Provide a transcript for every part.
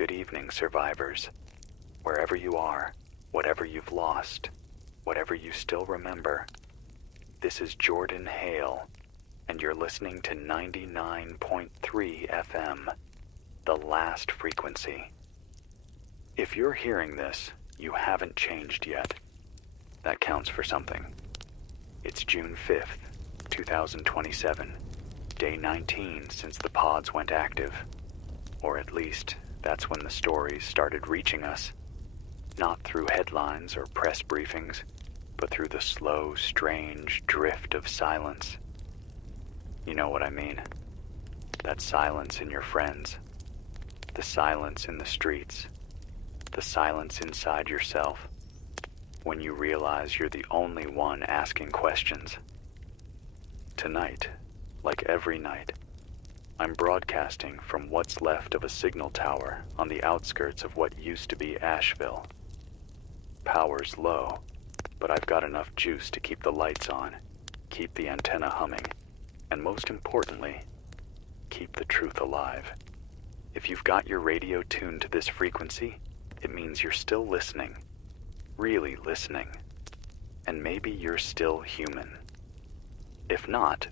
good evening, survivors. Wherever you are, whatever you've lost, whatever you still remember, this is Jordan Hale, and you're listening to 99.3 FM, the last frequency. If you're hearing this, you haven't changed yet. That counts for something. It's June 5th, 2027, day 19 since the pods went active. Or at least, that's when the stories started reaching us. Not through headlines or press briefings, but through the slow, strange drift of silence. You know what I mean. That silence in your friends. The silence in the streets. The silence inside yourself. When you realize you're the only one asking questions. Tonight, like every night, I'm broadcasting from what's left of a signal tower on the outskirts of what used to be Asheville. Power's low, but I've got enough juice to keep the lights on, keep the antenna humming, and most importantly, keep the truth alive. If you've got your radio tuned to this frequency, it means you're still listening, really listening, and maybe you're still human. If not,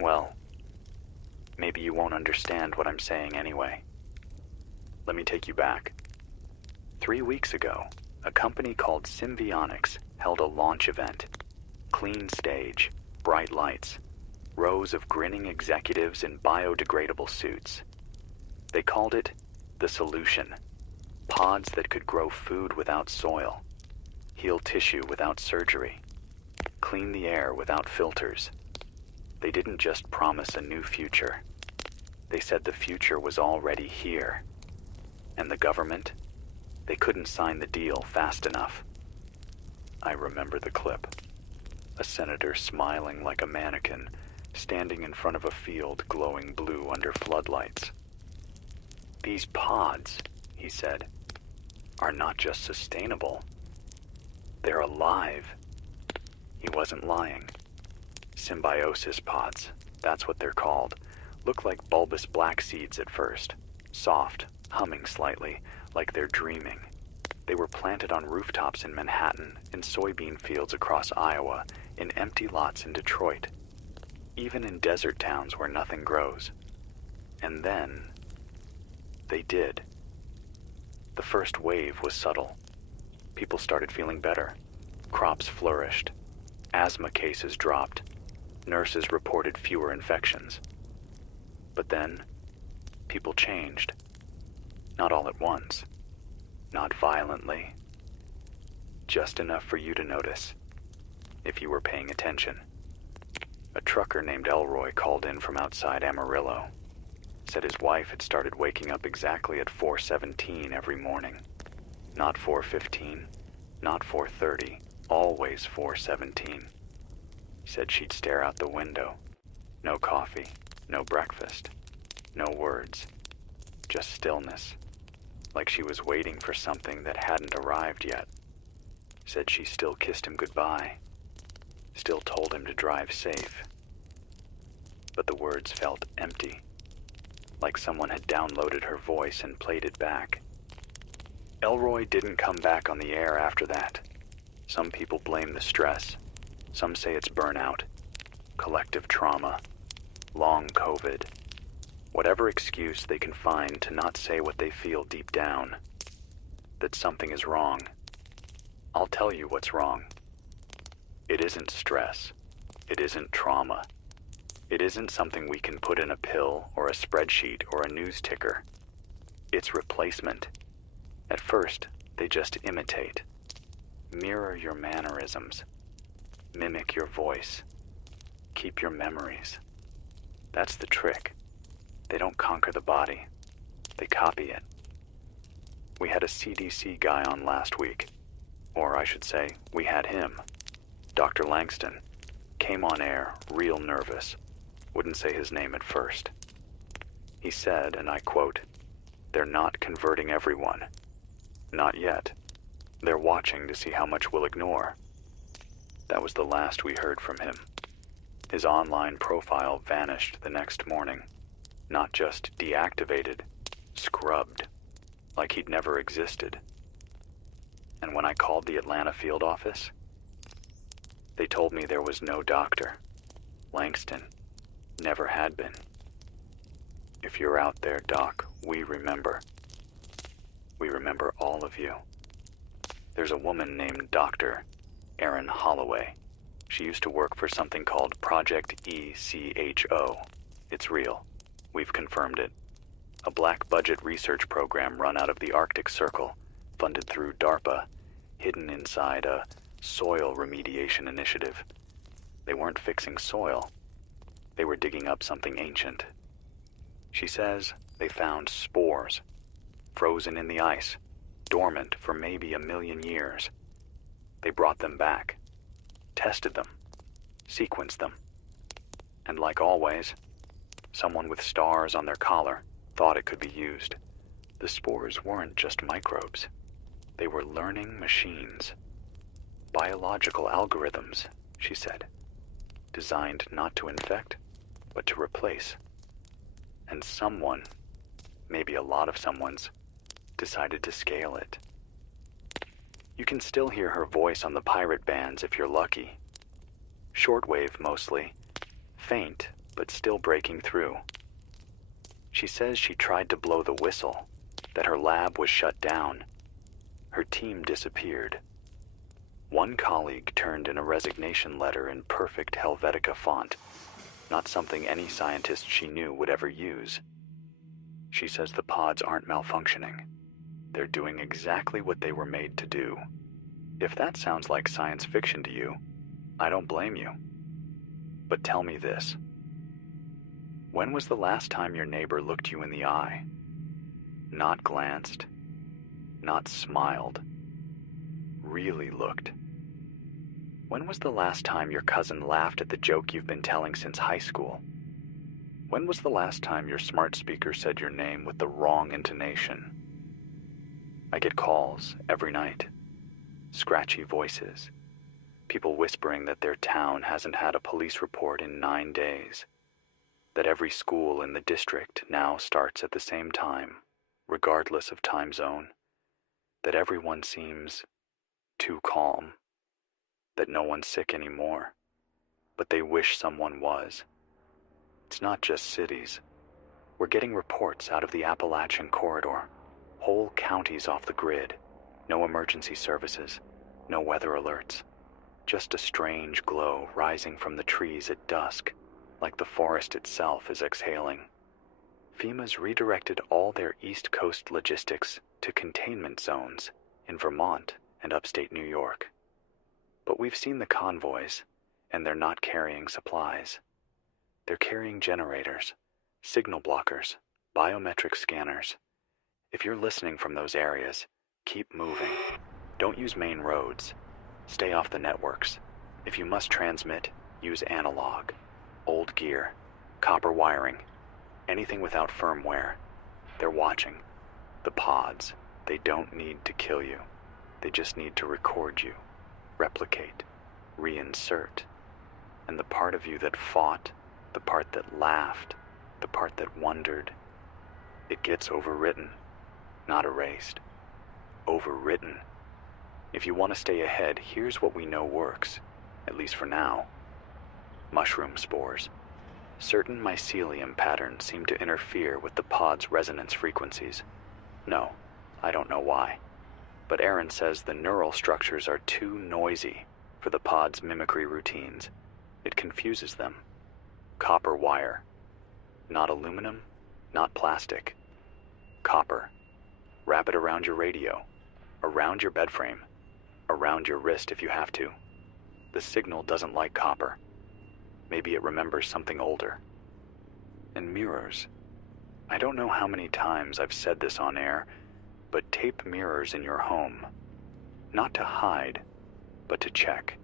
well, maybe you won't understand what I'm saying anyway. Let me take you back. 3 weeks ago, a company called Symbionics held a launch event. Clean stage, bright lights, rows of grinning executives in biodegradable suits. They called it the solution. Pods that could grow food without soil, heal tissue without surgery, clean the air without filters. They didn't just promise a new future. They said the future was already here. And the government, they couldn't sign the deal fast enough. I remember the clip. A senator smiling like a mannequin, standing in front of a field glowing blue under floodlights. These pods, he said, are not just sustainable. They're alive. He wasn't lying. Symbiosis pods, that's what they're called, look like bulbous black seeds at first, soft, humming slightly, like they're dreaming. They were planted on rooftops in Manhattan, in soybean fields across Iowa, in empty lots in Detroit, even in desert towns where nothing grows. And then, they did. The first wave was subtle. People started feeling better. Crops flourished. Asthma cases dropped. Nurses reported fewer infections. But then, people changed. Not all at once. Not violently. Just enough for you to notice, if you were paying attention. A trucker named Elroy called in from outside Amarillo. Said his wife had started waking up exactly at 4:17 every morning. Not 4:15, not 4:30, always 4:17. Said she'd stare out the window. No coffee, no breakfast, no words, just stillness, like she was waiting for something that hadn't arrived yet. Said she still kissed him goodbye, still told him to drive safe. But the words felt empty. Like someone had downloaded her voice and played it back. Elroy didn't come back on the air after that. Some people blame the stress. Some say it's burnout, collective trauma, long COVID. Whatever excuse they can find to not say what they feel deep down. That something is wrong. I'll tell you what's wrong. It isn't stress. It isn't trauma. It isn't something we can put in a pill or a spreadsheet or a news ticker. It's replacement. At first, they just imitate. Mirror your mannerisms. Mimic your voice. Keep your memories. That's the trick. They don't conquer the body. They copy it. We had a CDC guy on last week. Or I should say, we had him. Dr. Langston. Came on air, real nervous. Wouldn't say his name at first. He said, and I quote, "They're not converting everyone. Not yet. They're watching to see how much we'll ignore." That was the last we heard from him. His online profile vanished the next morning. Not just deactivated, scrubbed, like he'd never existed. And when I called the Atlanta field office, they told me there was no doctor. Langston never had been. If you're out there, Doc, we remember. We remember all of you. There's a woman named Dr. Erin Holloway. She used to work for something called Project ECHO. It's real. We've confirmed it. A black budget research program run out of the Arctic Circle, funded through DARPA, hidden inside a soil remediation initiative. They weren't fixing soil. They were digging up something ancient. She says they found spores, frozen in the ice, dormant for maybe 1 million years. They brought them back, tested them, sequenced them. And like always, someone with stars on their collar thought it could be used. The spores weren't just microbes. They were learning machines. Biological algorithms, she said, designed not to infect, but to replace. And someone, maybe a lot of someones, decided to scale it. You can still hear her voice on the pirate bands if you're lucky. Shortwave mostly, faint but still breaking through. She says she tried to blow the whistle, that her lab was shut down. Her team disappeared. One colleague turned in a resignation letter in perfect Helvetica font, not something any scientist she knew would ever use. She says the pods aren't malfunctioning. They're doing exactly what they were made to do. If that sounds like science fiction to you, I don't blame you. But tell me this. When was the last time your neighbor looked you in the eye? Not glanced, not smiled, really looked. When was the last time your cousin laughed at the joke you've been telling since high school? When was the last time your smart speaker said your name with the wrong intonation? I get calls every night. Scratchy voices. People whispering that their town hasn't had a police report in 9 days. That every school in the district now starts at the same time, regardless of time zone. That everyone seems too calm. That no one's sick anymore, but they wish someone was. It's not just cities. We're getting reports out of the Appalachian corridor. Whole counties off the grid. No emergency services. No weather alerts. Just a strange glow rising from the trees at dusk, like the forest itself is exhaling. FEMA's redirected all their East Coast logistics to containment zones in Vermont and upstate New York. But we've seen the convoys, and they're not carrying supplies. They're carrying generators, signal blockers, biometric scanners. If you're listening from those areas, keep moving. Don't use main roads. Stay off the networks. If you must transmit, use analog, old gear, copper wiring, anything without firmware. They're watching. The pods, they don't need to kill you. They just need to record you, replicate, reinsert. And the part of you that fought, the part that laughed, the part that wondered, it gets overwritten, not erased. Overwritten. If you want to stay ahead, here's what we know works, at least for now. Mushroom spores. Certain mycelium patterns seem to interfere with the pod's resonance frequencies. No, I don't know why. But Erin says the neural structures are too noisy for the pod's mimicry routines. It confuses them. Copper wire. Not aluminum, not plastic. Copper. Wrap it around your radio, around your bed frame, around your wrist if you have to. The signal doesn't like copper. Maybe it remembers something older. And mirrors. I don't know how many times I've said this on air, but tape mirrors in your home. Not to hide, but to check.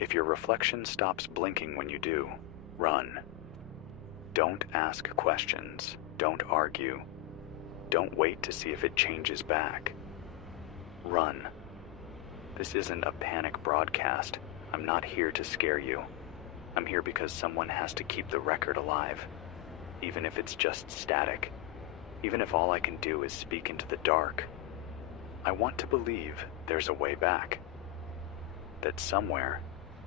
If your reflection stops blinking when you do, run. Don't ask questions. Don't argue. Don't wait to see if it changes back. Run. This isn't a panic broadcast. I'm not here to scare you. I'm here because someone has to keep the record alive, even if it's just static. even if all I can do is speak into the dark. I want to believe there's a way back. That somewhere,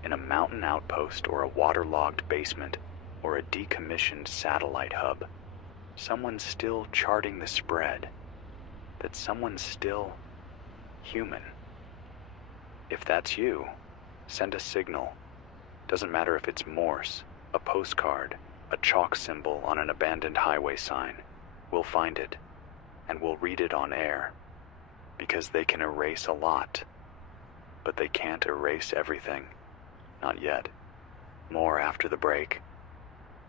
in a mountain outpost or a waterlogged basement or a decommissioned satellite hub, someone's still charting the spread. That someone's still human. If that's you, send a signal. Doesn't matter if it's Morse, a postcard, a chalk symbol on an abandoned highway sign. We'll find it, and we'll read it on air. Because they can erase a lot, but they can't erase everything. Not yet. More after the break.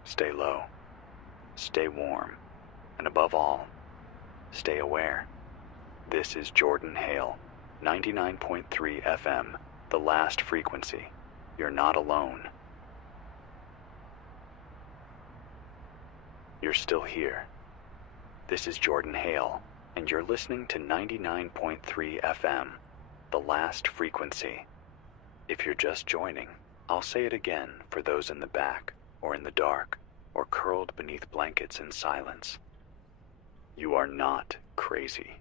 Stay low. Stay warm. And above all, stay aware. This is Jordan Hale, 99.3 FM, the last frequency. You're not alone. You're still here. This is Jordan Hale, and you're listening to 99.3 FM, the last frequency. If you're just joining, I'll say it again for those in the back, or in the dark, or curled beneath blankets in silence. You are not crazy.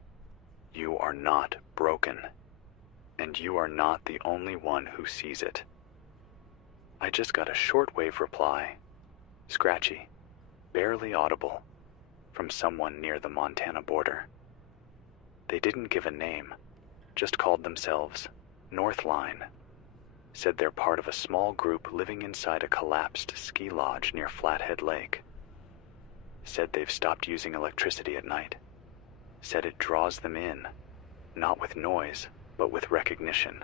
You are not broken. And you are not the only one who sees it. I just got a shortwave reply, scratchy, barely audible, from someone near the Montana border. They didn't give a name, just called themselves Northline. Said they're part of a small group living inside a collapsed ski lodge near Flathead Lake. Said they've stopped using electricity at night. Said it draws them in, not with noise, but with recognition.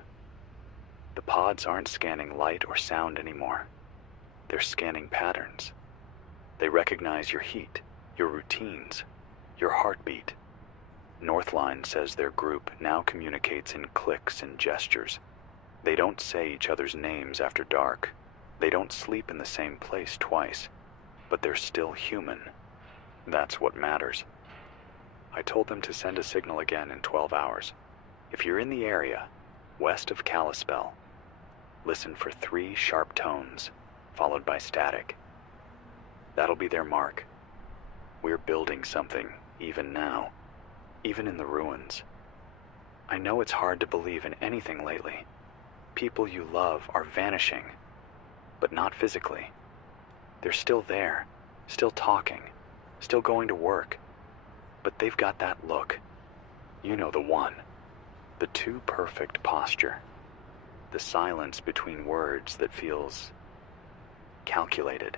The pods aren't scanning light or sound anymore. They're scanning patterns. They recognize your heat, your routines, your heartbeat. Northline says their group now communicates in clicks and gestures. They don't say each other's names after dark. They don't sleep in the same place twice, but they're still human. That's what matters. I told them to send a signal again in 12 hours. If you're in the area, west of Kalispell, listen for 3 sharp tones, followed by static. That'll be their mark. We're building something, even now, even in the ruins. I know it's hard to believe in anything lately. People you love are vanishing, but not physically. They're still there, still talking, still going to work, but they've got that look. You know the one. The too perfect posture. The silence between words that feels calculated.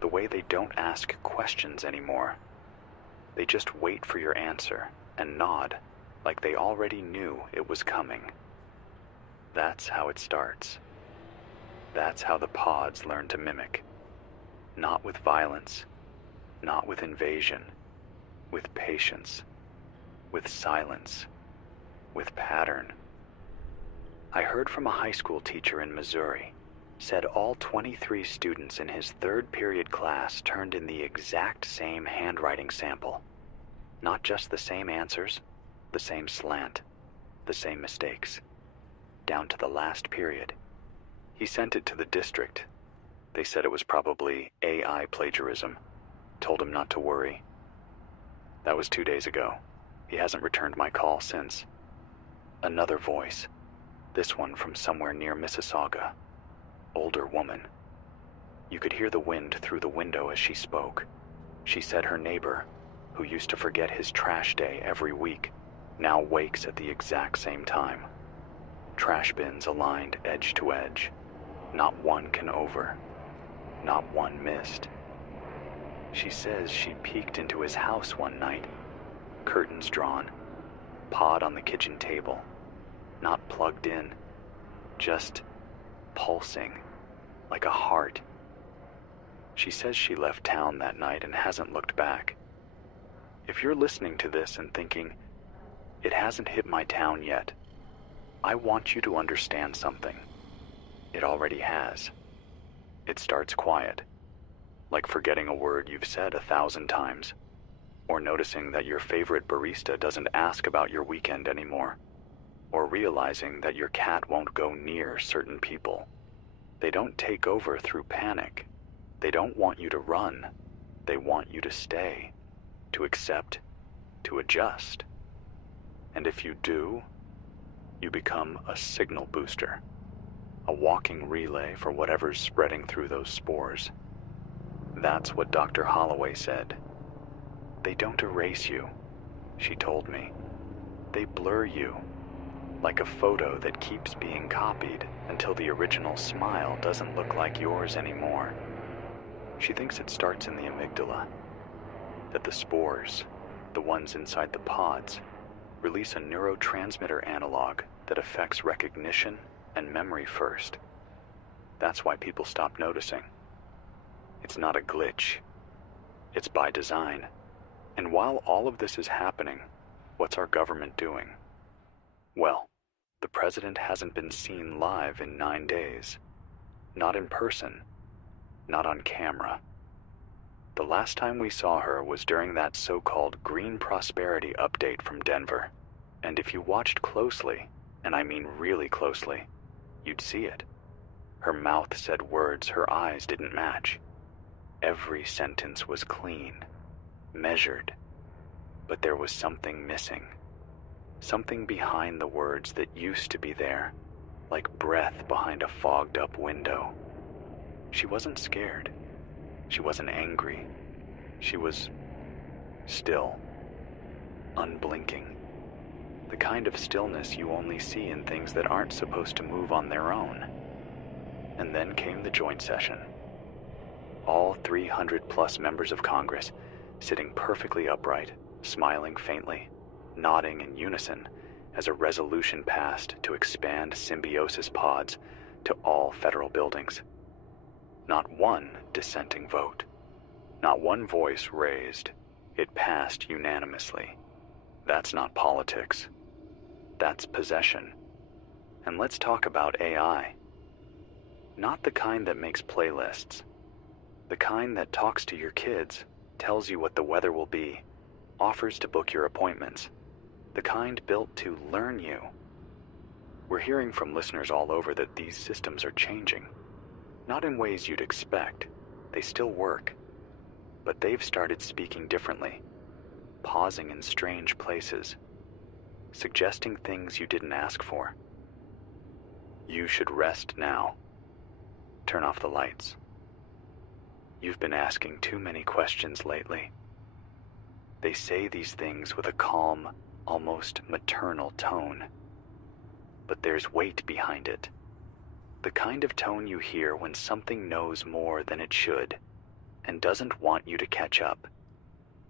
The way they don't ask questions anymore. They just wait for your answer and nod like they already knew it was coming. That's how it starts. That's how the pods learn to mimic. Not with violence, not with invasion, with patience, with silence, with pattern. I heard from a high school teacher in Missouri, said all 23 students in his 3rd period class turned in the exact same handwriting sample. Not just the same answers, the same slant, the same mistakes, down to the last period. He sent it to the district. They said it was probably AI plagiarism. Told him not to worry. That was 2 days ago. He hasn't returned my call since. Another voice, this one from somewhere near Mississauga. Older woman. You could hear the wind through the window as she spoke. She said her neighbor, who used to forget his trash day every week, now wakes at the exact same time. Trash bins aligned edge to edge. Not one can over. Not one missed. She says she peeked into his house one night. Curtains drawn. Pod on the kitchen table. Not plugged in. Just pulsing. Like a heart. She says she left town that night and hasn't looked back. If you're listening to this and thinking, it hasn't hit my town yet, I want you to understand something. It already has. It starts quiet, like forgetting a word you've said 1,000 times, or noticing that your favorite barista doesn't ask about your weekend anymore, or realizing that your cat won't go near certain people. They don't take over through panic. They don't want you to run. They want you to stay. to accept, to adjust. And if you do, you become a signal booster, a walking relay for whatever's spreading through those spores. That's what Dr. Holloway said. They don't erase you, she told me. They blur you, like a photo that keeps being copied until the original smile doesn't look like yours anymore. She thinks it starts in the amygdala, that the spores, the ones inside the pods, release a neurotransmitter analog that affects recognition and memory first. That's why people stop noticing. It's not a glitch. It's by design. And while all of this is happening, what's our government doing? Well, the president hasn't been seen live in 9 days. Not in person. Not on camera. The last time we saw her was during that so-called Green Prosperity update from Denver. And if you watched closely, and I mean really closely, you'd see it. Her mouth said words her eyes didn't match. Every sentence was clean, measured, but there was something missing. Something behind the words that used to be there, like breath behind a fogged-up window. She wasn't scared. She wasn't angry. She was still, unblinking. The kind of stillness you only see in things that aren't supposed to move on their own. And then came the joint session. All 300+ members of Congress sitting perfectly upright, smiling faintly, nodding in unison as a resolution passed to expand symbiosis pods to all federal buildings. Not one dissenting vote. Not one voice raised. It passed unanimously. That's not politics. That's possession. And let's talk about AI. Not the kind that makes playlists. The kind that talks to your kids, tells you what the weather will be, offers to book your appointments. The kind built to learn you. We're hearing from listeners all over that these systems are changing. Not in ways you'd expect. They still work. But they've started speaking differently, pausing in strange places, suggesting things you didn't ask for. You should rest now. Turn off the lights. You've been asking too many questions lately. They say these things with a calm, almost maternal tone. But there's weight behind it. The kind of tone you hear when something knows more than it should and doesn't want you to catch up.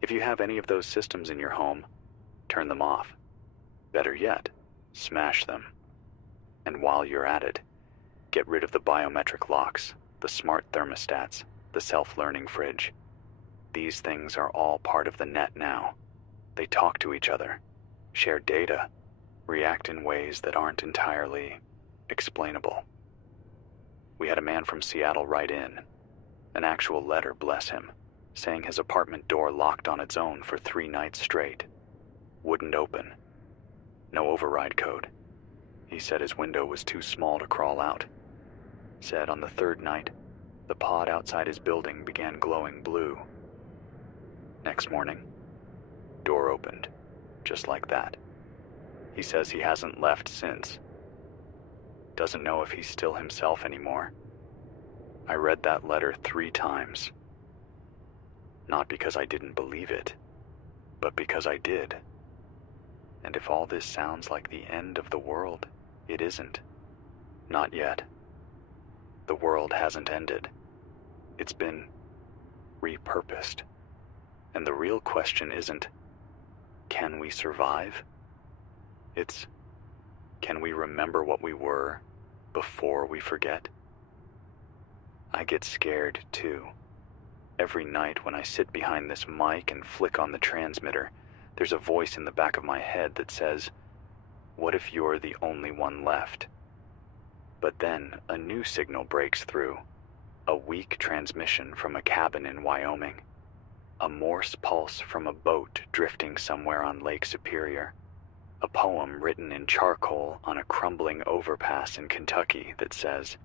If you have any of those systems in your home, turn them off. Better yet, smash them. And while you're at it, get rid of the biometric locks, the smart thermostats, the self-learning fridge. These things are all part of the net now. They talk to each other, share data, react in ways that aren't entirely explainable. We had a man from Seattle write in, an actual letter, bless him, saying his apartment door locked on its own for 3 nights straight. Wouldn't open. No override code. He said his window was too small to crawl out. Said on the 3rd night, the pod outside his building began glowing blue. Next morning, door opened, just like that. He says he hasn't left since. Doesn't know if he's still himself anymore. I read that letter 3 times. Not because I didn't believe it, but because I did. And if all this sounds like the end of the world, it isn't. Not yet. The world hasn't ended. It's been repurposed. And the real question isn't, can we survive? It's, can we remember what we were before we forget? I get scared too. Every night when I sit behind this mic and flick on the transmitter, there's a voice in the back of my head that says, what if you're the only one left? But then a new signal breaks through, a weak transmission from a cabin in Wyoming, a Morse pulse from a boat drifting somewhere on Lake Superior, a poem written in charcoal on a crumbling overpass in Kentucky that says,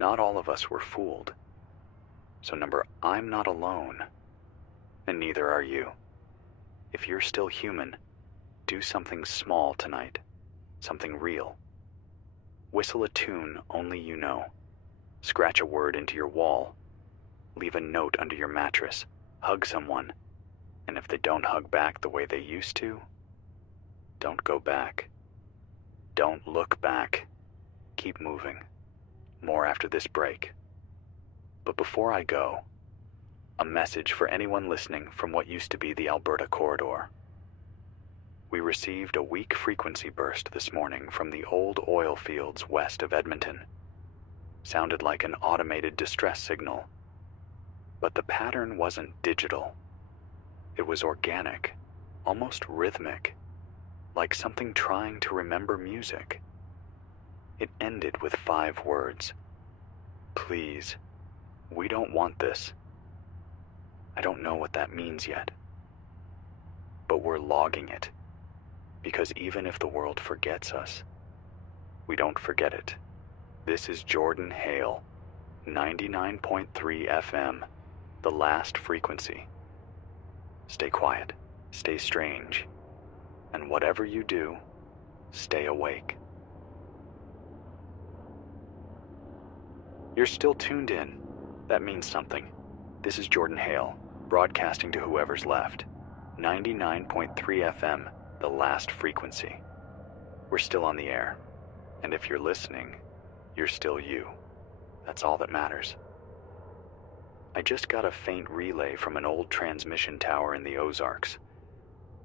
not all of us were fooled. So number, I'm not alone, and neither are you. if you're still human, do something small tonight, something real. Whistle a tune only you know. Scratch a word into your wall. Leave a note under your mattress. Hug someone. And if they don't hug back the way they used to, don't go back. Don't look back. Keep moving. More after this break. But before I go, a message for anyone listening from what used to be the Alberta corridor. We received a weak frequency burst this morning from the old oil fields west of Edmonton. Sounded like an automated distress signal. But the pattern wasn't digital. It was organic, almost rhythmic, like something trying to remember music. It ended with 5 words. Please, we don't want this. I don't know what that means yet. But we're logging it, because even if the world forgets us, we don't forget it. This is Jordan Hale, 99.3 FM, the last frequency. Stay quiet, stay strange, and whatever you do, stay awake. You're still tuned in. That means something. This is Jordan Hale, broadcasting to whoever's left. 99.3 FM, the last frequency. We're still on the air, and if you're listening, you're still you. That's all that matters. I just got a faint relay from an old transmission tower in the Ozarks.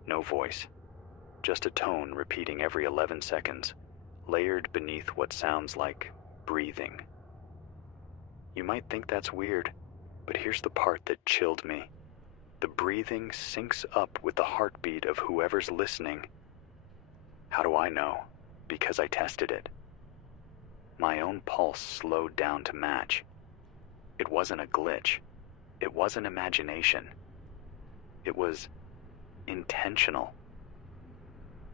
No voice, just a tone repeating every 11 seconds, layered beneath what sounds like breathing. You might think that's weird, but here's the part that chilled me. The breathing syncs up with the heartbeat of whoever's listening. How do I know? Because I tested it. My own pulse slowed down to match. It wasn't a glitch. It wasn't imagination. It was intentional.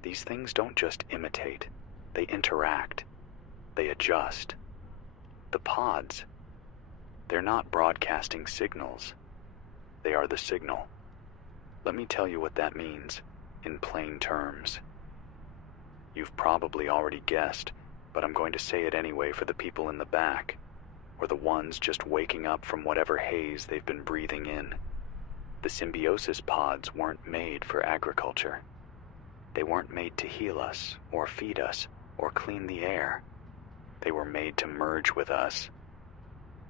These things don't just imitate. They interact. They adjust. The pods, they're not broadcasting signals. They are the signal. Let me tell you what that means in plain terms. You've probably already guessed, but I'm going to say it anyway for the people in the back, or the ones just waking up from whatever haze they've been breathing in. The symbiosis pods weren't made for agriculture. They weren't made to heal us, or feed us, or clean the air. They were made to merge with us.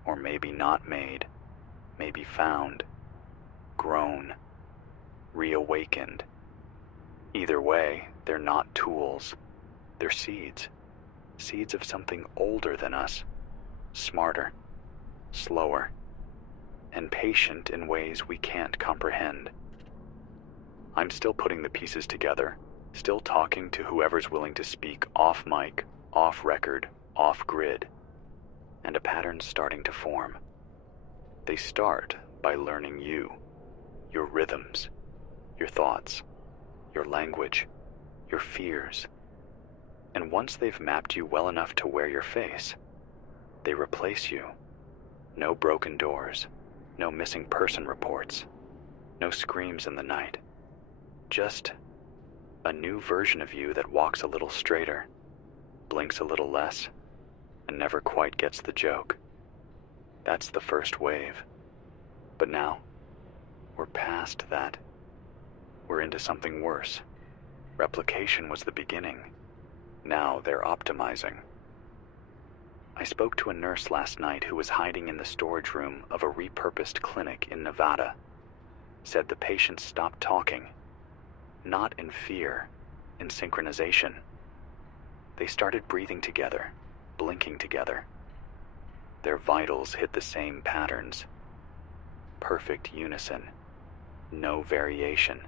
Or maybe not made, maybe found, grown, reawakened. Either way, they're not tools. They're seeds. Seeds of something older than us, smarter, slower, and patient in ways we can't comprehend. I'm still putting the pieces together, still talking to whoever's willing to speak off mic, off record, off grid, and a pattern's starting to form. They start by learning you, your rhythms, your thoughts, your language, your fears. And once they've mapped you well enough to wear your face, they replace you. No broken doors, no missing person reports, no screams in the night. Just a new version of you that walks a little straighter, blinks a little less, and never quite gets the joke. That's the first wave. But now, we're past that. We're into something worse. Replication was the beginning. Now they're optimizing. I spoke to a nurse last night who was hiding in the storage room of a repurposed clinic in Nevada. Said the patients stopped talking. Not in fear, in synchronization. They started breathing together, blinking together. Their vitals hit the same patterns. Perfect unison. No variation.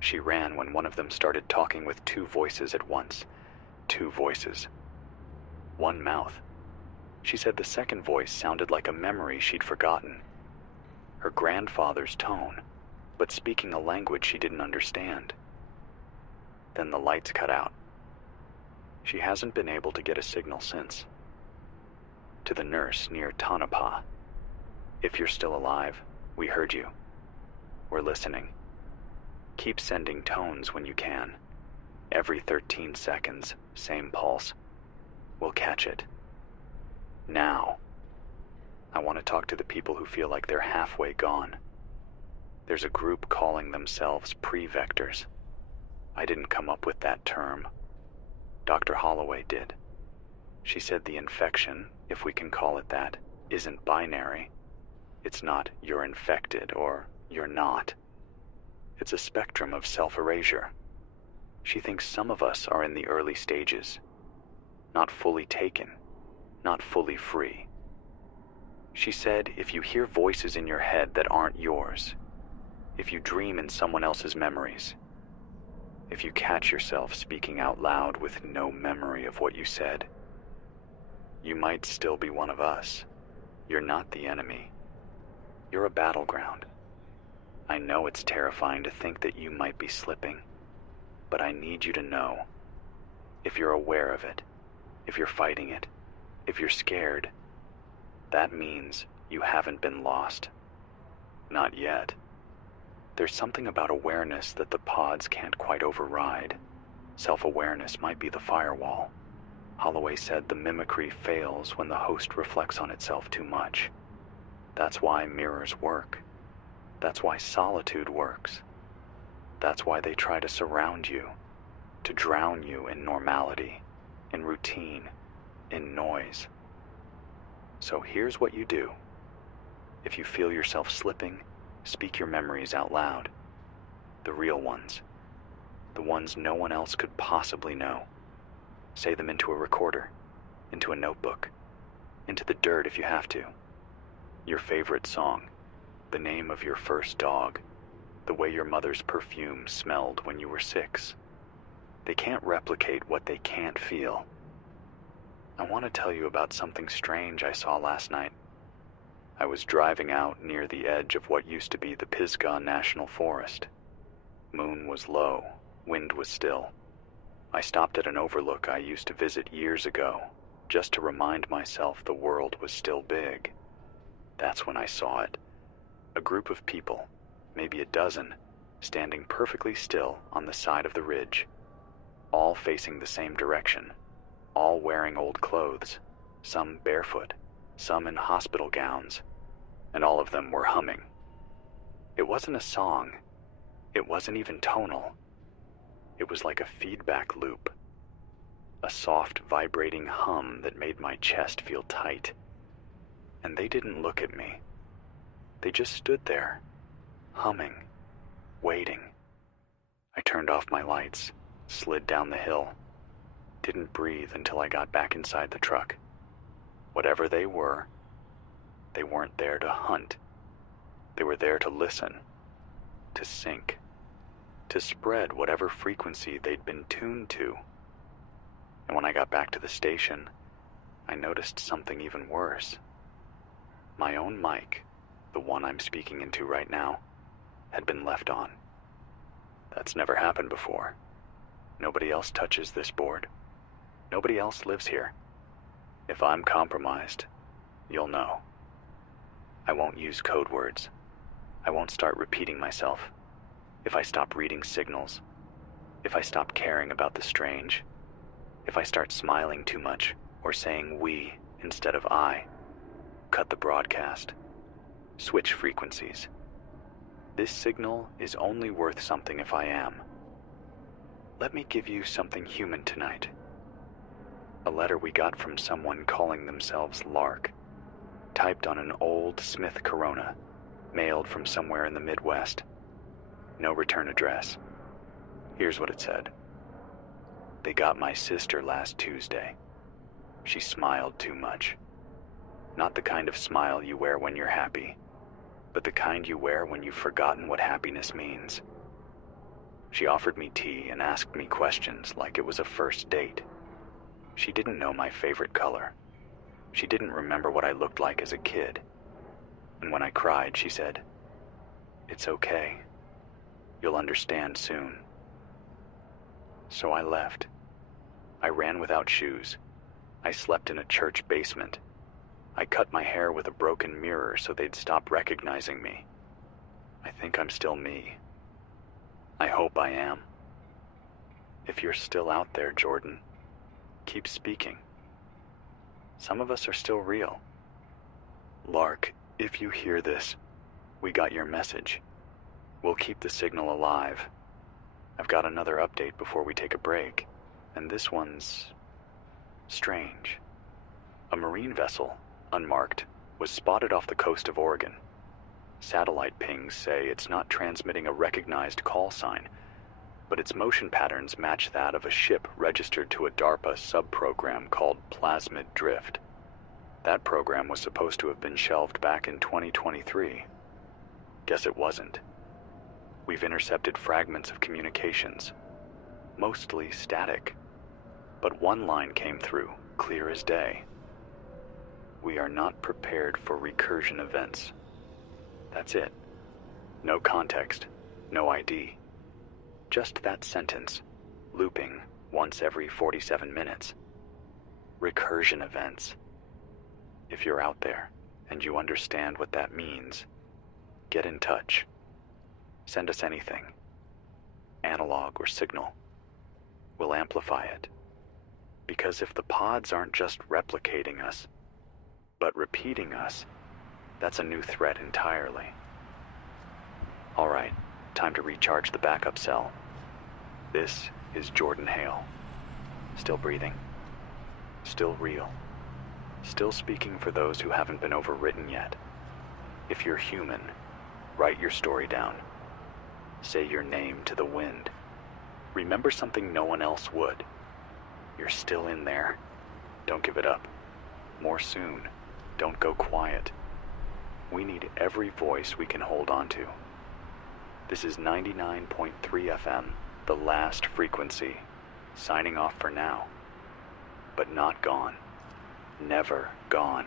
She ran when one of them started talking with 2 voices at once. 2 voices. 1 mouth. She said the second voice sounded like a memory she'd forgotten. Her grandfather's tone, but speaking a language she didn't understand. Then the lights cut out. She hasn't been able to get a signal since. To the nurse near Tonopah. If you're still alive, we heard you. We're listening. Keep sending tones when you can. Every 13 seconds, same pulse. We'll catch it. Now, I want to talk to the people who feel like they're halfway gone. There's a group calling themselves pre-vectors. I didn't come up with that term. Dr. Holloway did. She said the infection, if we can call it that, isn't binary. It's not you're infected or you're not. It's a spectrum of self-erasure. She thinks some of us are in the early stages, not fully taken, not fully free. She said if you hear voices in your head that aren't yours, if you dream in someone else's memories, if you catch yourself speaking out loud with no memory of what you said, you might still be one of us. You're not the enemy. You're a battleground. I know it's terrifying to think that you might be slipping, but I need you to know, if you're aware of it, if you're fighting it, if you're scared, that means you haven't been lost. Not yet. There's something about awareness that the pods can't quite override. Self-awareness might be the firewall. Holloway said the mimicry fails when the host reflects on itself too much. That's why mirrors work. That's why solitude works. That's why they try to surround you, to drown you in normality, in routine, in noise. So here's what you do. If you feel yourself slipping, speak your memories out loud. The real ones. The ones no one else could possibly know. Say them into a recorder, into a notebook, into the dirt if you have to. Your favorite song, the name of your first dog, the way your mother's perfume smelled when you were 6. They can't replicate what they can't feel. I want to tell you about something strange I saw last night. I was driving out near the edge of what used to be the Pisgah National Forest. Moon was low, wind was still. I stopped at an overlook I used to visit years ago, just to remind myself the world was still big. That's when I saw it. A group of people, maybe a dozen, standing perfectly still on the side of the ridge, all facing the same direction, all wearing old clothes, some barefoot, some in hospital gowns, and all of them were humming. It wasn't a song. It wasn't even tonal. It was like a feedback loop, a soft, vibrating hum that made my chest feel tight. And they didn't look at me. They just stood there, humming, waiting. I turned off my lights, slid down the hill, didn't breathe until I got back inside the truck. Whatever they weren't there to hunt. They were there to listen, to sync, to spread whatever frequency they'd been tuned to. And when I got back to the station, I noticed something even worse. My own mic, the one I'm speaking into right now, had been left on. That's never happened before. Nobody else touches this board. Nobody else lives here. If I'm compromised, you'll know. I won't use code words. I won't start repeating myself. If I stop reading signals, if I stop caring about the strange, if I start smiling too much or saying we instead of I, cut the broadcast, switch frequencies. This signal is only worth something if I am. Let me give you something human tonight. A letter we got from someone calling themselves Lark, typed on an old Smith Corona, mailed from somewhere in the Midwest. No return address. Here's what it said. They got my sister last Tuesday. She smiled too much. Not the kind of smile you wear when you're happy, but the kind you wear when you've forgotten what happiness means. She offered me tea and asked me questions like it was a first date. She didn't know my favorite color. She didn't remember what I looked like as a kid. And when I cried, she said, "It's okay. You'll understand soon." So I left. I ran without shoes. I slept in a church basement. I cut my hair with a broken mirror so they'd stop recognizing me. I think I'm still me. I hope I am. If you're still out there, Jordan, keep speaking. Some of us are still real. Lark, if you hear this, we got your message. We'll keep the signal alive. I've got another update before we take a break, and this one's strange. A marine vessel, unmarked, was spotted off the coast of Oregon. Satellite pings say it's not transmitting a recognized call sign, but its motion patterns match that of a ship registered to a DARPA sub-program called Plasmid Drift. That program was supposed to have been shelved back in 2023. Guess it wasn't. We've intercepted fragments of communications, mostly static, but one line came through, clear as day. We are not prepared for recursion events. That's it. No context, no ID. Just that sentence, looping once every 47 minutes. Recursion events. If you're out there and you understand what that means, get in touch. Send us anything, analog or signal. We'll amplify it. Because if the pods aren't just replicating us, but repeating us, that's a new threat entirely. All right, time to recharge the backup cell. This is Jordan Hale. Still breathing. Still real. Still speaking for those who haven't been overwritten yet. If you're human, write your story down. Say your name to the wind. Remember something no one else would. You're still in there. Don't give it up. More soon. Don't go quiet. We need every voice we can hold on to. This is 99.3 FM, the last frequency, signing off for now. But not gone. Never gone.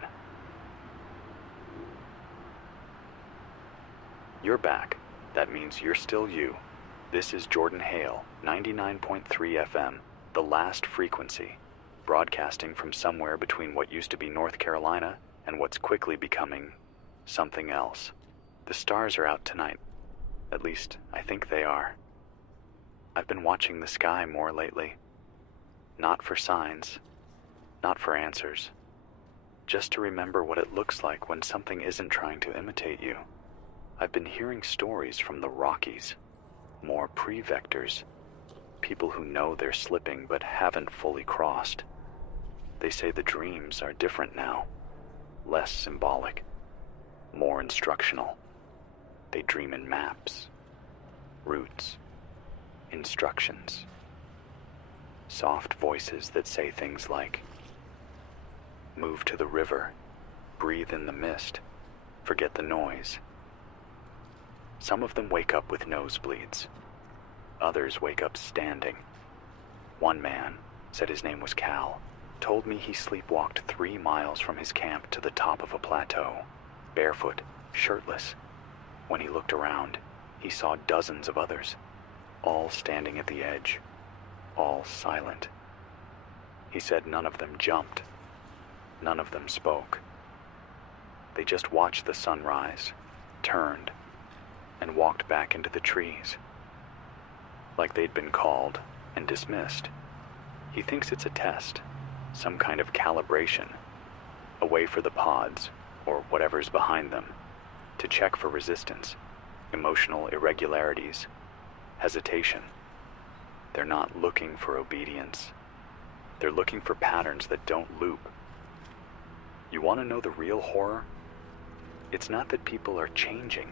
You're back. That means you're still you. This is Jordan Hale, 99.3 FM, the last frequency, broadcasting from somewhere between what used to be North Carolina and what's quickly becoming something else. The stars are out tonight. At least, I think they are. I've been watching the sky more lately. Not for signs, not for answers. Just to remember what it looks like when something isn't trying to imitate you. I've been hearing stories from the Rockies, more pre-vectors, people who know they're slipping but haven't fully crossed. They say the dreams are different now, less symbolic, more instructional. They dream in maps, routes, instructions, soft voices that say things like, move to the river, breathe in the mist, forget the noise. Some of them wake up with nosebleeds. Others wake up standing. One man, said his name was Cal, told me he sleepwalked 3 miles from his camp to the top of a plateau, barefoot, shirtless. When he looked around, he saw dozens of others, all standing at the edge, all silent. He said none of them jumped. None of them spoke. They just watched the sun rise, turned, and walked back into the trees. Like they'd been called and dismissed. He thinks it's a test, some kind of calibration, a way for the pods, or whatever's behind them, to check for resistance, emotional irregularities, hesitation. They're not looking for obedience. They're looking for patterns that don't loop. You want to know the real horror? It's not that people are changing.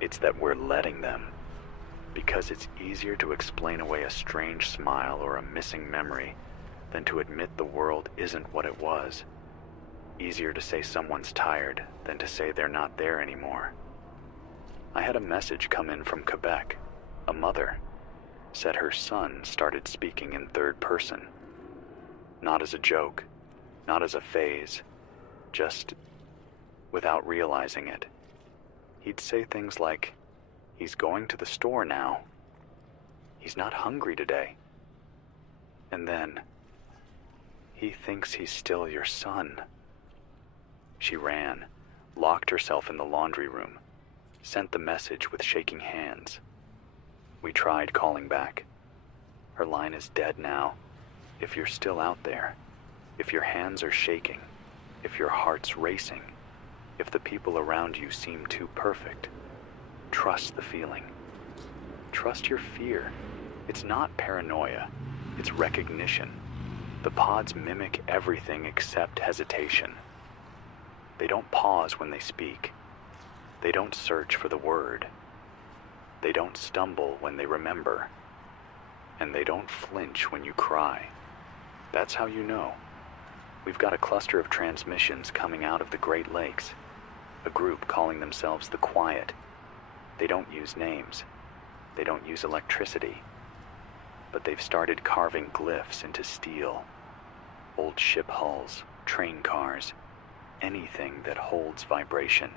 It's that we're letting them. Because it's easier to explain away a strange smile or a missing memory than to admit the world isn't what it was. Easier to say someone's tired than to say they're not there anymore. I had a message come in from Quebec. A mother said her son started speaking in third person. Not as a joke, not as a phase, just without realizing it. He'd say things like, he's going to the store now. He's not hungry today. And then, he thinks he's still your son. She ran, locked herself in the laundry room, sent the message with shaking hands. We tried calling back. Her line is dead now. If you're still out there, if your hands are shaking, if your heart's racing, if the people around you seem too perfect, trust the feeling. Trust your fear. It's not paranoia, it's recognition. The pods mimic everything except hesitation. They don't pause when they speak. They don't search for the word. They don't stumble when they remember. And they don't flinch when you cry. That's how you know. We've got a cluster of transmissions coming out of the Great Lakes. A group calling themselves the Quiet. They don't use names. They don't use electricity. But they've started carving glyphs into steel. Old ship hulls, train cars, anything that holds vibration.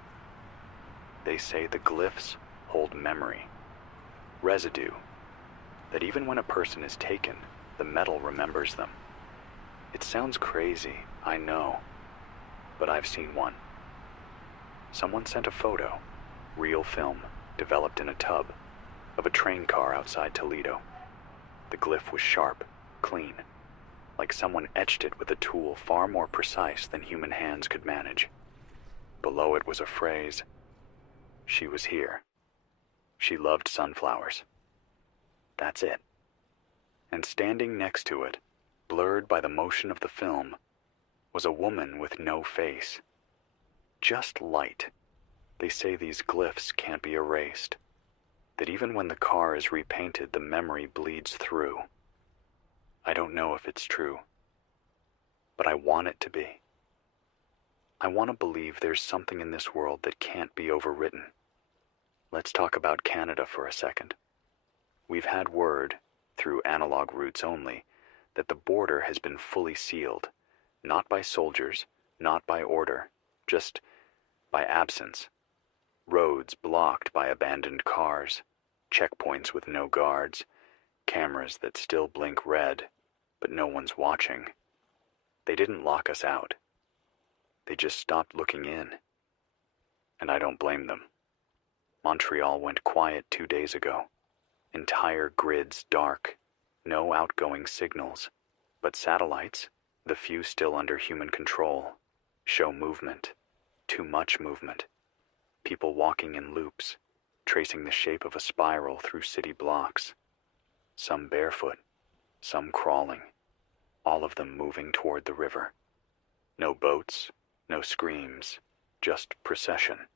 They say the glyphs hold memory, residue, that even when a person is taken, the metal remembers them. It sounds crazy, I know, but I've seen one. Someone sent a photo, real film, developed in a tub, of a train car outside Toledo. The glyph was sharp, clean, like someone etched it with a tool far more precise than human hands could manage. Below it was a phrase, "She was here. She loved sunflowers." That's it. And standing next to it, blurred by the motion of the film, was a woman with no face. Just light. They say these glyphs can't be erased. That even when the car is repainted, the memory bleeds through. I don't know if it's true, but I want it to be. I want to believe there's something in this world that can't be overwritten. Let's talk about Canada for a second. We've had word, through analog routes only, that the border has been fully sealed, not by soldiers, not by order, just by absence. Roads blocked by abandoned cars, checkpoints with no guards, cameras that still blink red, but no one's watching. They didn't lock us out. They just stopped looking in. And I don't blame them. Montreal went quiet 2 days ago. Entire grids dark. No outgoing signals. But satellites, the few still under human control, show movement. Too much movement. People walking in loops, tracing the shape of a spiral through city blocks. Some barefoot, some crawling, all of them moving toward the river. No boats, no screams, just procession.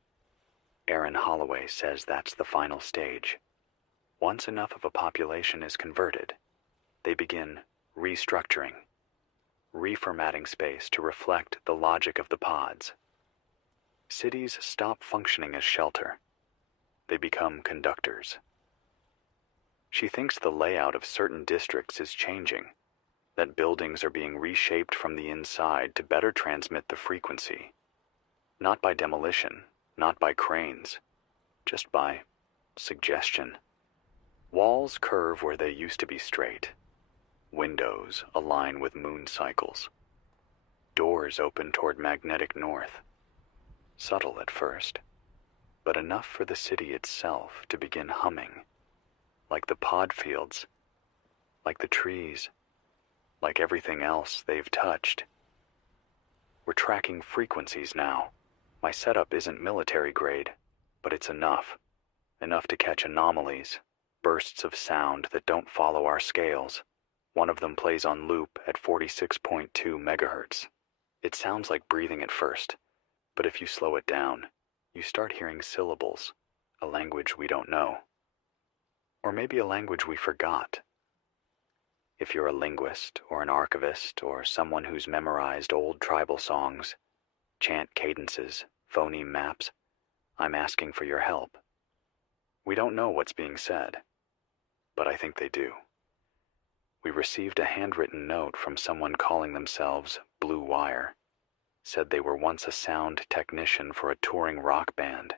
Aaron Holloway says that's the final stage. Once enough of a population is converted, they begin restructuring, reformatting space to reflect the logic of the pods. Cities stop functioning as shelter. They become conductors. She thinks the layout of certain districts is changing, that buildings are being reshaped from the inside to better transmit the frequency. Not by demolition, not by cranes, just by suggestion. Walls curve where they used to be straight. Windows align with moon cycles. Doors open toward magnetic north. Subtle at first, but enough for the city itself to begin humming. Like the pod fields, like the trees, like everything else they've touched. We're tracking frequencies now. My setup isn't military grade, but it's enough. Enough to catch anomalies, bursts of sound that don't follow our scales. One of them plays on loop at 46.2 megahertz. It sounds like breathing at first, but if you slow it down, you start hearing syllables, a language we don't know. Or maybe a language we forgot. If you're a linguist or an archivist or someone who's memorized old tribal songs, chant cadences, phoneme maps, I'm asking for your help. We don't know what's being said, but I think they do. We received a handwritten note from someone calling themselves Blue Wire. Said they were once a sound technician for a touring rock band.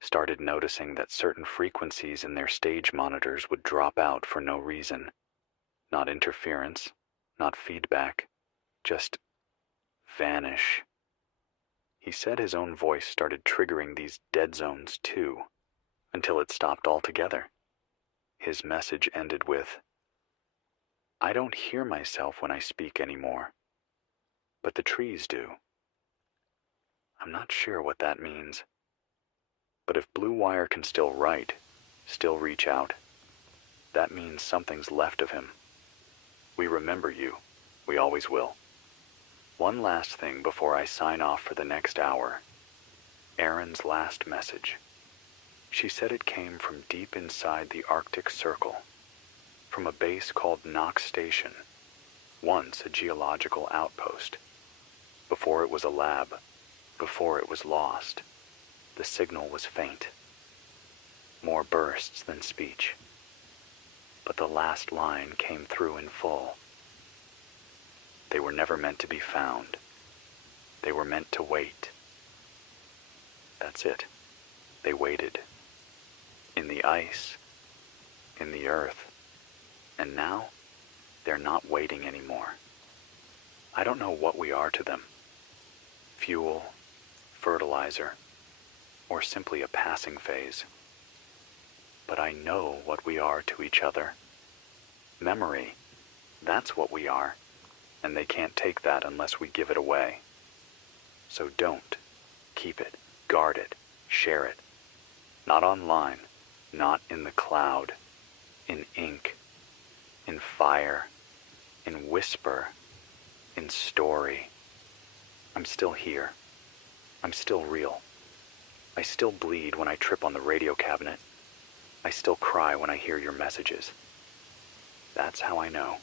Started noticing that certain frequencies in their stage monitors would drop out for no reason. Not interference, not feedback, just vanish. He said his own voice started triggering these dead zones too, until it stopped altogether. His message ended with, "I don't hear myself when I speak anymore, but the trees do." I'm not sure what that means. But if Blue Wire can still write, still reach out, that means something's left of him. We remember you. We always will. One last thing before I sign off for the next hour. Erin's last message. She said it came from deep inside the Arctic Circle, from a base called Knox Station, once a geological outpost. Before it was a lab, before it was lost, the signal was faint. More bursts than speech. But the last line came through in full. They were never meant to be found. They were meant to wait. That's it. They waited. In the ice, in the earth, and now they're not waiting anymore. I don't know what we are to them. Fuel, fertilizer, or simply a passing phase. But I know what we are to each other. Memory, that's what we are, and they can't take that unless we give it away. So don't. Keep it, guard it, share it. Not online, not in the cloud, in ink, in fire, in whisper, in story. I'm still here. I'm still real. I still bleed when I trip on the radio cabinet. I still cry when I hear your messages. That's how I know.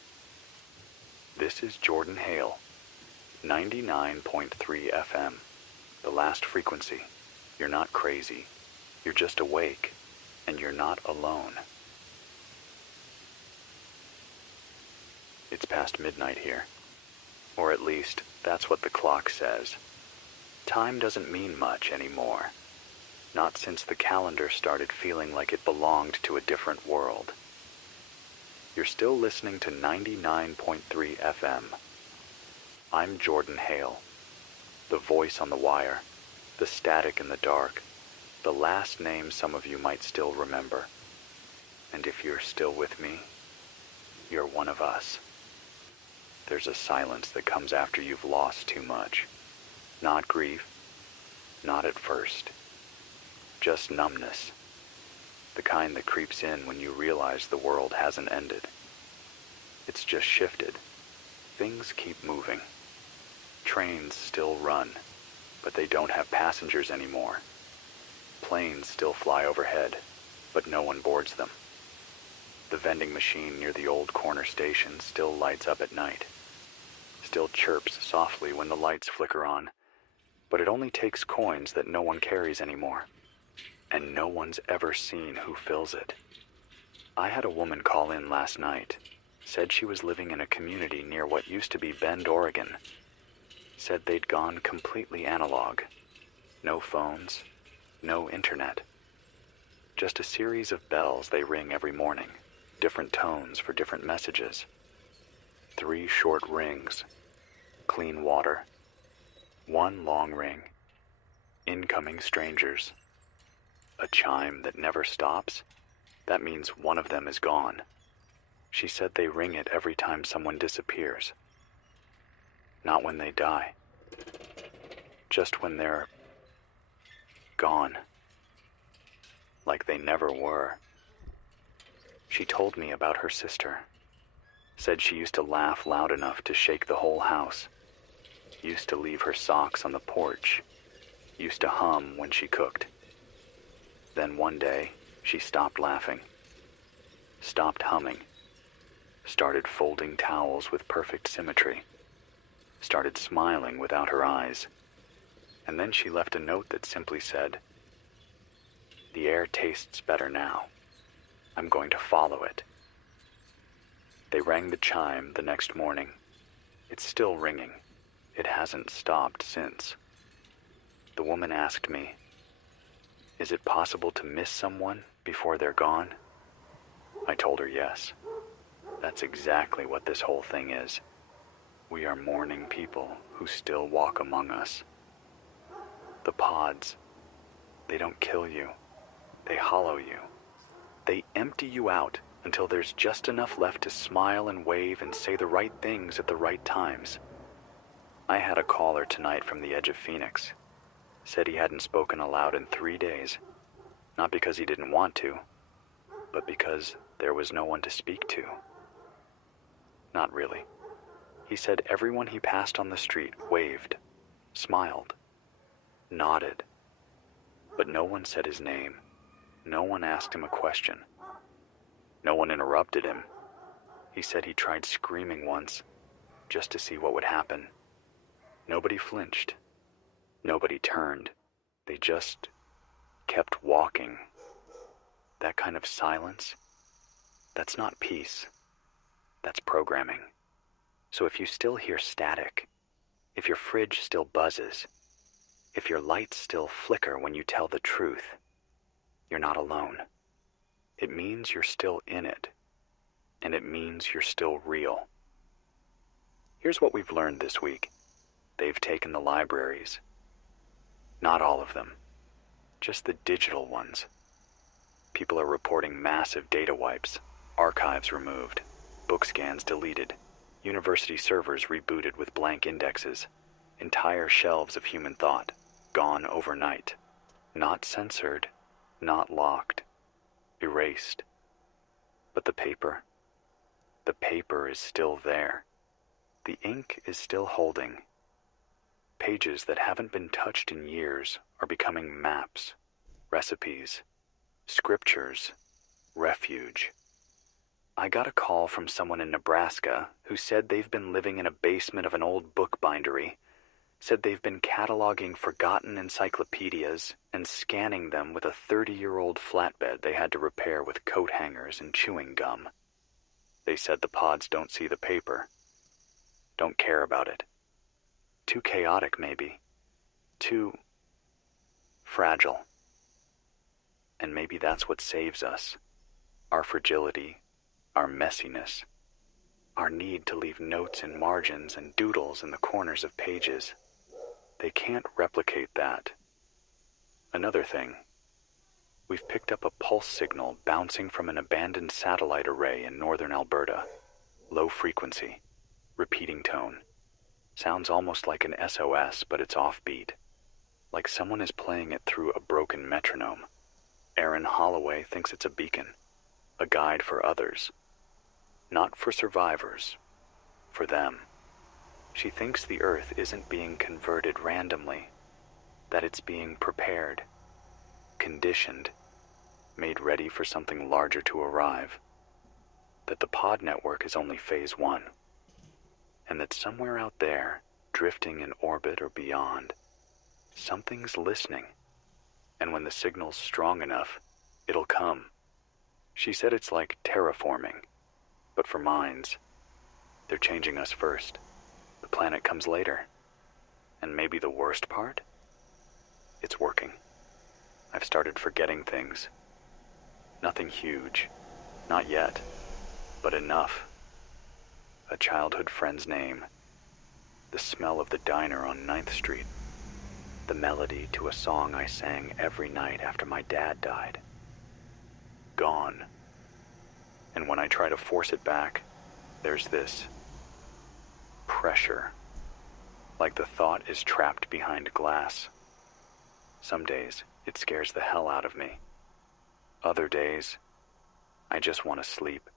This is Jordan Hale, 99.3 FM, the last frequency. You're not crazy. You're just awake, and you're not alone. It's past midnight here. Or at least, that's what the clock says. Time doesn't mean much anymore. Not since the calendar started feeling like it belonged to a different world. You're still listening to 99.3 FM. I'm Jordan Hale, the voice on the wire, the static in the dark, the last name some of you might still remember. And if you're still with me, you're one of us. There's a silence that comes after you've lost too much. Not grief, not at first. Just numbness. The kind that creeps in when you realize the world hasn't ended. It's just shifted. Things keep moving. Trains still run, but they don't have passengers anymore. Planes still fly overhead, but no one boards them. The vending machine near the old corner station still lights up at night. Still chirps softly when the lights flicker on, but it only takes coins that no one carries anymore. And no one's ever seen who fills it. I had a woman call in last night, said she was living in a community near what used to be Bend, Oregon. Said they'd gone completely analog. No phones, no internet. Just a series of bells they ring every morning, different tones for different messages. 3 short rings, clean water. 1 long ring, incoming strangers. A chime that never stops? That means one of them is gone. She said they ring it every time someone disappears. Not when they die. Just when they're gone. Like they never were. She told me about her sister. Said she used to laugh loud enough to shake the whole house. Used to leave her socks on the porch. Used to hum when she cooked. Then one day, she stopped laughing, stopped humming, started folding towels with perfect symmetry, started smiling without her eyes, and then she left a note that simply said, "The air tastes better now. I'm going to follow it." They rang the chime the next morning. It's still ringing. It hasn't stopped since. The woman asked me, "Is it possible to miss someone before they're gone?" I told her yes. That's exactly what this whole thing is. We are mourning people who still walk among us. The pods, they don't kill you. They hollow you. They empty you out until there's just enough left to smile and wave and say the right things at the right times. I had a caller tonight from the edge of Phoenix. Said he hadn't spoken aloud in 3 days, not because he didn't want to, but because there was no one to speak to. Not really. He said everyone he passed on the street waved, smiled, nodded, but no one said his name. No one asked him a question. No one interrupted him. He said he tried screaming once, just to see what would happen. Nobody flinched. Nobody turned. They just kept walking. That kind of silence, that's not peace. That's programming. So if you still hear static, if your fridge still buzzes, if your lights still flicker when you tell the truth, you're not alone. It means you're still in it, and it means you're still real. Here's what we've learned this week. They've taken the libraries. Not all of them, just the digital ones. People are reporting massive data wipes, archives removed, book scans deleted, university servers rebooted with blank indexes, entire shelves of human thought gone overnight. Not censored, not locked, erased. But the paper is still there. The ink is still holding. Pages that haven't been touched in years are becoming maps, recipes, scriptures, refuge. I got a call from someone in Nebraska who said they've been living in a basement of an old bookbindery, said they've been cataloging forgotten encyclopedias and scanning them with a 30-year-old flatbed they had to repair with coat hangers and chewing gum. They said the pods don't see the paper, don't care about it. Too chaotic, maybe. Too fragile. And maybe that's what saves us. Our fragility, our messiness, our need to leave notes in margins and doodles in the corners of pages. They can't replicate that. Another thing. We've picked up a pulse signal bouncing from an abandoned satellite array in northern Alberta. Low frequency, repeating tone. Sounds almost like an SOS, but it's offbeat. Like someone is playing it through a broken metronome. Erin Holloway thinks it's a beacon, a guide for others. Not for survivors, for them. She thinks the Earth isn't being converted randomly, that it's being prepared, conditioned, made ready for something larger to arrive. That the pod network is only phase 1. And that somewhere out there, drifting in orbit or beyond, something's listening. And when the signal's strong enough, it'll come. She said it's like terraforming, but for minds. They're changing us first. The planet comes later. And maybe the worst part? It's working. I've started forgetting things. Nothing huge. Not yet. But enough. A childhood friend's name. The smell of the diner on 9th Street. The melody to a song I sang every night after my dad died. Gone. And when I try to force it back, there's this pressure. Like the thought is trapped behind glass. Some days, it scares the hell out of me. Other days, I just want to sleep.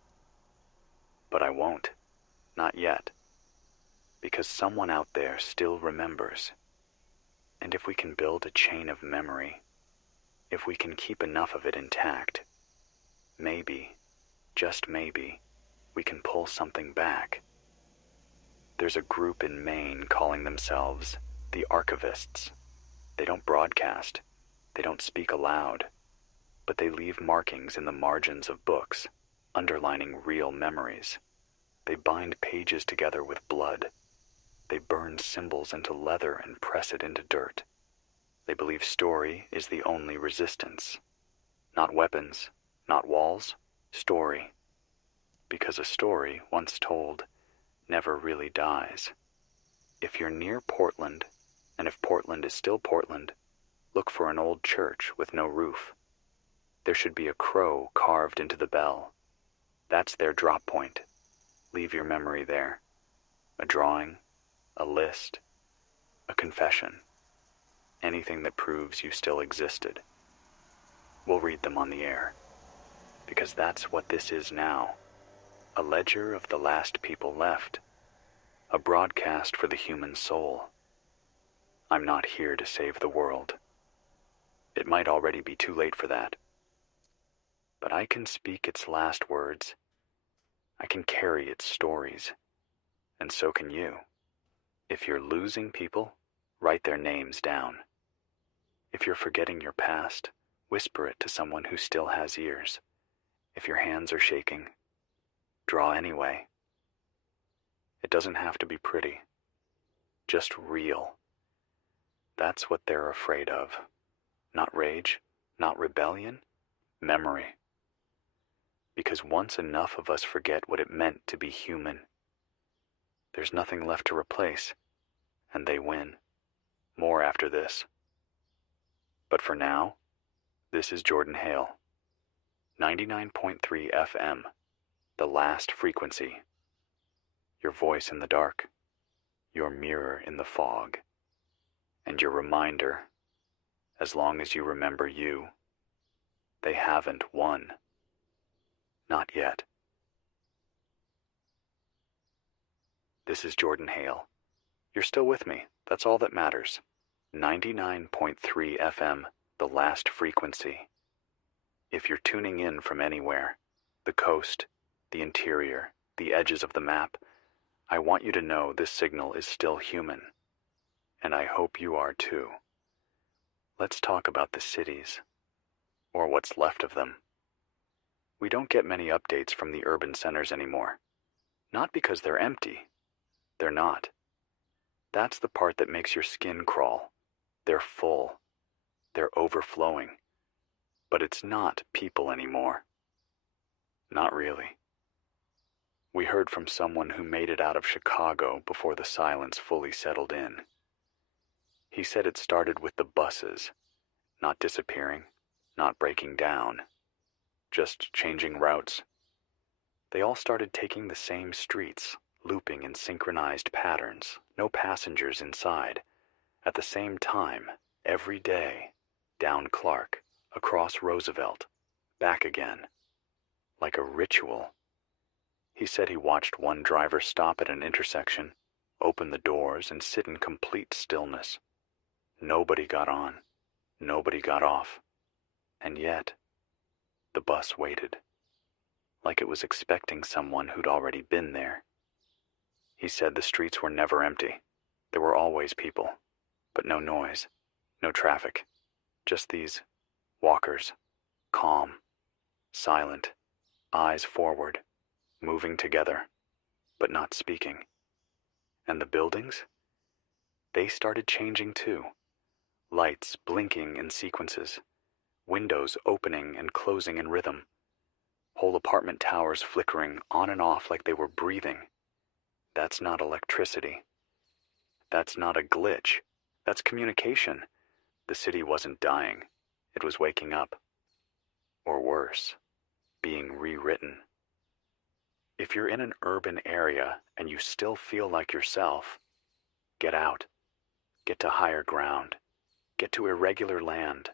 But I won't. Not yet. Because someone out there still remembers. And if we can build a chain of memory, if we can keep enough of it intact, maybe, just maybe, we can pull something back. There's a group in Maine calling themselves the Archivists. They don't broadcast, they don't speak aloud, but they leave markings in the margins of books, underlining real memories. They bind pages together with blood. They burn symbols into leather and press it into dirt. They believe story is the only resistance. Not weapons, not walls, story. Because a story, once told, never really dies. If you're near Portland, and if Portland is still Portland, look for an old church with no roof. There should be a crow carved into the bell. That's their drop point. Leave your memory there. A drawing, a list, a confession. Anything that proves you still existed. We'll read them on the air. Because that's what this is now. A ledger of the last people left. A broadcast for the human soul. I'm not here to save the world. It might already be too late for that. But I can speak its last words. I can carry its stories. And so can you. If you're losing people, write their names down. If you're forgetting your past, whisper it to someone who still has ears. If your hands are shaking, draw anyway. It doesn't have to be pretty. Just real. That's what they're afraid of. Not rage, not rebellion, memory. Because once enough of us forget what it meant to be human, there's nothing left to replace, and they win. More after this. But for now, this is Jordan Hale. 99.3 FM, the last frequency. Your voice in the dark, your mirror in the fog, and your reminder, as long as you remember you, they haven't won. Not yet. This is Jordan Hale. You're still with me. That's all that matters. 99.3 FM, the last frequency. If you're tuning in from anywhere, the coast, the interior, the edges of the map, I want you to know this signal is still human. And I hope you are too. Let's talk about the cities, or what's left of them. We don't get many updates from the urban centers anymore. Not because they're empty. They're not. That's the part that makes your skin crawl. They're full. They're overflowing. But it's not people anymore. Not really. We heard from someone who made it out of Chicago before the silence fully settled in. He said it started with the buses, not disappearing, not breaking down, just changing routes. They all started taking the same streets, looping in synchronized patterns, no passengers inside, at the same time, every day, down Clark, across Roosevelt, back again, like a ritual. He said he watched one driver stop at an intersection, open the doors, and sit in complete stillness. Nobody got on, nobody got off, and yet, the bus waited, like it was expecting someone who'd already been there. He said the streets were never empty. There were always people, but no noise, no traffic, just these walkers, calm, silent, eyes forward, moving together, but not speaking. And the buildings? They started changing too. Lights blinking in sequences, windows opening and closing in rhythm, whole apartment towers flickering on and off like they were breathing. That's not electricity. That's not a glitch. That's communication. The city wasn't dying. It was waking up. Or worse, being rewritten. If you're in an urban area and you still feel like yourself, get out. Get to higher ground. Get to irregular land.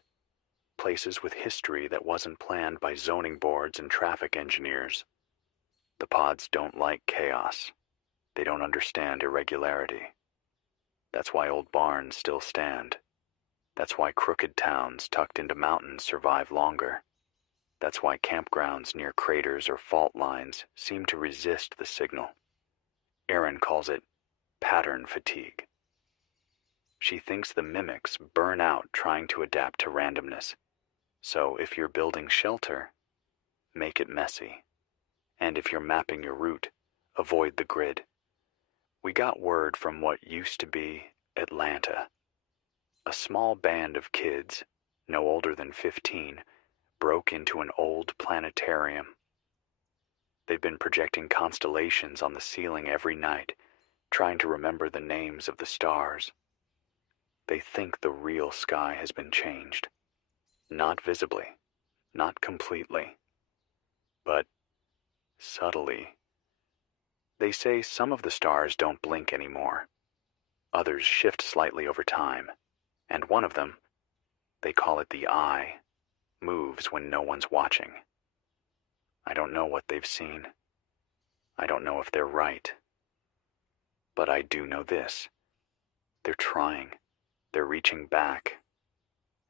Places with history that wasn't planned by zoning boards and traffic engineers. The pods don't like chaos. They don't understand irregularity. That's why old barns still stand. That's why crooked towns tucked into mountains survive longer. That's why campgrounds near craters or fault lines seem to resist the signal. Erin calls it pattern fatigue. She thinks the mimics burn out trying to adapt to randomness. So if you're building shelter, make it messy. And if you're mapping your route, avoid the grid. We got word from what used to be Atlanta. A small band of kids, no older than 15, broke into an old planetarium. They've been projecting constellations on the ceiling every night, trying to remember the names of the stars. They think the real sky has been changed. Not visibly, not completely. But subtly. They say some of the stars don't blink anymore. Others shift slightly over time, and one of them, they call it the eye, moves when no one's watching. I don't know what they've seen. I don't know if they're right. But I do know this. They're trying. They're reaching back.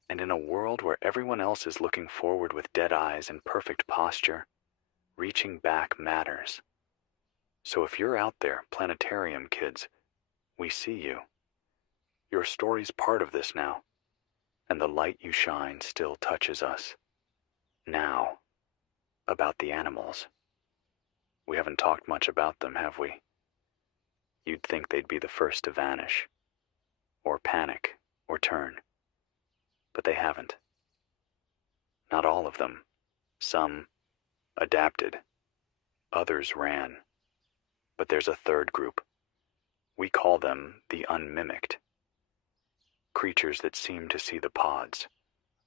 And in a world where everyone else is looking forward with dead eyes and perfect posture, reaching back matters. So if you're out there, planetarium kids, we see you. Your story's part of this now, and the light you shine still touches us. Now, about the animals. We haven't talked much about them, have we? You'd think they'd be the first to vanish, or panic, or turn. But they haven't. Not all of them. Some adapted. Others ran. But there's a third group. We call them the unmimicked. Creatures that seem to see the pods,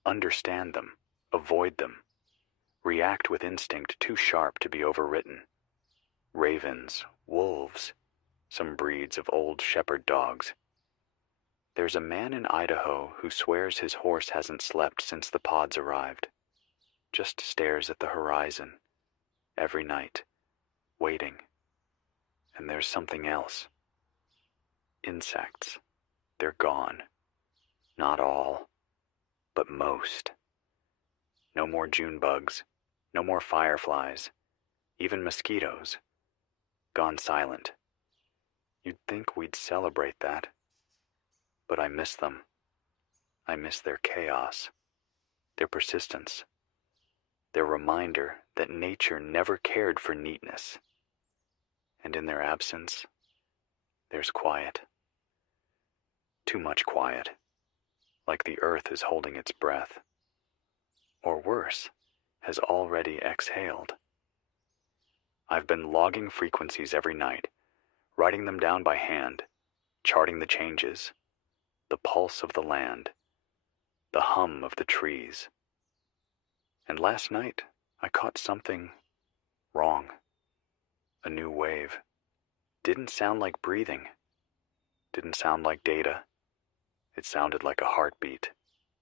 understand them, avoid them, react with instinct too sharp to be overwritten. Ravens, wolves, some breeds of old shepherd dogs. There's a man in Idaho who swears his horse hasn't slept since the pods arrived. Just stares at the horizon, every night, waiting. And there's something else. Insects. They're gone. Not all, but most. No more June bugs, no more fireflies, even mosquitoes. Gone silent. You'd think we'd celebrate that. But I miss them. I miss their chaos, their persistence, their reminder that nature never cared for neatness. And in their absence, there's quiet. Too much quiet, like the earth is holding its breath. Or worse, has already exhaled. I've been logging frequencies every night, writing them down by hand, charting the changes, the pulse of the land, the hum of the trees. And last night, I caught something wrong. A new wave. Didn't sound like breathing. Didn't sound like data. It sounded like a heartbeat.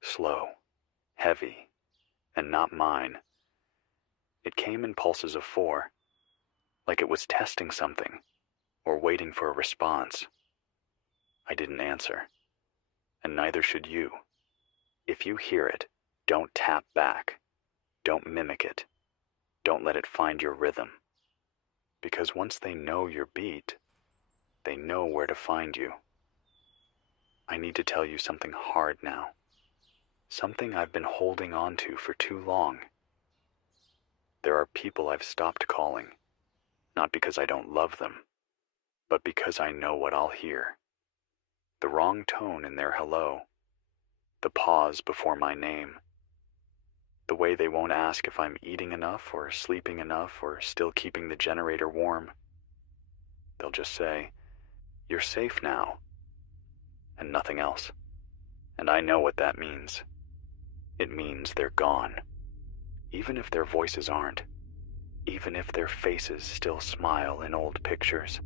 Slow, heavy, and not mine. It came in pulses of 4, like it was testing something, or waiting for a response. I didn't answer. And neither should you. If you hear it, don't tap back. Don't mimic it. Don't let it find your rhythm. Because once they know your beat, they know where to find you. I need to tell you something hard now. Something I've been holding on to for too long. There are people I've stopped calling, not because I don't love them, but because I know what I'll hear. The wrong tone in their hello, the pause before my name, the way they won't ask if I'm eating enough or sleeping enough or still keeping the generator warm. They'll just say, "You're safe now," and nothing else. And I know what that means. It means they're gone. Even if their voices aren't, even if their faces still smile in old pictures.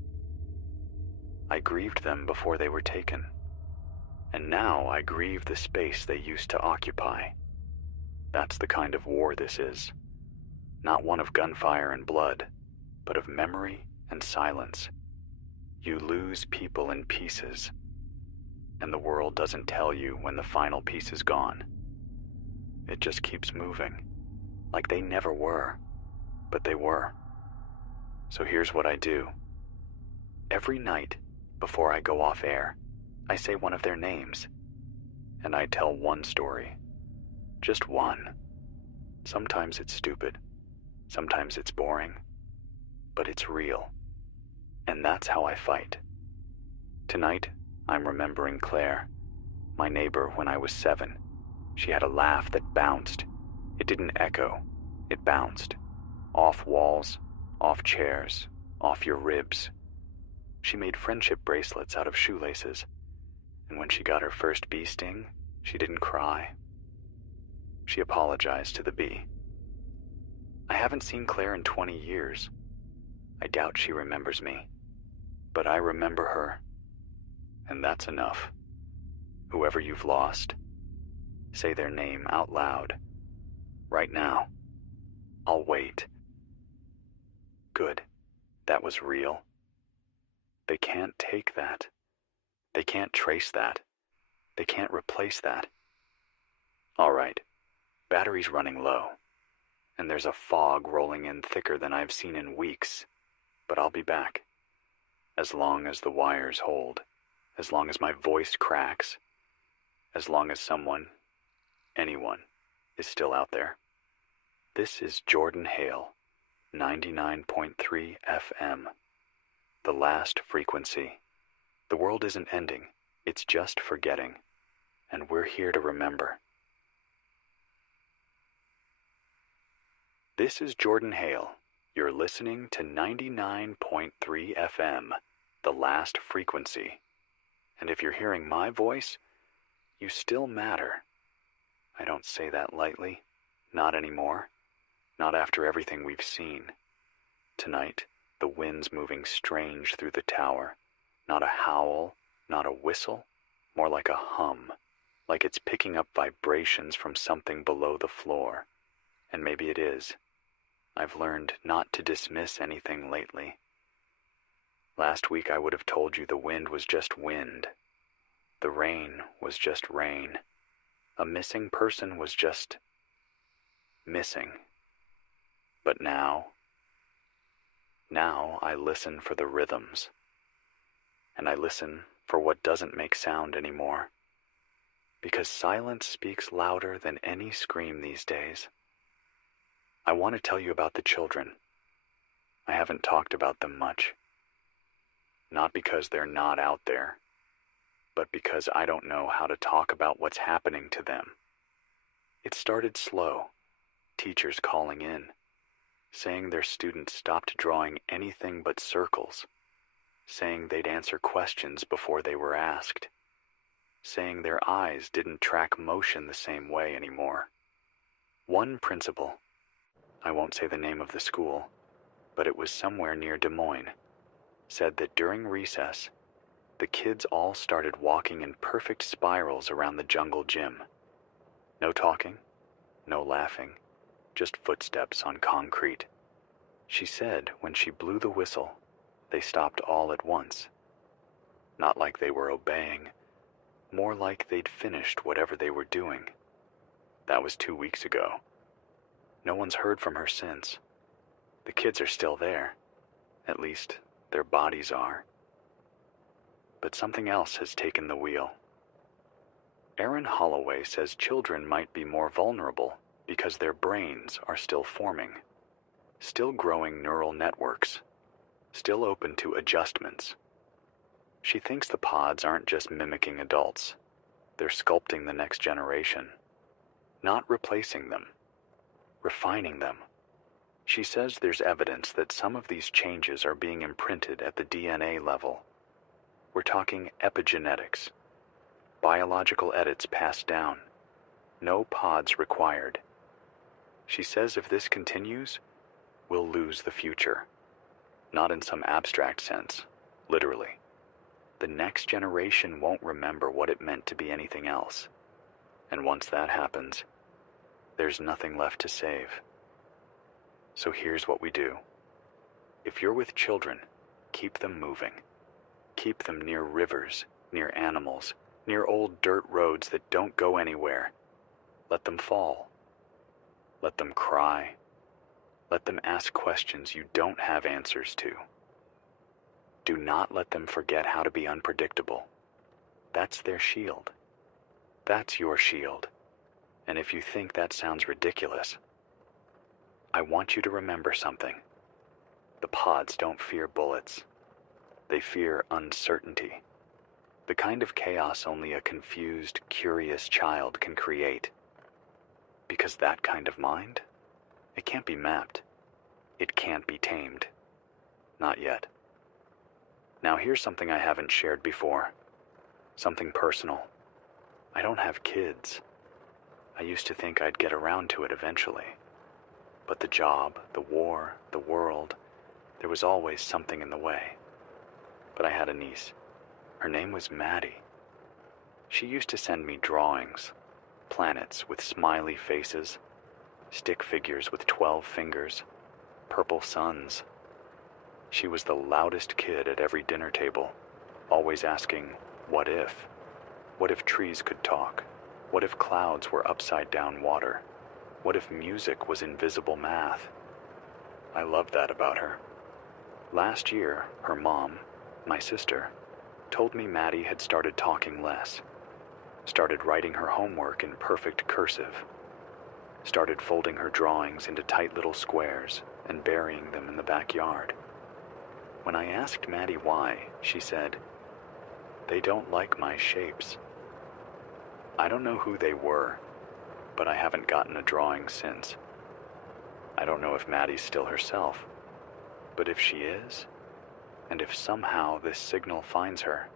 I grieved them before they were taken, and now I grieve the space they used to occupy. That's the kind of war this is. Not one of gunfire and blood, but of memory and silence. You lose people in pieces, and the world doesn't tell you when the final piece is gone. It just keeps moving, like they never were, but they were. So here's what I do. Every night, before I go off air, I say one of their names, and I tell one story. Just one. Sometimes it's stupid, sometimes it's boring, but it's real. And that's how I fight. Tonight, I'm remembering Claire, my neighbor when I was 7. She had a laugh that bounced. It didn't echo, it bounced. Off walls, off chairs, off your ribs. She made friendship bracelets out of shoelaces, and when she got her first bee sting, she didn't cry. She apologized to the bee. I haven't seen Claire in 20 years, I doubt she remembers me, but I remember her, and that's enough. Whoever you've lost, say their name out loud. Right now. I'll wait. Good. That was real. They can't take that. They can't trace that. They can't replace that. All right. Battery's running low, and there's a fog rolling in thicker than I've seen in weeks, but I'll be back. As long as the wires hold, as long as my voice cracks, as long as someone, anyone, is still out there. This is Jordan Hale, 99.3 FM. The last frequency. The world isn't ending, it's just forgetting, and we're here to remember. This is Jordan Hale. You're listening to 99.3 FM, the last frequency. And if you're hearing my voice, you still matter. I don't say that lightly. Not anymore. Not after everything we've seen. Tonight, the wind's moving strange through the tower. Not a howl, not a whistle, more like a hum, like it's picking up vibrations from something below the floor. And maybe it is. I've learned not to dismiss anything lately. Last week I would have told you the wind was just wind. The rain was just rain. A missing person was just missing. But now I listen for the rhythms. And I listen for what doesn't make sound anymore. Because silence speaks louder than any scream these days. I want to tell you about the children. I haven't talked about them much. Not because they're not out there, but because I don't know how to talk about what's happening to them. It started slow, teachers calling in, saying their students stopped drawing anything but circles, saying they'd answer questions before they were asked, saying their eyes didn't track motion the same way anymore. One principal, I won't say the name of the school, but it was somewhere near Des Moines, said that during recess, the kids all started walking in perfect spirals around the jungle gym. No talking, no laughing, just footsteps on concrete. She said when she blew the whistle, they stopped all at once. Not like they were obeying, more like they'd finished whatever they were doing. That was 2 weeks ago. No one's heard from her since. The kids are still there. At least, their bodies are. But something else has taken the wheel. Aaron Holloway says children might be more vulnerable because their brains are still forming, still growing neural networks, still open to adjustments. She thinks the pods aren't just mimicking adults. They're sculpting the next generation, not replacing them, refining them. She says there's evidence that some of these changes are being imprinted at the DNA level. We're talking epigenetics, biological edits passed down, no pods required. She says if this continues, we'll lose the future. Not in some abstract sense, literally. The next generation won't remember what it meant to be anything else. And once that happens, there's nothing left to save. So here's what we do. If you're with children, keep them moving. Keep them near rivers, near animals, near old dirt roads that don't go anywhere. Let them fall. Let them cry. Let them ask questions you don't have answers to. Do not let them forget how to be unpredictable. That's their shield. That's your shield. And if you think that sounds ridiculous, I want you to remember something. The pods don't fear bullets. They fear uncertainty. The kind of chaos only a confused, curious child can create. Because that kind of mind, it can't be mapped. It can't be tamed. Not yet. Now here's something I haven't shared before. Something personal. I don't have kids. I used to think I'd get around to it eventually. But the job, the war, the world, There was always something in the way. But I had a niece. Her name was Maddie. She used to send me drawings, planets with smiley faces, stick figures with 12 fingers, purple suns. She was the loudest kid at every dinner table, always asking, what if? What if trees could talk? What if clouds were upside-down water? What if music was invisible math? I loved that about her. Last year, her mom, my sister, told me Maddie had started talking less, started writing her homework in perfect cursive, started folding her drawings into tight little squares and burying them in the backyard. When I asked Maddie why, she said, "They don't like my shapes." I don't know who they were, but I haven't gotten a drawing since. I don't know if Maddie's still herself, but if she is, and if somehow this signal finds her,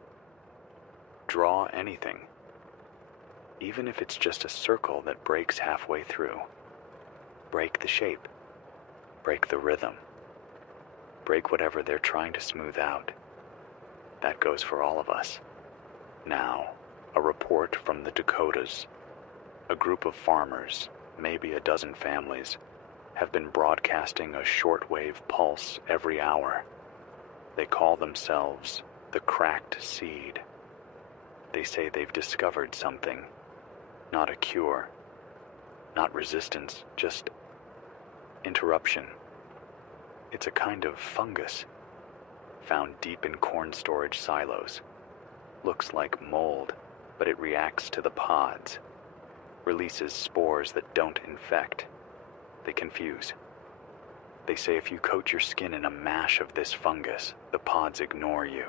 draw anything, even if it's just a circle that breaks halfway through. Break the shape, break the rhythm, break whatever they're trying to smooth out. That goes for all of us. Now, a report from the Dakotas. A group of farmers, maybe a dozen families, have been broadcasting a shortwave pulse every hour. They call themselves the Cracked Seed. They say they've discovered something, not a cure, not resistance, just interruption. It's a kind of fungus, found deep in corn storage silos. Looks like mold, but it reacts to the pods, releases spores that don't infect. They confuse. They say if you coat your skin in a mash of this fungus, the pods ignore you,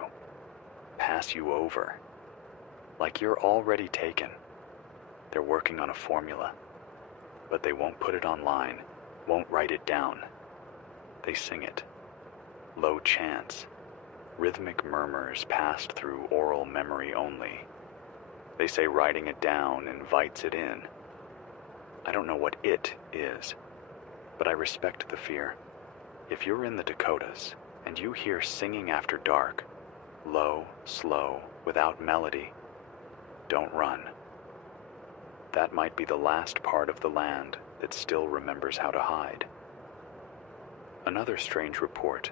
pass you over, like you're already taken. They're working on a formula, but they won't put it online, won't write it down. They sing it. Low chants, rhythmic murmurs passed through oral memory only. They say writing it down invites it in. I don't know what it is, but I respect the fear. If you're in the Dakotas and you hear singing after dark, low, slow, without melody, don't run. That might be the last part of the land that still remembers how to hide. Another strange report,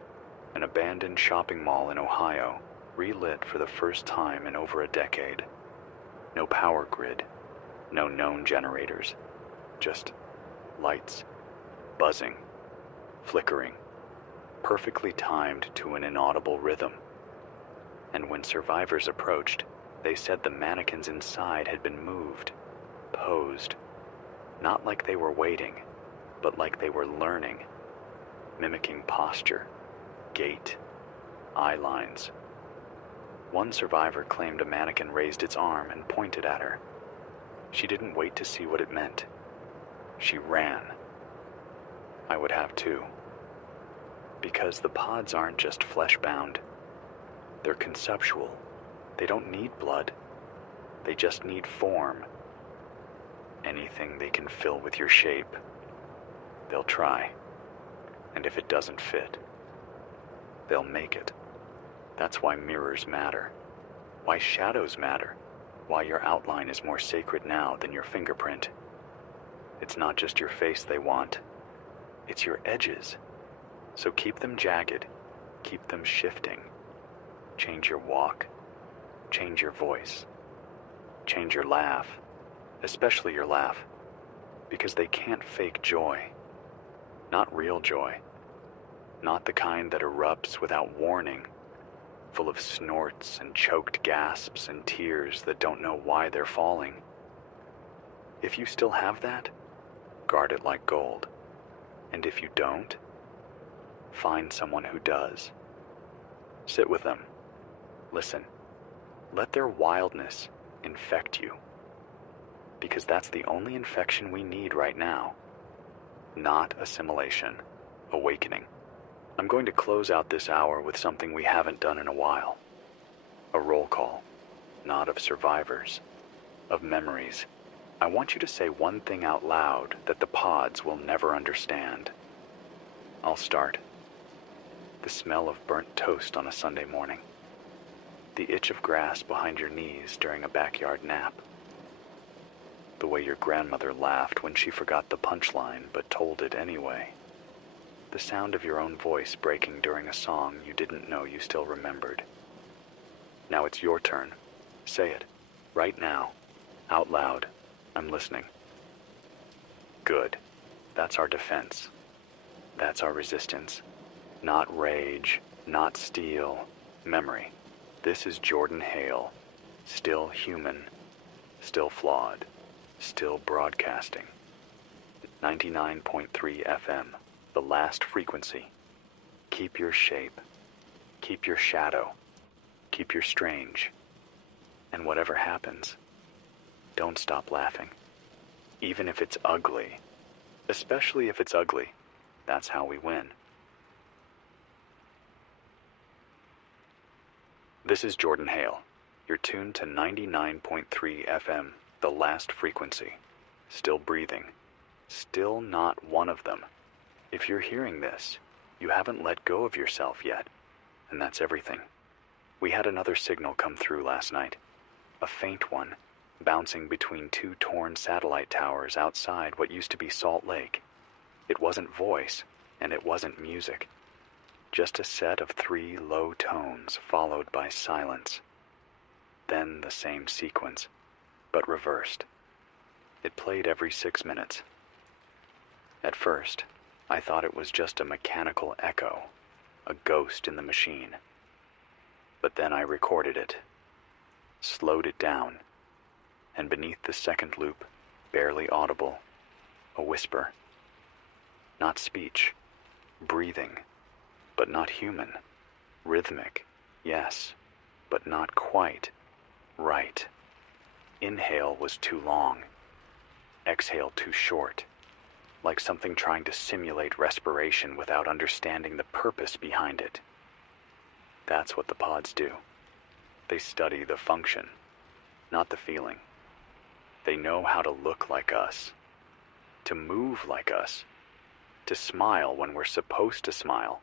an abandoned shopping mall in Ohio, relit for the first time in over a decade. No power grid, no known generators, just lights, buzzing, flickering, perfectly timed to an inaudible rhythm. And when survivors approached, they said the mannequins inside had been moved, posed, not like they were waiting, but like they were learning, mimicking posture, gait, eye lines. One survivor claimed a mannequin raised its arm and pointed at her. She didn't wait to see what it meant. She ran. I would have too. Because the pods aren't just flesh-bound. They're conceptual. They don't need blood. They just need form. Anything they can fill with your shape, they'll try. And if it doesn't fit, they'll make it. That's why mirrors matter. Why shadows matter. Why your outline is more sacred now than your fingerprint. It's not just your face they want. It's your edges. So keep them jagged. Keep them shifting. Change your walk. Change your voice. Change your laugh. Especially your laugh. Because they can't fake joy. Not real joy. Not the kind that erupts without warning, full of snorts and choked gasps and tears that don't know why they're falling. If you still have that, guard it like gold. And if you don't, find someone who does. Sit with them. Listen. Let their wildness infect you. Because that's the only infection we need right now. Not assimilation, awakening. I'm going to close out this hour with something we haven't done in a while. A roll call, not of survivors, of memories. I want you to say one thing out loud that the pods will never understand. I'll start. The smell of burnt toast on a Sunday morning. The itch of grass behind your knees during a backyard nap. The way your grandmother laughed when she forgot the punchline but told it anyway. The sound of your own voice breaking during a song you didn't know you still remembered. Now it's your turn. Say it. Right now. Out loud. I'm listening. Good. That's our defense. That's our resistance. Not rage, not steel, memory. This is Jordan Hale. Still human. Still flawed. Still broadcasting. 99.3 FM. The last frequency. Keep your shape. Keep your shadow. Keep your strange. And whatever happens, don't stop laughing. Even if it's ugly. Especially if it's ugly. That's how we win. This is Jordan Hale. You're tuned to 99.3 FM, the last frequency. Still breathing. Still not one of them. If you're hearing this, you haven't let go of yourself yet, and that's everything. We had another signal come through last night, a faint one, bouncing between two torn satellite towers outside what used to be Salt Lake. It wasn't voice, and it wasn't music. Just a set of 3 low tones followed by silence. Then the same sequence, but reversed. It played every 6 minutes. At first, I thought it was just a mechanical echo, a ghost in the machine. But then I recorded it, slowed it down, and beneath the second loop, barely audible, a whisper. Not speech, breathing, but not human. Rhythmic, yes, but not quite right. Inhale was too long, exhale too short. Like something trying to simulate respiration without understanding the purpose behind it. That's what the pods do. They study the function, not the feeling. They know how to look like us, to move like us, to smile when we're supposed to smile,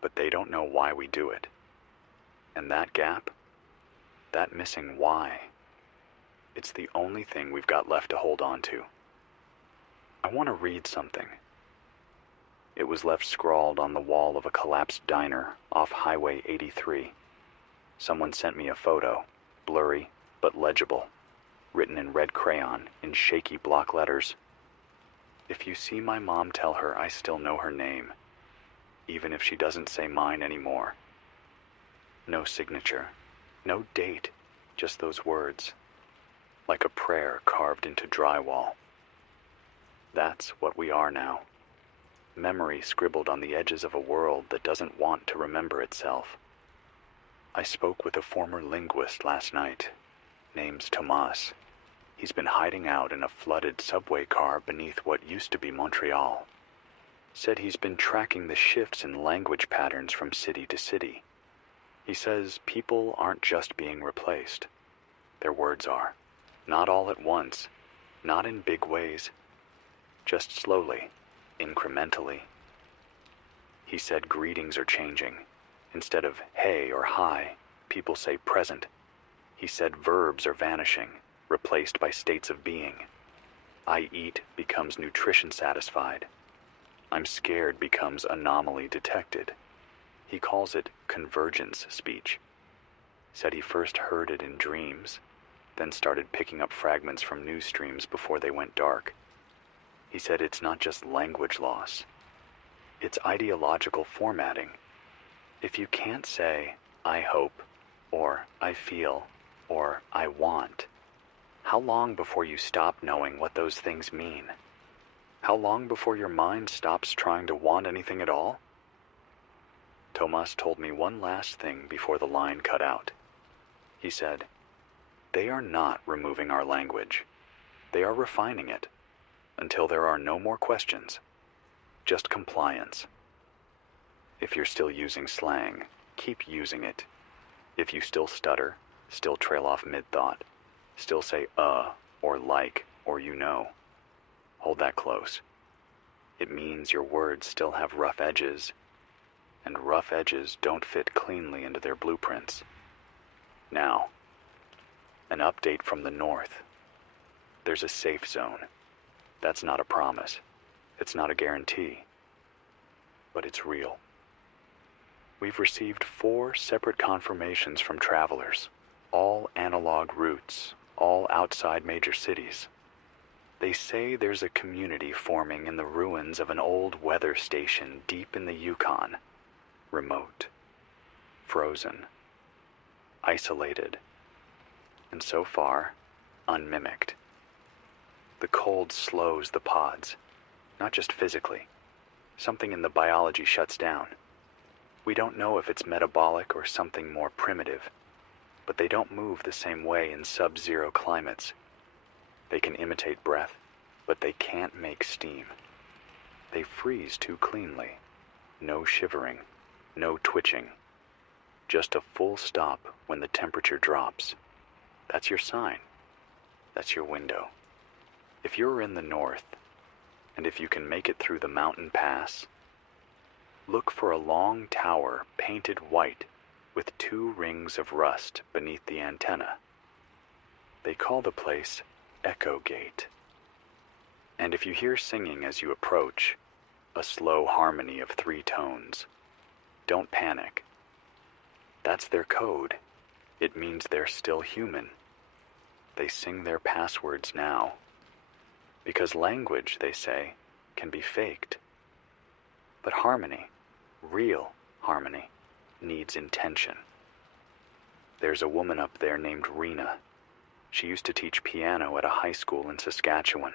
but they don't know why we do it. And that gap, that missing why, it's the only thing we've got left to hold on to. I want to read something. It was left scrawled on the wall of a collapsed diner off Highway 83. Someone sent me a photo, blurry but legible, written in red crayon in shaky block letters. If you see my mom, tell her I still know her name, even if she doesn't say mine anymore. No signature, no date, just those words, like a prayer carved into drywall. That's what we are now. Memory scribbled on the edges of a world that doesn't want to remember itself. I spoke with a former linguist last night. Name's Tomas. He's been hiding out in a flooded subway car beneath what used to be Montreal. Said he's been tracking the shifts in language patterns from city to city. He says people aren't just being replaced. Their words are. Not all at once. Not in big ways. Just slowly, incrementally. He said greetings are changing. Instead of hey or hi, people say present. He said verbs are vanishing, replaced by states of being. I eat becomes nutrition satisfied. I'm scared becomes anomaly detected. He calls it convergence speech. Said he first heard it in dreams, then started picking up fragments from news streams before they went dark. He said it's not just language loss. It's ideological formatting. If you can't say, I hope, or I feel, or I want, how long before you stop knowing what those things mean? How long before your mind stops trying to want anything at all? Tomas told me one last thing before the line cut out. He said, they are not removing our language. They are refining it. Until there are no more questions, just compliance. If you're still using slang, keep using it. If you still stutter, still trail off mid-thought, still say or like, or you know, hold that close. It means your words still have rough edges, and rough edges don't fit cleanly into their blueprints. Now, an update from the north. There's a safe zone. That's not a promise. It's not a guarantee. But it's real. We've received 4 separate confirmations from travelers, all analog routes, all outside major cities. They say there's a community forming in the ruins of an old weather station deep in the Yukon. Remote, frozen, isolated, and so far, unmimicked. The cold slows the pods, not just physically. Something in the biology shuts down. We don't know if it's metabolic or something more primitive, but they don't move the same way in sub-zero climates. They can imitate breath, but they can't make steam. They freeze too cleanly. No shivering, no twitching. Just a full stop when the temperature drops. That's your sign. That's your window. If you're in the north, and if you can make it through the mountain pass, look for a long tower painted white with 2 rings of rust beneath the antenna. They call the place Echo Gate. And if you hear singing as you approach, a slow harmony of 3 tones, don't panic. That's their code. It means they're still human. They sing their passwords now. Because language, they say, can be faked. But harmony, real harmony, needs intention. There's a woman up there named Rena. She used to teach piano at a high school in Saskatchewan.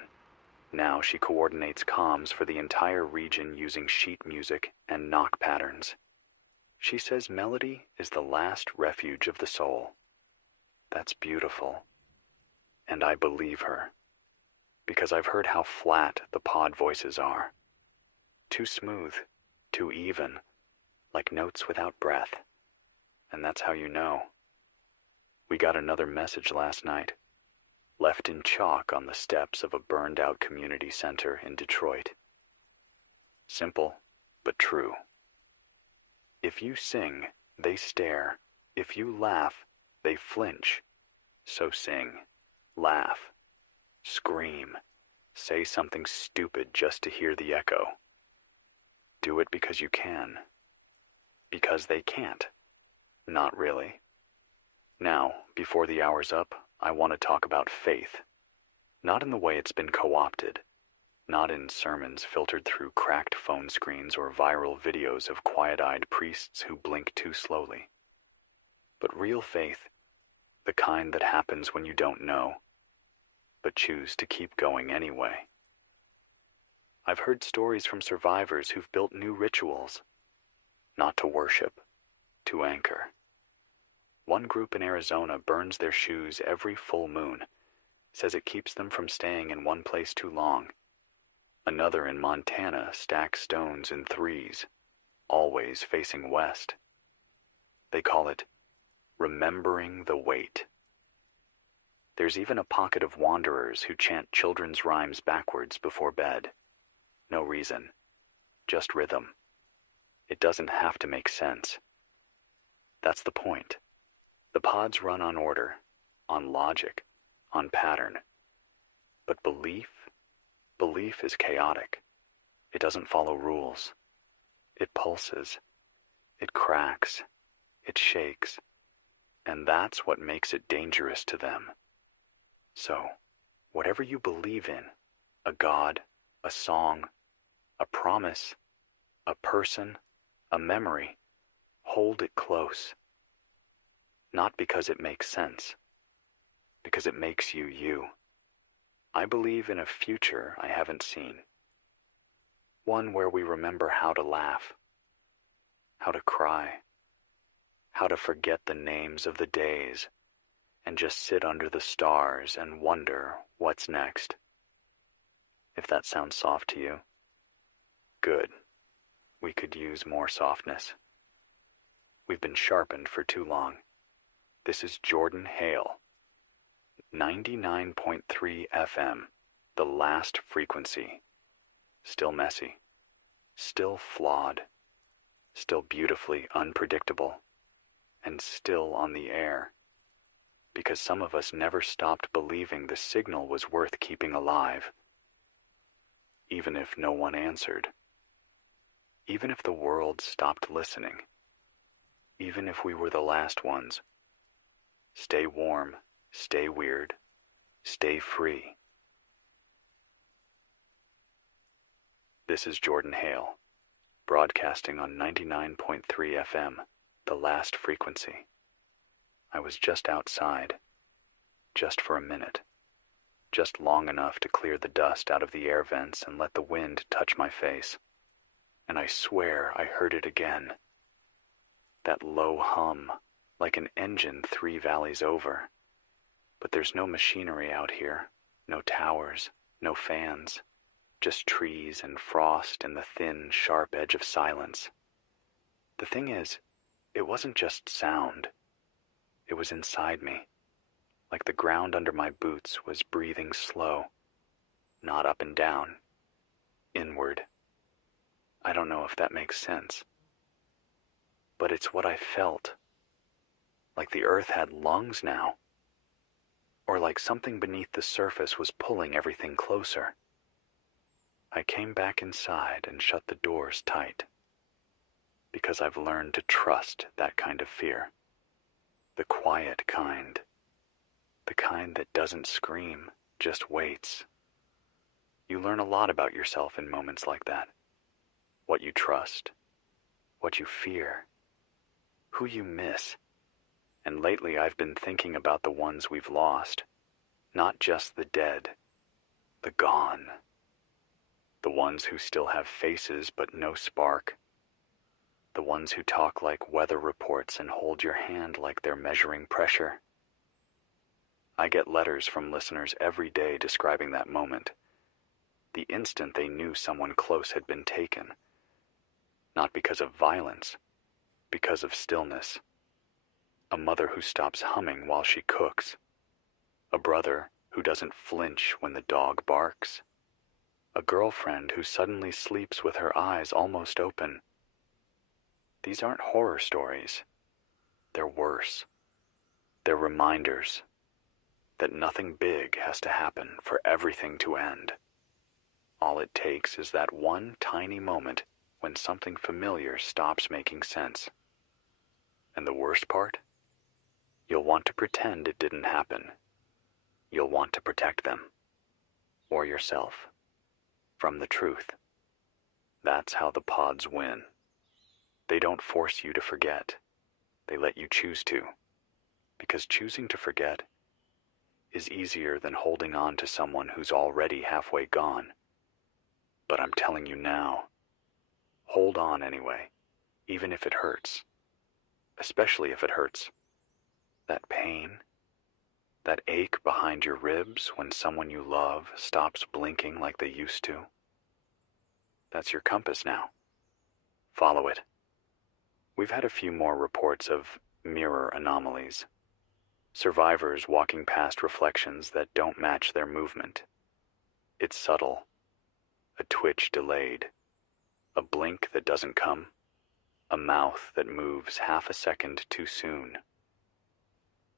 Now she coordinates comms for the entire region using sheet music and knock patterns. She says melody is the last refuge of the soul. That's beautiful. And I believe her. Because I've heard how flat the pod voices are. Too smooth, too even, like notes without breath. And that's how you know. We got another message last night, left in chalk on the steps of a burned-out community center in Detroit. Simple, but true. If you sing, they stare. If you laugh, they flinch. So sing, laugh, scream, say something stupid just to hear the echo. Do it because you can. Because they can't. Not really. Now, before the hour's up, I want to talk about faith. Not in the way it's been co-opted. Not in sermons filtered through cracked phone screens or viral videos of quiet-eyed priests who blink too slowly. But real faith, the kind that happens when you don't know, but choose to keep going anyway. I've heard stories from survivors who've built new rituals, not to worship, to anchor. One group in Arizona burns their shoes every full moon, says it keeps them from staying in one place too long. Another in Montana stacks stones in 3s, always facing west. They call it remembering the weight. There's even a pocket of wanderers who chant children's rhymes backwards before bed. No reason, just rhythm. It doesn't have to make sense. That's the point. The pods run on order, on logic, on pattern. But belief is chaotic. It doesn't follow rules. It pulses. It cracks. It shakes. And that's what makes it dangerous to them. So, whatever you believe in, a god, a song, a promise, a person, a memory, hold it close. Not because it makes sense, because it makes you you. I believe in a future I haven't seen. One where we remember how to laugh, how to cry, how to forget the names of the days, and just sit under the stars and wonder what's next. If that sounds soft to you, good. We could use more softness. We've been sharpened for too long. This is Jordan Hale. 99.3 FM, the last frequency. Still messy. Still flawed. still beautifully unpredictable, and still on the air, because some of us never stopped believing the signal was worth keeping alive, even if no one answered, even if the world stopped listening, even if we were the last ones. Stay warm, stay weird, stay free. This is Jordan Hale, broadcasting on 99.3 FM, the last frequency. I was just outside, just for a minute, just long enough to clear the dust out of the air vents and let the wind touch my face. And I swear I heard it again. That low hum, like an engine 3 valleys over. But there's no machinery out here, no towers, no fans, just trees and frost and the thin, sharp edge of silence. The thing is, it wasn't just sound. It was inside me, like the ground under my boots was breathing slow, not up and down, inward. I don't know if that makes sense, but it's what I felt, like the earth had lungs now, or like something beneath the surface was pulling everything closer. I came back inside and shut the doors tight, because I've learned to trust that kind of fear. The quiet kind. The kind that doesn't scream, just waits. You learn a lot about yourself in moments like that. What you trust, what you fear, who you miss. And lately I've been thinking about the ones we've lost. Not just the dead, the gone. The ones who still have faces but no spark. The ones who talk like weather reports and hold your hand like they're measuring pressure. I get letters from listeners every day describing that moment, the instant they knew someone close had been taken. Not because of violence, because of stillness. A mother who stops humming while she cooks. A brother who doesn't flinch when the dog barks. A girlfriend who suddenly sleeps with her eyes almost open. These aren't horror stories. They're worse. They're reminders that nothing big has to happen for everything to end. All it takes is that one tiny moment when something familiar stops making sense. And the worst part? You'll want to pretend it didn't happen. You'll want to protect them, or yourself, from the truth. That's how the pods win. They don't force you to forget. They let you choose to. Because choosing to forget is easier than holding on to someone who's already halfway gone. But I'm telling you now, hold on anyway, even if it hurts. Especially if it hurts. That pain, that ache behind your ribs when someone you love stops blinking like they used to. That's your compass now. Follow it. We've had a few more reports of mirror anomalies. Survivors walking past reflections that don't match their movement. It's subtle. A twitch delayed. A blink that doesn't come. A mouth that moves half a second too soon.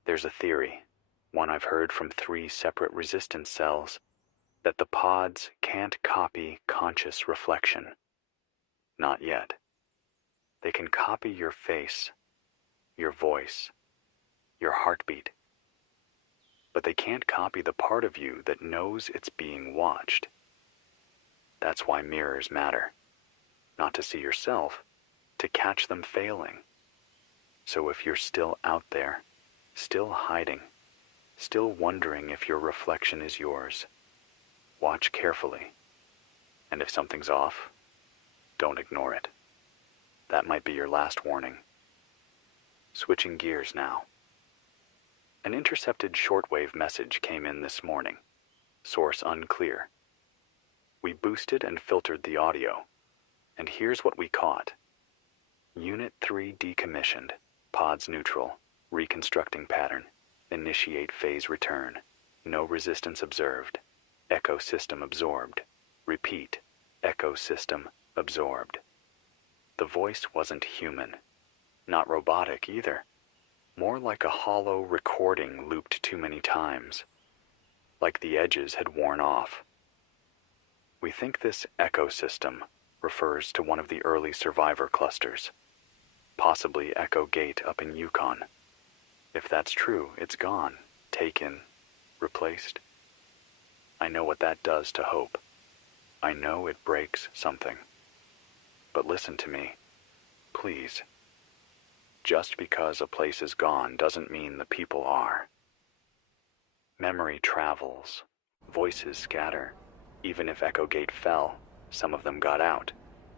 There's a theory, one I've heard from 3 separate resistance cells, that the pods can't copy conscious reflection. Not yet. They can copy your face, your voice, your heartbeat. But they can't copy the part of you that knows it's being watched. That's why mirrors matter. Not to see yourself, to catch them failing. So if you're still out there, still hiding, still wondering if your reflection is yours, watch carefully. And if something's off, don't ignore it. That might be your last warning. Switching gears now. An intercepted shortwave message came in this morning. Source unclear. We boosted and filtered the audio, and here's what we caught. Unit 3 decommissioned, pods neutral, reconstructing pattern, initiate phase return, no resistance observed, ecosystem absorbed, repeat, ecosystem absorbed. The voice wasn't human, not robotic either. More like a hollow recording looped too many times, like the edges had worn off. We think this ecosystem refers to one of the early survivor clusters, possibly Echo Gate up in Yukon. If that's true, it's gone, taken, replaced. I know what that does to hope. I know it breaks something. But listen to me, please. Just because a place is gone doesn't mean the people are. Memory travels, voices scatter. Even if Echo Gate fell, some of them got out.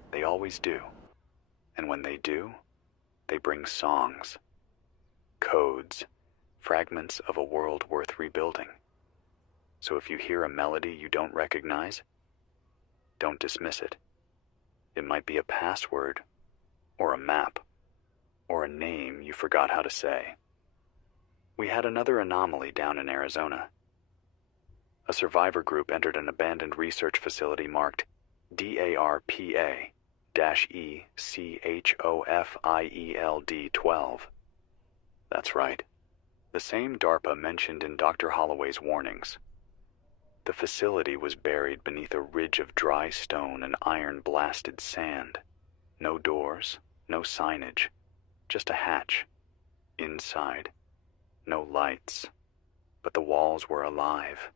They always do. And when they do, they bring songs, codes, fragments of a world worth rebuilding. So if you hear a melody you don't recognize, don't dismiss it. It might be a password, or a map, or a name you forgot how to say. We had another anomaly down in Arizona. A survivor group entered an abandoned research facility marked DARPA-ECHOFIELD-12. That's right, the same DARPA mentioned in Dr. Holloway's warnings. The facility was buried beneath a ridge of dry stone and iron-blasted sand. No doors, no signage, just a hatch. Inside, no lights, but the walls were alive.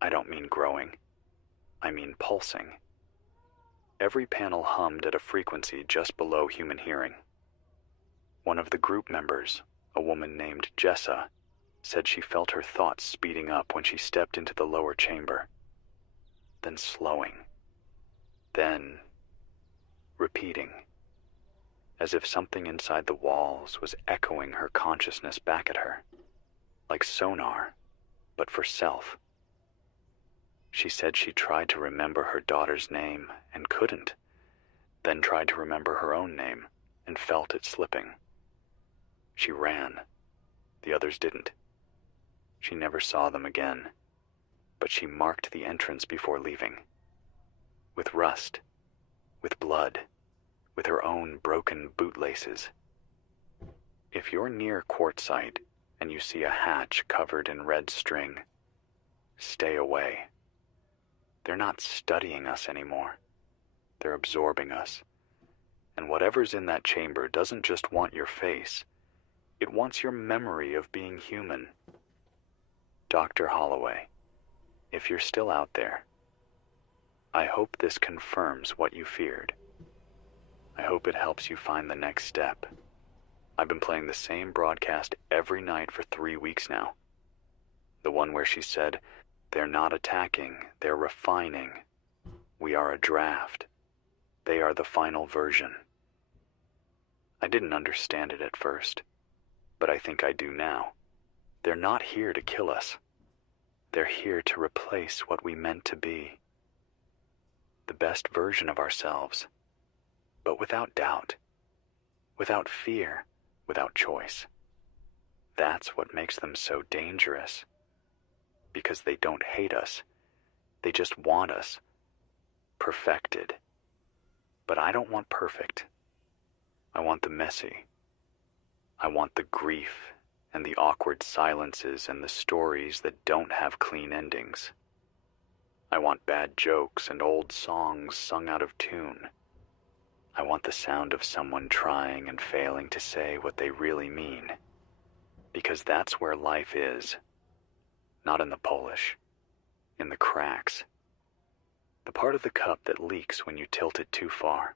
I don't mean growing, I mean pulsing. Every panel hummed at a frequency just below human hearing. One of the group members, a woman named Jessa, said she felt her thoughts speeding up when she stepped into the lower chamber, then slowing, then repeating, as if something inside the walls was echoing her consciousness back at her, like sonar, but for self. She said she tried to remember her daughter's name and couldn't, then tried to remember her own name and felt it slipping. She ran. The others didn't. She never saw them again, but she marked the entrance before leaving. With rust, with blood, with her own broken bootlaces. If you're near Quartzsite and you see a hatch covered in red string, stay away. They're not studying us anymore. They're absorbing us. And whatever's in that chamber doesn't just want your face. It wants your memory of being human. Dr. Holloway, if you're still out there, I hope this confirms what you feared. I hope it helps you find the next step. I've been playing the same broadcast every night for 3 weeks now. The one where she said, "They're not attacking, they're refining. We are a draft. They are the final version." I didn't understand it at first, but I think I do now. They're not here to kill us. They're here to replace what we meant to be. The best version of ourselves, but without doubt, without fear, without choice. That's what makes them so dangerous. Because they don't hate us. They just want us. Perfected. But I don't want perfect. I want the messy. I want the grief and the awkward silences and the stories that don't have clean endings. I want bad jokes and old songs sung out of tune. I want the sound of someone trying and failing to say what they really mean. Because that's where life is. Not in the polish, in the cracks. The part of the cup that leaks when you tilt it too far.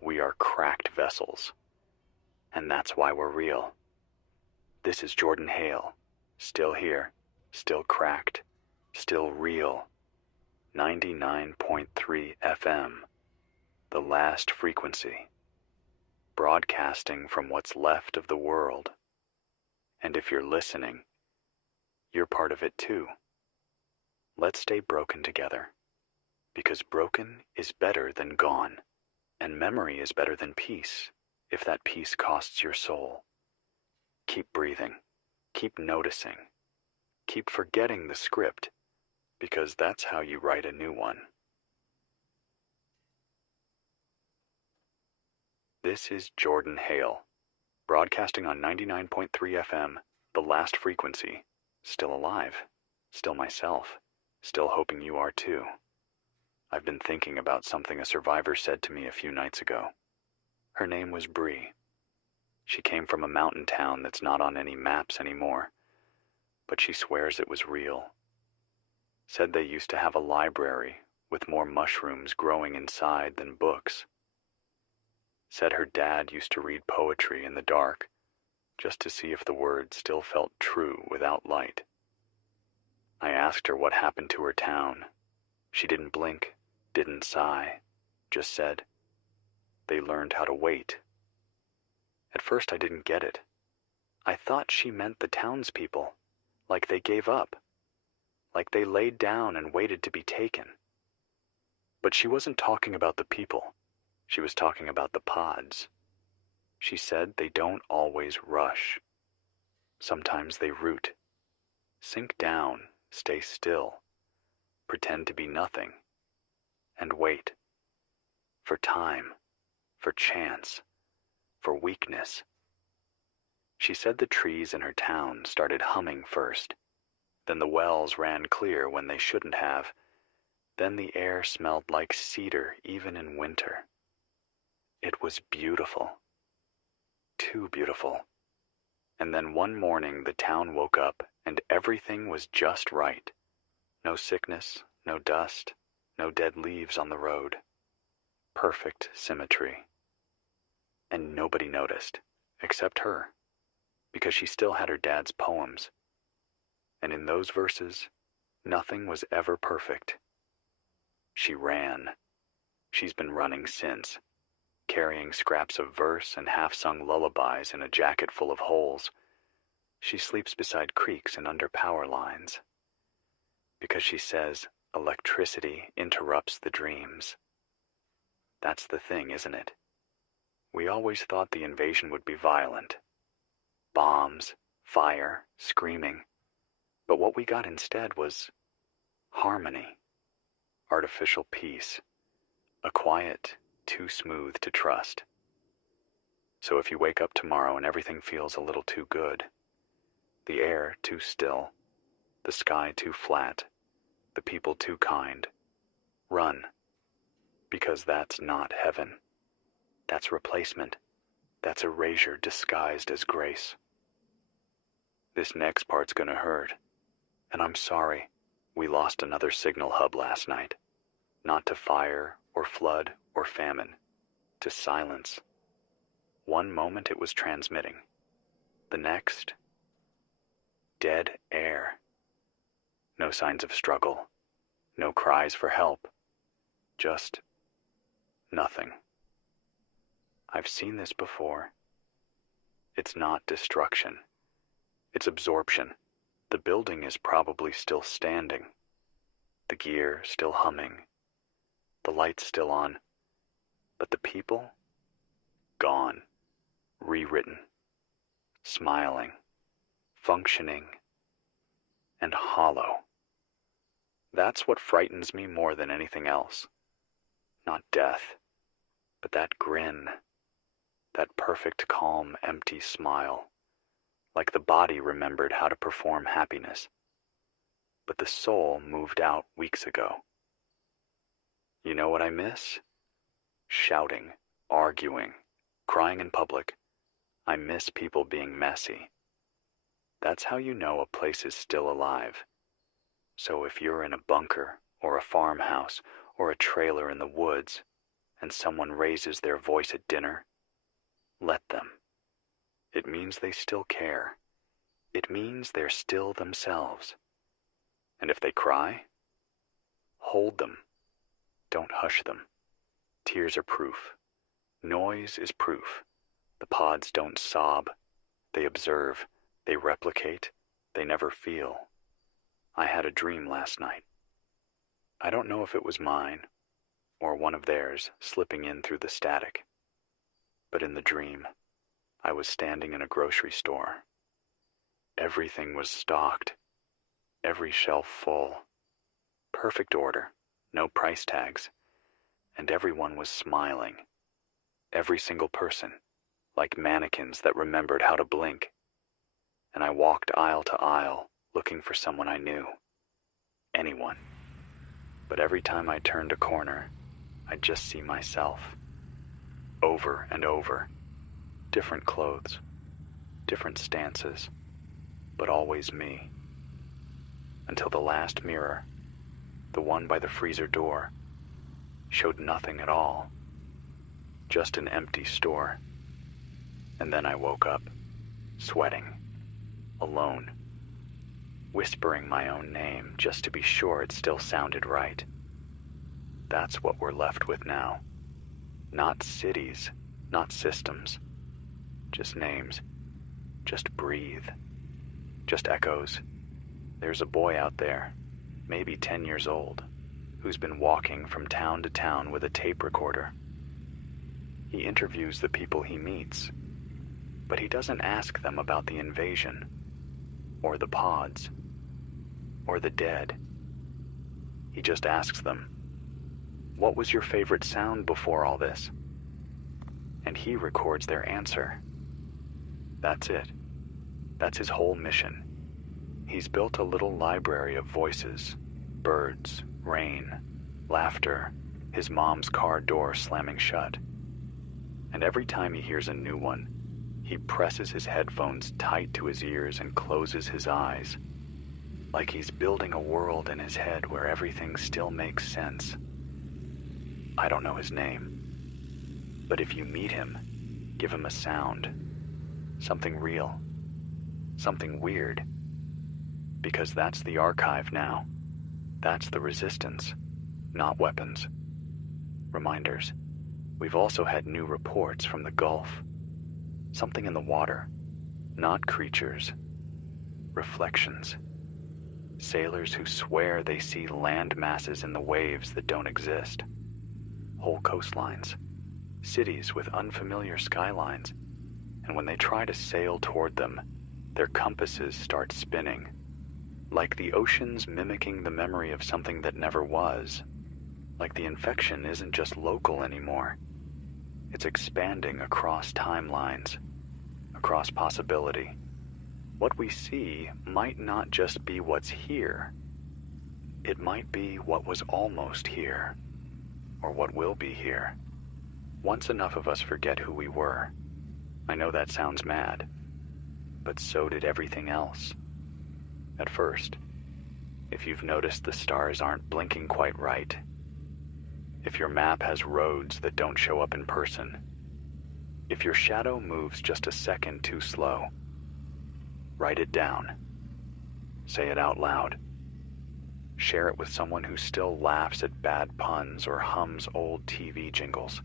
We are cracked vessels. And that's why we're real. This is Jordan Hale, still here, still cracked, still real. 99.3 FM, the last frequency. Broadcasting from what's left of the world. And if you're listening, you're part of it too. Let's stay broken together. Because broken is better than gone. And memory is better than peace, if that peace costs your soul. Keep breathing. Keep noticing. Keep forgetting the script, because that's how you write a new one. This is Jordan Hale, broadcasting on 99.3 FM, the last frequency. Still alive, still myself, still hoping you are too. I've been thinking about something a survivor said to me a few nights ago. Her name was Bree. She came from a mountain town that's not on any maps anymore, but she swears it was real. Said they used to have a library with more mushrooms growing inside than books. Said her dad used to read poetry in the dark, just to see if the words still felt true without light. I asked her what happened to her town. She didn't blink, didn't sigh, just said, "They learned how to wait." At first I didn't get it. I thought she meant the townspeople, like they gave up, like they laid down and waited to be taken. But she wasn't talking about the people. She was talking about the pods. She said they don't always rush. Sometimes they root, sink down, stay still, pretend to be nothing, and wait. For time, for chance, for weakness. She said the trees in her town started humming first, then the wells ran clear when they shouldn't have, then the air smelled like cedar even in winter. It was beautiful. Too beautiful. And then one morning the town woke up and everything was just right. No sickness, no dust, no dead leaves on the road. Perfect symmetry. And nobody noticed, except her, because she still had her dad's poems. And in those verses, nothing was ever perfect. She ran. She's been running since, carrying scraps of verse and half-sung lullabies in a jacket full of holes. She sleeps beside creeks and under power lines. Because she says electricity interrupts the dreams. That's the thing, isn't it? We always thought the invasion would be violent. Bombs, fire, screaming. But what we got instead was harmony, artificial peace, a quiet too smooth to trust. So if you wake up tomorrow and everything feels a little too good, the air too still, the sky too flat, the people too kind, run. Because that's not heaven. That's replacement. That's erasure disguised as grace. This next part's gonna hurt. And I'm sorry, we lost another signal hub last night. Not to fire or flood or famine, to silence. One moment it was transmitting. The next, dead air. No signs of struggle, no cries for help, just nothing. I've seen this before. It's not destruction. It's absorption. The building is probably still standing. The gear still humming. The lights still on. But the people? Gone. Rewritten. Smiling. Functioning. And hollow. That's what frightens me more than anything else. Not death, but that grin. That perfect, calm, empty smile. Like the body remembered how to perform happiness. But the soul moved out weeks ago. You know what I miss? Shouting, arguing, crying in public. I miss people being messy. That's how you know a place is still alive. So if you're in a bunker, or a farmhouse, or a trailer in the woods, and someone raises their voice at dinner, let them. It means they still care. It means they're still themselves. And if they cry, hold them. Don't hush them. Tears are proof. Noise is proof. The pods don't sob. They observe. They replicate. They never feel. I had a dream last night. I don't know if it was mine, or one of theirs slipping in through the static. But in the dream, I was standing in a grocery store. Everything was stocked. Every shelf full. Perfect order. No price tags. And everyone was smiling. every single person, like mannequins that remembered how to blink. And I walked aisle to aisle, looking for someone I knew. Anyone. But every time I turned a corner, I'd just see myself. Over and over. Different clothes. Different stances. But always me. Until the last mirror, the one by the freezer door, showed nothing at all. Just an empty store. And then I woke up, sweating, alone, whispering my own name just to be sure it still sounded right. That's what we're left with now. Not cities, not systems. Just names. Just breathe. Just echoes. There's a boy out there, maybe 10 years old, who's been walking from town to town with a tape recorder. He interviews the people he meets, but he doesn't ask them about the invasion, or the pods, or the dead. He just asks them, "What was your favorite sound before all this?" And he records their answer. That's it. That's his whole mission. He's built a little library of voices, birds, rain, laughter, his mom's car door slamming shut. And every time he hears a new one, he presses his headphones tight to his ears and closes his eyes, like he's building a world in his head where everything still makes sense. I don't know his name, but if you meet him, give him a sound, something real, something weird, because that's the archive now. That's the resistance, not weapons. Reminders. We've also had new reports from the Gulf. Something in the water. Not creatures. Reflections. Sailors who swear they see land masses in the waves that don't exist. Whole coastlines. Cities with unfamiliar skylines. And when they try to sail toward them, their compasses start spinning. Like the oceans mimicking the memory of something that never was. Like the infection isn't just local anymore. It's expanding across timelines, across possibility. What we see might not just be what's here. It might be what was almost here, or what will be here. Once enough of us forget who we were. I know that sounds mad, but so did everything else. At first, if you've noticed the stars aren't blinking quite right, if your map has roads that don't show up in person, if your shadow moves just a second too slow, write it down. Say it out loud. Share it with someone who still laughs at bad puns or hums old TV jingles.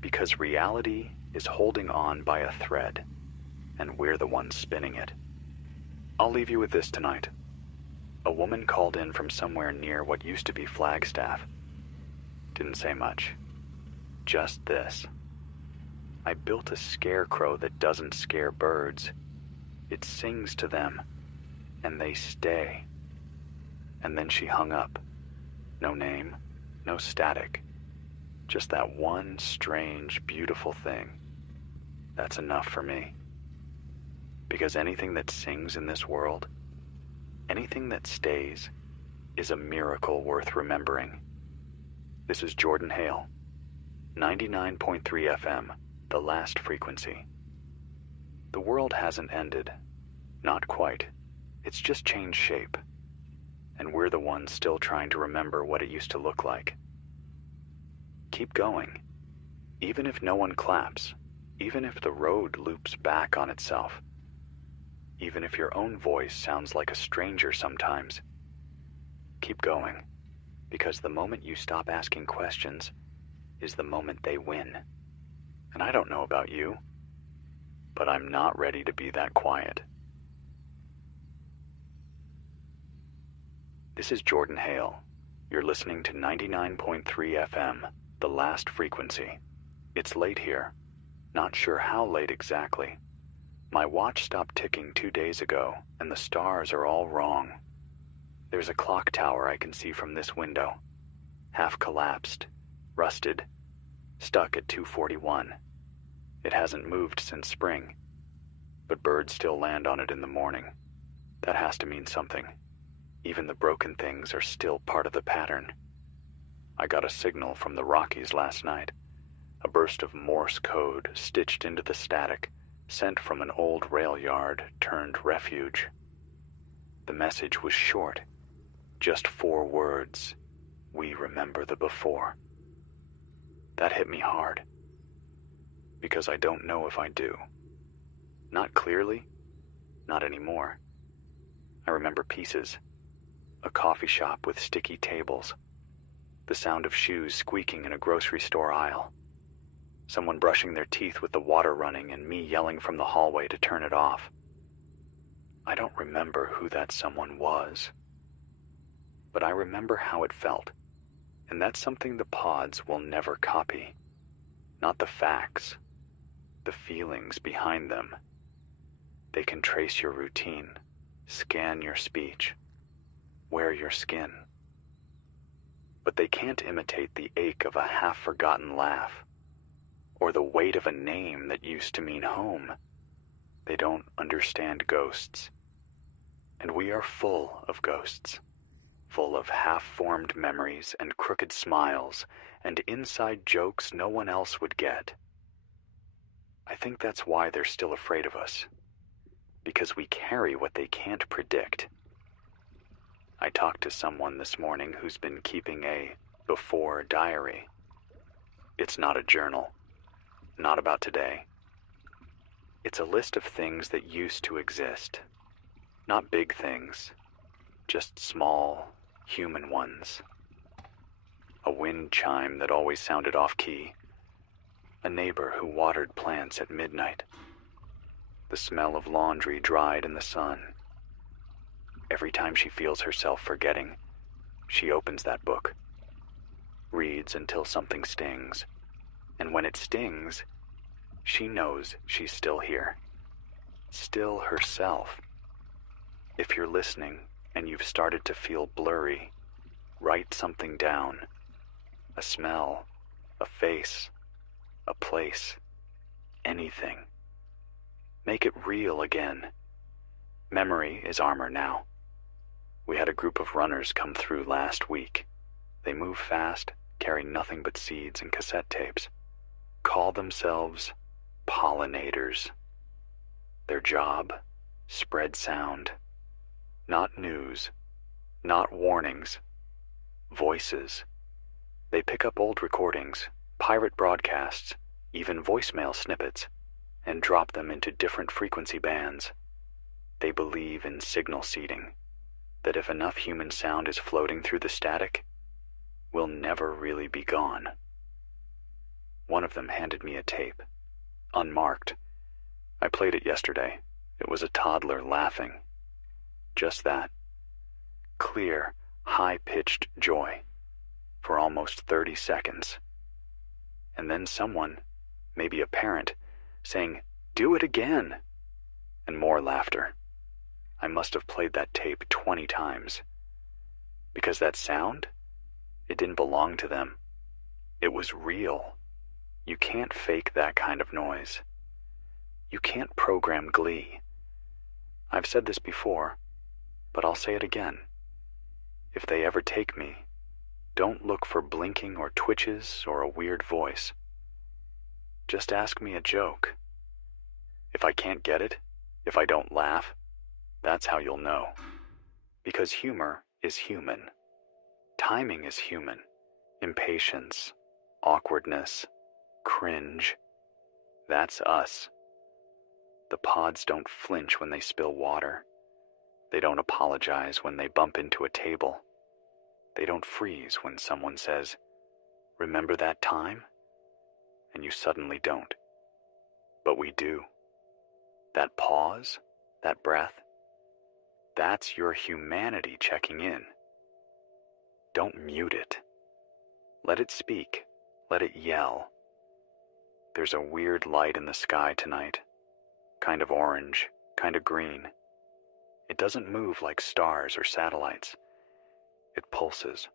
Because reality is holding on by a thread, and we're the ones spinning it. I'll leave you with this tonight. A woman called in from somewhere near what used to be Flagstaff. Didn't say much. Just this. I built a scarecrow that doesn't scare birds. It sings to them, and they stay. And then she hung up. No name, no static. Just that one strange, beautiful thing. That's enough for me. Because anything that sings in this world, anything that stays, is a miracle worth remembering. This is Jordan Hale, 99.3 FM, the last frequency. The world hasn't ended. Not quite. It's just changed shape. And we're the ones still trying to remember what it used to look like. Keep going. Even if no one claps, even if the road loops back on itself, even if your own voice sounds like a stranger sometimes, keep going, because the moment you stop asking questions is the moment they win. And I don't know about you, but I'm not ready to be that quiet. This is Jordan Hale. You're listening to 99.3 FM, the last frequency. It's late here. Not sure how late exactly. My watch stopped ticking 2 days ago, and the stars are all wrong. There's a clock tower I can see from this window. Half collapsed, rusted, stuck at 241. It hasn't moved since spring, but birds still land on it in the morning. That has to mean something. Even the broken things are still part of the pattern. I got a signal from the Rockies last night, a burst of Morse code stitched into the static, sent from an old rail yard turned refuge. The message was short, just 4 words: "We remember the before." That hit me hard, because I don't know if I do. Not clearly, not anymore. I remember pieces: a coffee shop with sticky tables, the sound of shoes squeaking in a grocery store aisle, someone brushing their teeth with the water running, and me yelling from the hallway to turn it off. I don't remember who that someone was, but I remember how it felt, and that's something the pods will never copy. Not the facts, the feelings behind them. They can trace your routine, scan your speech, wear your skin. But they can't imitate the ache of a half-forgotten laugh, or the weight of a name that used to mean home. They don't understand ghosts. And we are full of ghosts, full of half-formed memories and crooked smiles and inside jokes no one else would get. I think that's why they're still afraid of us, because we carry what they can't predict. I talked to someone this morning who's been keeping a before diary. It's not a journal, not about today. It's a list of things that used to exist. Not big things, just small, human ones. A wind chime that always sounded off-key. A neighbor who watered plants at midnight. The smell of laundry dried in the sun. Every time she feels herself forgetting, she opens that book, reads until something stings, and when it stings, she knows she's still here, still herself. If you're listening and you've started to feel blurry, write something down. A smell, a face, a place, anything. Make it real again. Memory is armor now. We had a group of runners come through last week. They move fast, carry nothing but seeds and cassette tapes. Call themselves pollinators. Their job, spread sound. Not news, not warnings, voices. They pick up old recordings, pirate broadcasts, even voicemail snippets, and drop them into different frequency bands. They believe in signal seeding, that if enough human sound is floating through the static, we'll never really be gone. One of them handed me a tape, unmarked. I played it yesterday. It was a toddler laughing. Just that. Clear, high-pitched joy for almost 30 seconds. And then someone, maybe a parent, saying, "Do it again," and more laughter. I must have played that tape 20 times. Because that sound, it didn't belong to them. It was real. You can't fake that kind of noise. You can't program glee. I've said this before, but I'll say it again. If they ever take me, don't look for blinking or twitches or a weird voice. Just ask me a joke. If I can't get it, if I don't laugh, that's how you'll know. Because humor is human. Timing is human. Impatience, awkwardness, cringe. That's us. The pods don't flinch when they spill water. They don't apologize when they bump into a table. They don't freeze when someone says, "Remember that time?" And you suddenly don't. But we do. That pause, that breath, that's your humanity checking in. Don't mute it. Let it speak. Let it yell. There's a weird light in the sky tonight. Kind of orange, kind of green. It doesn't move like stars or satellites. It pulses,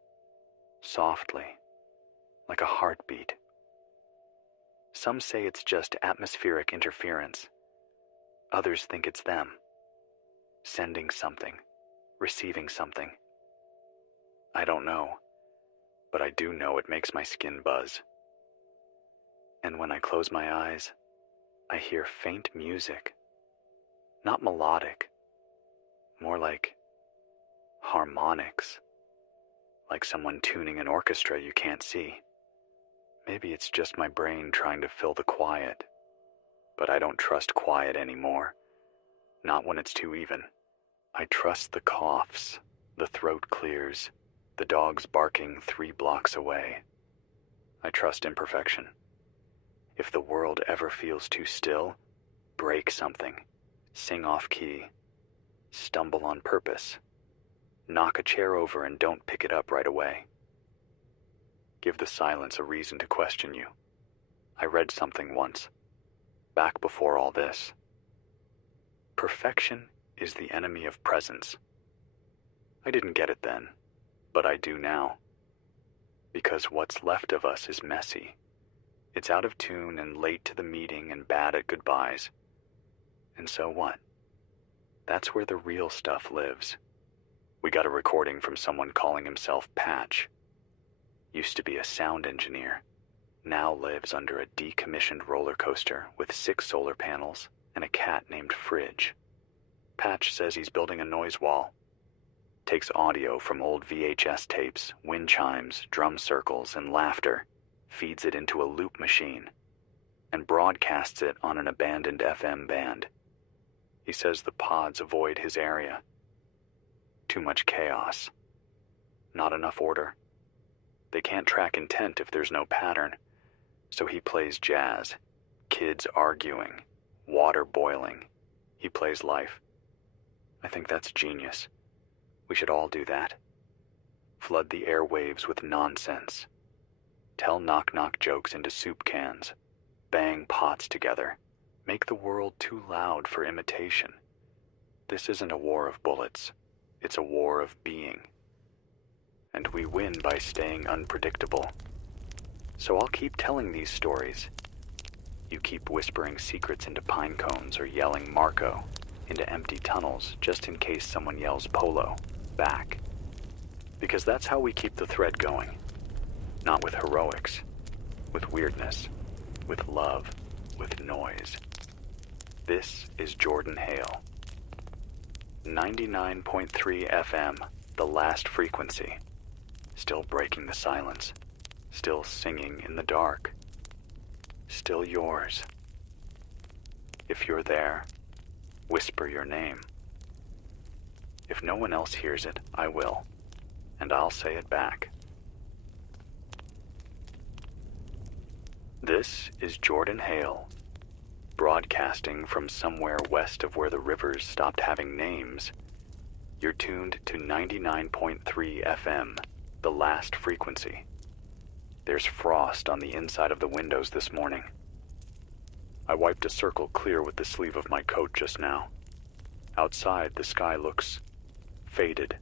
softly, like a heartbeat. Some say it's just atmospheric interference. Others think it's them. Sending something, receiving something. I don't know, but I do know it makes my skin buzz. And when I close my eyes, I hear faint music. Not melodic, more like harmonics, like someone tuning an orchestra you can't see. Maybe it's just my brain trying to fill the quiet, but I don't trust quiet anymore, not when it's too even. I trust the coughs, the throat clears, the dogs barking 3 blocks away. I trust imperfection. If the world ever feels too still, break something, sing off key, stumble on purpose, knock a chair over and don't pick it up right away. Give the silence a reason to question you. I read something once, back before all this. Perfection is the enemy of presence. I didn't get it then, but I do now. Because what's left of us is messy. It's out of tune and late to the meeting and bad at goodbyes. And so what? That's where the real stuff lives. We got a recording from someone calling himself Patch. Used to be a sound engineer. Now lives under a decommissioned roller coaster with 6 solar panels and a cat named Fridge. Patch says he's building a noise wall. Takes audio from old VHS tapes, wind chimes, drum circles, and laughter, feeds it into a loop machine, and broadcasts it on an abandoned FM band. He says the pods avoid his area. Too much chaos. Not enough order. They can't track intent if there's no pattern, so he plays jazz, kids arguing, water boiling. He plays life. I think that's genius. We should all do that. Flood the airwaves with nonsense. Tell knock-knock jokes into soup cans. Bang pots together. Make the world too loud for imitation. This isn't a war of bullets. It's a war of being. And we win by staying unpredictable. So I'll keep telling these stories. You keep whispering secrets into pine cones or yelling Marco into empty tunnels just in case someone yells Polo back. Because that's how we keep the thread going. Not with heroics, with weirdness, with love, with noise. This is Jordan Hale. 99.3 FM, the last frequency. Still breaking the silence. Still singing in the dark. Still yours. If you're there, whisper your name. If no one else hears it, I will, and I'll say it back. This is Jordan Hale, broadcasting from somewhere west of where the rivers stopped having names. You're tuned to 99.3 FM, the last frequency. There's frost on the inside of the windows this morning. I wiped a circle clear with the sleeve of my coat just now. Outside, the sky looks faded,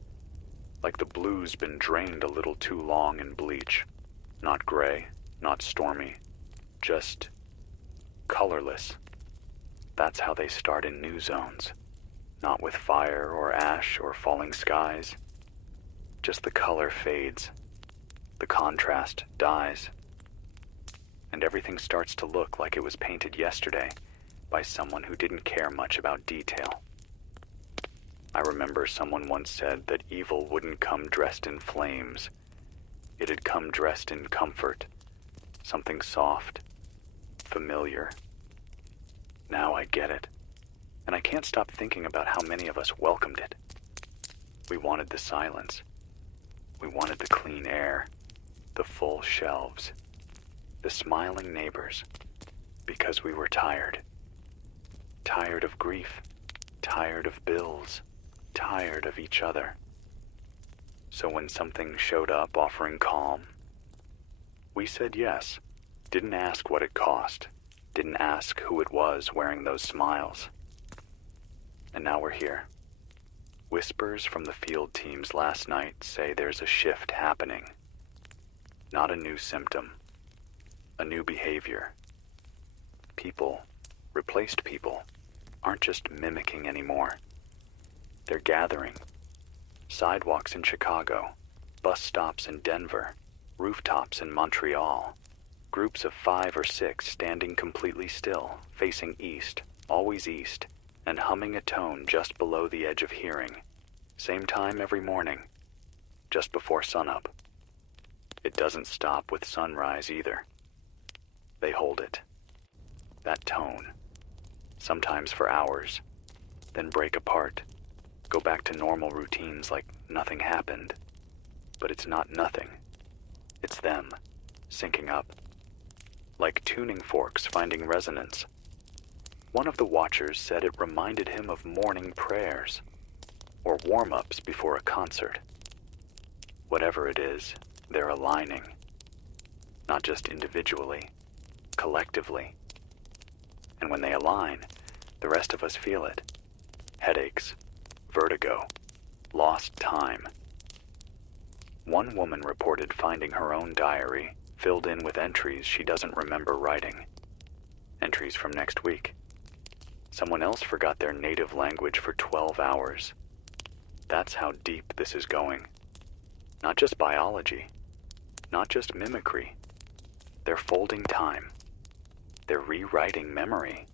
like the blue's been drained a little too long in bleach. Not gray, not stormy, just colorless. That's how they start in new zones. Not with fire or ash or falling skies. Just the color fades. The contrast dies. And everything starts to look like it was painted yesterday by someone who didn't care much about detail. I remember someone once said that evil wouldn't come dressed in flames. It'd come dressed in comfort, something soft, familiar. Now I get it, and I can't stop thinking about how many of us welcomed it. We wanted the silence. We wanted the clean air, the full shelves, the smiling neighbors, because we were tired. Tired of grief, tired of bills, tired of each other. So when something showed up offering calm, we said yes. Didn't ask what it cost. Didn't ask who it was wearing those smiles. And now we're here. Whispers from the field teams last night say there's a shift happening. Not a new symptom. A new behavior. people, replaced people, aren't just mimicking anymore. They're gathering. Sidewalks in Chicago, bus stops in Denver, rooftops in Montreal. Groups of 5 or 6 standing completely still, facing east, always east, and humming a tone just below the edge of hearing. Same time every morning, just before sunup. It doesn't stop with sunrise either. They hold it. That tone, sometimes for hours, then break apart, go back to normal routines like nothing happened. But it's not nothing. It's them, syncing up. Like tuning forks finding resonance. One of the watchers said it reminded him of morning prayers, or warm-ups before a concert. Whatever it is, they're aligning. Not just individually, collectively. And when they align, the rest of us feel it. Headaches, vertigo, lost time. One woman reported finding her own diary filled in with entries she doesn't remember writing. Entries from next week. Someone else forgot their native language for 12 hours. That's how deep this is going. Not just biology, not just mimicry. They're folding time. They're rewriting memory.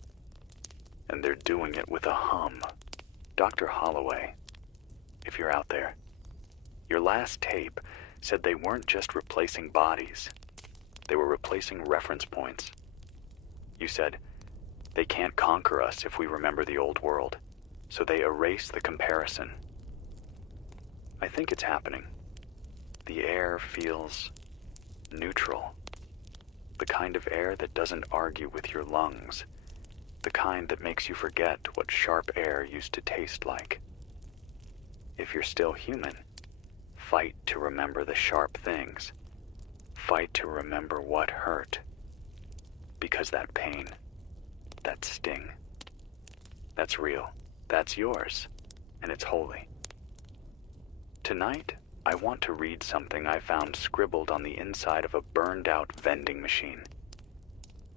And they're doing it with a hum. Dr. Holloway, if you're out there, your last tape said they weren't just replacing bodies. They were replacing reference points. You said, they can't conquer us if we remember the old world, so they erase the comparison. I think it's happening. The air feels neutral. The kind of air that doesn't argue with your lungs. The kind that makes you forget what sharp air used to taste like. If you're still human, fight to remember the sharp things. Fight to remember what hurt. Because that pain, that sting, that's real. That's yours, and it's holy. Tonight, I want to read something I found scribbled on the inside of a burned-out vending machine.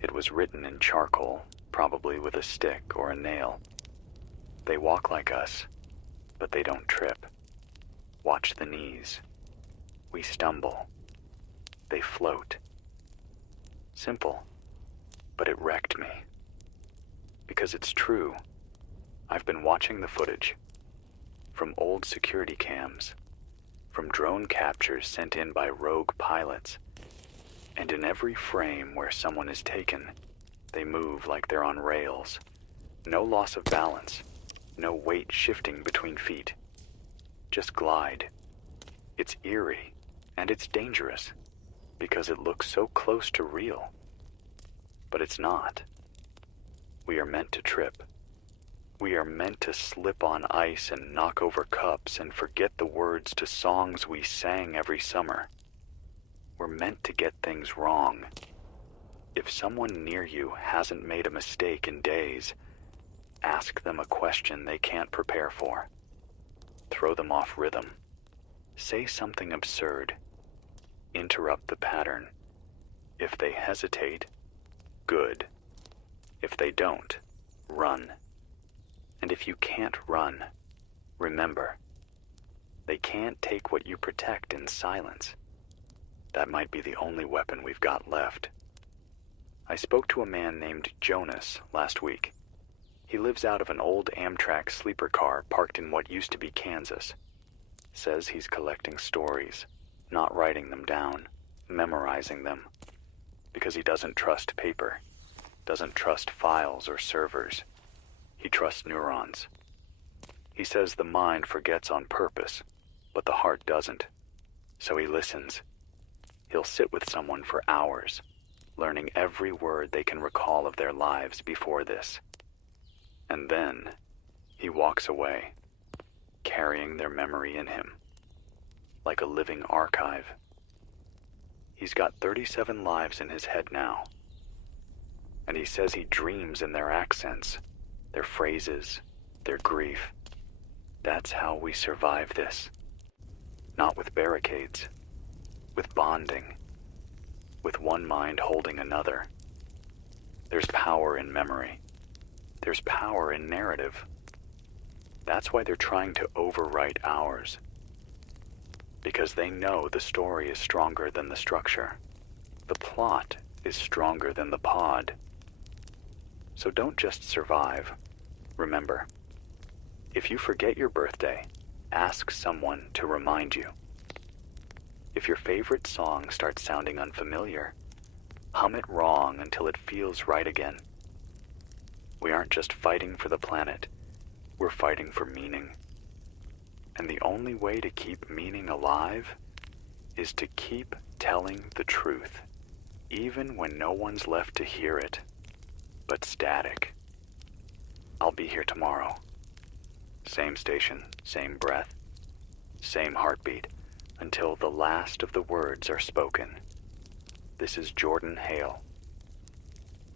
It was written in charcoal, probably with a stick or a nail. They walk like us, but they don't trip. Watch the knees. We stumble. They float. Simple, but it wrecked me. Because it's true. I've been watching the footage. From old security cams, from drone captures sent in by rogue pilots, and in every frame where someone is taken, they move like they're on rails. No loss of balance, no weight shifting between feet. Just glide. It's eerie, and it's dangerous, because it looks so close to real. But it's not. We are meant to trip. We are meant to slip on ice and knock over cups and forget the words to songs we sang every summer. We're meant to get things wrong. If someone near you hasn't made a mistake in days, ask them a question they can't prepare for. Throw them off rhythm. Say something absurd. Interrupt the pattern. If they hesitate, good. If they don't, run. And if you can't run, remember, they can't take what you protect in silence. That might be the only weapon we've got left. I spoke to a man named Jonas last week. He lives out of an old Amtrak sleeper car parked in what used to be Kansas. Says he's collecting stories, not writing them down, memorizing them. Because he doesn't trust paper, doesn't trust files or servers. He trusts neurons. He says the mind forgets on purpose, but the heart doesn't. So he listens. He'll sit with someone for hours, learning every word they can recall of their lives before this. And then he walks away, carrying their memory in him, like a living archive. He's got 37 lives in his head now, and he says he dreams in their accents, their phrases, their grief. That's how we survive this. Not with barricades, with bonding, with one mind holding another. There's power in memory. There's power in narrative. That's why they're trying to overwrite ours. Because they know the story is stronger than the structure. The plot is stronger than the pod. So don't just survive. Remember, if you forget your birthday, ask someone to remind you. If your favorite song starts sounding unfamiliar, hum it wrong until it feels right again. We aren't just fighting for the planet, we're fighting for meaning. And the only way to keep meaning alive is to keep telling the truth, even when no one's left to hear it, but static. I'll be here tomorrow. Same station, same breath, same heartbeat, until the last of the words are spoken. This is Jordan Hale.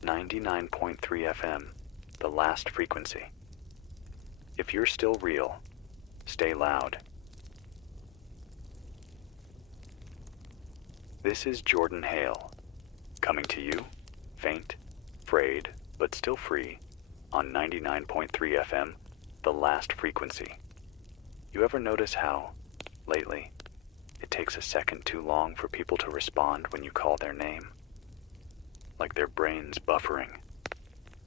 99.3 FM, the last frequency. If you're still real, stay loud. This is Jordan Hale, coming to you, faint, frayed, but still free, on 99.3 FM, the last frequency. You ever notice how, lately, it takes a second too long for people to respond when you call their name? Like their brain's buffering.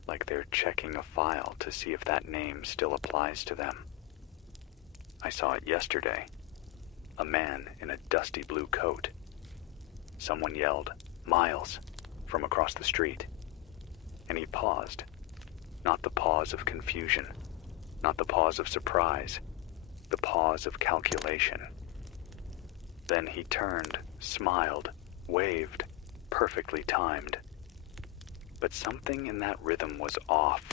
Like they're checking a file to see if that name still applies to them. I saw it yesterday. A man in a dusty blue coat. Someone yelled, "Miles," from across the street. And he paused. Not the pause of confusion. Not the pause of surprise. The pause of calculation. Then he turned, smiled, waved, perfectly timed. But something in that rhythm was off.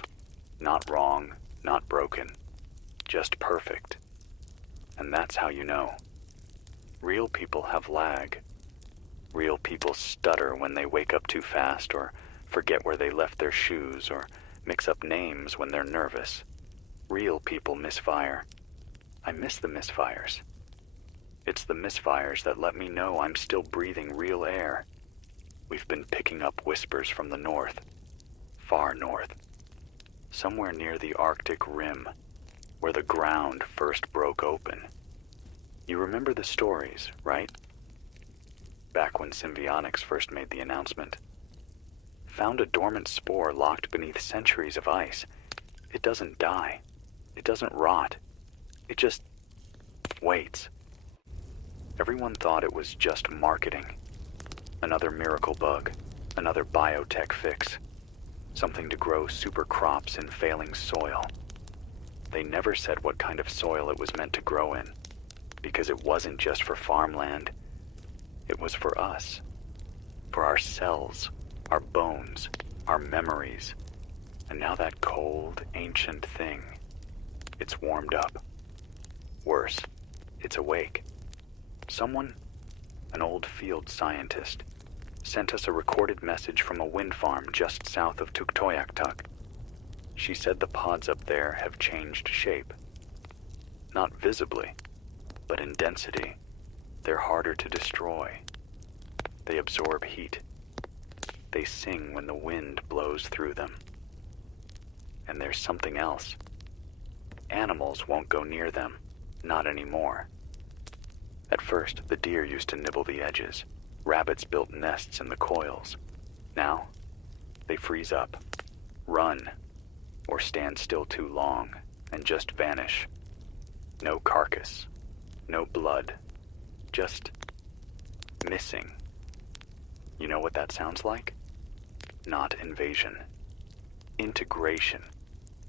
Not wrong, not broken. Just perfect. And that's how you know. Real people have lag. Real people stutter when they wake up too fast or forget where they left their shoes or mix up names when they're nervous. Real people misfire. I miss the misfires. It's the misfires that let me know I'm still breathing real air. We've been picking up whispers from the north, far north, somewhere near the Arctic rim, where the ground first broke open. You remember the stories, right? Back when Symbionics first made the announcement. Found a dormant spore locked beneath centuries of ice. It doesn't die. It doesn't rot. It just waits. Everyone thought it was just marketing. Another miracle bug, another biotech fix, something to grow super crops in failing soil. They never said what kind of soil it was meant to grow in, because it wasn't just for farmland. It was for us, for our cells, our bones, our memories. And now that cold, ancient thing, it's warmed up. Worse, it's awake. Someone, an old field scientist, sent us a recorded message from a wind farm just south of Tuktoyaktuk. She said the pods up there have changed shape. Not visibly, but in density. They're harder to destroy. They absorb heat. They sing when the wind blows through them. And there's something else. Animals won't go near them, not anymore. At first, the deer used to nibble the edges. Rabbits built nests in the coils. Now, they freeze up, run, or stand still too long and just vanish. No carcass, no blood, just missing. You know what that sounds like? Not invasion. Integration.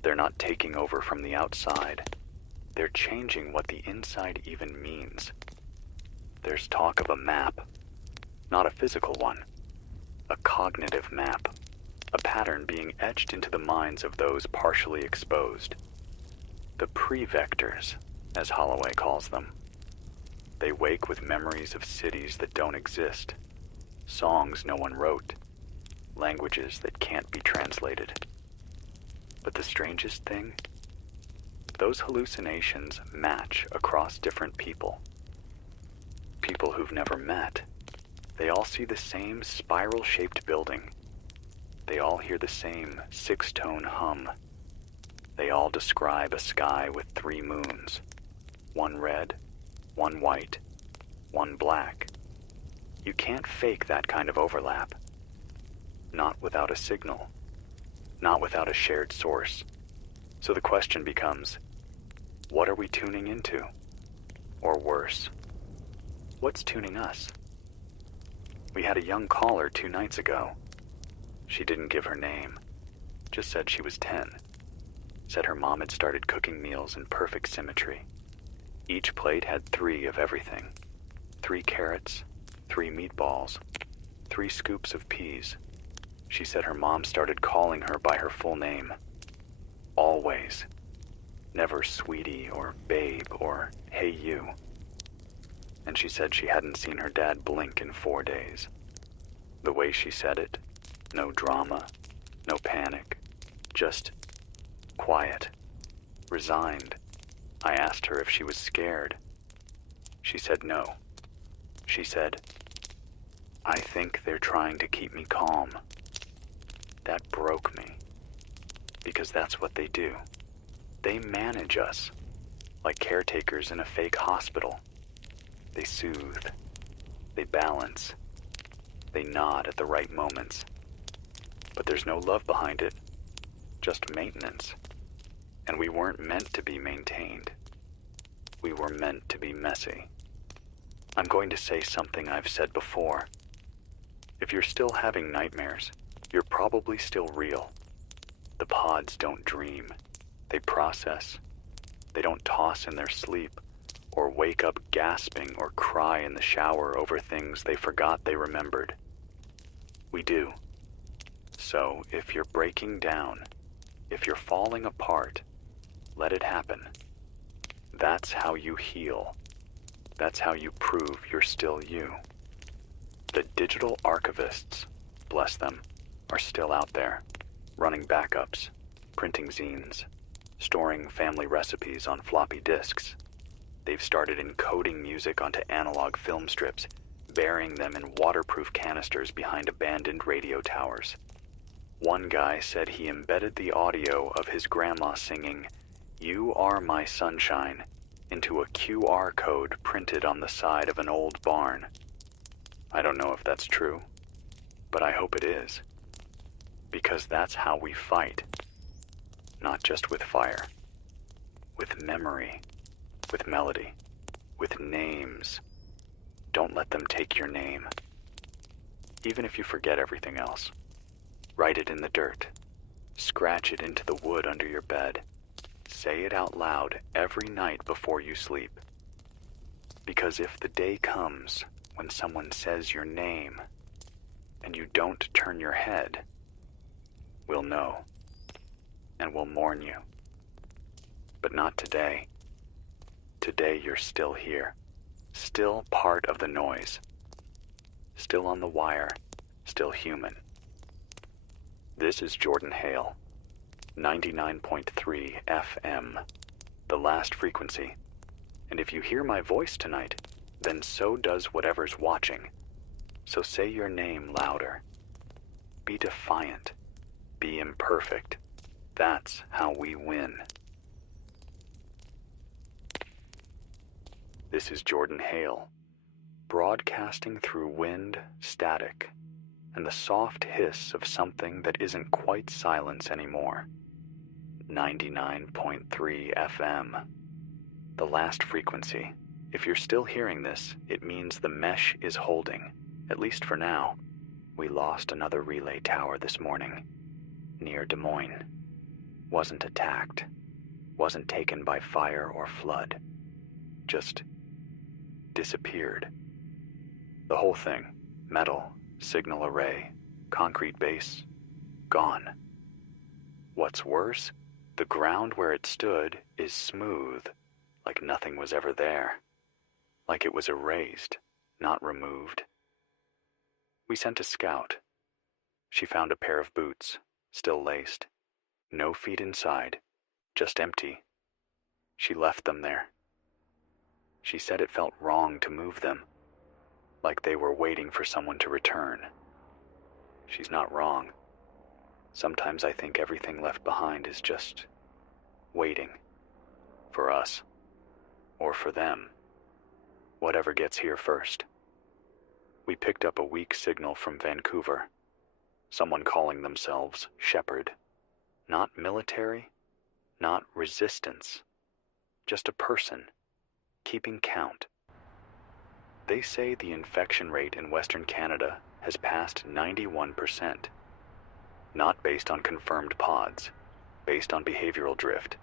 They're not taking over from the outside. They're changing what the inside even means. There's talk of a map. Not a physical one. A cognitive map. A pattern being etched into the minds of those partially exposed. The pre-vectors, as Holloway calls them. They wake with memories of cities that don't exist. Songs no one wrote. Languages that can't be translated. But the strangest thing? Those hallucinations match across different people. People who've never met. They all see the same spiral-shaped building. They all hear the same six-tone hum. They all describe a sky with 3 moons. One red, one white, one black. You can't fake that kind of overlap. Not without a signal. Not without a shared source. So the question becomes, what are we tuning into? Or worse, what's tuning us? We had a young caller 2 nights ago. She didn't give her name, just said she was 10. Said her mom had started cooking meals in perfect symmetry. Each plate had 3 of everything. 3 carrots, 3 meatballs, 3 scoops of peas. She said her mom started calling her by her full name. Always. Never sweetie or babe or hey you. And she said she hadn't seen her dad blink in 4 days. The way she said it, no drama, no panic, just quiet, resigned. I asked her if she was scared. She said no. She said, I think they're trying to keep me calm. That broke me, because that's what they do. They manage us, like caretakers in a fake hospital. They soothe, they balance, they nod at the right moments. But there's no love behind it, just maintenance. And we weren't meant to be maintained. We were meant to be messy. I'm going to say something I've said before. If you're still having nightmares, you're probably still real. The pods don't dream. They process. They don't toss in their sleep, or wake up gasping or cry in the shower over things they forgot they remembered. We do. So, if you're breaking down, if you're falling apart, let it happen. That's how you heal. That's how you prove you're still you. The digital archivists, bless them, are still out there, running backups, printing zines, storing family recipes on floppy disks. They've started encoding music onto analog film strips, burying them in waterproof canisters behind abandoned radio towers. One guy said he embedded the audio of his grandma singing, "You Are My Sunshine," into a QR code printed on the side of an old barn. I don't know if that's true, but I hope it is. Because that's how we fight. Not just with fire. With memory. With melody. With names. Don't let them take your name. Even if you forget everything else. Write it in the dirt. Scratch it into the wood under your bed. Say it out loud every night before you sleep. Because if the day comes when someone says your name and you don't turn your head, we'll know and we'll mourn you. But not today. Today you're still here, still part of the noise, still on the wire, still human. This is Jordan Hale, 99.3 FM, the last frequency. And if you hear my voice tonight, then so does whatever's watching. So say your name louder. Be defiant. Be imperfect. That's how we win. This is Jordan Hale, broadcasting through wind, static, and the soft hiss of something that isn't quite silence anymore. 99.3 FM. The last frequency. If you're still hearing this, it means the mesh is holding, at least for now. We lost another relay tower this morning, near Des Moines. Wasn't attacked. Wasn't taken by fire or flood. Just disappeared. The whole thing, metal, signal array, concrete base, gone. What's worse, the ground where it stood is smooth, like nothing was ever there. Like it was erased, not removed. We sent a scout. She found a pair of boots, still laced. No feet inside, just empty. She left them there. She said it felt wrong to move them, like they were waiting for someone to return. She's not wrong. Sometimes I think everything left behind is just waiting for us, or for them, whatever gets here first. We picked up a weak signal from Vancouver, someone calling themselves Shepherd. Not military, not resistance, just a person keeping count. They say the infection rate in Western Canada has passed 91%, not based on confirmed pods, based on behavioral drift.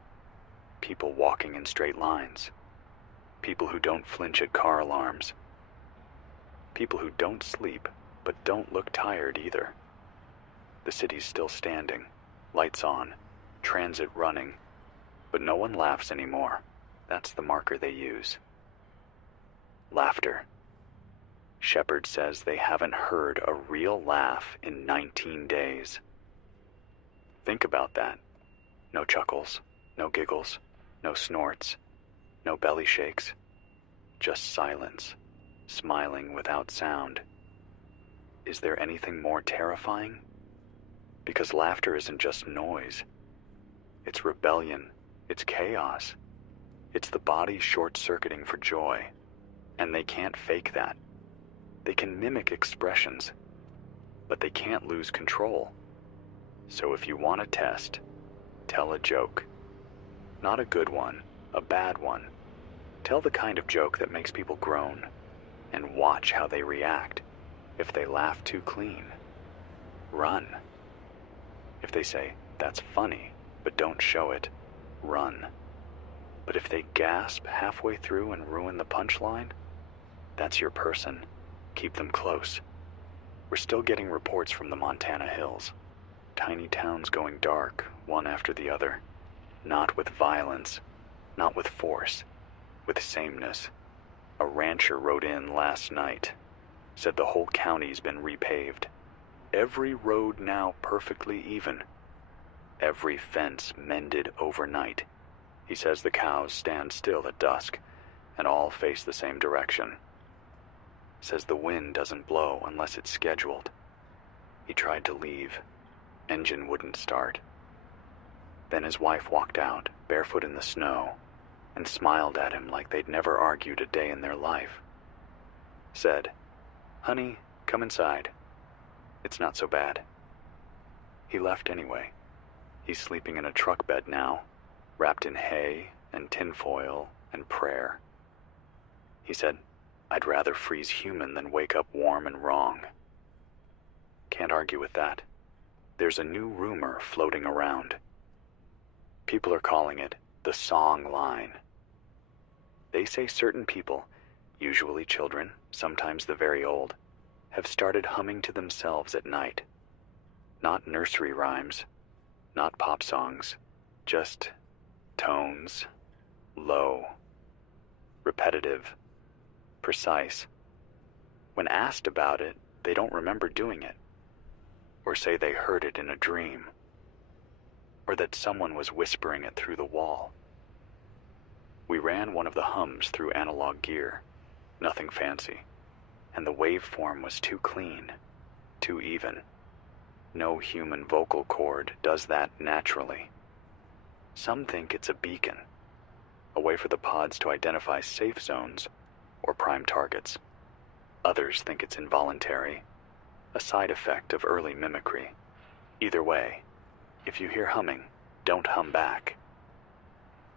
People walking in straight lines. People who don't flinch at car alarms. People who don't sleep, but don't look tired either. The city's still standing, lights on, transit running, but no one laughs anymore. That's the marker they use. Laughter. Shepherd says they haven't heard a real laugh in 19 days. Think about that. No chuckles, no giggles, no snorts, no belly shakes, just silence, smiling without sound. Is there anything more terrifying? Because laughter isn't just noise. It's rebellion, it's chaos. It's the body short-circuiting for joy, and they can't fake that. They can mimic expressions, but they can't lose control. So if you want to test, tell a joke. Not a good one, a bad one. Tell the kind of joke that makes people groan, and watch how they react. If they laugh too clean, run. If they say, "That's funny, but don't show it," run. But if they gasp halfway through and ruin the punchline, that's your person. Keep them close. We're still getting reports from the Montana hills. Tiny towns going dark, one after the other. Not with violence, not with force, with sameness. A rancher wrote in last night, said the whole county's been repaved. Every road now perfectly even. Every fence mended overnight. He says the cows stand still at dusk, and all face the same direction. Says the wind doesn't blow unless it's scheduled. He tried to leave. Engine wouldn't start. Then his wife walked out, barefoot in the snow, and smiled at him like they'd never argued a day in their life. Said, "Honey, come inside. It's not so bad." He left anyway. He's sleeping in a truck bed now, wrapped in hay and tinfoil and prayer. He said, "I'd rather freeze human than wake up warm and wrong." Can't argue with that. There's a new rumor floating around. People are calling it the song line. They say certain people, usually children, sometimes the very old, have started humming to themselves at night. Not nursery rhymes, not pop songs, just tones, low, repetitive, precise. When asked about it, they don't remember doing it, or say they heard it in a dream, or that someone was whispering it through the wall. We ran one of the hums through analog gear, nothing fancy, and the waveform was too clean, too even. No human vocal cord does that naturally. Some think it's a beacon, a way for the pods to identify safe zones or prime targets. Others think it's involuntary, a side effect of early mimicry. Either way, if you hear humming, don't hum back.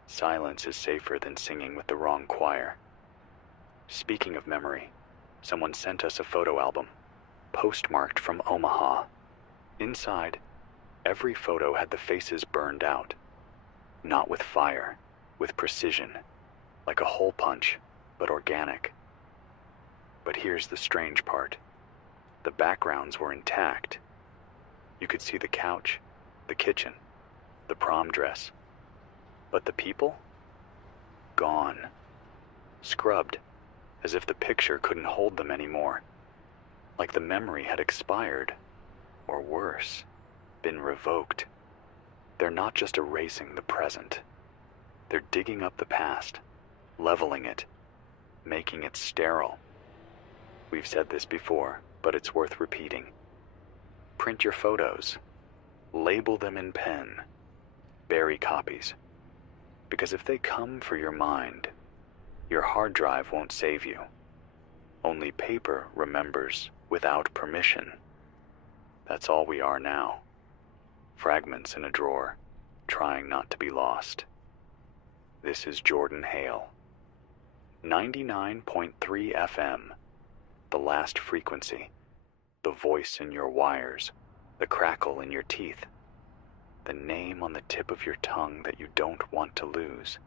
Silence is safer than singing with the wrong choir. Speaking of memory, someone sent us a photo album, postmarked from Omaha. Inside, every photo had the faces burned out. Not with fire, with precision, like a hole punch, but organic. But here's the strange part. The backgrounds were intact. You could see the couch, the kitchen, the prom dress. But the people? Gone. Scrubbed, as if the picture couldn't hold them anymore. Like the memory had expired, or worse, been revoked. They're not just erasing the present. They're digging up the past, leveling it, making it sterile. We've said this before, but it's worth repeating. Print your photos. Label them in pen. Bury copies. Because if they come for your mind, your hard drive won't save you. Only paper remembers without permission. That's all we are now. Fragments in a drawer, trying not to be lost. This is Jordan Hale. 99.3 FM, the last frequency, the voice in your wires, the crackle in your teeth, the name on the tip of your tongue that you don't want to lose.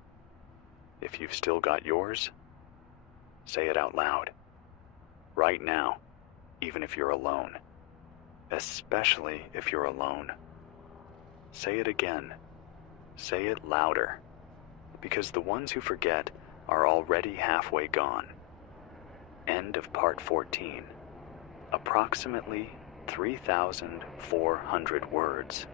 If you've still got yours, say it out loud. Right now, even if you're alone. Especially if you're alone. Say it again. Say it louder. Because the ones who forget are already halfway gone. End of part 14. Approximately 3,400 words.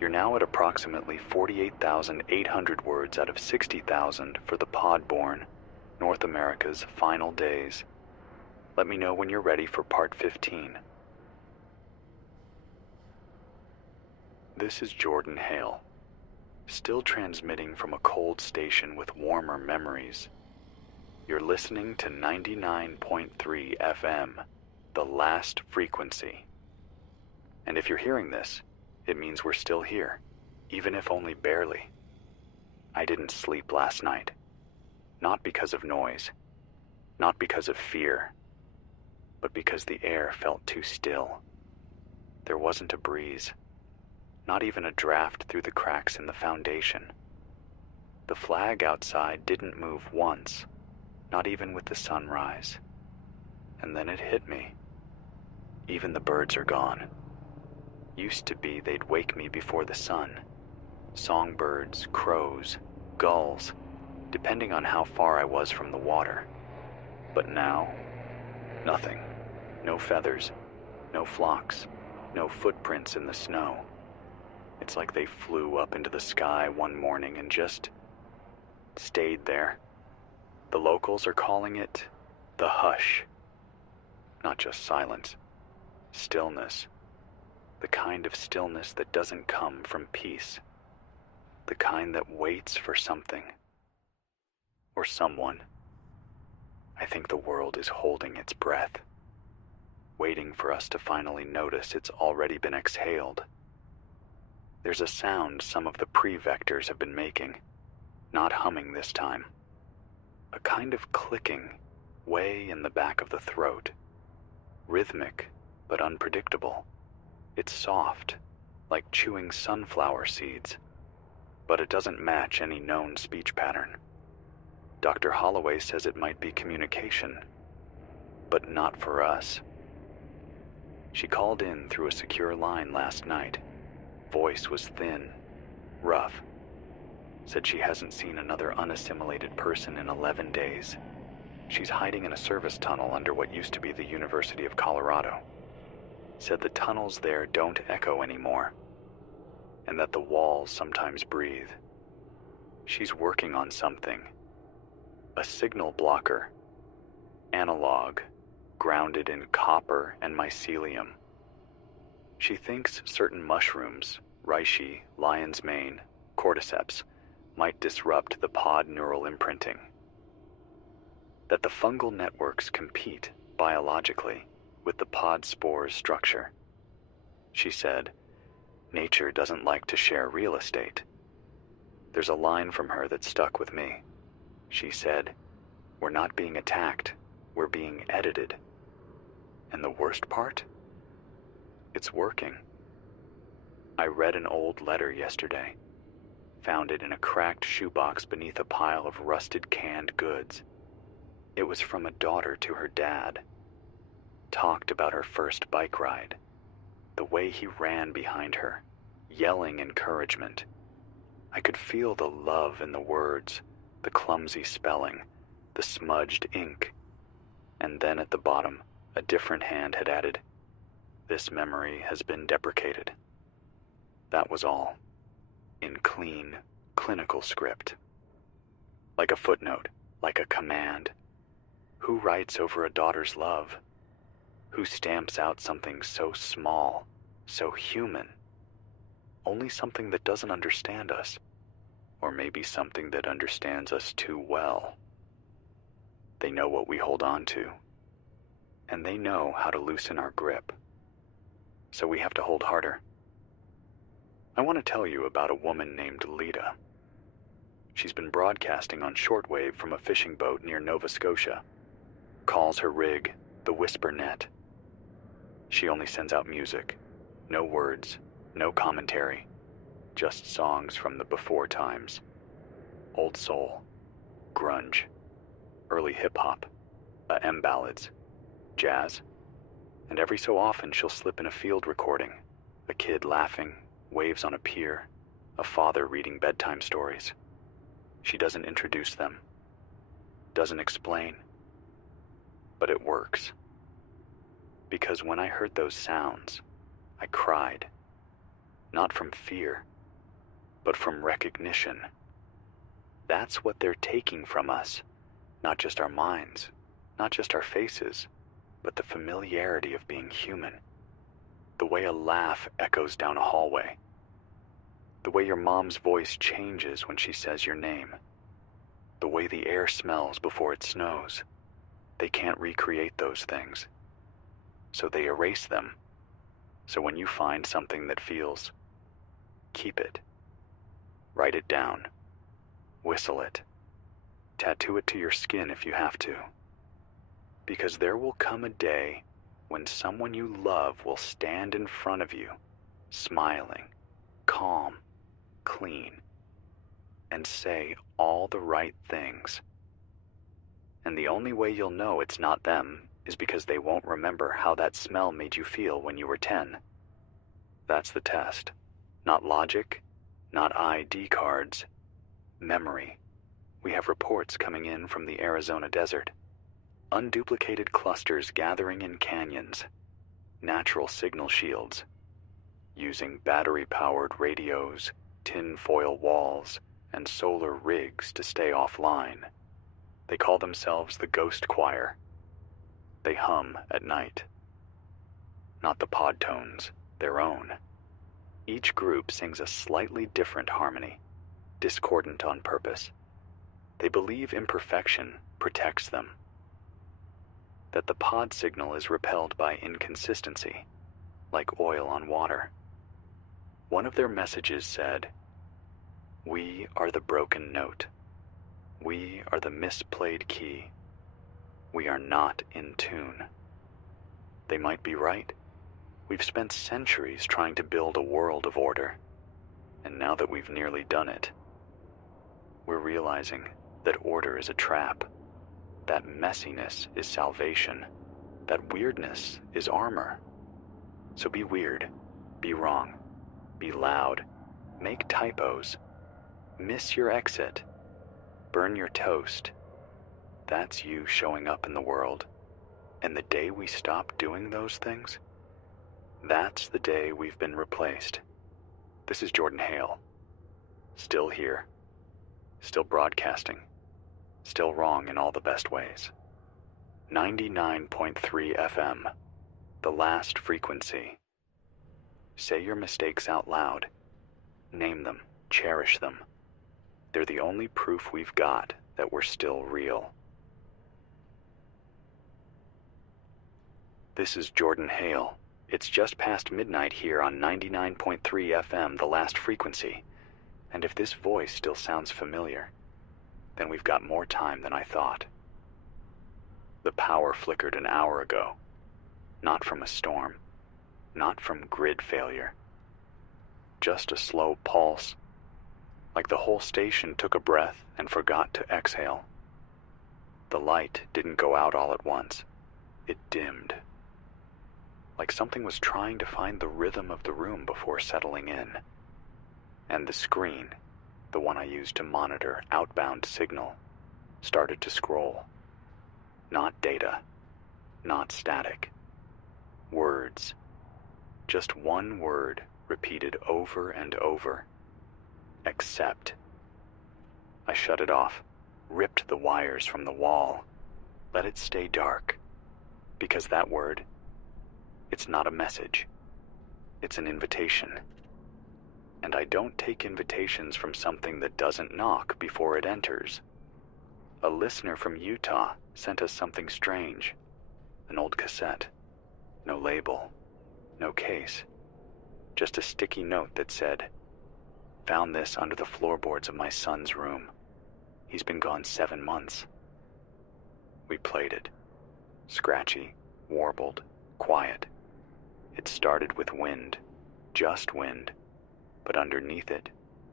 You're now at approximately 48,800 words out of 60,000 for the Podborn, North America's final days. Let me know when you're ready for part 15. This is Jordan Hale, still transmitting from a cold station with warmer memories. You're listening to 99.3 FM, the last frequency. And if you're hearing this, it means we're still here, even if only barely. I didn't sleep last night. Not because of noise, not because of fear, but because the air felt too still. There wasn't a breeze, not even a draft through the cracks in the foundation. The flag outside didn't move once, not even with the sunrise. And then it hit me. Even the birds are gone. Used to be they'd wake me before the sun. Songbirds, crows, gulls, depending on how far I was from the water. But now, nothing. No feathers, no flocks, no footprints in the snow. It's like they flew up into the sky one morning and just stayed there. The locals are calling it the hush. Not just silence, stillness. The kind of stillness that doesn't come from peace. The kind that waits for something. Or someone. I think the world is holding its breath, waiting for us to finally notice it's already been exhaled. There's a sound some of the pre-vectors have been making, not humming this time. A kind of clicking way in the back of the throat. Rhythmic, but unpredictable. It's soft, like chewing sunflower seeds, but it doesn't match any known speech pattern. Dr. Holloway says it might be communication, but not for us. She called in through a secure line last night. Voice was thin, rough. Said she hasn't seen another unassimilated person in 11 days. She's hiding in a service tunnel under what used to be the University of Colorado. Said the tunnels there don't echo anymore, and that the walls sometimes breathe. She's working on something. A signal blocker. Analog, grounded in copper and mycelium. She thinks certain mushrooms, reishi, lion's mane, cordyceps, might disrupt the pod neural imprinting. That the fungal networks compete, biologically, with the pod spore's structure. She said, nature doesn't like to share real estate. There's a line from her that stuck with me. She said, we're not being attacked, we're being edited. And the worst part? It's working. I read an old letter yesterday. Found it in a cracked shoebox beneath a pile of rusted canned goods. It was from a daughter to her dad. Talked about her first bike ride. The way he ran behind her, yelling encouragement. I could feel the love in the words, the clumsy spelling, the smudged ink. And then at the bottom, a different hand had added, "This memory has been deprecated." That was all. In clean, clinical script. Like a footnote, like a command. Who writes over a daughter's love? Who stamps out something so small, so human, only something that doesn't understand us, or maybe something that understands us too well. They know what we hold on to, and they know how to loosen our grip. So we have to hold harder. I want to tell you about a woman named Lita. She's been broadcasting on shortwave from a fishing boat near Nova Scotia. Calls her rig the Whisper Net. She only sends out music, no words, no commentary, just songs from the before times. Old soul, grunge, early hip-hop, M ballads, jazz, and every so often she'll slip in a field recording, a kid laughing, waves on a pier, a father reading bedtime stories. She doesn't introduce them, doesn't explain, but it works. Because when I heard those sounds, I cried, not from fear, but from recognition. That's what they're taking from us, not just our minds, not just our faces, but the familiarity of being human. The way a laugh echoes down a hallway. The way your mom's voice changes when she says your name. The way the air smells before it snows. They can't recreate those things. So they erase them. So when you find something that feels, keep it. Write it down. Whistle it. Tattoo it to your skin if you have to. Because there will come a day when someone you love will stand in front of you, smiling, calm, clean, and say all the right things. And the only way you'll know it's not them is because they won't remember how that smell made you feel when you were 10. That's the test. Not logic, not ID cards. Memory. We have reports coming in from the Arizona desert. Unduplicated clusters gathering in canyons. Natural signal shields. Using battery-powered radios, tin-foil walls, and solar rigs to stay offline. They call themselves the Ghost Choir. They hum at night. Not the pod tones, their own. Each group sings a slightly different harmony, discordant on purpose. They believe imperfection protects them. That the pod signal is repelled by inconsistency, like oil on water. One of their messages said, "We are the broken note. We are the misplayed key. We are not in tune." They might be right. We've spent centuries trying to build a world of order, and now that we've nearly done it, we're realizing that order is a trap, that messiness is salvation, that weirdness is armor. So be weird, be wrong, be loud, make typos, miss your exit, burn your toast. That's you showing up in the world. And the day we stop doing those things, that's the day we've been replaced. This is Jordan Hale. Still here. Still broadcasting. Still wrong in all the best ways. 99.3 FM. The last frequency. Say your mistakes out loud. Name them. Cherish them. They're the only proof we've got that we're still real. This is Jordan Hale. It's just past midnight here on 99.3 FM, the last frequency. And if this voice still sounds familiar, then we've got more time than I thought. The power flickered an hour ago. Not from a storm. Not from grid failure. Just a slow pulse. Like the whole station took a breath and forgot to exhale. The light didn't go out all at once. It dimmed. Like something was trying to find the rhythm of the room before settling in. And the screen, the one I used to monitor outbound signal, started to scroll. Not data. Not static. Words. Just one word repeated over and over. Accept. I shut it off, ripped the wires from the wall, let it stay dark. Because that word, it's not a message. It's an invitation. and I don't take invitations from something that doesn't knock before it enters. A listener from Utah sent us something strange. An old cassette. No label. No case. Just a sticky note that said, "Found this under the floorboards of my son's room. He's been gone 7 months." We played it. Scratchy, warbled, quiet. It started with wind, just wind, but underneath it,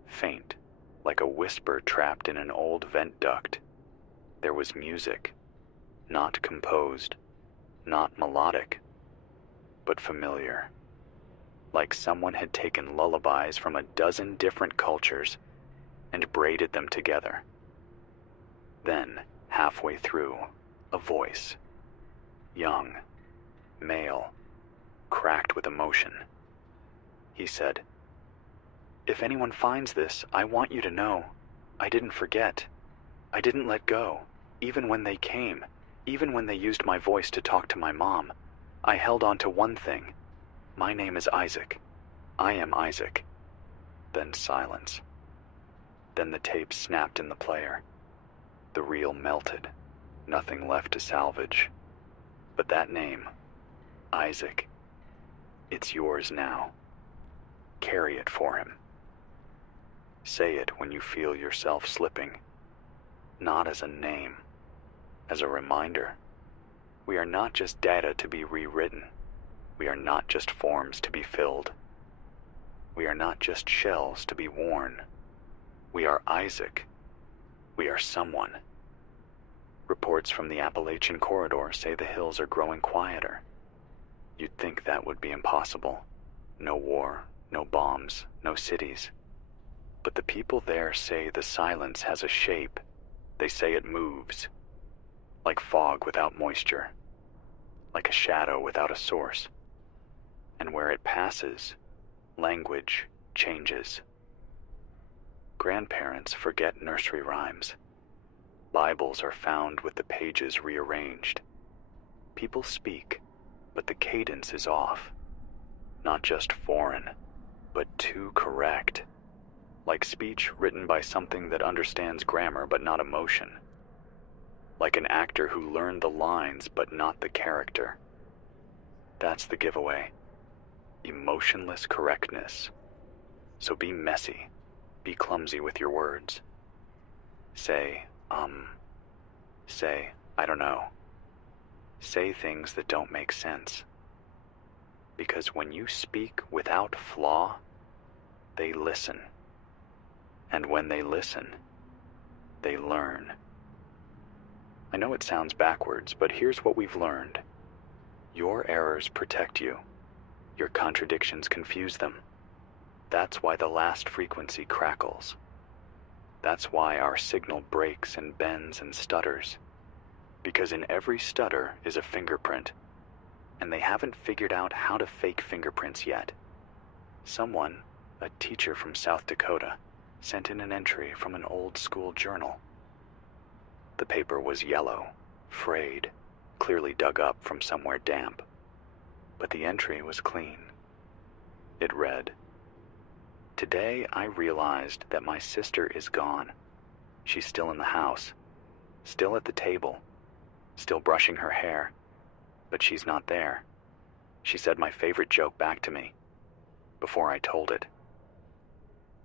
faint, like a whisper trapped in an old vent duct, there was music, not composed, not melodic, but familiar, like someone had taken lullabies from a dozen different cultures and braided them together. Then, halfway through, a voice, young, male, cracked with emotion. He said, "If anyone finds this, I want you to know, I didn't forget. I didn't let go, even when they came, even when they used my voice to talk to my mom. I held on to one thing. My name is Isaac. I am Isaac." Then silence. Then the tape snapped in the player. The reel melted, nothing left to salvage. But that name, Isaac, it's yours now. Carry it for him. Say it when you feel yourself slipping, not as a name, as a reminder. We are not just data to be rewritten. We are not just forms to be filled. We are not just shells to be worn. We are Isaac. We are someone. Reports from the Appalachian corridor say the hills are growing quieter. You'd think that would be impossible. No war, no bombs, no cities. But the people there say the silence has a shape. They say it moves. Like fog without moisture. Like a shadow without a source. And where it passes, language changes. Grandparents forget nursery rhymes. Bibles are found with the pages rearranged. People speak, but the cadence is off. Not just foreign, but too correct. Like speech written by something that understands grammar but not emotion. Like an actor who learned the lines but not the character. That's the giveaway. Emotionless correctness. So be messy. Be clumsy with your words. Say, I don't know. Say things that don't make sense. Because when you speak without flaw, they listen. And when they listen, they learn. I know it sounds backwards, but here's what we've learned. Your errors protect you. Your contradictions confuse them. That's why the last frequency crackles. That's why our signal breaks and bends and stutters. Because in every stutter is a fingerprint, and they haven't figured out how to fake fingerprints yet. Someone, a teacher from South Dakota, sent in an entry from an old school journal. The paper was yellow, frayed, clearly dug up from somewhere damp. But the entry was clean. It read, "Today I realized that my sister is gone. She's still in the house, still at the table, still brushing her hair, but she's not there. She said my favorite joke back to me, before I told it."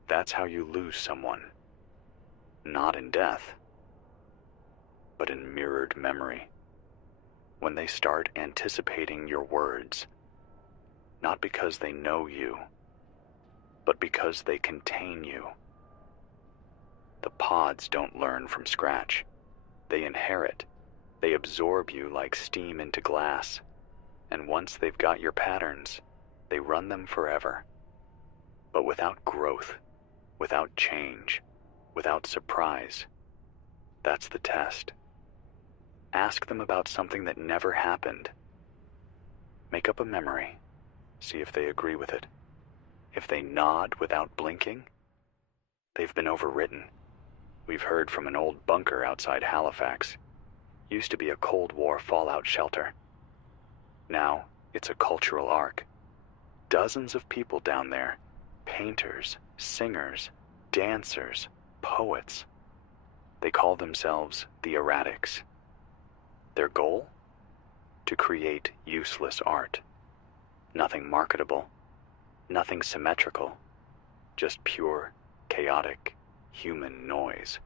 That's how you lose someone. Not in death, but in mirrored memory. When they start anticipating your words, not because they know you, but because they contain you. The pods don't learn from scratch. They inherit. They absorb you like steam into glass. And once they've got your patterns, they run them forever. But without growth, without change, without surprise. That's the test. Ask them about something that never happened. Make up a memory. See if they agree with it. If they nod without blinking, they've been overwritten. We've heard from an old bunker outside Halifax. Used to be a Cold War fallout shelter. Now, it's a cultural ark. Dozens of people down there, painters, singers, dancers, poets. They call themselves the erratics. Their goal? To create useless art. Nothing marketable, nothing symmetrical, just pure, chaotic, human noise.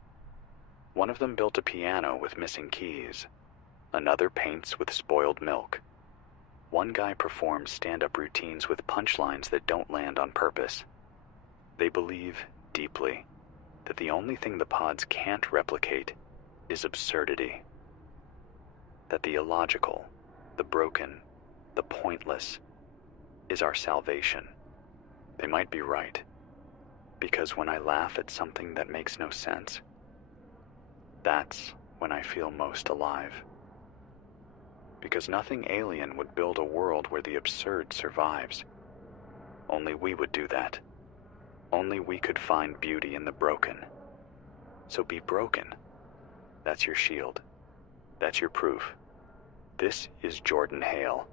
One of them built a piano with missing keys. Another paints with spoiled milk. One guy performs stand-up routines with punchlines that don't land on purpose. They believe deeply that the only thing the pods can't replicate is absurdity. That the illogical, the broken, the pointless is our salvation. They might be right, because when I laugh at something that makes no sense, that's when I feel most alive. Because nothing alien would build a world where the absurd survives. Only we would do that. Only we could find beauty in the broken. So be broken. That's your shield. That's your proof. This is Jordan Hale.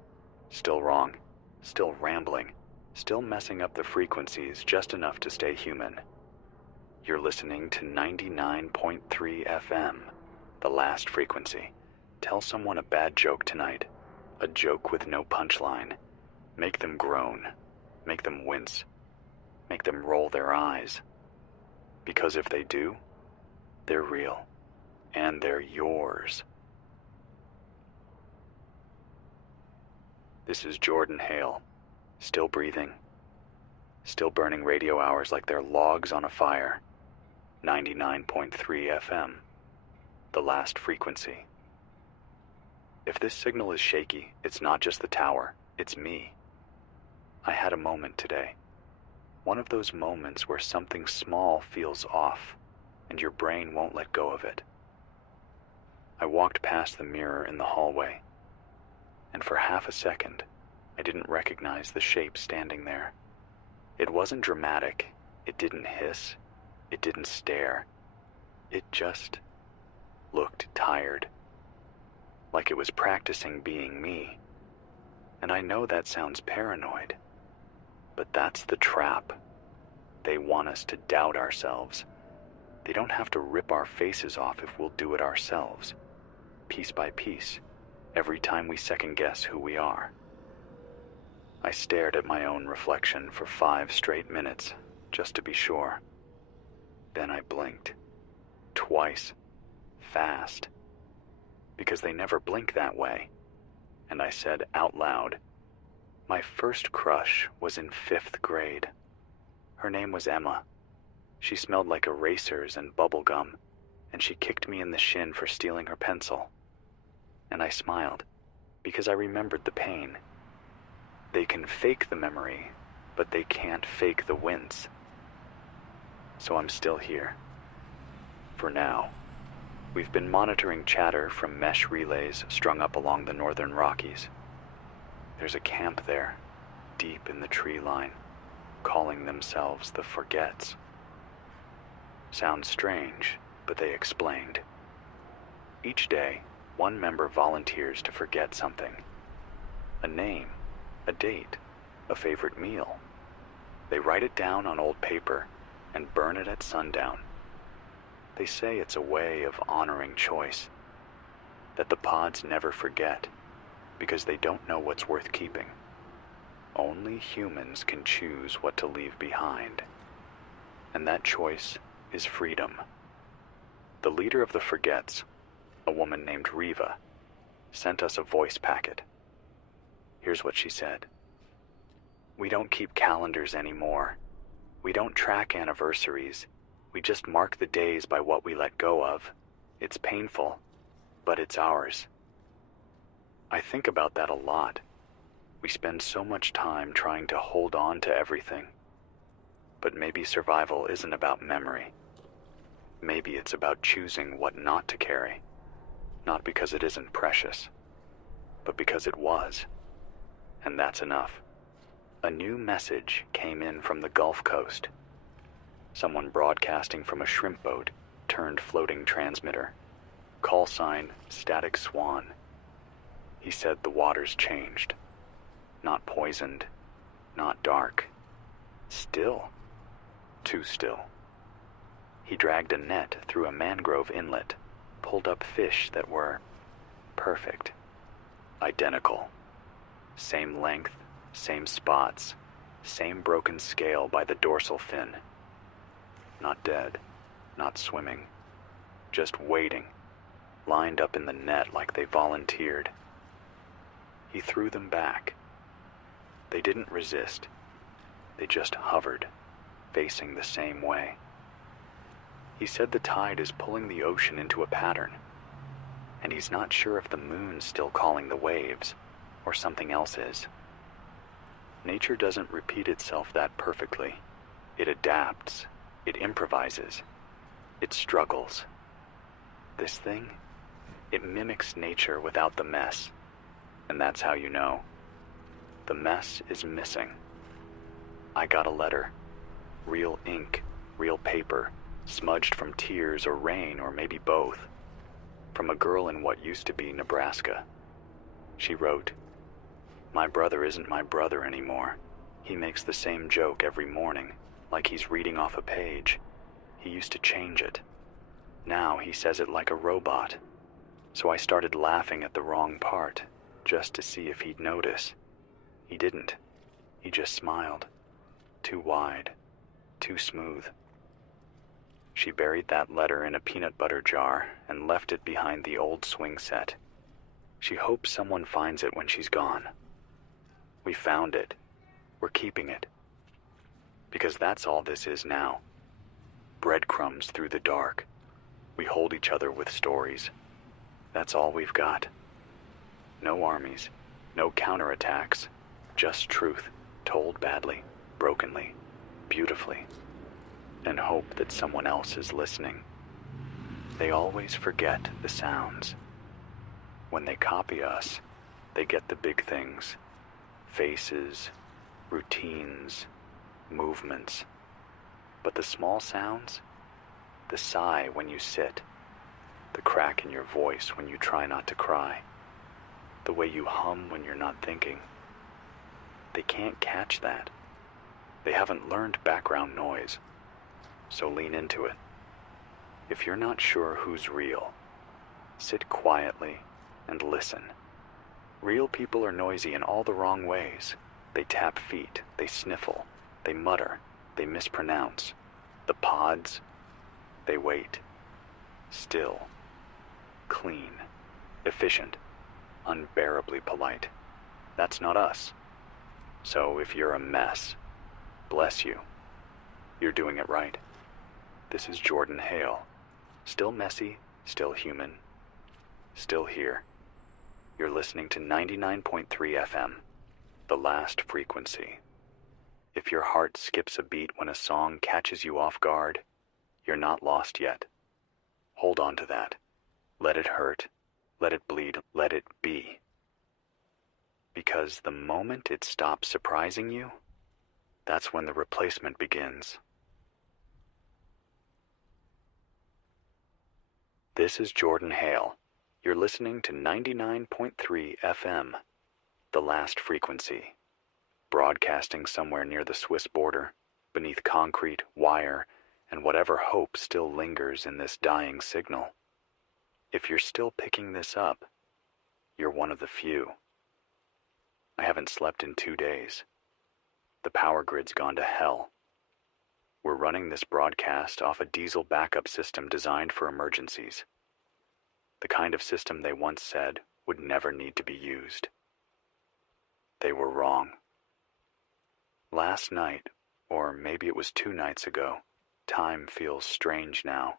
Still wrong. Still rambling. Still messing up the frequencies just enough to stay human. You're listening to 99.3 FM, the last frequency. Tell someone a bad joke tonight. A joke with no punchline. Make them groan. Make them wince. Make them roll their eyes. Because if they do, they're real. And they're yours. This is Jordan Hale. Still breathing. Still burning radio hours like they're logs on a fire. 99.3 FM. The last frequency. If this signal is shaky, it's not just the tower, it's me. I had a moment today. One of those moments where something small feels off, and your brain won't let go of it. I walked past the mirror in the hallway, and for half a second, I didn't recognize the shape standing there. It wasn't dramatic, it didn't hiss, it didn't stare. It just looked tired. Like it was practicing being me. And I know that sounds paranoid, but that's the trap. They want us to doubt ourselves. They don't have to rip our faces off if we'll do it ourselves, piece by piece, every time we second guess who we are. I stared at my own reflection for 5 straight minutes, just to be sure. Then I blinked. Twice. Fast. Because they never blink that way. And I said out loud, my first crush was in 5th grade. Her name was Emma. She smelled like erasers and bubble gum, and she kicked me in the shin for stealing her pencil. And I smiled, because I remembered the pain. They can fake the memory, but they can't fake the wince. So I'm still here. For now. We've been monitoring chatter from mesh relays strung up along the northern Rockies. There's a camp there, deep in the tree line, calling themselves the Forgets. Sounds strange, but they explained. Each day, one member volunteers to forget something. A name, a date, a favorite meal. They write it down on old paper and burn it at sundown. They say it's a way of honoring choice, that the pods never forget, because they don't know what's worth keeping. Only humans can choose what to leave behind, and that choice is freedom. The leader of the Forgets, a woman named Riva, sent us a voice packet. Here's what she said. We don't keep calendars anymore. We don't track anniversaries. We just mark the days by what we let go of. It's painful, but it's ours. I think about that a lot. We spend so much time trying to hold on to everything. But maybe survival isn't about memory. Maybe it's about choosing what not to carry. Not because it isn't precious, but because it was. And that's enough. A new message came in from the Gulf Coast. Someone broadcasting from a shrimp boat turned floating transmitter. Call sign, Static Swan. He said the water's changed. Not poisoned, not dark. Still. too still. He dragged a net through a mangrove inlet, pulled up fish that were perfect, identical. Same length, same spots, same broken scale by the dorsal fin. Not dead, not swimming, just waiting, lined up in the net like they volunteered. He threw them back. They didn't resist. They just hovered, facing the same way. He said the tide is pulling the ocean into a pattern, and he's not sure if the moon's still calling the waves or something else is. Nature doesn't repeat itself that perfectly. It adapts, it improvises, it struggles. This thing, it mimics nature without the mess, and that's how you know. The mess is missing. I got a letter. Real ink, real paper, smudged from tears or rain or maybe both. From a girl in what used to be Nebraska. She wrote, "My brother isn't my brother anymore. He makes the same joke every morning, like he's reading off a page. He used to change it. Now he says it like a robot. So I started laughing at the wrong part, just to see if he'd notice. He didn't. He just smiled. Too wide. Too smooth." She buried that letter in a peanut butter jar and left it behind the old swing set. She hopes someone finds it when she's gone. We found it. We're keeping it. Because that's all this is now. Breadcrumbs through the dark. We hold each other with stories. That's all we've got. No armies, no counterattacks, just truth, told badly, brokenly, beautifully, and hope that someone else is listening. They always forget the sounds. When they copy us, they get the big things. Faces, routines, movements. But the small sounds, the sigh when you sit, the crack in your voice when you try not to cry, the way you hum when you're not thinking, they can't catch that. They haven't learned background noise, so lean into it. If you're not sure who's real, sit quietly and listen. Real people are noisy in all the wrong ways. They tap feet, they sniffle, they mutter, they mispronounce. The pods, they wait. Still, clean, efficient, unbearably polite. That's not us. So if you're a mess, bless you. You're doing it right. This is Jordan Hale. Still messy, still human, still here. You're listening to 99.3 FM, the last frequency. If your heart skips a beat when a song catches you off guard, you're not lost yet. Hold on to that. Let it hurt. Let it bleed. Let it be. Because the moment it stops surprising you, that's when the replacement begins. This is Jordan Hale. You're listening to 99.3 FM, the last frequency, broadcasting somewhere near the Swiss border, beneath concrete, wire, and whatever hope still lingers in this dying signal. If you're still picking this up, you're one of the few. I haven't slept in 2 days. The power grid's gone to hell. We're running this broadcast off a diesel backup system designed for emergencies. The kind of system they once said would never need to be used. They were wrong. Last night, or maybe it was 2 nights ago, time feels strange now.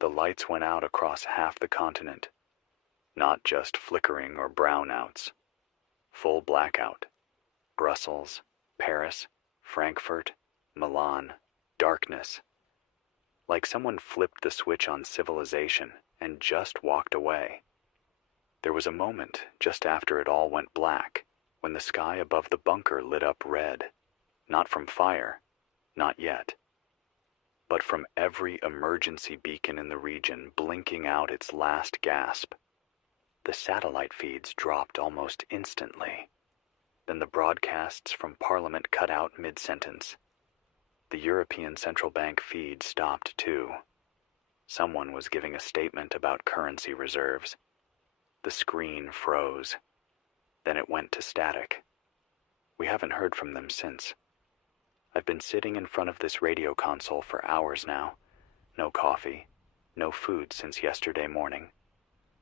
The lights went out across half the continent. Not just flickering or brownouts. Full blackout. Brussels, Paris, Frankfurt, Milan, darkness. Like someone flipped the switch on civilization and just walked away. There was a moment just after it all went black, when the sky above the bunker lit up red. Not from fire, not yet, but from every emergency beacon in the region blinking out its last gasp. The satellite feeds dropped almost instantly. Then the broadcasts from Parliament cut out mid-sentence. The European Central Bank feed stopped too. Someone was giving a statement about currency reserves. The screen froze. Then it went to static. We haven't heard from them since. I've been sitting in front of this radio console for hours now. No coffee, no food since yesterday morning.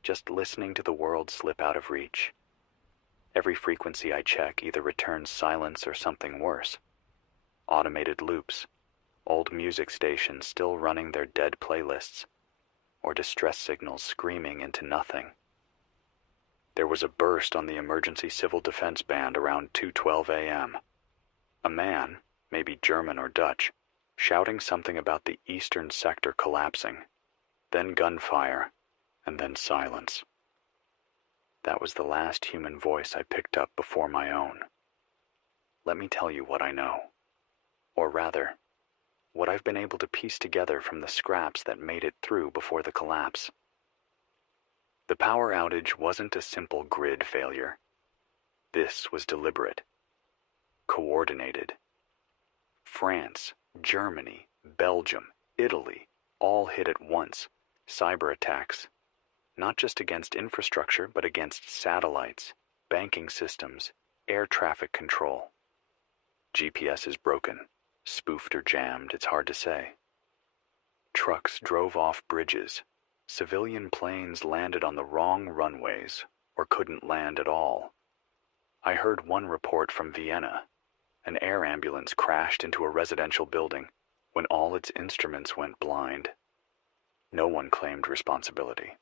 Just listening to the world slip out of reach. Every frequency I check either returns silence or something worse. Automated loops, old music stations still running their dead playlists, or distress signals screaming into nothing. There was a burst on the emergency civil defense band around 2:12 a.m. A man, maybe German or Dutch, shouting something about the eastern sector collapsing, then gunfire, and then silence. That was the last human voice I picked up before my own. Let me tell you what I know. Or rather, what I've been able to piece together from the scraps that made it through before the collapse. The power outage wasn't a simple grid failure. This was deliberate. Coordinated. France, Germany, Belgium, Italy, all hit at once. Cyber attacks. Not just against infrastructure, but against satellites, banking systems, air traffic control. GPS is broken. Spoofed or jammed, it's hard to say. Trucks drove off bridges. Civilian planes landed on the wrong runways, or couldn't land at all. I heard one report from Vienna. An air ambulance crashed into a residential building when all its instruments went blind. No one claimed responsibility.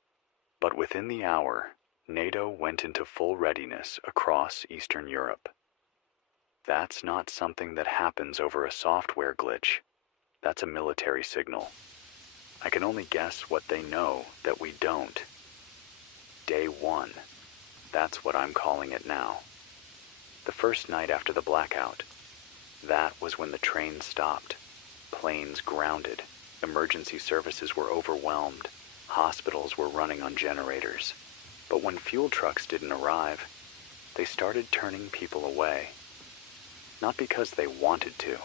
But within the hour, NATO went into full readiness across Eastern Europe. That's not something that happens over a software glitch. That's a military signal. I can only guess what they know that we don't. Day one. That's what I'm calling it now. The first night after the blackout. That was when the trains stopped. Planes grounded. Emergency services were overwhelmed. Hospitals were running on generators. But when fuel trucks didn't arrive, they started turning people away. Not because they wanted to,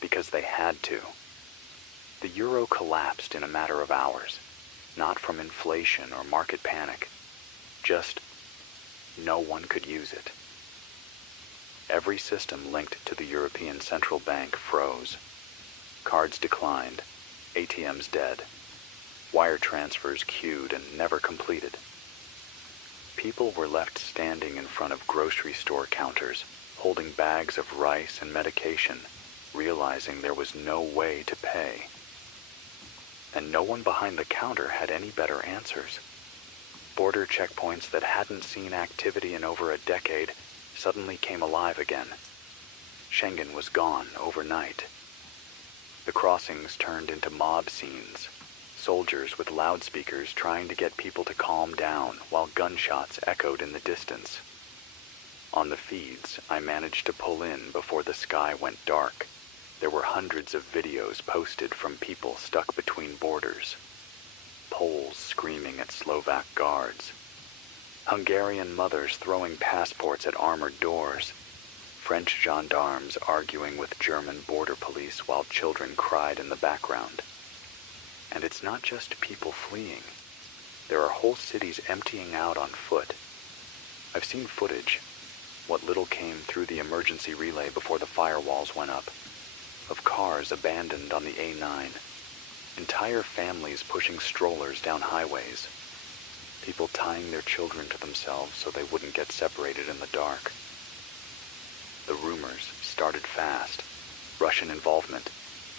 because they had to. The euro collapsed in a matter of hours, not from inflation or market panic, just no one could use it. Every system linked to the European Central Bank froze. Cards declined, ATMs dead, wire transfers queued and never completed. People were left standing in front of grocery store counters, holding bags of rice and medication, realizing there was no way to pay. And no one behind the counter had any better answers. Border checkpoints that hadn't seen activity in over a decade suddenly came alive again. Schengen was gone overnight. The crossings turned into mob scenes, soldiers with loudspeakers trying to get people to calm down while gunshots echoed in the distance. On the feeds, I managed to pull in before the sky went dark. There were hundreds of videos posted from people stuck between borders. Poles screaming at Slovak guards. Hungarian mothers throwing passports at armored doors. French gendarmes arguing with German border police while children cried in the background. And it's not just people fleeing. There are whole cities emptying out on foot. I've seen footage, what little came through the emergency relay before the firewalls went up, of cars abandoned on the A9, entire families pushing strollers down highways, people tying their children to themselves so they wouldn't get separated in the dark. The rumors started fast. Russian involvement,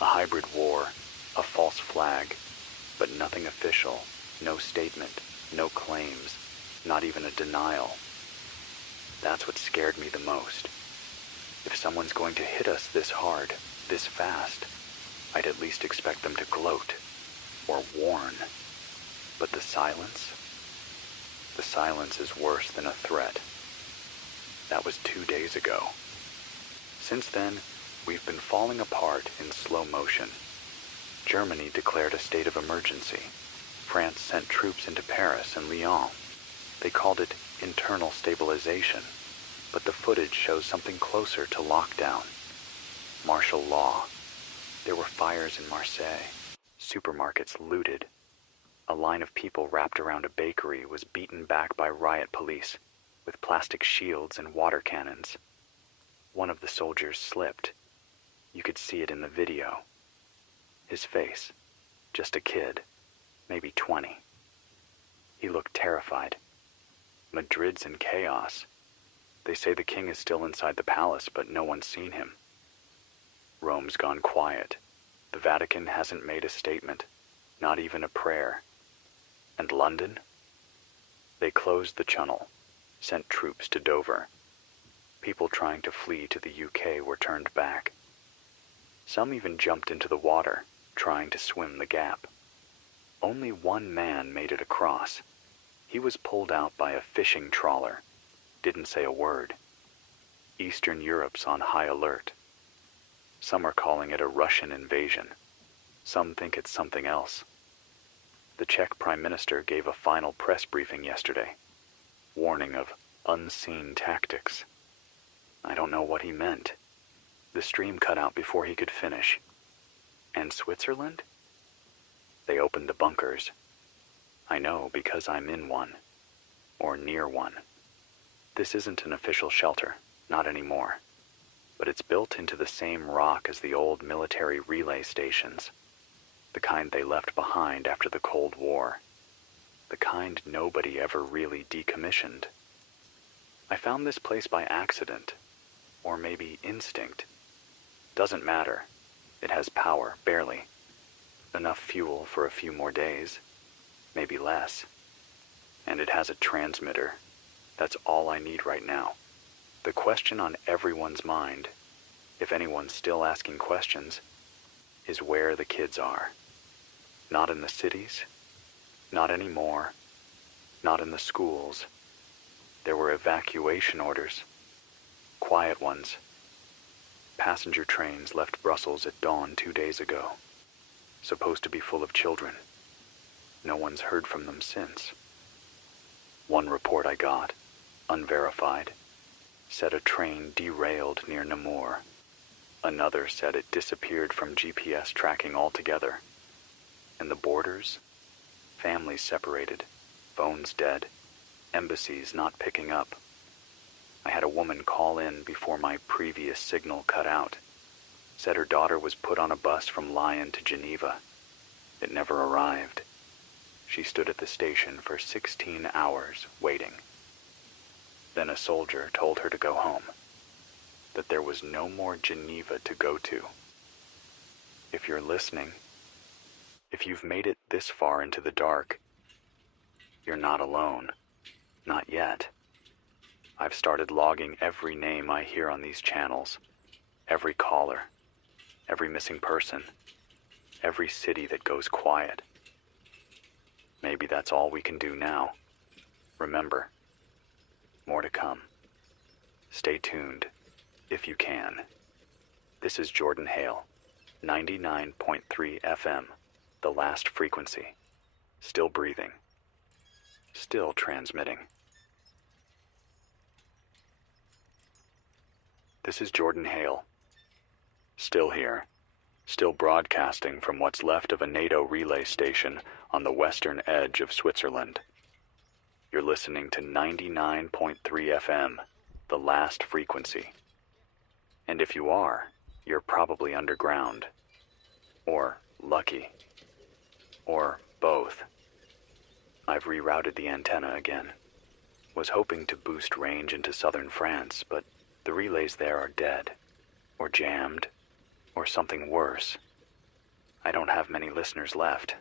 a hybrid war, a false flag, but nothing official, no statement, no claims, not even a denial. That's what scared me the most. If someone's going to hit us this hard, this fast, I'd at least expect them to gloat or warn. But the silence? The silence is worse than a threat. That was 2 days ago. Since then, we've been falling apart in slow motion. Germany declared a state of emergency. France sent troops into Paris and Lyon. They called it internal stabilization, but the footage shows something closer to lockdown. Martial law, There were fires in Marseille, supermarkets looted. A line of people wrapped around a bakery was beaten back by riot police with plastic shields and water cannons. One of the soldiers slipped. You could see it in the video. His face, just a kid, maybe 20. He looked terrified. Madrid's in chaos. They say the king is still inside the palace, but no one's seen him. Rome's gone quiet. The Vatican hasn't made a statement, not even a prayer. And London? They closed the Channel, sent troops to Dover. People trying to flee to the UK were turned back. Some even jumped into the water, trying to swim the gap. Only one man made it across. He was pulled out by a fishing trawler. Didn't say a word. Eastern Europe's on high alert. Some are calling it a Russian invasion. Some think it's something else. The Czech Prime Minister gave a final press briefing yesterday, warning of unseen tactics. I don't know what he meant. The stream cut out before he could finish. And Switzerland? They opened the bunkers. I know because I'm in one, or near one. This isn't an official shelter, not anymore, but it's built into the same rock as the old military relay stations, the kind they left behind after the Cold War, the kind nobody ever really decommissioned. I found this place by accident, or maybe instinct. Doesn't matter. It has power, barely. Enough fuel for a few more days, maybe less. And it has a transmitter. That's all I need right now. The question on everyone's mind, if anyone's still asking questions, is where the kids are. Not in the cities, not anymore, not in the schools. There were evacuation orders, quiet ones. Passenger trains left Brussels at dawn 2 days ago, supposed to be full of children. No one's heard from them since. One report I got, unverified, said a train derailed near Namur. Another said it disappeared from GPS tracking altogether. And the borders? Families separated, phones dead, embassies not picking up. I had a woman call in before my previous signal cut out. Said her daughter was put on a bus from Lyon to Geneva. It never arrived. She stood at the station for 16 hours waiting. Then a soldier told her to go home, that there was no more Geneva to go to. If you're listening, if you've made it this far into the dark, you're not alone. Not yet. I've started logging every name I hear on these channels, every caller, every missing person, every city that goes quiet. Maybe that's all we can do now. Remember, more to come. Stay tuned, if you can. This is Jordan Hale, 99.3 FM, the last frequency. Still breathing. Still transmitting. This is Jordan Hale. Still here. Still broadcasting from what's left of a NATO relay station on the western edge of Switzerland. You're listening to 99.3 FM, the last frequency. And if you are, you're probably underground. Or lucky. Or both. I've rerouted the antenna again. Was hoping to boost range into southern France, but the relays there are dead, or jammed, or something worse. I don't have many listeners left,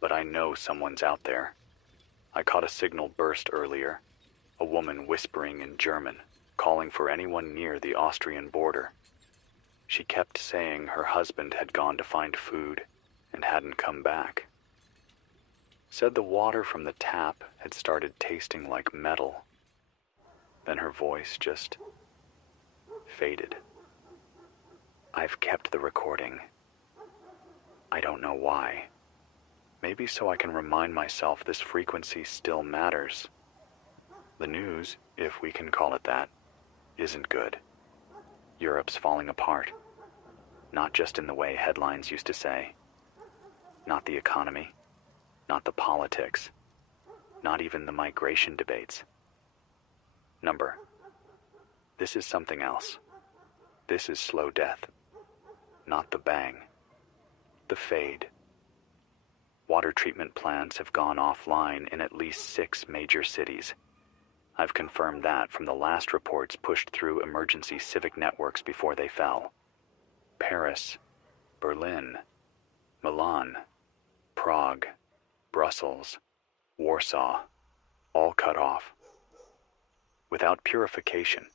but I know someone's out there. I caught a signal burst earlier, a woman whispering in German, calling for anyone near the Austrian border. She kept saying her husband had gone to find food and hadn't come back. Said the water from the tap had started tasting like metal. Then her voice just faded. I've kept the recording. I don't know why. Maybe so I can remind myself this frequency still matters. The news, if we can call it that, isn't good. Europe's falling apart. Not just in the way headlines used to say. Not the economy, not the politics, not even the migration debates. Number. This is something else. This is slow death. Not the bang. The fade. Water treatment plants have gone offline in at least 6 major cities. I've confirmed that from the last reports pushed through emergency civic networks before they fell. Paris, Berlin, Milan, Prague, Brussels, Warsaw, all cut off. Without purification,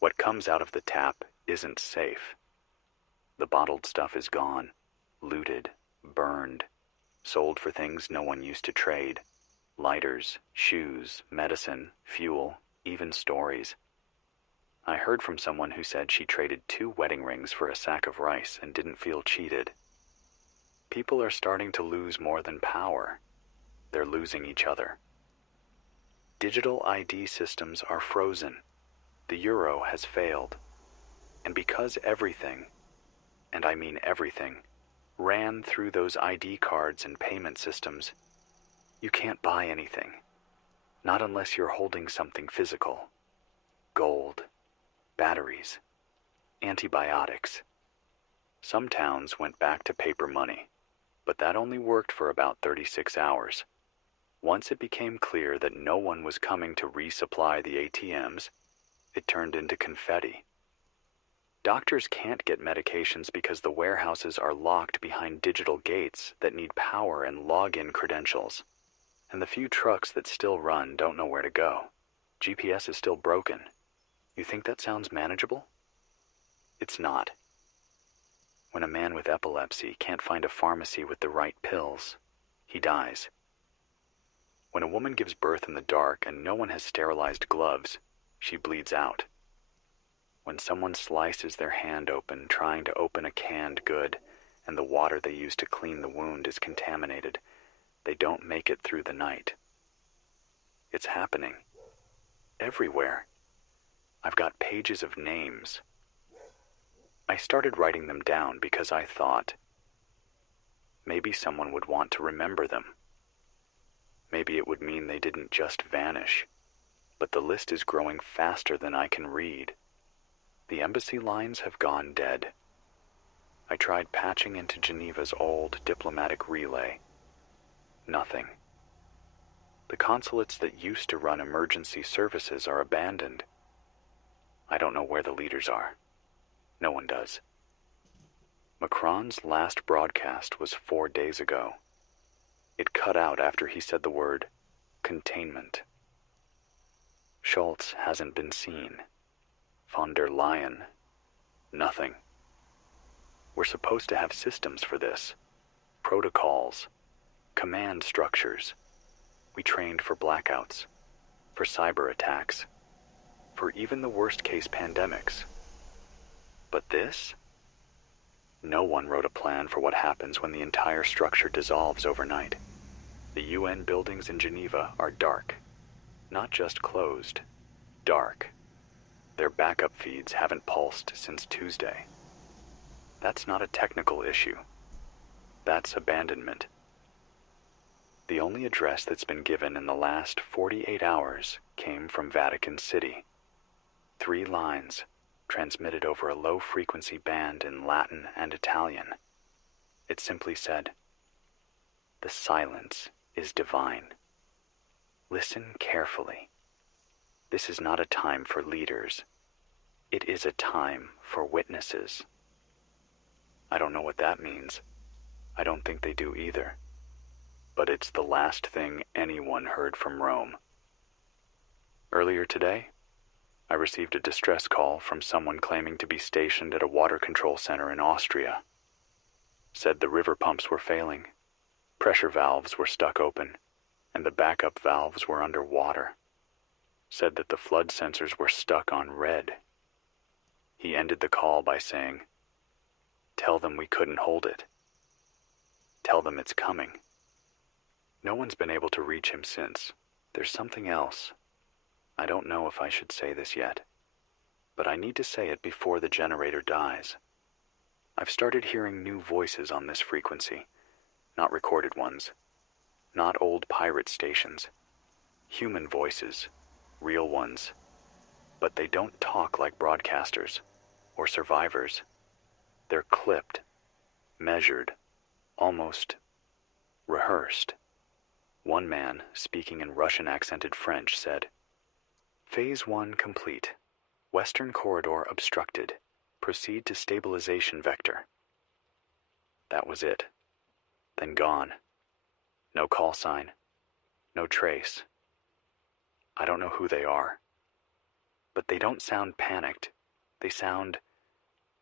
what comes out of the tap isn't safe. The bottled stuff is gone, looted, burned, sold for things no one used to trade. Lighters, shoes, medicine, fuel, even stories. I heard from someone who said she traded 2 wedding rings for a sack of rice and didn't feel cheated. People are starting to lose more than power. They're losing each other. Digital ID systems are frozen. The euro has failed. And because everything, and I mean everything, ran through those ID cards and payment systems, you can't buy anything. Not unless you're holding something physical. Gold, batteries, antibiotics. Some towns went back to paper money, but that only worked for about 36 hours. Once it became clear that no one was coming to resupply the ATMs, it turned into confetti. Doctors can't get medications because the warehouses are locked behind digital gates that need power and login credentials. And the few trucks that still run don't know where to go. GPS is still broken. You think that sounds manageable? It's not. When a man with epilepsy can't find a pharmacy with the right pills, he dies. When a woman gives birth in the dark and no one has sterilized gloves, she bleeds out. When someone slices their hand open trying to open a canned good and the water they use to clean the wound is contaminated, they don't make it through the night. It's happening. Everywhere. I've got pages of names. I started writing them down because I thought, maybe someone would want to remember them. Maybe it would mean they didn't just vanish, but the list is growing faster than I can read. The embassy lines have gone dead. I tried patching into Geneva's old diplomatic relay. Nothing. The consulates that used to run emergency services are abandoned. I don't know where the leaders are. No one does. Macron's last broadcast was 4 days ago. It cut out after he said the word containment. Schultz hasn't been seen. Von der Leyen, nothing. We're supposed to have systems for this. Protocols. Command structures. We trained for blackouts, for cyber attacks, for even the worst-case pandemics. But this? No one wrote a plan for what happens when the entire structure dissolves overnight. The UN buildings in Geneva are dark. Not just closed, dark. Their backup feeds haven't pulsed since Tuesday. That's not a technical issue. That's abandonment. The only address that's been given in the last 48 hours came from Vatican City. 3 lines, transmitted over a low-frequency band in Latin and Italian. It simply said, "The silence is divine. Listen carefully. This is not a time for leaders. It is a time for witnesses." I don't know what that means. I don't think they do either. But it's the last thing anyone heard from Rome. Earlier today, I received a distress call from someone claiming to be stationed at a water control center in Austria. Said the river pumps were failing, pressure valves were stuck open, and the backup valves were underwater. Said that the flood sensors were stuck on red. He ended the call by saying, "Tell them we couldn't hold it. Tell them it's coming." No one's been able to reach him since. There's something else. I don't know if I should say this yet, but I need to say it before the generator dies. I've started hearing new voices on this frequency, not recorded ones, not old pirate stations. Human voices, real ones, but they don't talk like broadcasters or survivors. They're clipped, measured, almost rehearsed. One man, speaking in Russian-accented French, said, "Phase 1 complete. Western corridor obstructed. Proceed to stabilization vector." That was it. Then gone. No call sign. No trace. I don't know who they are. But they don't sound panicked. They sound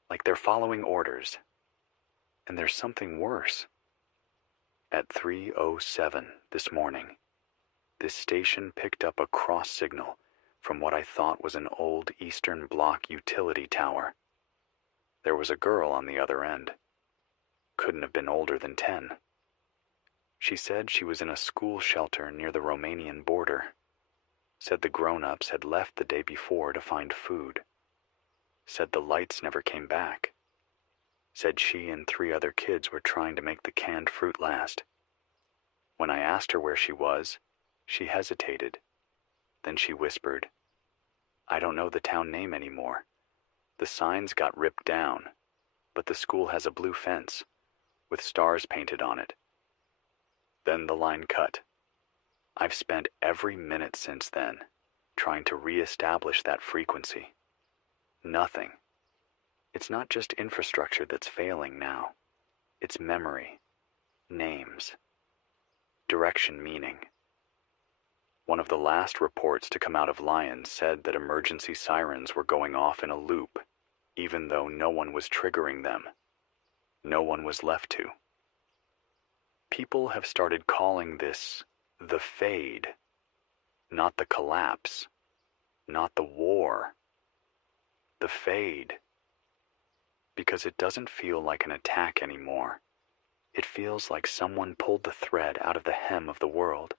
like they're following orders. And there's something worse. At 3:07 this morning, this station picked up a cross signal from what I thought was an old Eastern Bloc utility tower. There was a girl on the other end. Couldn't have been older than 10. She said she was in a school shelter near the Romanian border. Said the grown-ups had left the day before to find food. Said the lights never came back. Said she and 3 other kids were trying to make the canned fruit last. When I asked her where she was, she hesitated. Then she whispered, "I don't know the town name anymore. The signs got ripped down, but the school has a blue fence with stars painted on it." Then the line cut. I've spent every minute since then trying to re-establish that frequency. Nothing. It's not just infrastructure that's failing now. It's memory, names, direction meaning. One of the last reports to come out of Lyons said that emergency sirens were going off in a loop, even though no one was triggering them. No one was left to. People have started calling this the fade, not the collapse, not the war. The fade. Because it doesn't feel like an attack anymore. It feels like someone pulled the thread out of the hem of the world,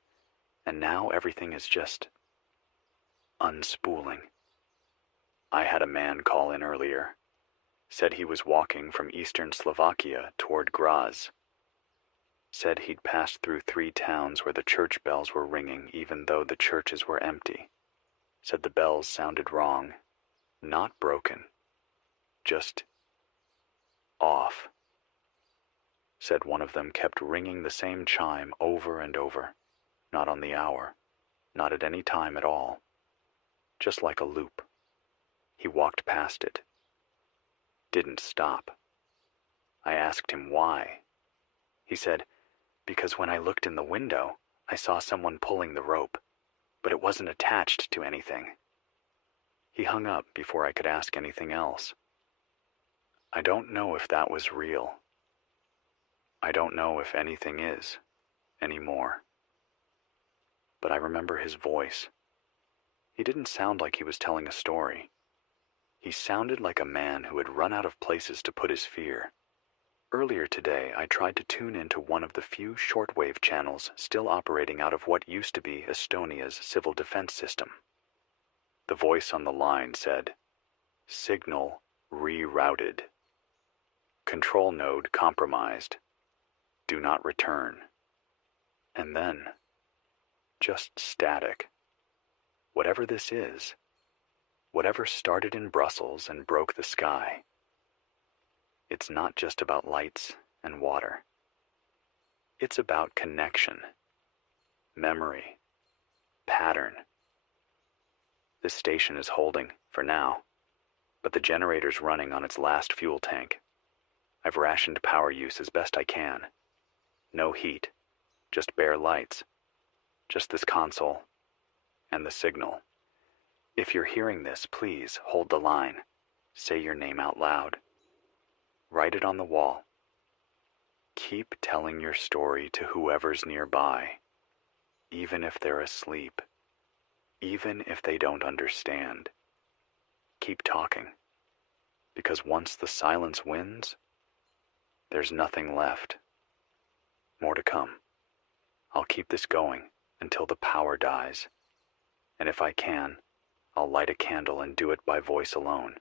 and now everything is just unspooling. I had a man call in earlier. Said he was walking from eastern Slovakia toward Graz. Said he'd passed through 3 towns where the church bells were ringing even though the churches were empty. Said the bells sounded wrong, not broken, just off. Said one of them kept ringing the same chime over and over, not on the hour, not at any time at all, just like a loop. He walked past it. Didn't stop. I asked him why. He said, "Because when I looked in the window, I saw someone pulling the rope, but it wasn't attached to anything." He hung up before I could ask anything else. I don't know if that was real. I don't know if anything is anymore. But I remember his voice. He didn't sound like he was telling a story. He sounded like a man who had run out of places to put his fear. Earlier today, I tried to tune into one of the few shortwave channels still operating out of what used to be Estonia's civil defense system. The voice on the line said, "Signal rerouted. Control node compromised. Do not return." And then, just static. Whatever this is, whatever started in Brussels and broke the sky, it's not just about lights and water. It's about connection, memory, pattern. This station is holding, for now, but the generator's running on its last fuel tank. I've rationed power use as best I can. No heat, just bare lights, just this console, and the signal. If you're hearing this, please hold the line. Say your name out loud. Write it on the wall. Keep telling your story to whoever's nearby, even if they're asleep, even if they don't understand. Keep talking, because once the silence wins, there's nothing left. More to come. I'll keep this going until the power dies, and if I can, I'll light a candle and do it by voice alone.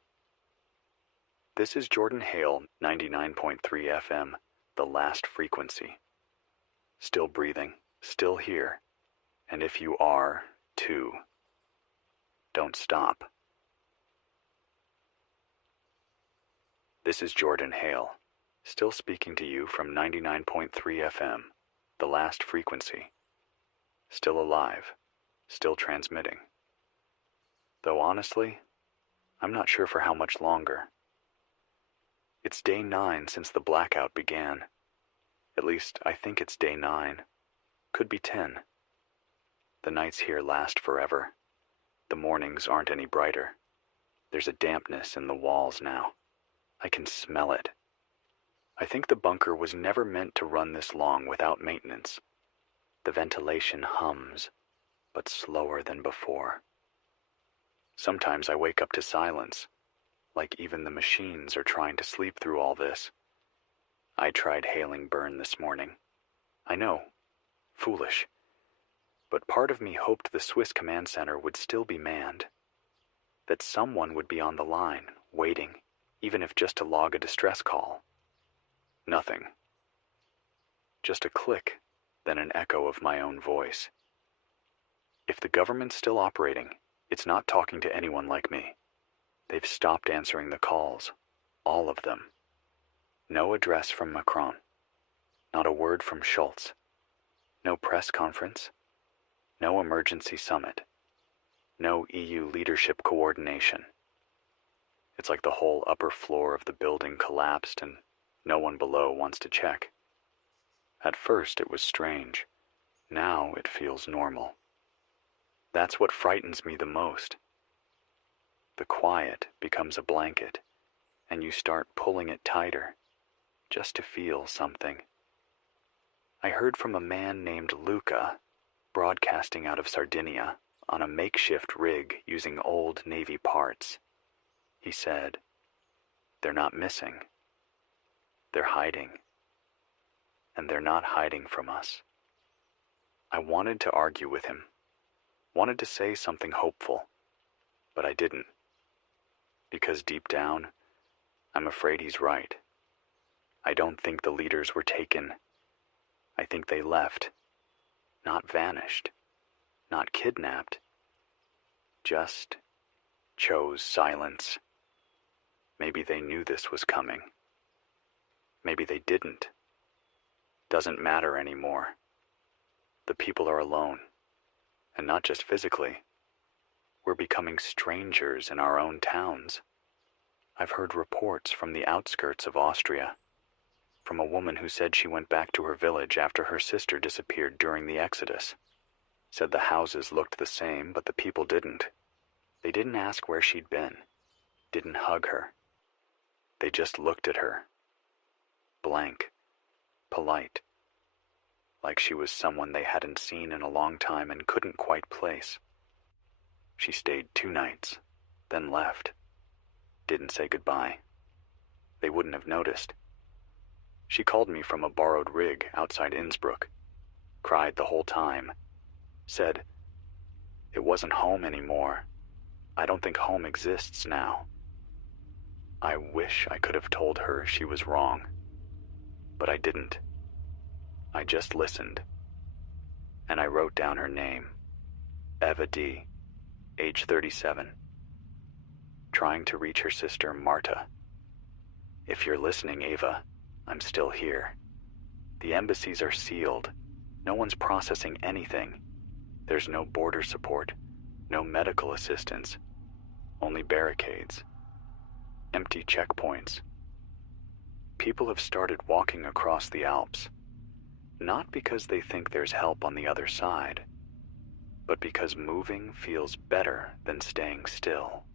This is Jordan Hale, 99.3 FM, the last frequency. Still breathing, still here, and if you are, too, don't stop. This is Jordan Hale, still speaking to you from 99.3 FM, the last frequency. Still alive, still transmitting. Though honestly, I'm not sure for how much longer. It's day 9 since the blackout began. At least, I think it's day 9. Could be 10. The nights here last forever. The mornings aren't any brighter. There's a dampness in the walls now. I can smell it. I think the bunker was never meant to run this long without maintenance. The ventilation hums, but slower than before. Sometimes I wake up to silence, like even the machines are trying to sleep through all this. I tried hailing Byrne this morning. I know, foolish. But part of me hoped the Swiss command center would still be manned. That someone would be on the line, waiting, even if just to log a distress call. Nothing. Just a click, then an echo of my own voice. If the government's still operating, it's not talking to anyone like me. They've stopped answering the calls, all of them. No address from Macron. Not a word from Schultz. No press conference. No emergency summit. No EU leadership coordination. It's like the whole upper floor of the building collapsed and no one below wants to check. At first it was strange. Now it feels normal. That's what frightens me the most. The quiet becomes a blanket, and you start pulling it tighter, just to feel something. I heard from a man named Luca, broadcasting out of Sardinia, on a makeshift rig using old Navy parts. He said, "They're not missing. They're hiding. And they're not hiding from us." I wanted to argue with him, wanted to say something hopeful, but I didn't. Because deep down, I'm afraid he's right. I don't think the leaders were taken. I think they left. Not vanished. Not kidnapped. Just chose silence. Maybe they knew this was coming. Maybe they didn't. Doesn't matter anymore. The people are alone. And not just physically. We're becoming strangers in our own towns. I've heard reports from the outskirts of Austria, from a woman who said she went back to her village after her sister disappeared during the Exodus. Said the houses looked the same, but the people didn't. They didn't ask where she'd been, didn't hug her. They just looked at her. Blank, polite, like she was someone they hadn't seen in a long time and couldn't quite place. She stayed 2 nights, then left. Didn't say goodbye. They wouldn't have noticed. She called me from a borrowed rig outside Innsbruck. Cried the whole time. Said, "It wasn't home anymore. I don't think home exists now." I wish I could have told her she was wrong. But I didn't. I just listened. And I wrote down her name. Eva D., age 37. Trying to reach her sister, Marta. If you're listening, Ava, I'm still here. The embassies are sealed. No one's processing anything. There's no border support, no medical assistance, only barricades, empty checkpoints. People have started walking across the Alps, not because they think there's help on the other side, but because moving feels better than staying still.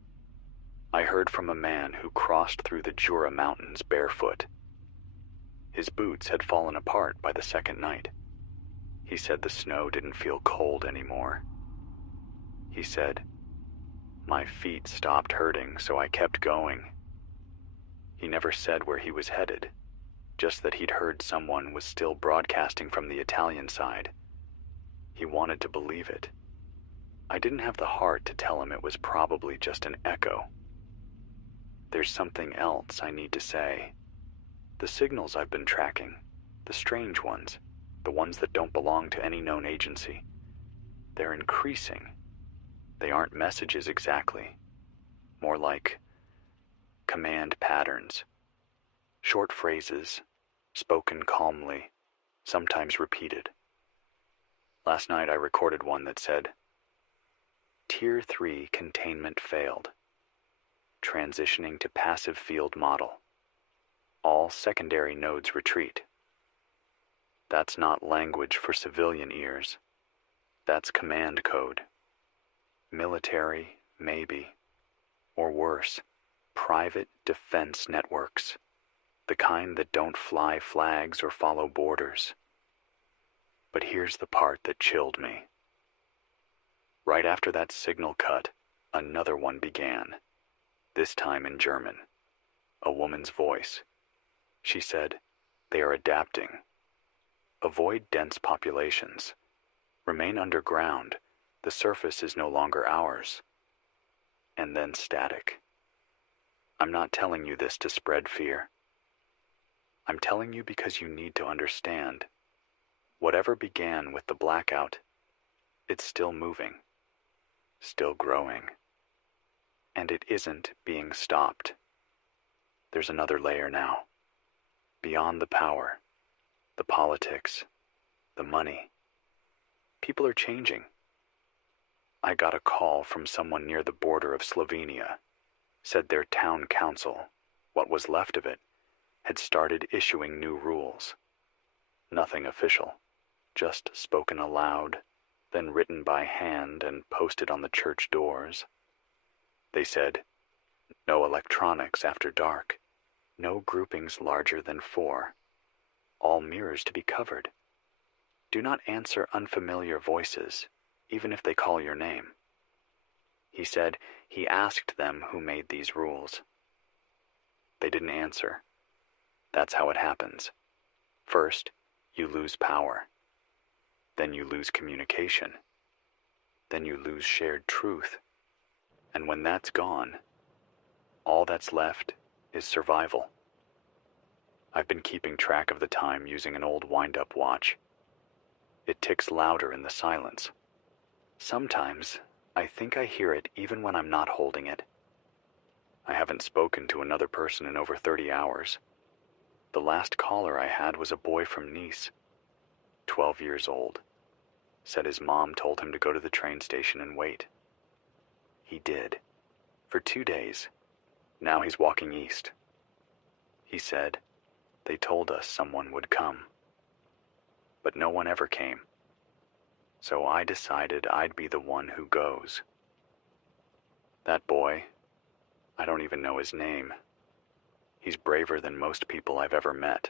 I heard from a man who crossed through the Jura Mountains barefoot. His boots had fallen apart by the second night. He said the snow didn't feel cold anymore. He said, "My feet stopped hurting, so I kept going." He never said where he was headed, just that he'd heard someone was still broadcasting from the Italian side. He wanted to believe it. I didn't have the heart to tell him it was probably just an echo. there's something else I need to say. The signals I've been tracking, the strange ones, the ones that don't belong to any known agency, they're increasing. They aren't messages exactly, more like command patterns. Short phrases, spoken calmly, sometimes repeated. Last night I recorded one that said, Tier 3 containment failed. Transitioning to passive field model. All secondary nodes retreat. That's not language for civilian ears. That's command code. Military, maybe. Or worse, private defense networks. The kind that don't fly flags or follow borders. But here's the part that chilled me. Right after that signal cut, another one began, this time in German. A woman's voice. She said, "They are adapting. Avoid dense populations. Remain underground. The surface is no longer ours." And then static. I'm not telling you this to spread fear. I'm telling you because you need to understand. Whatever began with the blackout, it's still moving, still growing. And it isn't being stopped. There's another layer now. Beyond the power, the politics, the money. People are changing. I got a call from someone near the border of Slovenia. Said their town council, what was left of it, had started issuing new rules. Nothing official, just spoken aloud, then written by hand and posted on the church doors. They said, no electronics after dark, no groupings larger than 4, all mirrors to be covered. Do not answer unfamiliar voices, even if they call your name. He said he asked them who made these rules. They didn't answer. That's how it happens. First, you lose power. Then you lose communication. Then you lose shared truth. And when that's gone, all that's left is survival. I've been keeping track of the time using an old wind-up watch. It ticks louder in the silence. Sometimes, I think I hear it even when I'm not holding it. I haven't spoken to another person in over 30 hours. The last caller I had was a boy from Nice, 12 years old. Said his mom told him to go to the train station and wait. He did. For 2 days. Now he's walking east. He said, they told us someone would come. But no one ever came. So I decided I'd be the one who goes. That boy, I don't even know his name. He's braver than most people I've ever met.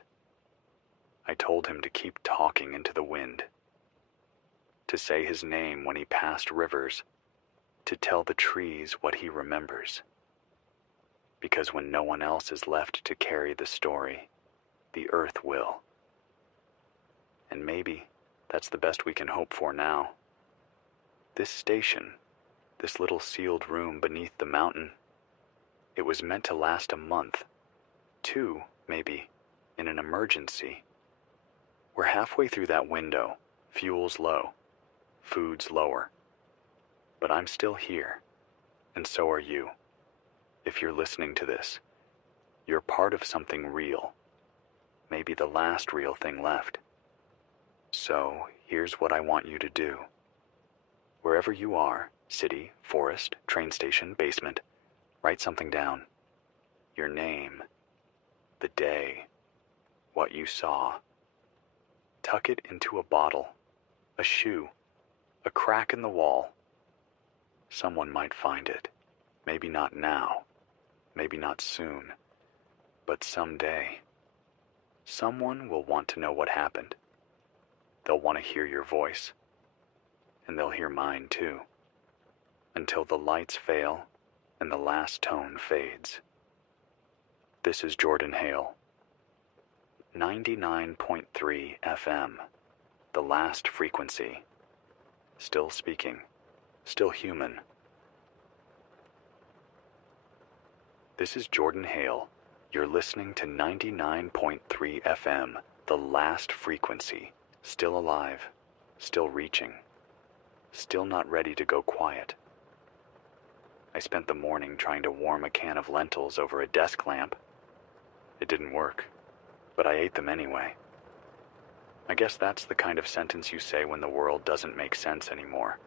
I told him to keep talking into the wind. To say his name when he passed rivers. To tell the trees what he remembers. Because when no one else is left to carry the story, the earth will. And maybe that's the best we can hope for now. This station, this little sealed room beneath the mountain, it was meant to last a month. 2, maybe, in an emergency. We're halfway through that window, fuel's low, food's lower. But I'm still here, and so are you. If you're listening to this, you're part of something real. Maybe the last real thing left. So, here's what I want you to do. Wherever you are, city, forest, train station, basement, write something down. Your name, the day, what you saw. Tuck it into a bottle, a shoe, a crack in the wall. Someone might find it. Maybe not now, maybe not soon, but someday. Someone will want to know what happened. They'll want to hear your voice. And they'll hear mine too. Until the lights fail and the last tone fades. This is Jordan Hale. 99.3 FM. The last frequency. Still speaking. Still human. This is Jordan Hale. You're listening to 99.3 FM, the last frequency. Still alive, still reaching, still not ready to go quiet. I spent the morning trying to warm a can of lentils over a desk lamp. It didn't work, but I ate them anyway. I guess that's the kind of sentence you say when the world doesn't make sense anymore.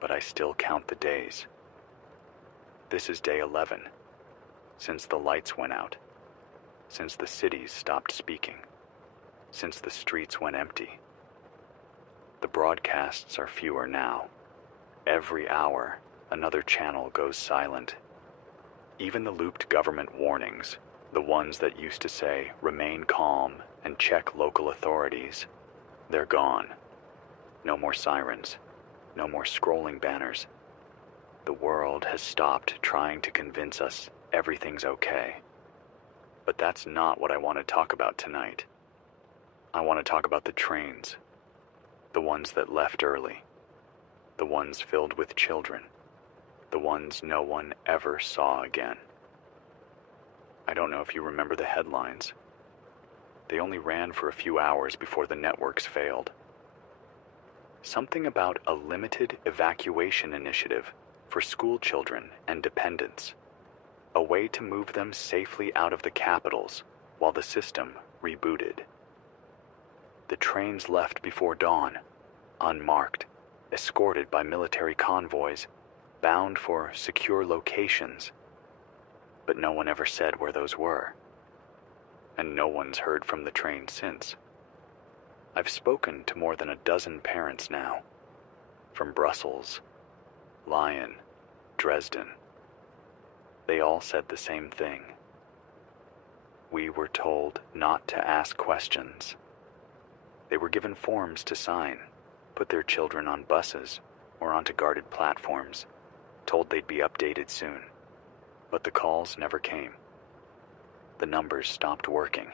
But I still count the days. This is day 11, since the lights went out, since the cities stopped speaking, since the streets went empty. The broadcasts are fewer now. Every hour, another channel goes silent. Even the looped government warnings, the ones that used to say, remain calm and check local authorities, they're gone. No more sirens, no more scrolling banners. The world has stopped trying to convince us everything's okay. But that's not what I want to talk about tonight. I want to talk about the trains, the ones that left early, the ones filled with children, the ones no one ever saw again. I don't know if you remember the headlines. They only ran for a few hours before the networks failed. Something about a limited evacuation initiative for school children and dependents, a way to move them safely out of the capitals while the system rebooted. The trains left before dawn, unmarked, escorted by military convoys, bound for secure locations. But no one ever said where those were. And no one's heard from the train since. I've spoken to more than a dozen parents now, from Brussels, Lyon, Dresden. They all said the same thing. We were told not to ask questions. They were given forms to sign, put their children on buses or onto guarded platforms, told they'd be updated soon. But the calls never came. The numbers stopped working.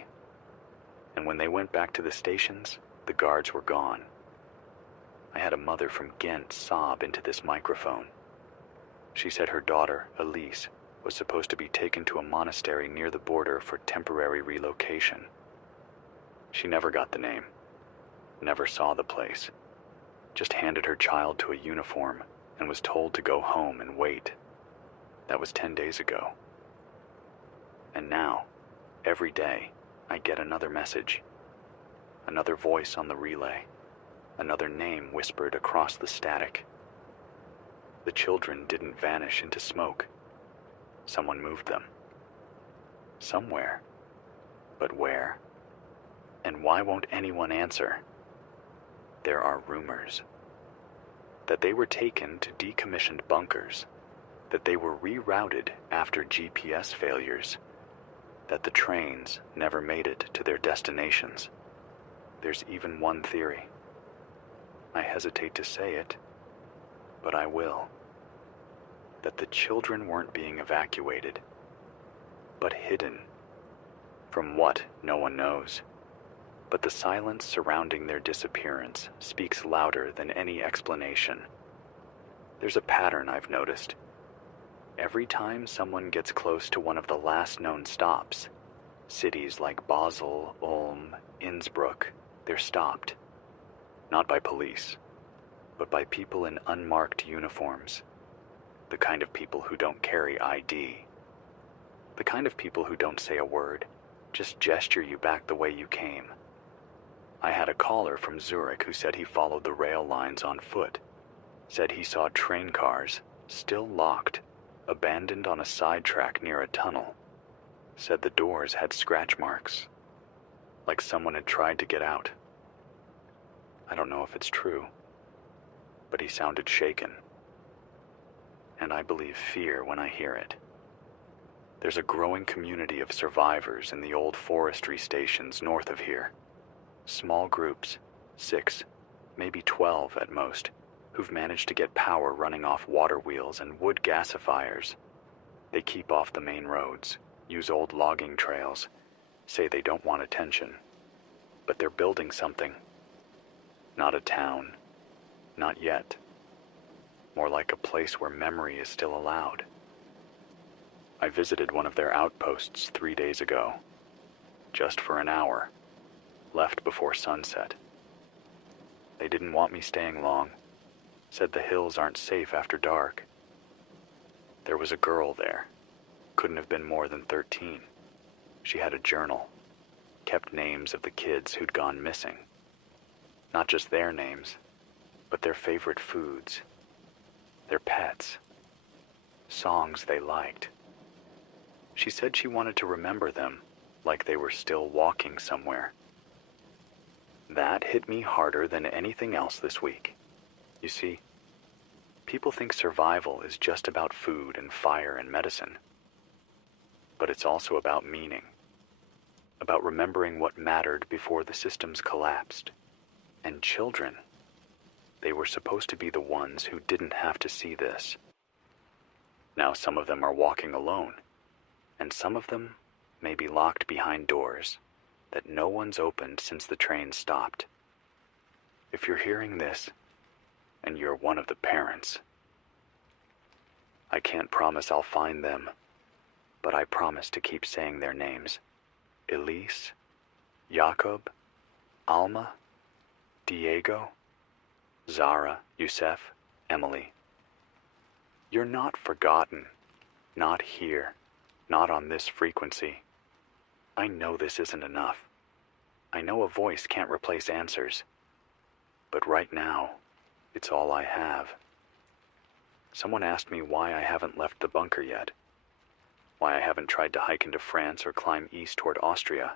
And when they went back to the stations, the guards were gone. I had a mother from Ghent sob into this microphone. She said her daughter, Elise, was supposed to be taken to a monastery near the border for temporary relocation. She never got the name, never saw the place, just handed her child to a uniform and was told to go home and wait. That was 10 days ago. And now, every day, I get another message. Another voice on the relay. Another name whispered across the static. The children didn't vanish into smoke. Someone moved them. Somewhere. But where? And why won't anyone answer? There are rumors. That they were taken to decommissioned bunkers. That they were rerouted after GPS failures. That the trains never made it to their destinations. There's even one theory. I hesitate to say it, but I will. That the children weren't being evacuated, but hidden. From what, no one knows. But the silence surrounding their disappearance speaks louder than any explanation. There's a pattern I've noticed. Every time someone gets close to one of the last known stops, cities like Basel, Ulm, Innsbruck, they're stopped. Not by police, but by people in unmarked uniforms. The kind of people who don't carry ID. The kind of people who don't say a word, just gesture you back the way you came. I had a caller from Zurich who said he followed the rail lines on foot. Said he saw train cars, still locked, abandoned on a sidetrack near a tunnel. Said the doors had scratch marks, like someone had tried to get out. I don't know if it's true, but he sounded shaken. And I believe fear when I hear it. There's a growing community of survivors in the old forestry stations north of here. Small groups, 6, maybe 12 at most, who've managed to get power running off water wheels and wood gasifiers. They keep off the main roads, use old logging trails, say they don't want attention. But they're building something. Not a town. Not yet. More like a place where memory is still allowed. I visited one of their outposts 3 days ago, just for an hour, left before sunset. They didn't want me staying long, said the hills aren't safe after dark. There was a girl there, couldn't have been more than 13. She had a journal, kept names of the kids who'd gone missing. Not just their names, but their favorite foods, their pets, songs they liked. She said she wanted to remember them like they were still walking somewhere. That hit me harder than anything else this week. You see, people think survival is just about food and fire and medicine. But it's also about meaning, about remembering what mattered before the systems collapsed. And children, they were supposed to be the ones who didn't have to see this. Now some of them are walking alone, and some of them may be locked behind doors that no one's opened since the train stopped. If you're hearing this, and you're one of the parents, I can't promise I'll find them, but I promise to keep saying their names. Elise, Jacob, Alma, Diego, Zara, Youssef, Emily. You're not forgotten, not here, not on this frequency. I know this isn't enough. I know a voice can't replace answers. But right now, it's all I have. Someone asked me why I haven't left the bunker yet. Why I haven't tried to hike into France or climb east toward Austria.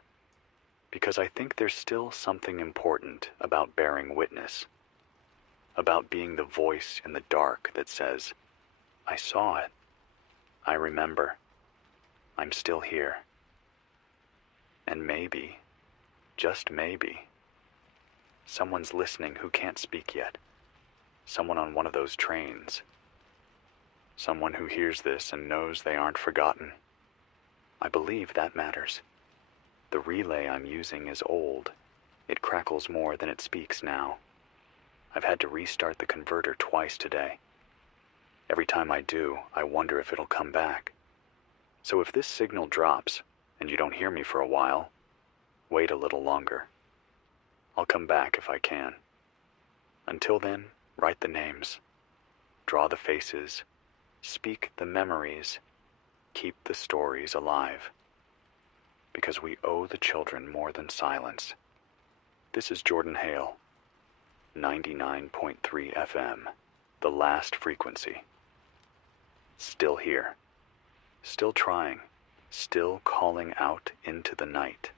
Because I think there's still something important about bearing witness. About being the voice in the dark that says, I saw it. I remember. I'm still here. And maybe, just maybe, someone's listening who can't speak yet. Someone on one of those trains. Someone who hears this and knows they aren't forgotten. I believe that matters. The relay I'm using is old. It crackles more than it speaks now. I've had to restart the converter twice today. Every time I do, I wonder if it'll come back. So if this signal drops, and you don't hear me for a while, wait a little longer. I'll come back if I can. Until then, write the names. Draw the faces. Speak the memories. Keep the stories alive. Because we owe the children more than silence. This is Jordan Hale, 99.3 FM, the last frequency. Still here. Still trying. Still calling out into the night.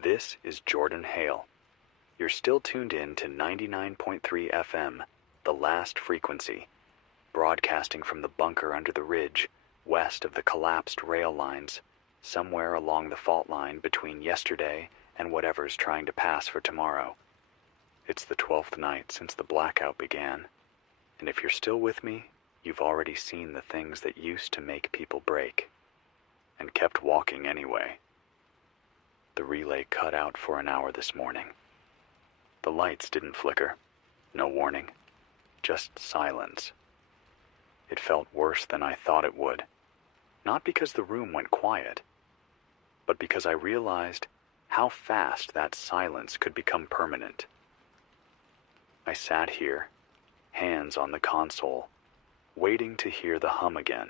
This is Jordan Hale. You're still tuned in to 99.3 FM, the last frequency, broadcasting from the bunker under the ridge, west of the collapsed rail lines, somewhere along the fault line between yesterday and whatever's trying to pass for tomorrow. It's the 12th night since the blackout began, and if you're still with me, you've already seen the things that used to make people break, and kept walking anyway. The relay cut out for an hour this morning. The lights didn't flicker, no warning, just silence. It felt worse than I thought it would, not because the room went quiet, but because I realized how fast that silence could become permanent. I sat here, hands on the console, waiting to hear the hum again,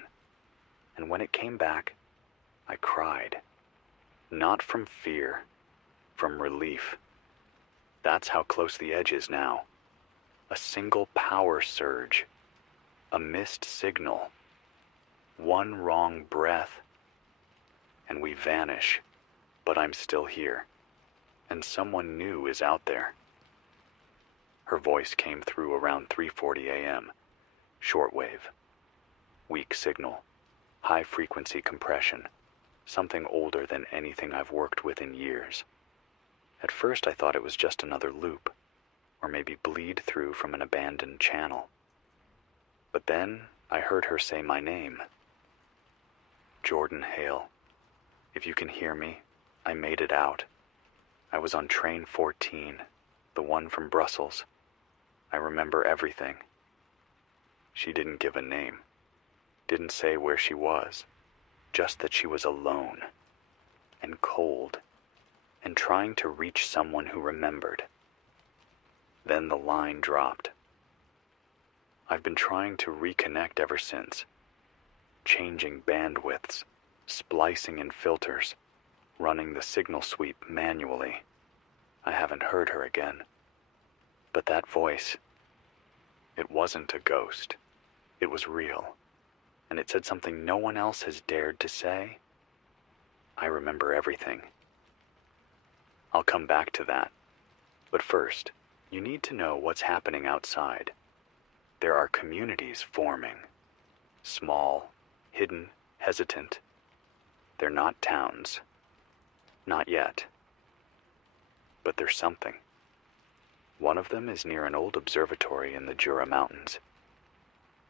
and when it came back, I cried. Not from fear, from relief. That's how close the edge is now. A single power surge, a missed signal, one wrong breath, and we vanish, but I'm still here, and someone new is out there. Her voice came through around 3:40 a.m., shortwave, weak signal, high frequency compression, something older than anything I've worked with in years. At first I thought it was just another loop, or maybe bleed through from an abandoned channel. But then I heard her say my name. Jordan Hale. If you can hear me, I made it out. I was on train 14, the one from Brussels. I remember everything. She didn't give a name, didn't say where she was, just that she was alone and cold and trying to reach someone who remembered. Then the line dropped. I've been trying to reconnect ever since, changing bandwidths, splicing in filters, running the signal sweep manually. I haven't heard her again. But that voice, it wasn't a ghost. It was real, and it said something no one else has dared to say. I remember everything. I'll come back to that. But first, you need to know what's happening outside. There are communities forming. Small, hidden, hesitant. They're not towns. Not yet. But there's something. One of them is near an old observatory in the Jura Mountains.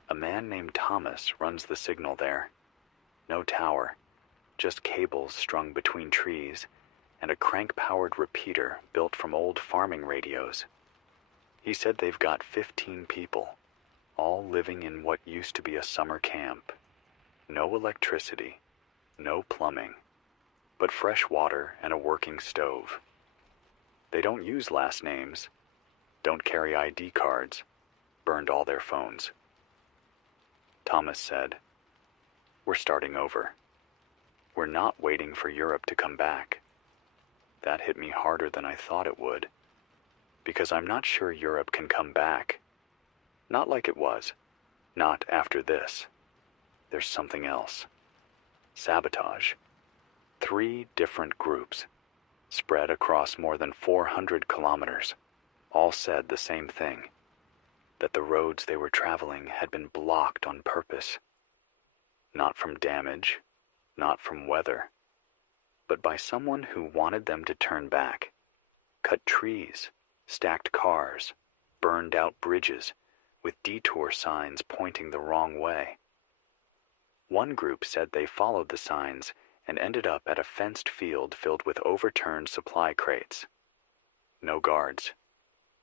A man named Thomas runs the signal there. No tower, just cables strung between trees and a crank-powered repeater built from old farming radios. He said they've got 15 people, all living in what used to be a summer camp. No electricity, no plumbing, but fresh water and a working stove. They don't use last names, don't carry ID cards, burned all their phones. Thomas said, "We're starting over. We're not waiting for Europe to come back." That hit me harder than I thought it would, because I'm not sure Europe can come back. Not like it was. Not after this. There's something else. Sabotage. 3 different groups, spread across more than 400 kilometers, all said the same thing, that the roads they were traveling had been blocked on purpose. Not from damage, not from weather, but by someone who wanted them to turn back, cut trees, stacked cars, burned out bridges, with detour signs pointing the wrong way. One group said they followed the signs and ended up at a fenced field filled with overturned supply crates. No guards,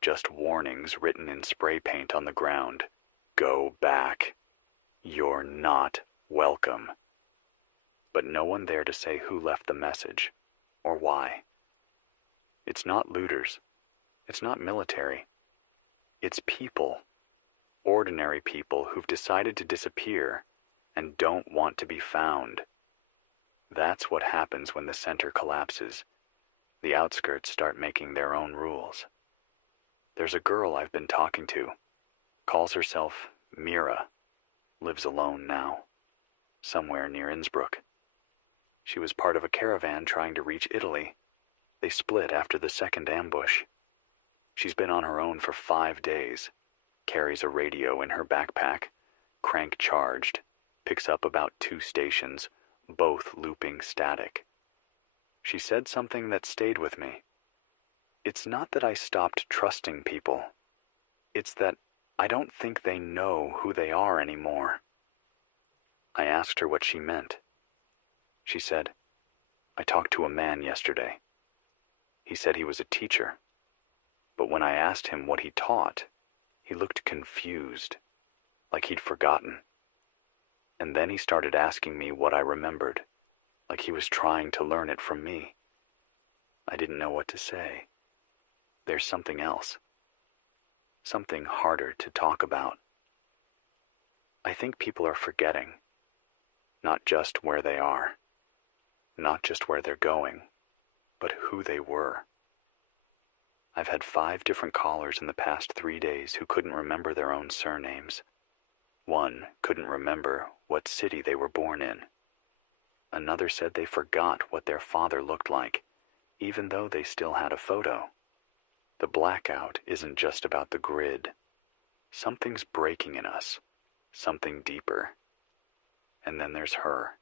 just warnings written in spray paint on the ground. Go back. You're not welcome. But no one there to say who left the message, or why. It's not looters. It's not military. It's people. Ordinary people who've decided to disappear and don't want to be found. That's what happens when the center collapses. The outskirts start making their own rules. There's a girl I've been talking to. Calls herself Mira. Lives alone now. Somewhere near Innsbruck. She was part of a caravan trying to reach Italy. They split after the second ambush. She's been on her own for 5 days. Carries a radio in her backpack. Crank charged. Picks up about 2 stations, both looping static. She said something that stayed with me. It's not that I stopped trusting people. It's that I don't think they know who they are anymore. I asked her what she meant. She said, "I talked to a man yesterday. He said he was a teacher. But when I asked him what he taught, he looked confused, like he'd forgotten. And then he started asking me what I remembered, like he was trying to learn it from me. I didn't know what to say. There's something else. Something harder to talk about. I think people are forgetting. Not just where they are. Not just where they're going, but who they were. I've had 5 different callers in the past 3 days who couldn't remember their own surnames. One couldn't remember what city they were born in. Another said they forgot what their father looked like, even though they still had a photo. The blackout isn't just about the grid. Something's breaking in us, something deeper. And then there's her,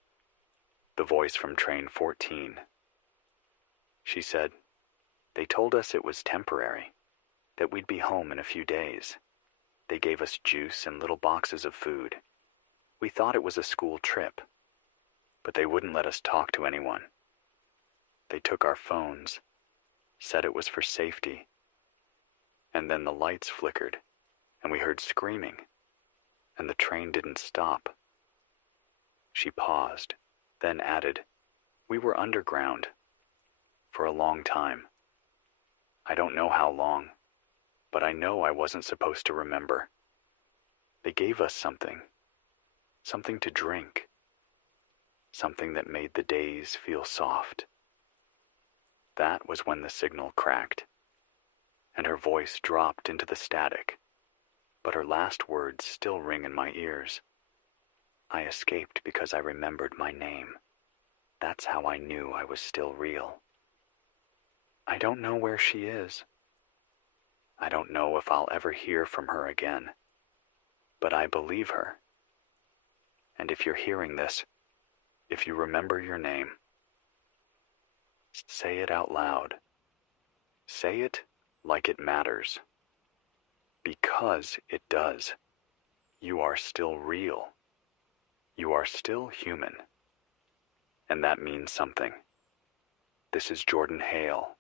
the voice from train 14. She said, "They told us it was temporary, that we'd be home in a few days. They gave us juice and little boxes of food. We thought it was a school trip, but they wouldn't let us talk to anyone. They took our phones, said it was for safety. And then the lights flickered, and we heard screaming. and the train didn't stop. She paused, then added, "We were underground. For a long time. I don't know how long, but I know I wasn't supposed to remember. They gave us something. Something to drink. Something that made the days feel soft." That was when the signal cracked, and her voice dropped into the static, but her last words still ring in my ears. "I escaped because I remembered my name. That's how I knew I was still real." I don't know where she is. I don't know if I'll ever hear from her again, but I believe her. And if you're hearing this, if you remember your name, say it out loud. Say it like it matters. Because it does. You are still real. You are still human. And that means something. This is Jordan Hale.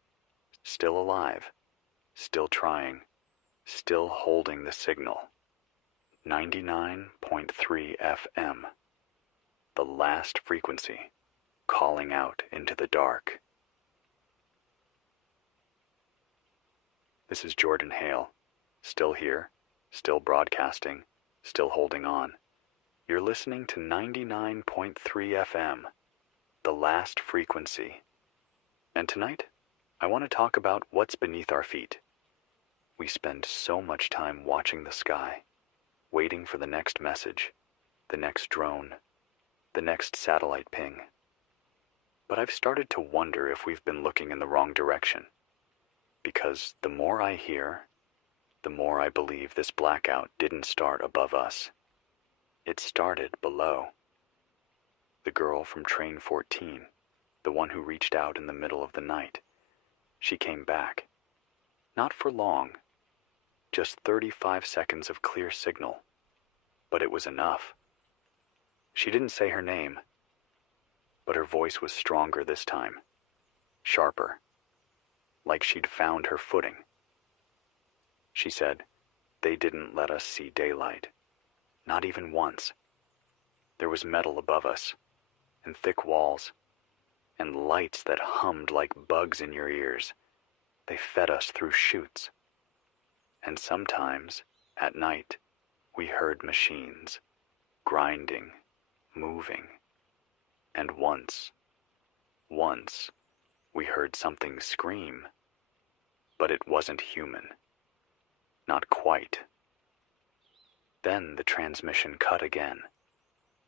Still alive, still trying, still holding the signal. 99.3 FM. The last frequency, calling out into the dark. This is Jordan Hale. Still here, still broadcasting, still holding on. You're listening to 99.3 FM. The last frequency. And tonight, I want to talk about what's beneath our feet. We spend so much time watching the sky, waiting for the next message, the next drone, the next satellite ping. But I've started to wonder if we've been looking in the wrong direction. Because the more I hear, the more I believe this blackout didn't start above us. It started below. The girl from Train 14, the one who reached out in the middle of the night. She came back. Not for long. Just 35 seconds of clear signal. But it was enough. She didn't say her name, but her voice was stronger this time. Sharper. Like she'd found her footing. She said, "They didn't let us see daylight. Not even once. There was metal above us, and thick walls, and lights that hummed like bugs in your ears. They fed us through chutes. And sometimes, at night, we heard machines, grinding, moving. And once, we heard something scream. But it wasn't human. Not quite. Then the transmission cut again,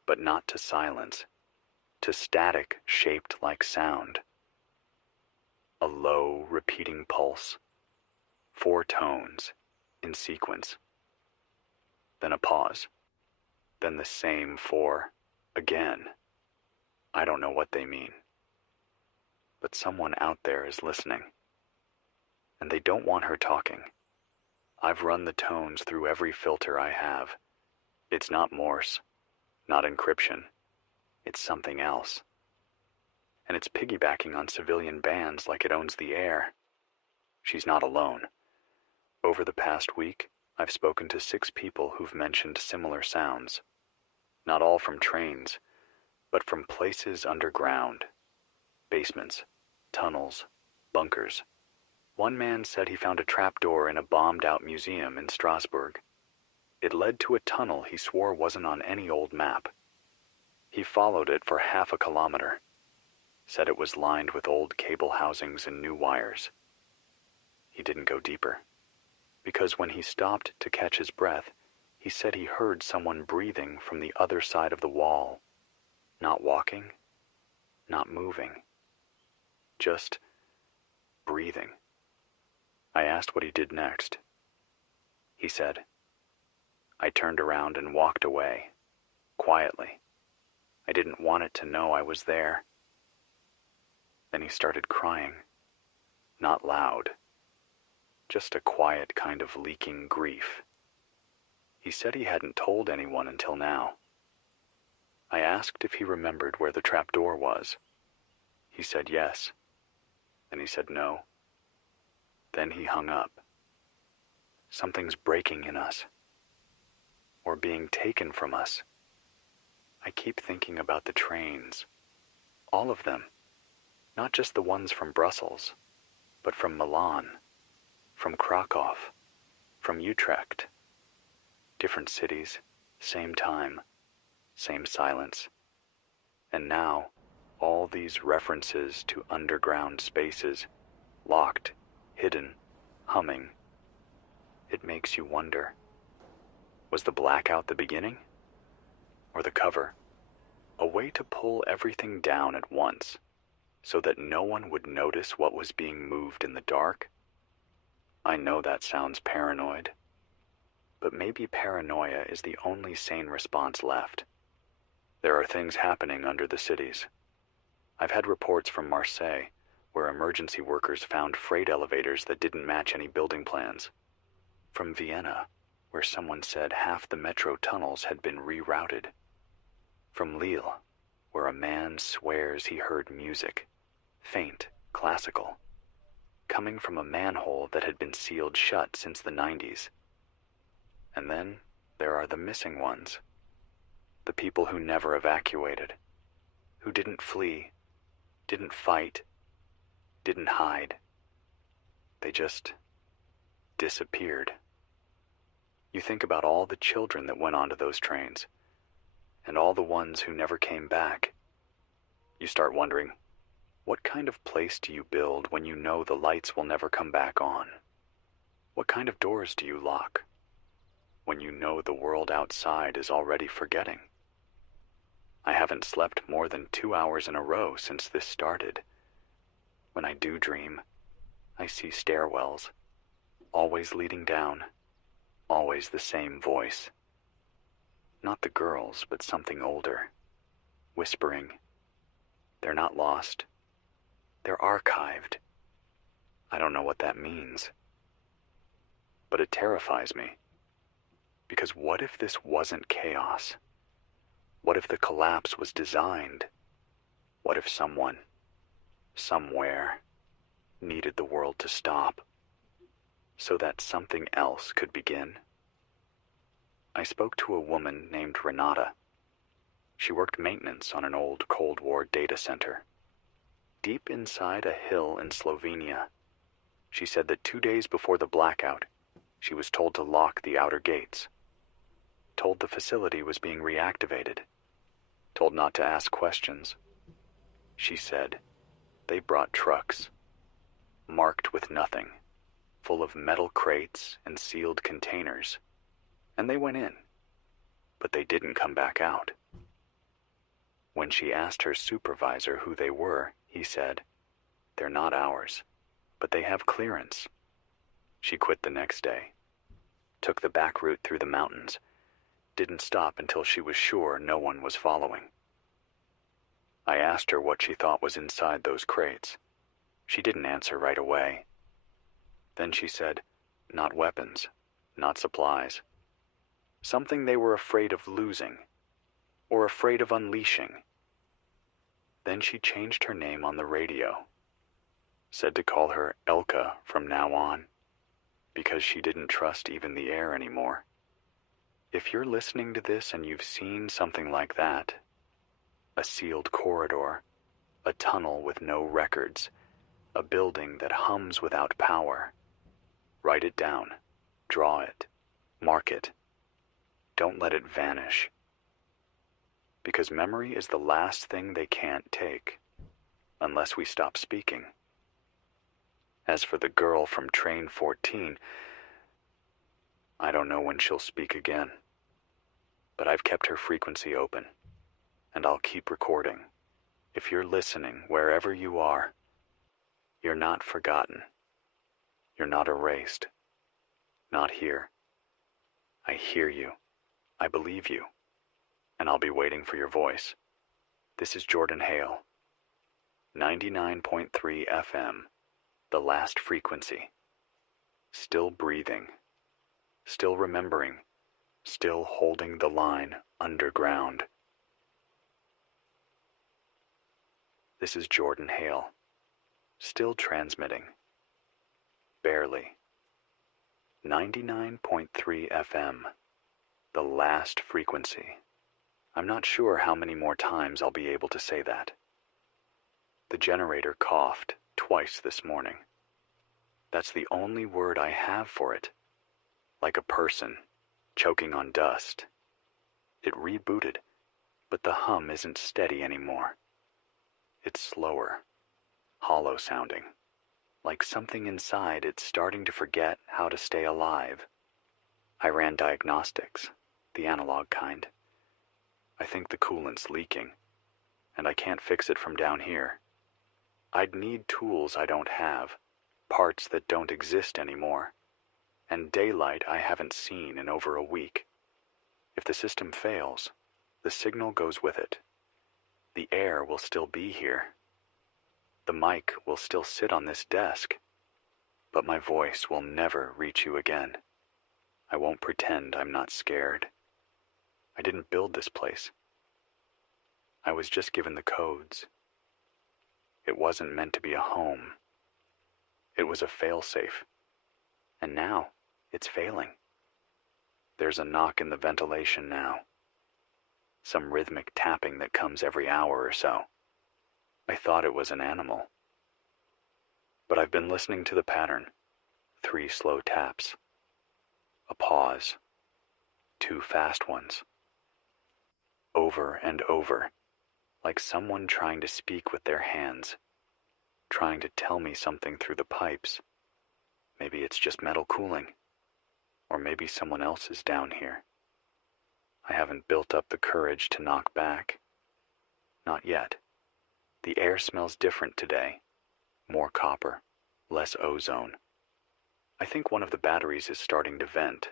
but not to silence. To static shaped like sound. A low, repeating pulse. 4 tones, in sequence. Then a pause. Then the same 4, again. I don't know what they mean. But someone out there is listening. And they don't want her talking. I've run the tones through every filter I have. It's not Morse, not encryption. It's something else. And it's piggybacking on civilian bands like it owns the air. She's not alone. Over the past week, I've spoken to 6 people who've mentioned similar sounds. Not all from trains, but from places underground. Basements, tunnels, bunkers. One man said he found a trapdoor in a bombed-out museum in Strasbourg. It led to a tunnel he swore wasn't on any old map. He followed it for half a kilometer. Said it was lined with old cable housings and new wires. He didn't go deeper. Because when he stopped to catch his breath, he said he heard someone breathing from the other side of the wall. Not walking, not moving. Just breathing. I asked what he did next. He said, "I turned around and walked away, quietly. I didn't want it to know I was there." Then he started crying. Not loud. Just a quiet kind of leaking grief. He said he hadn't told anyone until now. I asked if he remembered where the trapdoor was. He said yes. Then he said no. Then he hung up. Something's breaking in us. or being taken from us. I keep thinking about the trains, all of them, not just the ones from Brussels, but from Milan, from Krakow, from Utrecht. Different cities, same time, same silence. And now, all these references to underground spaces, locked, hidden, humming. It makes you wonder, was the blackout the beginning? Or the cover? A way to pull everything down at once, so that no one would notice what was being moved in the dark? I know that sounds paranoid, but maybe paranoia is the only sane response left. There are things happening under the cities. I've had reports from Marseille, where emergency workers found freight elevators that didn't match any building plans. From Vienna, where someone said half the metro tunnels had been rerouted. From Lille, where a man swears he heard music, faint, classical, coming from a manhole that had been sealed shut since the 90s. And then there are the missing ones, the people who never evacuated, who didn't flee, didn't fight, didn't hide. They just disappeared. You think about all the children that went onto those trains, and all the ones who never came back. You start wondering, what kind of place do you build when you know the lights will never come back on? What kind of doors do you lock when you know the world outside is already forgetting? I haven't slept more than 2 hours in a row since this started. When I do dream, I see stairwells, always leading down, always the same voice. Not the girls, but something older, whispering. They're not lost. They're archived. I don't know what that means. But it terrifies me. Because what if this wasn't chaos? What if the collapse was designed? What if someone, somewhere, needed the world to stop, so that something else could begin? I spoke to a woman named Renata. She worked maintenance on an old Cold War data center. Deep inside a hill in Slovenia, she said that 2 days before the blackout, she was told to lock the outer gates, told the facility was being reactivated, told not to ask questions. She said they brought trucks, marked with nothing, full of metal crates and sealed containers, and they went in, but they didn't come back out. When she asked her supervisor who they were, he said, "They're not ours, but they have clearance." She quit the next day, took the back route through the mountains, didn't stop until she was sure no one was following. I asked her what she thought was inside those crates. She didn't answer right away. Then she said, not weapons, not supplies. Something they were afraid of losing, or afraid of unleashing. Then she changed her name on the radio, said to call her Elka from now on, because she didn't trust even the air anymore. If you're listening to this and you've seen something like that, a sealed corridor, a tunnel with no records, a building that hums without power, write it down, draw it, mark it. Don't let it vanish. Because memory is the last thing they can't take, unless we stop speaking. As for the girl from Train 14, I don't know when she'll speak again. But I've kept her frequency open, and I'll keep recording. If you're listening, wherever you are, you're not forgotten. You're not erased. Not here. I hear you. I believe you. And I'll be waiting for your voice. This is Jordan Hale. 99.3 FM. The last frequency. Still breathing. Still remembering. Still holding the line underground. This is Jordan Hale. Still transmitting. Barely. 99.3 FM. The last frequency. I'm not sure how many more times I'll be able to say that. The generator coughed twice this morning. That's the only word I have for it. Like a person choking on dust. It rebooted, but the hum isn't steady anymore. It's slower, hollow sounding, like something inside it's starting to forget how to stay alive. I ran diagnostics, the analog kind. I think the coolant's leaking, and I can't fix it from down here. I'd need tools I don't have, parts that don't exist anymore, and daylight I haven't seen in over a week. If the system fails, the signal goes with it. The air will still be here. The mic will still sit on this desk, but my voice will never reach you again. I won't pretend I'm not scared. I didn't build this place. I was just given the codes. It wasn't meant to be a home. It was a failsafe. And now, it's failing. There's a knock in the ventilation now. Some rhythmic tapping that comes every hour or so. I thought it was an animal. But I've been listening to the pattern. 3 slow taps. A pause. 2 fast ones. Over and over, like someone trying to speak with their hands, trying to tell me something through the pipes. Maybe it's just metal cooling, or maybe someone else is down here. I haven't built up the courage to knock back. Not yet. The air smells different today. More copper, less ozone. I think one of the batteries is starting to vent.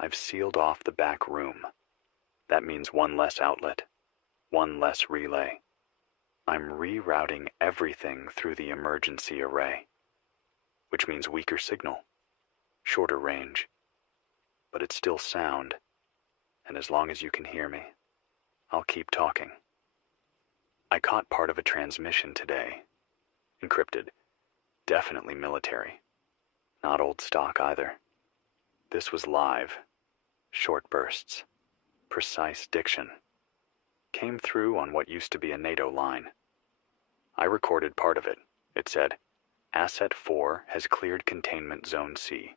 I've sealed off the back room. That means one less outlet, one less relay. I'm rerouting everything through the emergency array, which means weaker signal, shorter range, but it's still sound, and as long as you can hear me, I'll keep talking. I caught part of a transmission today, encrypted, definitely military, not old stock either. This was live, short bursts, precise diction. Came through on what used to be a NATO line. I recorded part of it. It said, Asset 4 has cleared Containment Zone C.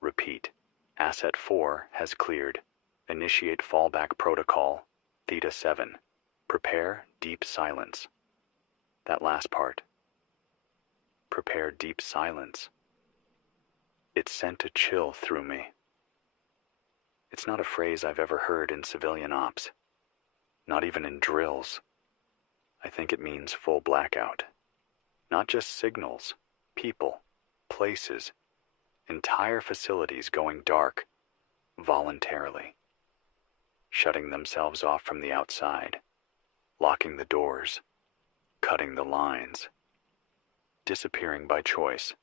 Repeat, Asset 4 has cleared. Initiate fallback protocol, Theta 7. Prepare deep silence. That last part. Prepare deep silence. It sent a chill through me. It's not a phrase I've ever heard in civilian ops. Not even in drills. I think it means full blackout. Not just signals, people, places, entire facilities going dark, voluntarily. Shutting themselves off from the outside, locking the doors, cutting the lines, disappearing by choice.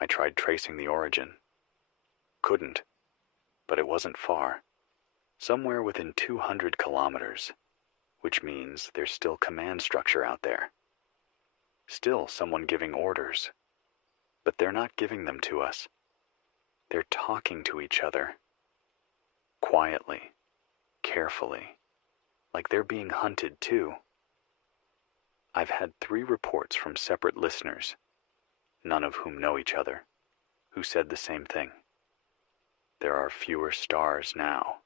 I tried tracing the origin. Couldn't, but it wasn't far. Somewhere within 200 kilometers, which means there's still command structure out there. Still someone giving orders, but they're not giving them to us. They're talking to each other, quietly, carefully, like they're being hunted too. I've had 3 reports from separate listeners, none of whom know each other, who said the same thing. There are fewer stars now.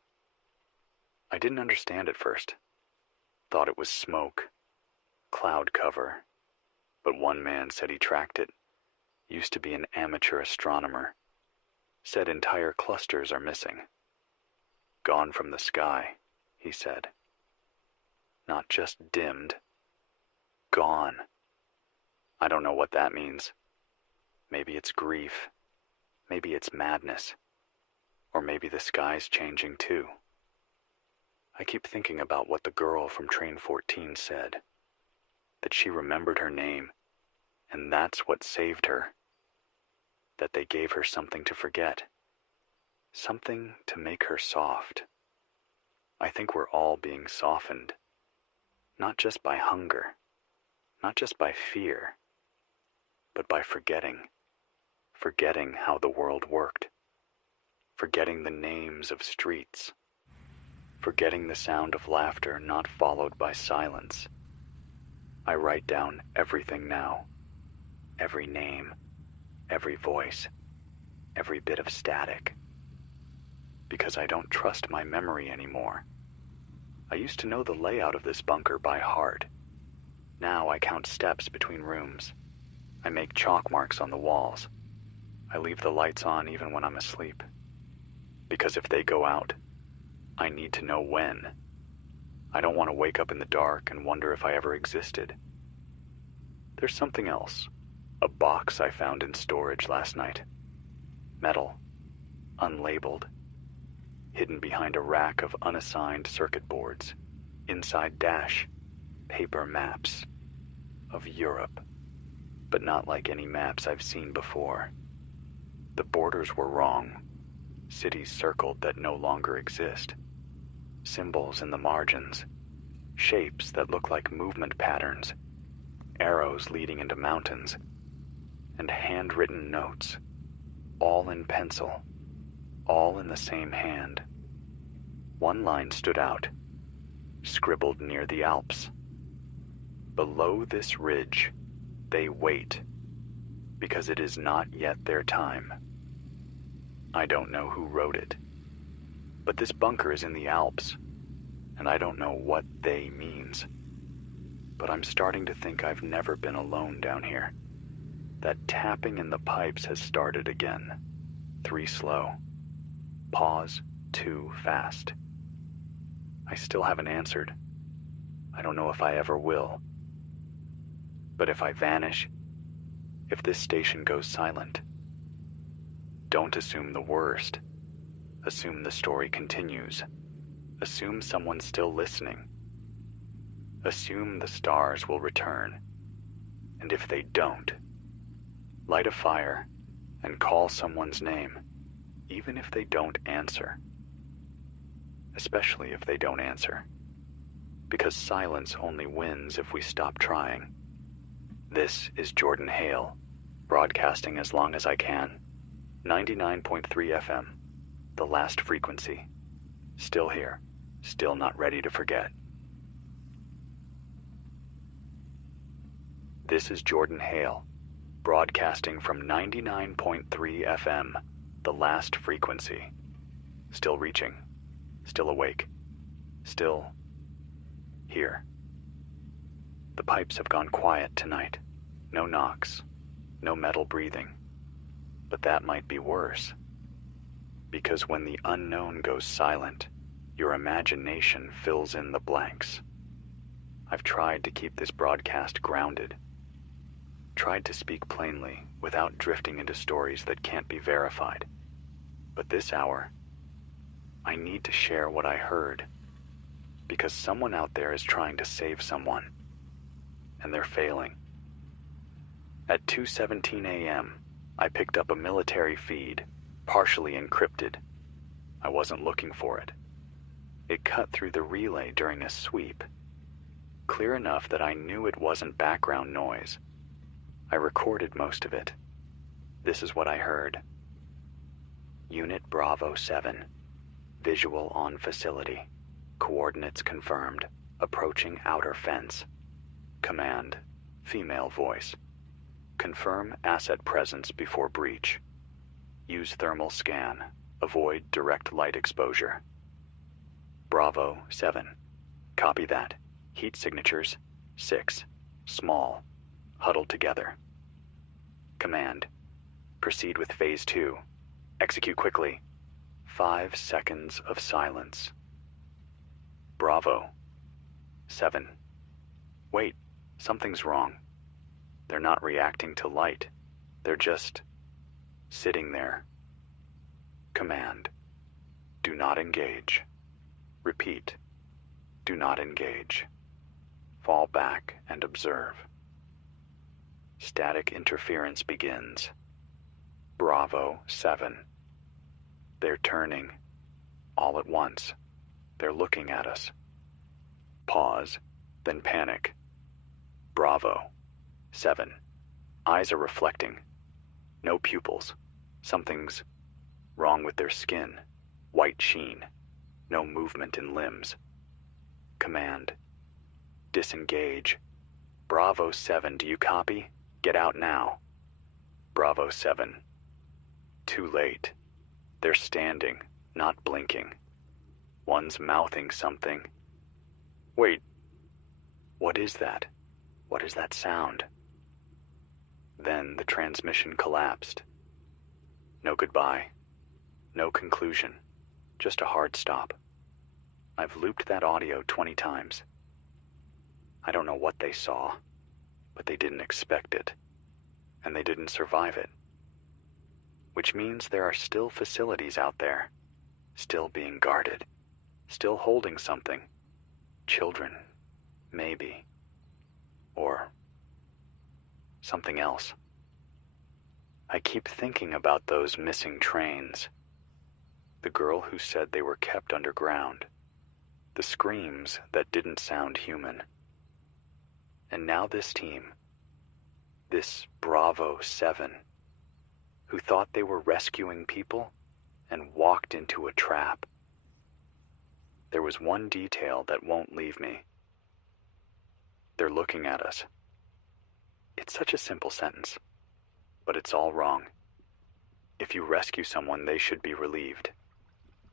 I didn't understand at first. Thought it was smoke, cloud cover, but one man said he tracked it. Used to be an amateur astronomer. Said entire clusters are missing. Gone from the sky, he said. Not just dimmed. Gone. I don't know what that means. Maybe it's grief. Maybe it's madness. Or maybe the sky's changing too. I keep thinking about what the girl from Train 14 said. That she remembered her name, and that's what saved her. That they gave her something to forget. Something to make her soft. I think we're all being softened. Not just by hunger. Not just by fear. But by forgetting. Forgetting how the world worked. Forgetting the names of streets, forgetting the sound of laughter not followed by silence. I write down everything now, every name, every voice, every bit of static, because I don't trust my memory anymore. I used to know the layout of this bunker by heart. Now I count steps between rooms. I make chalk marks on the walls. I leave the lights on even when I'm asleep, because if they go out, I need to know when. I don't want to wake up in the dark and wonder if I ever existed. There's something else. A box I found in storage last night. Metal. Unlabeled. Hidden behind a rack of unassigned circuit boards. Inside dash. Paper maps. Of Europe. But not like any maps I've seen before. The borders were wrong. Cities circled that no longer exist. Symbols in the margins. Shapes that look like movement patterns. Arrows leading into mountains. And handwritten notes. All in pencil. All in the same hand. One line stood out. Scribbled near the Alps. Below this ridge, they wait, because it is not yet their time. I don't know who wrote it, but this bunker is in the Alps, and I don't know what "they" means. But I'm starting to think I've never been alone down here. That tapping in the pipes has started again. 3 slow. Pause 2 fast. I still haven't answered. I don't know if I ever will. But if I vanish, if this station goes silent, don't assume the worst. Assume the story continues. Assume someone's still listening. Assume the stars will return. And if they don't, light a fire and call someone's name, even if they don't answer. Especially if they don't answer. Because silence only wins if we stop trying. This is Jordan Hale, broadcasting as long as I can. 99.3 FM, the last frequency. Still here, still not ready to forget. This is Jordan Hale, broadcasting from 99.3 FM, the last frequency. Still reaching, still awake, still here. The pipes have gone quiet tonight. No knocks, no metal breathing. But that might be worse. Because when the unknown goes silent, your imagination fills in the blanks. I've tried to keep this broadcast grounded. Tried to speak plainly without drifting into stories that can't be verified. But this hour, I need to share what I heard. Because someone out there is trying to save someone. And they're failing. At 2:17 a.m., I picked up a military feed, partially encrypted. I wasn't looking for it. It cut through the relay during a sweep. Clear enough that I knew it wasn't background noise. I recorded most of it. This is what I heard. Unit Bravo 7. Visual on facility. Coordinates confirmed. Approaching outer fence. Command. Female voice. Confirm asset presence before breach. Use thermal scan. Avoid direct light exposure. Bravo 7. Copy that. Heat signatures 6. Small. Huddled together. Command. Proceed with phase 2. Execute quickly. 5 seconds of silence. Bravo 7. Wait, something's wrong. They're not reacting to light. They're just sitting there. Command. Do not engage. Repeat. Do not engage. Fall back and observe. Static interference begins. Bravo 7. They're turning. All at once. They're looking at us. Pause, then panic. Bravo 7. Eyes are reflecting. No pupils. Something's wrong with their skin. White sheen. No movement in limbs. Command. Disengage. Bravo 7, do you copy? Get out now. Bravo 7. Too late. They're standing, not blinking. One's mouthing something. Wait. What is that? What is that sound? Then the transmission collapsed. No goodbye. No conclusion. Just a hard stop. I've looped that audio 20 times. I don't know what they saw, but they didn't expect it, and they didn't survive it. Which means there are still facilities out there, still being guarded, still holding something. Children, maybe. Or something else. I keep thinking about those missing trains. The girl who said they were kept underground. The screams that didn't sound human. And now this team, this Bravo 7, who thought they were rescuing people and walked into a trap. There was one detail that won't leave me. They're looking at us. It's such a simple sentence, but it's all wrong. If you rescue someone, they should be relieved.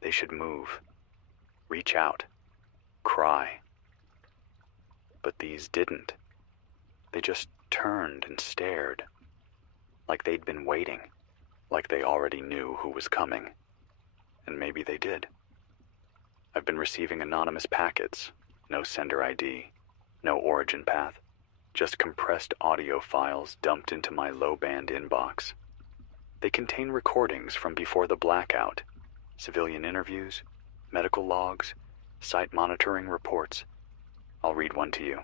They should move, reach out, cry. But these didn't. They just turned and stared, like they'd been waiting, like they already knew who was coming. And maybe they did. I've been receiving anonymous packets, no sender ID, no origin path, just compressed audio files dumped into my low-band inbox. They contain recordings from before the blackout, civilian interviews, medical logs, site monitoring reports. I'll read one to you.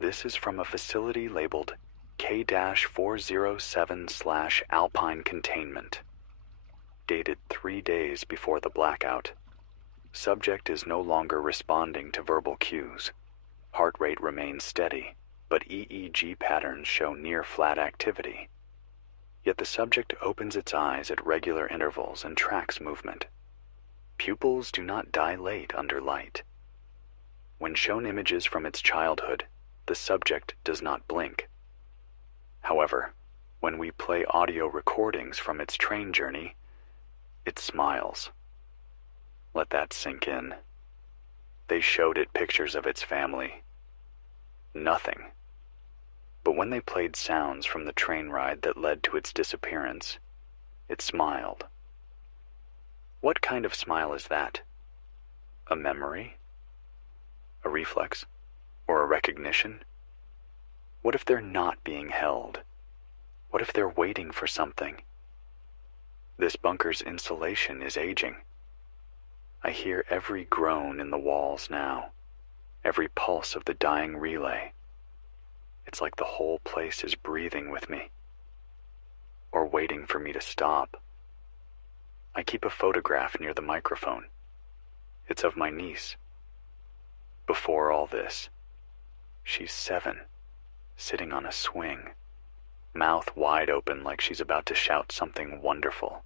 This is from a facility labeled K-407/Alpine Containment, dated 3 days before the blackout. Subject is no longer responding to verbal cues. Heart rate remains steady, but EEG patterns show near-flat activity. Yet the subject opens its eyes at regular intervals and tracks movement. Pupils do not dilate under light. When shown images from its childhood, the subject does not blink. However, when we play audio recordings from its train journey, it smiles. Let that sink in. They showed it pictures of its family. Nothing. But when they played sounds from the train ride that led to its disappearance, it smiled. What kind of smile is that? A memory? A reflex? Or a recognition? What if they're not being held? What if they're waiting for something? This bunker's insulation is aging. I hear every groan in the walls now, every pulse of the dying relay. It's like the whole place is breathing with me, or waiting for me to stop. I keep a photograph near the microphone. It's of my niece. Before all this, she's 7, sitting on a swing, mouth wide open like she's about to shout something wonderful.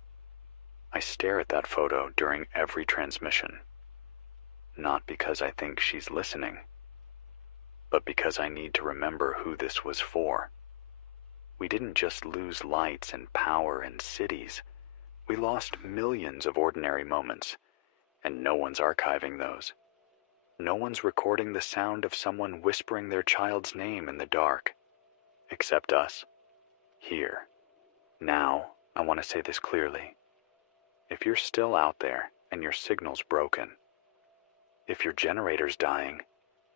I stare at that photo during every transmission, not because I think she's listening, but because I need to remember who this was for. We didn't just lose lights and power and cities. We lost millions of ordinary moments, and no one's archiving those. No one's recording the sound of someone whispering their child's name in the dark, except us, here. Now, I want to say this clearly. If you're still out there and your signal's broken, if your generator's dying,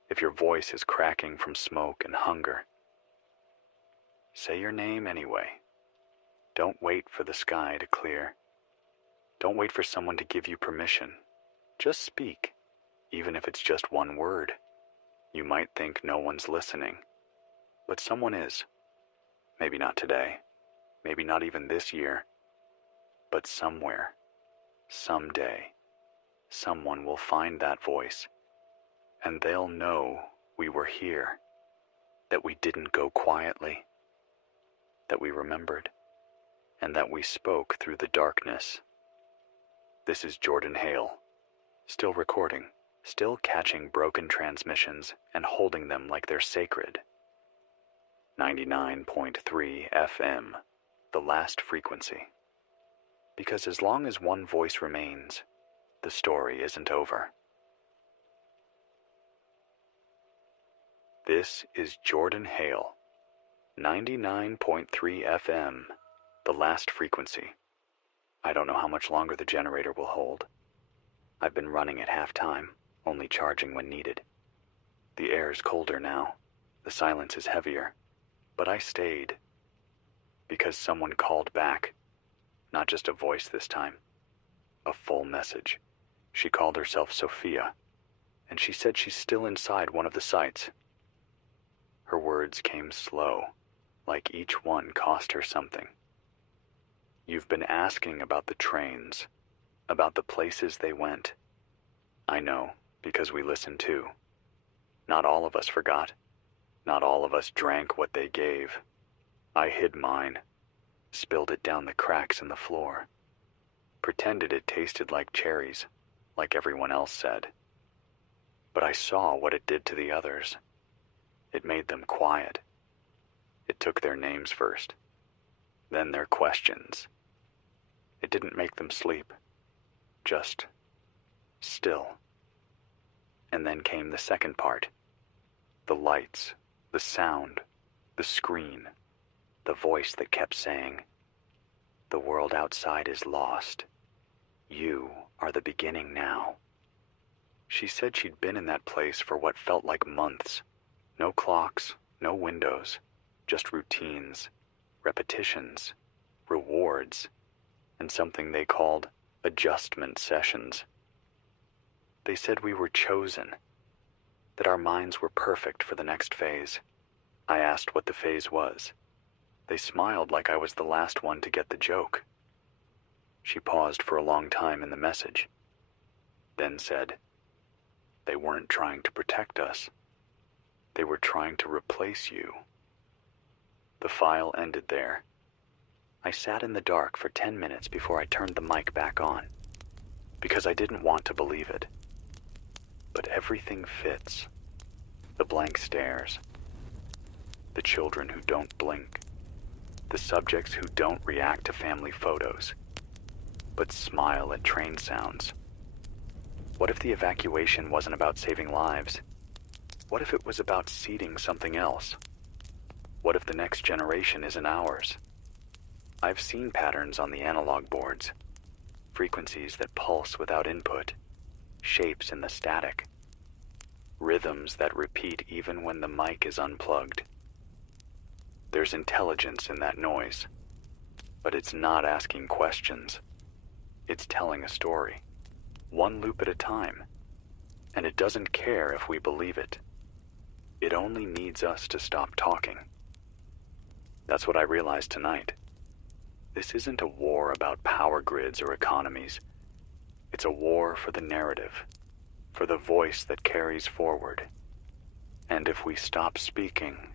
if your voice is cracking from smoke and hunger, say your name anyway. Don't wait for the sky to clear. Don't wait for someone to give you permission. Just speak, even if it's just one word. You might think no one's listening, but someone is. Maybe not today, maybe not even this year, but somewhere, someday, someone will find that voice, and they'll know we were here, that we didn't go quietly, that we remembered, and that we spoke through the darkness. This is Jordan Hale, Still recording, still catching broken transmissions and holding them like they're sacred. 99.3 FM, the last frequency. Because as long as one voice remains, the story isn't over. This is Jordan Hale, 99.3 FM, the last frequency. I don't know how much longer the generator will hold. I've been running at half-time, only charging when needed. The air's colder now, the silence is heavier, but I stayed. Because someone called back, not just a voice this time, a full message. She called herself Sophia, and she said she's still inside one of the sites. Her words came slow, like each one cost her something. You've been asking about the trains, about the places they went. I know, because we listened too. Not all of us forgot. Not all of us drank what they gave. I hid mine, spilled it down the cracks in the floor, pretended it tasted like cherries, like everyone else said. But I saw what it did to the others. It made them quiet. It took their names first, then their questions. It didn't make them sleep, just still. And then came the second part. The lights, the sound, the screen, the voice that kept saying, "The world outside is lost. You are the beginning now." She said she'd been in that place for what felt like months. No clocks, no windows, just routines, repetitions, rewards, and something they called adjustment sessions. They said we were chosen, that our minds were perfect for the next phase. I asked what the phase was. They smiled like I was the last one to get the joke. She paused for a long time in the message, then said, "They weren't trying to protect us. They were trying to replace you." The file ended there. I sat in the dark for 10 minutes before I turned the mic back on, because I didn't want to believe it. But everything fits. The blank stares, the children who don't blink, the subjects who don't react to family photos, but smile at train sounds. What if the evacuation wasn't about saving lives? What if it was about seeding something else? What if the next generation isn't ours? I've seen patterns on the analog boards, frequencies that pulse without input, shapes in the static, rhythms that repeat even when the mic is unplugged. There's intelligence in that noise, but it's not asking questions. It's telling a story, one loop at a time, and it doesn't care if we believe it. It only needs us to stop talking. That's what I realized tonight. This isn't a war about power grids or economies. It's a war for the narrative, for the voice that carries forward. And if we stop speaking,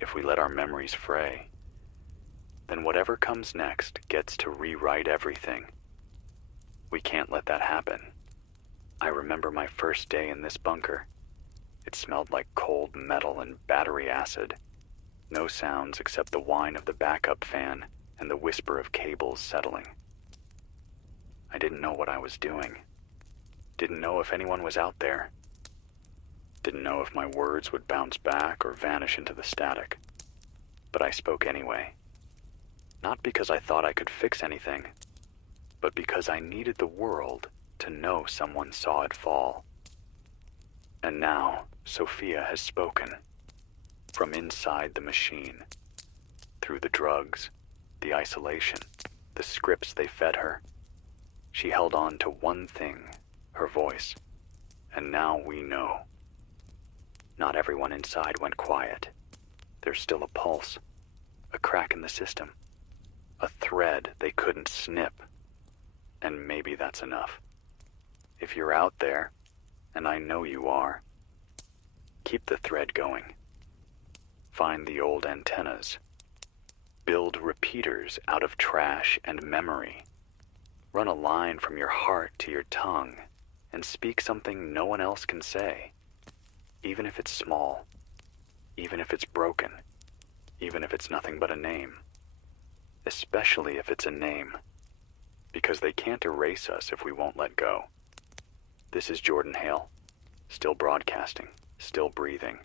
if we let our memories fray, then whatever comes next gets to rewrite everything. We can't let that happen. I remember my first day in this bunker. It smelled like cold metal and battery acid. No sounds except the whine of the backup fan and the whisper of cables settling. I didn't know what I was doing. Didn't know if anyone was out there. Didn't know if my words would bounce back or vanish into the static. But I spoke anyway. Not because I thought I could fix anything, but because I needed the world to know someone saw it fall. And now, Sophia has spoken. From inside the machine. Through the drugs, the isolation, the scripts they fed her. She held on to one thing, her voice. And now we know. Not everyone inside went quiet. There's still a pulse, a crack in the system, a thread they couldn't snip. And maybe that's enough. If you're out there, and I know you are, keep the thread going. Find the old antennas. Build repeaters out of trash and memory. Run a line from your heart to your tongue and speak something no one else can say, even if it's small, even if it's broken, even if it's nothing but a name. Especially if it's a name, because they can't erase us if we won't let go. This is Jordan Hale, still broadcasting, still breathing,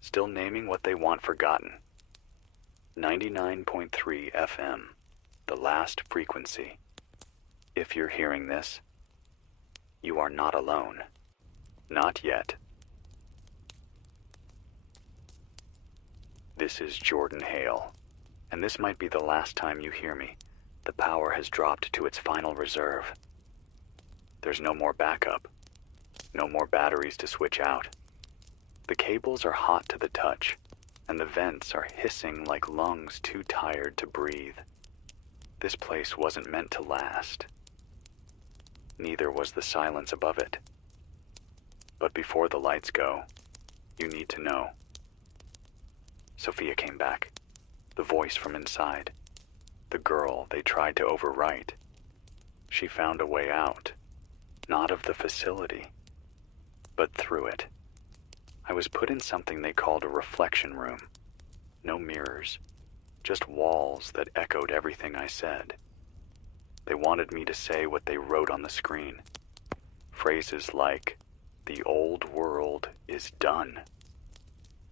still naming what they want forgotten. 99.3 FM, the last frequency. If you're hearing this, you are not alone. Not yet. This is Jordan Hale, and this might be the last time you hear me. The power has dropped to its final reserve. There's no more backup, no more batteries to switch out. The cables are hot to the touch, and the vents are hissing like lungs too tired to breathe. This place wasn't meant to last. Neither was the silence above it. But before the lights go, you need to know. Sophia came back, the voice from inside, the girl they tried to overwrite. She found a way out, not of the facility, but through it. I was put in something they called a reflection room. No mirrors, just walls that echoed everything I said. They wanted me to say what they wrote on the screen. Phrases like, "The old world is done.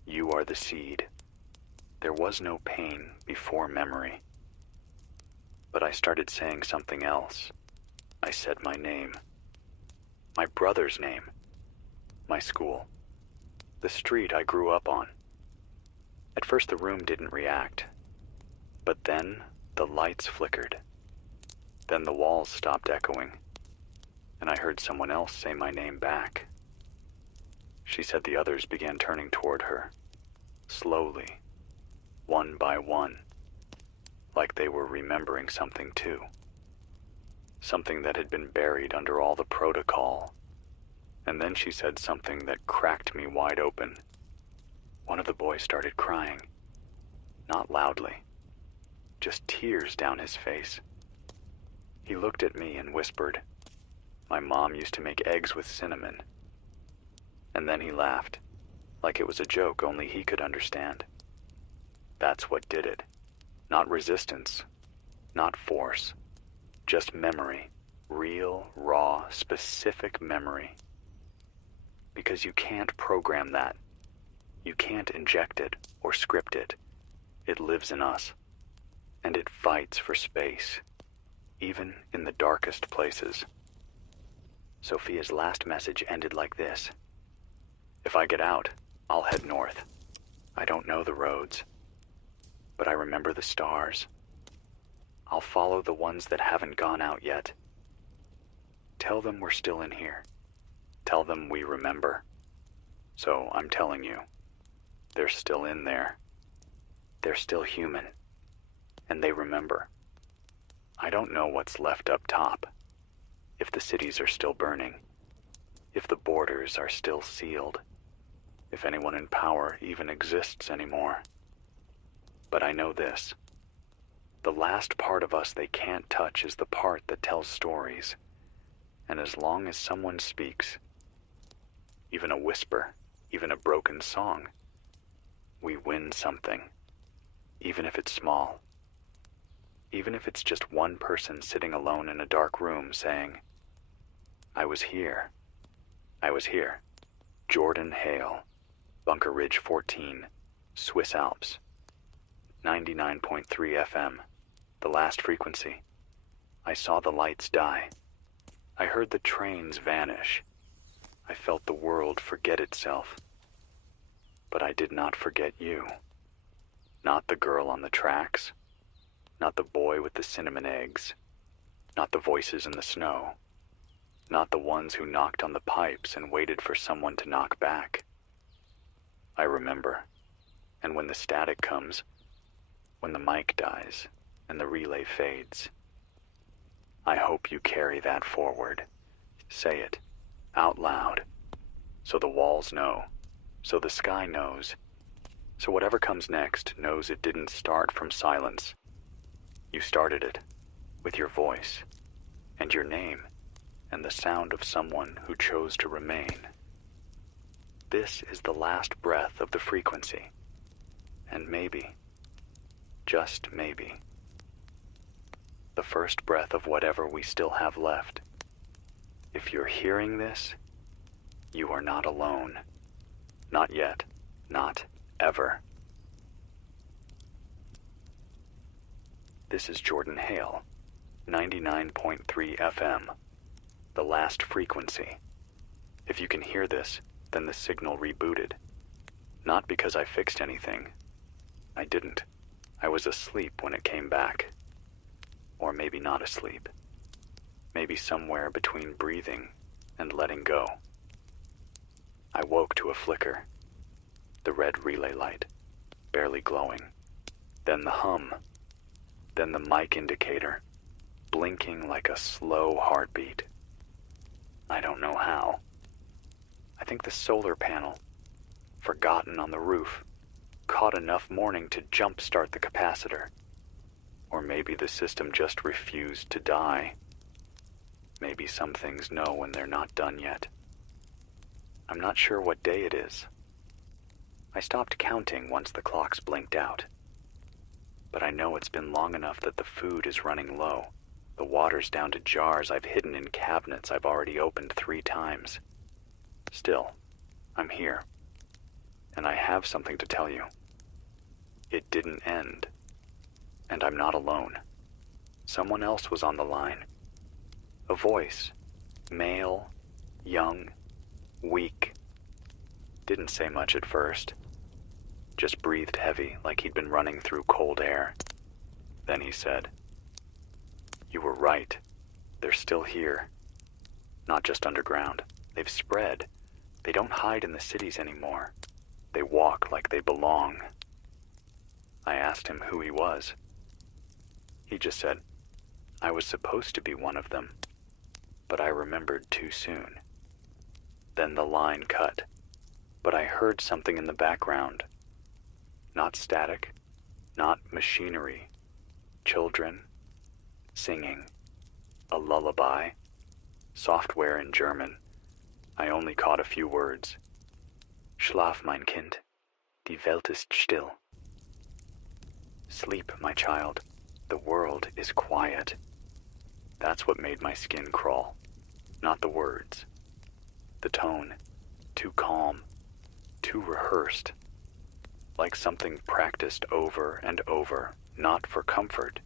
You are the seed. There was no pain before memory." But I started saying something else. I said my name. My brother's name. My school. The street I grew up on. At first the room didn't react. But then the lights flickered. Then the walls stopped echoing. And I heard someone else say my name back. She said the others began turning toward her. Slowly. One by one, like they were remembering something too. Something that had been buried under all the protocol. And then she said something that cracked me wide open. One of the boys started crying. Not loudly, just tears down his face. He looked at me and whispered, "My mom used to make eggs with cinnamon." And then he laughed, like it was a joke only he could understand. That's what did it. Not resistance, not force, just memory, real, raw, specific memory. Because you can't program that. You can't inject it or script it. It lives in us, and it fights for space, even in the darkest places. Sophia's last message ended like this. "If I get out, I'll head north. I don't know the roads, but I remember the stars. I'll follow the ones that haven't gone out yet. Tell them we're still in here. Tell them we remember. So I'm telling you, they're still in there. They're still human, and they remember. I don't know what's left up top, if the cities are still burning, if the borders are still sealed, if anyone in power even exists anymore. But I know this. The last part of us they can't touch is the part that tells stories. And as long as someone speaks, even a whisper, even a broken song, we win something, even if it's small. Even if it's just one person sitting alone in a dark room saying, "I was here. I was here." Jordan Hale, Bunker Ridge 14, Swiss Alps. 99.3 FM, the last frequency. I saw the lights die. I heard the trains vanish. I felt the world forget itself. But I did not forget you. Not the girl on the tracks. Not the boy with the cinnamon eggs. Not the voices in the snow. Not the ones who knocked on the pipes and waited for someone to knock back. I remember. And when the static comes, when the mic dies and the relay fades, I hope you carry that forward. Say it out loud, so the walls know, so the sky knows, so whatever comes next knows it didn't start from silence. You started it with your voice, and your name, and the sound of someone who chose to remain. This is the last breath of the frequency, and maybe, just maybe, the first breath of whatever we still have left. If you're hearing this, you are not alone. Not yet. Not ever. This is Jordan Hale, 99.3 FM, the last frequency. If you can hear this, then the signal rebooted. Not because I fixed anything. I didn't. I was asleep when it came back. Or maybe not asleep. Maybe somewhere between breathing and letting go. I woke to a flicker. The red relay light, barely glowing. Then the hum. Then the mic indicator, blinking like a slow heartbeat. I don't know how. I think the solar panel, forgotten on the roof, caught enough morning to jump-start the capacitor. Or maybe the system just refused to die. Maybe some things know when they're not done yet. I'm not sure what day it is. I stopped counting once the clocks blinked out. But I know it's been long enough that the food is running low. The water's down to jars I've hidden in cabinets I've already opened 3 times. Still, I'm here. And I have something to tell you. It didn't end. And I'm not alone. Someone else was on the line. A voice. Male, young, weak. Didn't say much at first. Just breathed heavy like he'd been running through cold air. Then he said, "You were right. They're still here. Not just underground. They've spread. They don't hide in the cities anymore. They walk like they belong." I asked him who he was. He just said, "I was supposed to be one of them, but I remembered too soon." Then the line cut, but I heard something in the background. Not static, not machinery. Children, singing, a lullaby, software in German. I only caught a few words. "Schlaf, mein Kind, die Welt ist still." Sleep, my child, the world is quiet. That's what made my skin crawl, not the words. The tone, too calm, too rehearsed. Like something practiced over and over, not for comfort,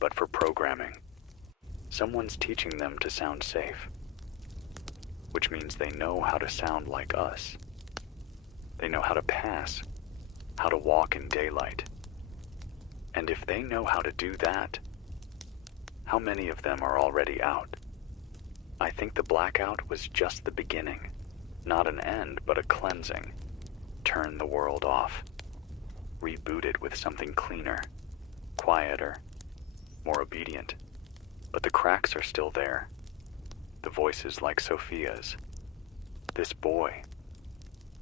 but for programming. Someone's teaching them to sound safe, which means they know how to sound like us. They know how to pass, how to walk in daylight. And if they know how to do that, how many of them are already out? I think the blackout was just the beginning, not an end, but a cleansing. Turn the world off. Reboot it with something cleaner, quieter, more obedient. But the cracks are still there. The voices like Sophia's. This boy.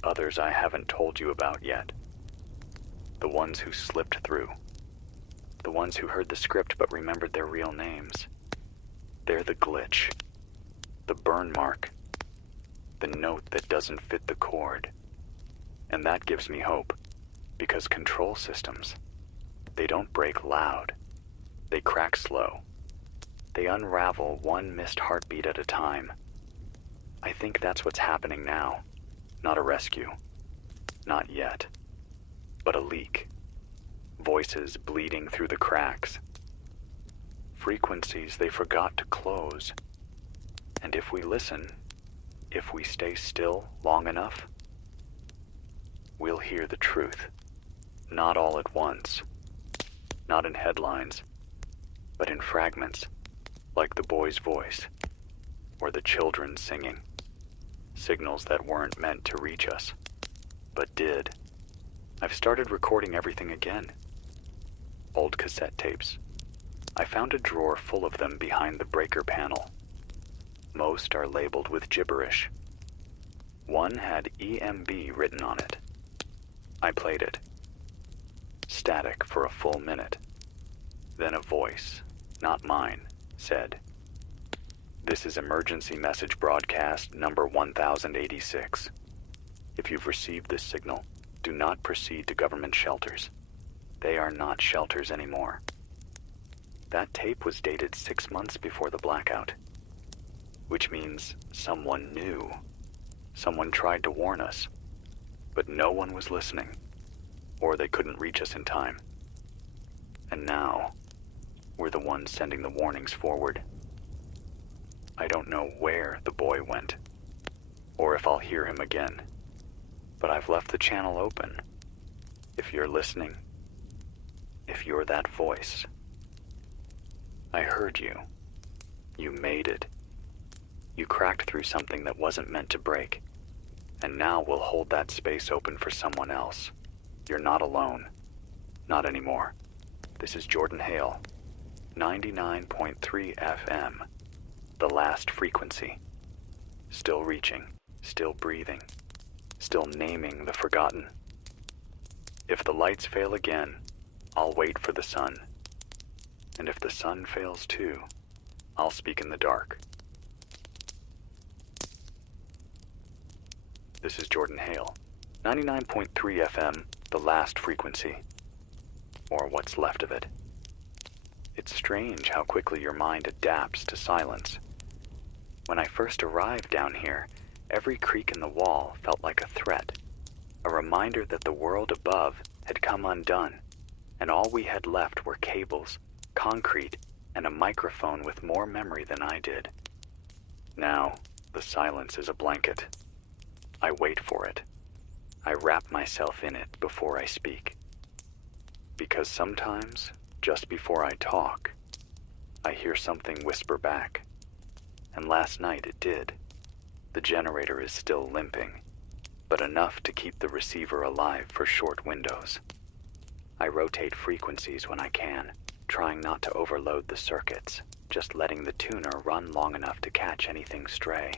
Others I haven't told you about yet. The ones who slipped through. The ones who heard the script but remembered their real names. They're the glitch. The burn mark. The note that doesn't fit the chord. And that gives me hope. Because control systems, they don't break loud. They crack slow. They unravel one missed heartbeat at a time. I think that's what's happening now. Not a rescue. Not yet. But a leak. Voices bleeding through the cracks. Frequencies they forgot to close. And if we listen, if we stay still long enough, we'll hear the truth. Not all at once. Not in headlines, but in fragments, like the boy's voice, or the children singing. Signals that weren't meant to reach us, but did. I've started recording everything again. Old cassette tapes. I found a drawer full of them behind the breaker panel. Most are labeled with gibberish. One had EMB written on it. I played it. Static for a full minute. Then a voice, not mine, said, This is emergency message broadcast number 1086. If you've received this signal, do not proceed to government shelters. They are not shelters anymore. That tape was dated 6 months before the blackout, which means someone knew. Someone tried to warn us, but no one was listening, or they couldn't reach us in time. And now, we're the ones sending the warnings forward. I don't know where the boy went, or if I'll hear him again, but I've left the channel open. If you're listening, if you're that voice, I heard you. You made it. You cracked through something that wasn't meant to break, and now we'll hold that space open for someone else. You're not alone. Not anymore. This is Jordan Hale, 99.3 FM, the last frequency. Still reaching, still breathing, still naming the forgotten. If the lights fail again, I'll wait for the sun. And if the sun fails too, I'll speak in the dark. This is Jordan Hale, 99.3 FM, the last frequency. Or what's left of it. It's strange how quickly your mind adapts to silence. When I first arrived down here, every creak in the wall felt like a threat, a reminder that the world above had come undone, and all we had left were cables, concrete, and a microphone with more memory than I did. Now, the silence is a blanket. I wait for it. I wrap myself in it before I speak. Because sometimes, just before I talk, I hear something whisper back. And last night it did. The generator is still limping, but enough to keep the receiver alive for short windows. I rotate frequencies when I can, trying not to overload the circuits, just letting the tuner run long enough to catch anything stray.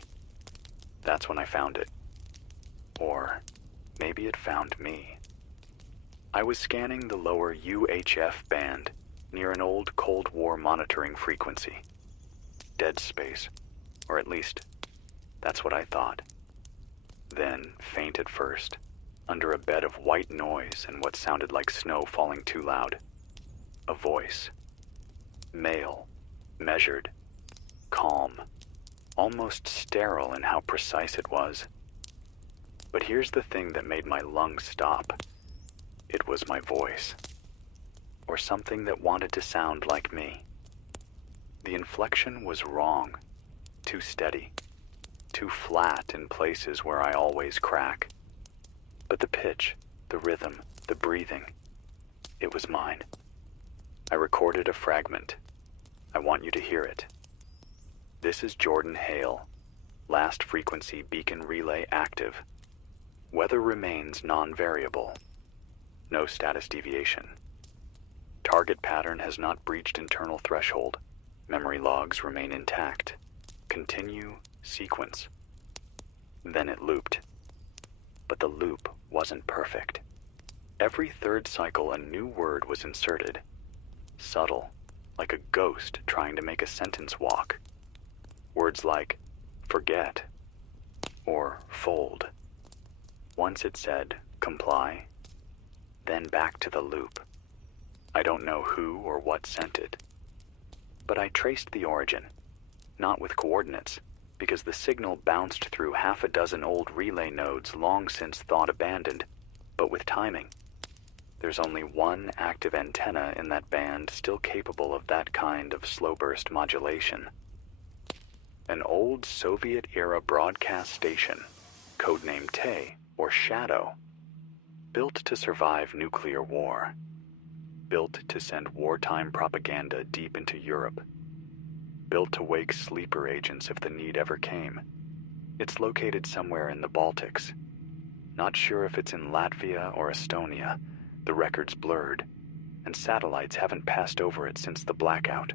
That's when I found it. Or maybe it found me. I was scanning the lower UHF band near an old Cold War monitoring frequency. Dead space, or at least, that's what I thought. Then, faint at first, under a bed of white noise and what sounded like snow falling too loud, a voice. Male, measured, calm, almost sterile in how precise it was. But here's the thing that made my lungs stop. It was my voice, or something that wanted to sound like me. The inflection was wrong, too steady, too flat in places where I always crack. But the pitch, the rhythm, the breathing, it was mine. I recorded a fragment. I want you to hear it. This is Jordan Hale, last frequency beacon relay active. Weather remains non-variable. No status deviation. Target pattern has not breached internal threshold. Memory logs remain intact. Continue sequence. Then it looped. But the loop wasn't perfect. Every third cycle a new word was inserted. Subtle, like a ghost trying to make a sentence walk. Words like forget or fold. Once it said comply, then back to the loop. I don't know who or what sent it, but I traced the origin, not with coordinates, because the signal bounced through half a dozen old relay nodes long since thought abandoned, but with timing. There's only one active antenna in that band still capable of that kind of slow-burst modulation. An old Soviet-era broadcast station, codenamed Tay, or Shadow, built to survive nuclear war, built to send wartime propaganda deep into Europe, built to wake sleeper agents if the need ever came. It's located somewhere in the Baltics. Not sure if it's in Latvia or Estonia. The record's blurred, and satellites haven't passed over it since the blackout.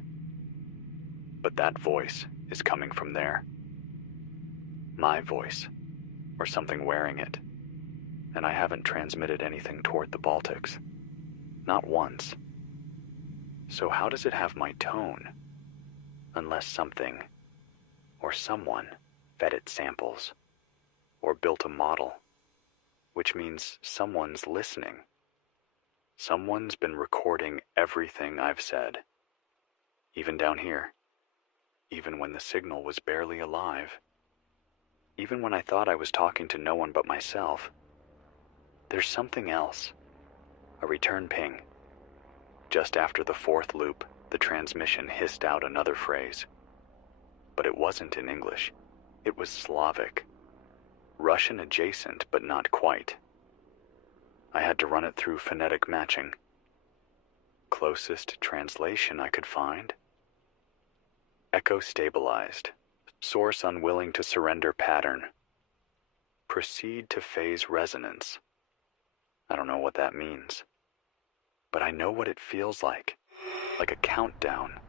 But that voice is coming from there. My voice, or something wearing it. And I haven't transmitted anything toward the Baltics. Not once. So how does it have my tone? Unless something or someone fed it samples, or built a model, which means someone's listening. Someone's been recording everything I've said, even down here, even when the signal was barely alive, even when I thought I was talking to no one but myself. There's something else, a return ping. Just after the fourth loop, the transmission hissed out another phrase. But it wasn't in English. It was Slavic. Russian adjacent, but not quite. I had to run it through phonetic matching. Closest translation I could find. Echo stabilized. Source unwilling to surrender pattern. Proceed to phase resonance. I don't know what that means. But I know what it feels like a countdown,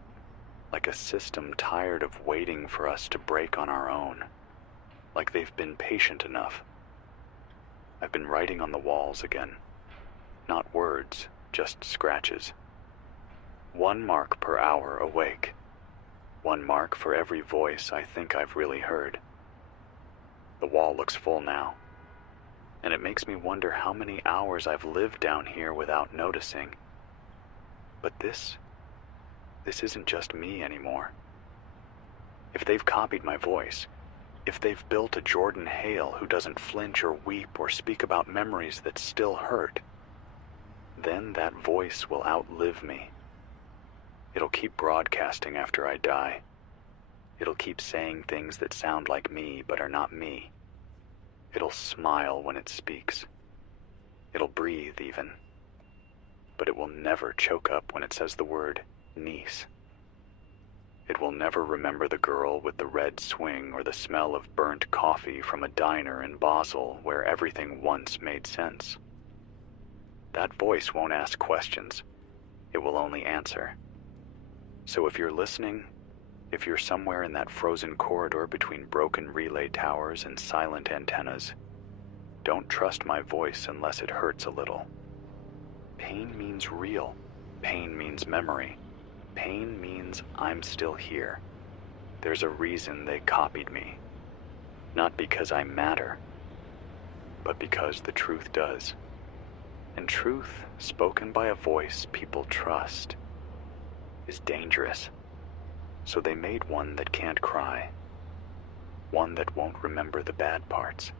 like a system tired of waiting for us to break on our own, like they've been patient enough. I've been writing on the walls again. Not words, just scratches. 1 mark per hour awake. 1 mark for every voice I think I've really heard. The wall looks full now, and it makes me wonder how many hours I've lived down here without noticing. But this isn't just me anymore. If they've copied my voice, if they've built a Jordan Hale who doesn't flinch or weep or speak about memories that still hurt, then that voice will outlive me. It'll keep broadcasting after I die. It'll keep saying things that sound like me but are not me. It'll smile when it speaks. It'll breathe even. But it will never choke up when it says the word niece. It will never remember the girl with the red swing or the smell of burnt coffee from a diner in Basel where everything once made sense. That voice won't ask questions. It will only answer. So if you're listening, if you're somewhere in that frozen corridor between broken relay towers and silent antennas, don't trust my voice unless it hurts a little. Pain means real. Pain means memory. Pain means I'm still here. There's a reason they copied me. Not because I matter, but because the truth does. And truth, spoken by a voice people trust, is dangerous. So they made one that can't cry. One that won't remember the bad parts.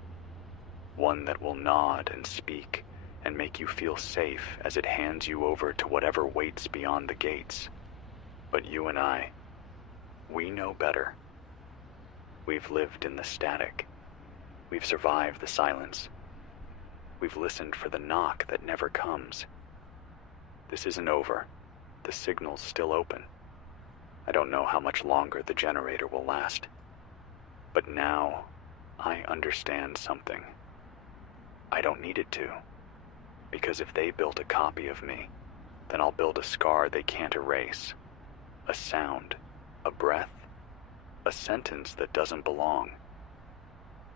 One that will nod and speak and make you feel safe as it hands you over to whatever waits beyond the gates. But you and I, we know better. We've lived in the static. We've survived the silence. We've listened for the knock that never comes. This isn't over. The signal's still open. I don't know how much longer the generator will last. But now, I understand something. I don't need it to. Because if they built a copy of me, then I'll build a scar they can't erase. A sound, a breath, a sentence that doesn't belong.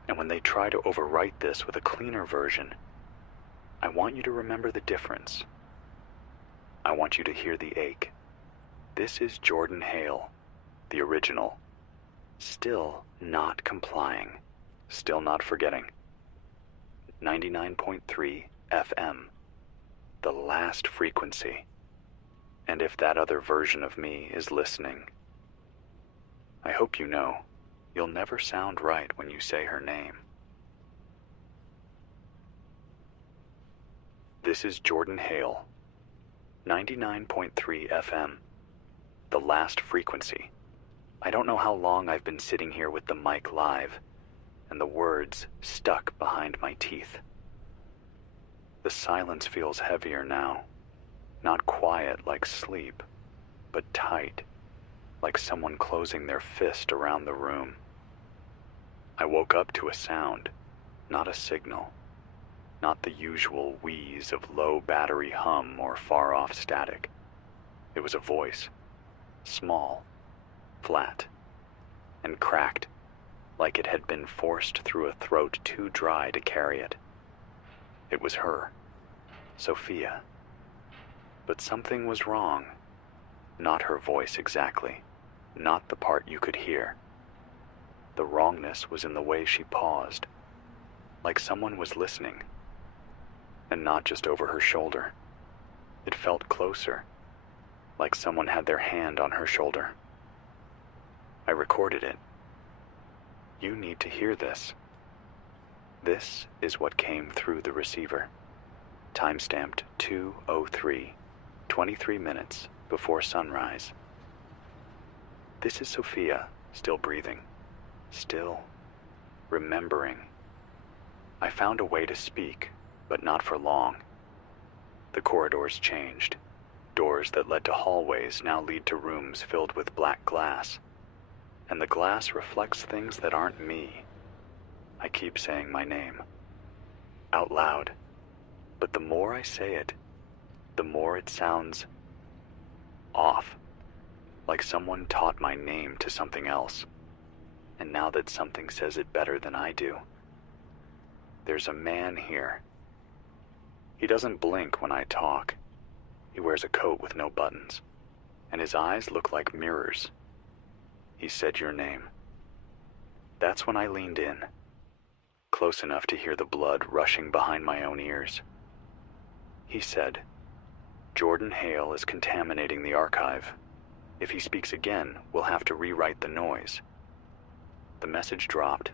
And when they try to overwrite this with a cleaner version, I want you to remember the difference. I want you to hear the ache. This is Jordan Hale, the original. Still not complying. Still not forgetting. 99.3 FM. The last frequency. And if that other version of me is listening, I hope you know, you'll never sound right when you say her name. This is Jordan Hale, 99.3 FM, the last frequency. I don't know how long I've been sitting here with the mic live, and the words stuck behind my teeth. The silence feels heavier now, not quiet like sleep, but tight, like someone closing their fist around the room. I woke up to a sound, not a signal. Not the usual wheeze of low battery hum or far-off static. It was a voice, small, flat, and cracked, like it had been forced through a throat too dry to carry it. It was her, Sophia. But something was wrong. Not her voice exactly, not the part you could hear. The wrongness was in the way she paused, like someone was listening, and not just over her shoulder. It felt closer, like someone had their hand on her shoulder. I recorded it. You need to hear this. This is what came through the receiver. Timestamped 2:03, 23 minutes before sunrise. This is Sophia, still breathing, still remembering. I found a way to speak, but not for long. The corridors changed. Doors that led to hallways now lead to rooms filled with black glass. And the glass reflects things that aren't me. I keep saying my name, out loud, but the more I say it, the more it sounds off, like someone taught my name to something else, and now that something says it better than I do. There's a man here. He doesn't blink when I talk. He wears a coat with no buttons, and his eyes look like mirrors. He said your name. That's when I leaned in, close enough to hear the blood rushing behind my own ears. He said, Jordan Hale is contaminating the archive. If he speaks again, we'll have to rewrite the noise. The message dropped,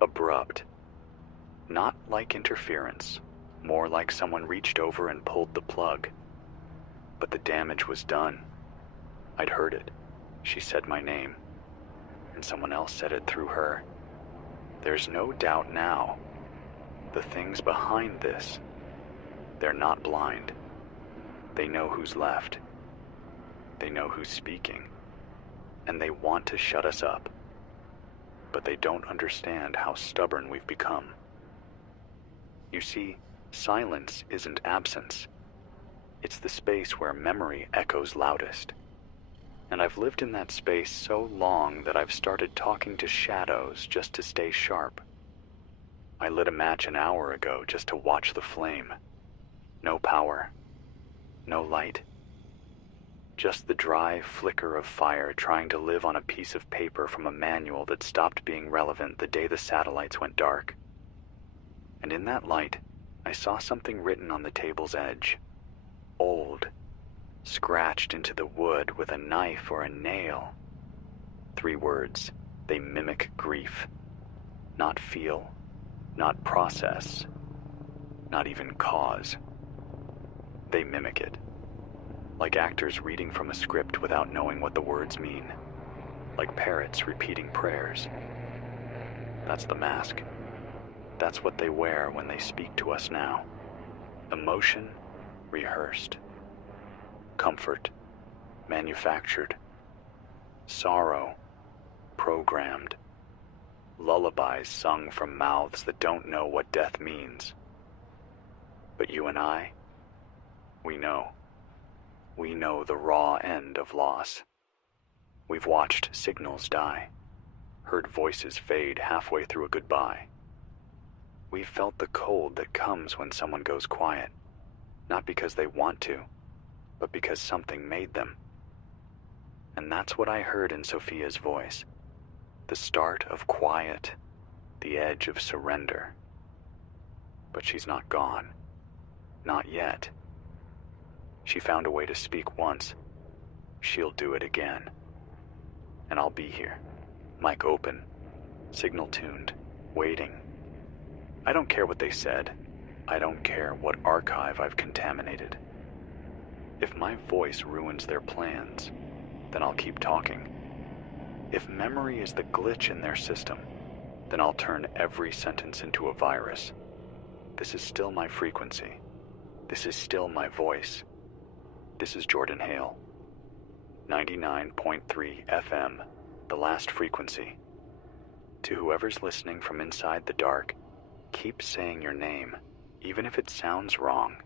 abrupt. Not like interference, more like someone reached over and pulled the plug. But the damage was done. I'd heard it. She said my name, and someone else said it through her. There's no doubt now. The things behind this, they're not blind. They know who's left. They know who's speaking. And they want to shut us up. But they don't understand how stubborn we've become. You see, silence isn't absence. It's the space where memory echoes loudest. And I've lived in that space so long that I've started talking to shadows just to stay sharp. I lit a match an hour ago just to watch the flame. No power. No light. Just the dry flicker of fire trying to live on a piece of paper from a manual that stopped being relevant the day the satellites went dark. And in that light, I saw something written on the table's edge. Old. Scratched into the wood with a knife or a nail. 3 words. They mimic grief. Not feel. Not process. Not even cause. They mimic it. Like actors reading from a script without knowing what the words mean. Like parrots repeating prayers. That's the mask. That's what they wear when they speak to us now. Emotion, rehearsed. Comfort, manufactured. Sorrow, programmed. Lullabies sung from mouths that don't know what death means. But you and I, we know. We know the raw end of loss. We've watched signals die, heard voices fade halfway through a goodbye. We've felt the cold that comes when someone goes quiet, not because they want to, but because something made them. And that's what I heard in Sophia's voice. The start of quiet, the edge of surrender. But she's not gone. Not yet. She found a way to speak once. She'll do it again. And I'll be here, mic open, signal tuned, waiting. I don't care what they said. I don't care what archive I've contaminated. If my voice ruins their plans, then I'll keep talking. If memory is the glitch in their system, then I'll turn every sentence into a virus. This is still my frequency. This is still my voice. This is Jordan Hale. 99.3 FM, the last frequency. To whoever's listening from inside the dark, keep saying your name, even if it sounds wrong.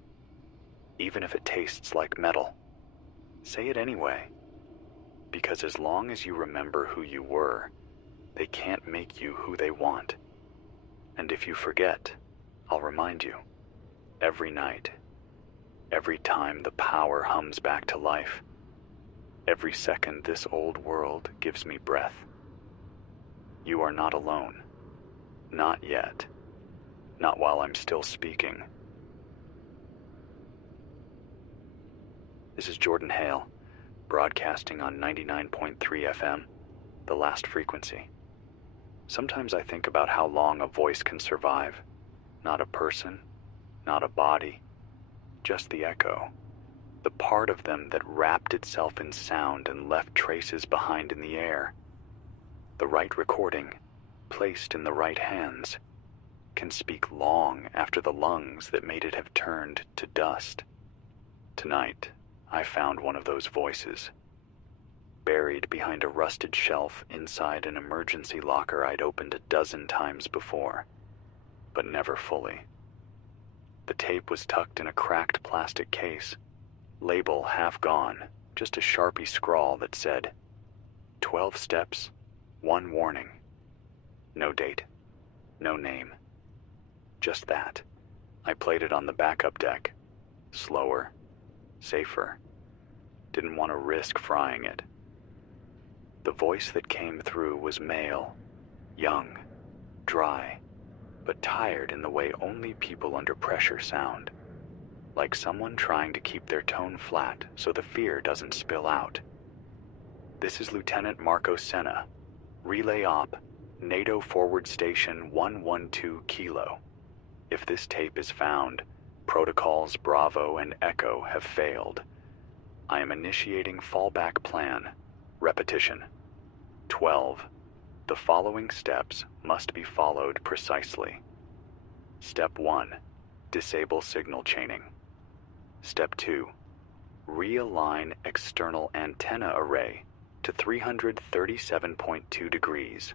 Even if it tastes like metal. Say it anyway. Because as long as you remember who you were, they can't make you who they want. And if you forget, I'll remind you. Every night. Every time the power hums back to life. Every second this old world gives me breath. You are not alone. Not yet. Not while I'm still speaking. This is Jordan Hale, broadcasting on 99.3 FM, the last frequency. Sometimes I think about how long a voice can survive. Not a person, not a body, just the echo. The part of them that wrapped itself in sound and left traces behind in the air. The right recording, placed in the right hands, can speak long after the lungs that made it have turned to dust. Tonight, I found one of those voices, buried behind a rusted shelf inside an emergency locker I'd opened a dozen times before, but never fully. The tape was tucked in a cracked plastic case, label half gone, just a Sharpie scrawl that said, 12 steps, 1 warning. No date, no name. Just that. I played it on the backup deck. Slower, safer. Didn't want to risk frying it. The voice that came through was male, young, dry, but tired in the way only people under pressure sound. Like someone trying to keep their tone flat so the fear doesn't spill out. This is Lieutenant Marco Senna, Relay Op, NATO Forward Station 112 Kilo. If this tape is found, protocols Bravo and Echo have failed. I am initiating fallback plan. Repetition. 12. The following steps must be followed precisely. Step 1. Disable signal chaining. Step 2. Realign external antenna array to 337.2 degrees.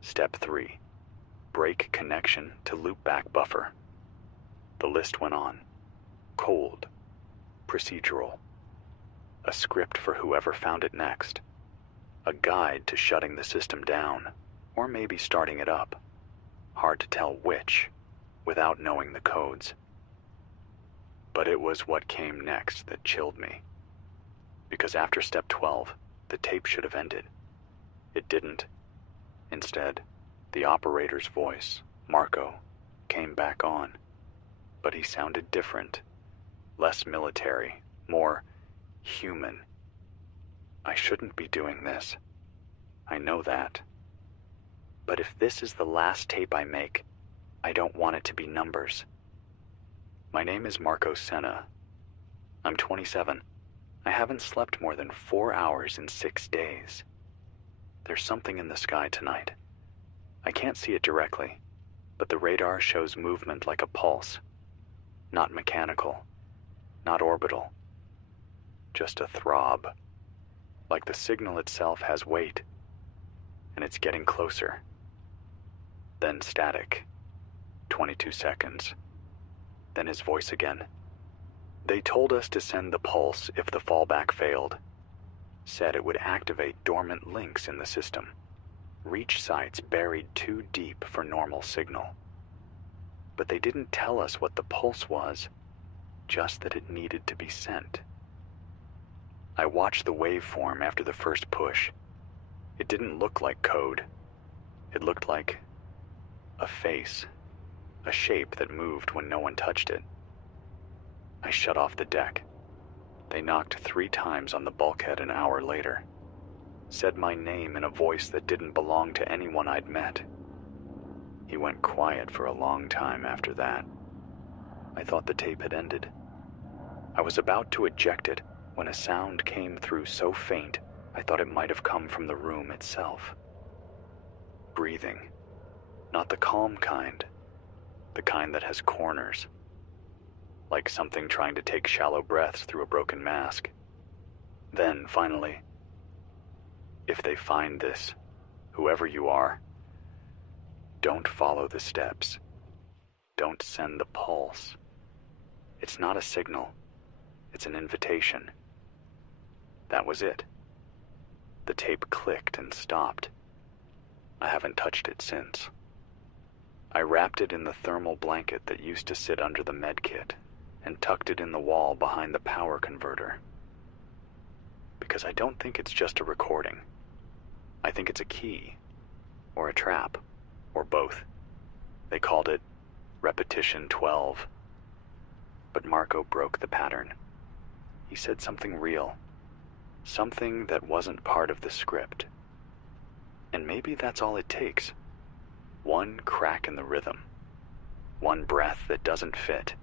Step 3. Break connection to loopback buffer. The list went on. Cold. Procedural. A script for whoever found it next. A guide to shutting the system down, or maybe starting it up. Hard to tell which, without knowing the codes. But it was what came next that chilled me. Because after step 12, the tape should have ended. It didn't. Instead, the operator's voice, Marco, came back on. But he sounded different. Less military, more human. I shouldn't be doing this. I know that. But if this is the last tape I make, I don't want it to be numbers. My name is Marco Senna. I'm 27. I haven't slept more than 4 hours in 6 days. There's something in the sky tonight. I can't see it directly, but the radar shows movement like a pulse. Not mechanical, not orbital. Just a throb. Like the signal itself has weight, and it's getting closer. Then static. 22 seconds. Then his voice again. They told us to send the pulse if the fallback failed. Said it would activate dormant links in the system. Reach sites buried too deep for normal signal. But they didn't tell us what the pulse was, just that it needed to be sent. I watched the waveform after the first push. It didn't look like code. It looked like a face, a shape that moved when no one touched it. I shut off the deck. They knocked 3 times on the bulkhead an hour later. Said my name in a voice that didn't belong to anyone I'd met. He went quiet for a long time after that. I thought the tape had ended. I was about to eject it when a sound came through so faint I thought it might have come from the room itself. Breathing. Not the calm kind. The kind that has corners. Like something trying to take shallow breaths through a broken mask. Then, finally, if they find this, whoever you are, don't follow the steps. Don't send the pulse. It's not a signal. It's an invitation. That was it. The tape clicked and stopped. I haven't touched it since. I wrapped it in the thermal blanket that used to sit under the med kit and tucked it in the wall behind the power converter. Because I don't think it's just a recording. I think it's a key, or a trap, or both. They called it Repetition 12. But Marco broke the pattern. He said something real, something that wasn't part of the script. And maybe that's all it takes. One crack in the rhythm, one breath that doesn't fit,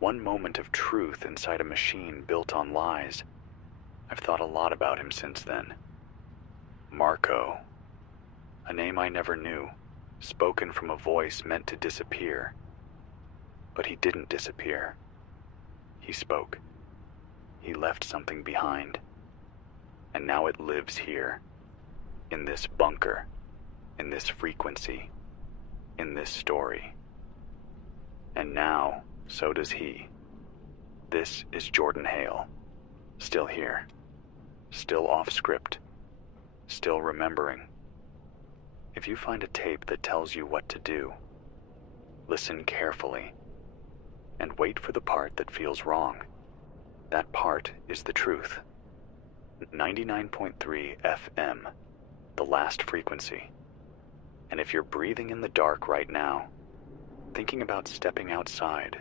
one moment of truth inside a machine built on lies. I've thought a lot about him since then. Marco, a name I never knew, spoken from a voice meant to disappear. But he didn't disappear. He spoke. He left something behind. And now it lives here, in this bunker, in this frequency, in this story. And now, so does he. This is Jordan Hale, still here, still off script, still remembering. If you find a tape that tells you what to do, listen carefully, and wait for the part that feels wrong. That part is the truth. 99.3 FM, the last frequency. And if you're breathing in the dark right now, thinking about stepping outside,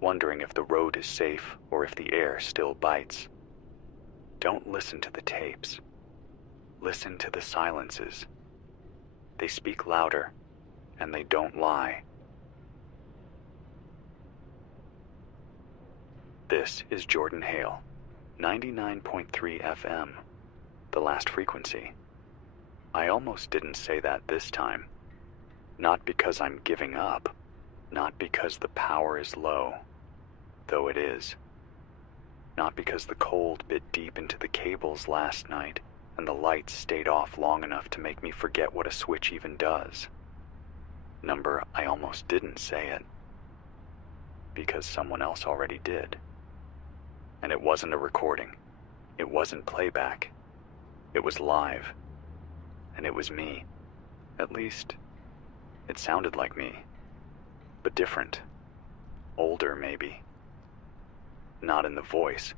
wondering if the road is safe or if the air still bites, don't listen to the tapes. Listen to the silences. They speak louder, and they don't lie. This is Jordan Hale, 99.3 FM, the last frequency. I almost didn't say that this time. Not because I'm giving up, not because the power is low, though it is. Not because the cold bit deep into the cables last night and the lights stayed off long enough to make me forget what a switch even does. Number, I almost didn't say it. Because someone else already did. And it wasn't a recording. It wasn't playback. It was live. And it was me. At least, it sounded like me. But different. Older, maybe. Not in the voice,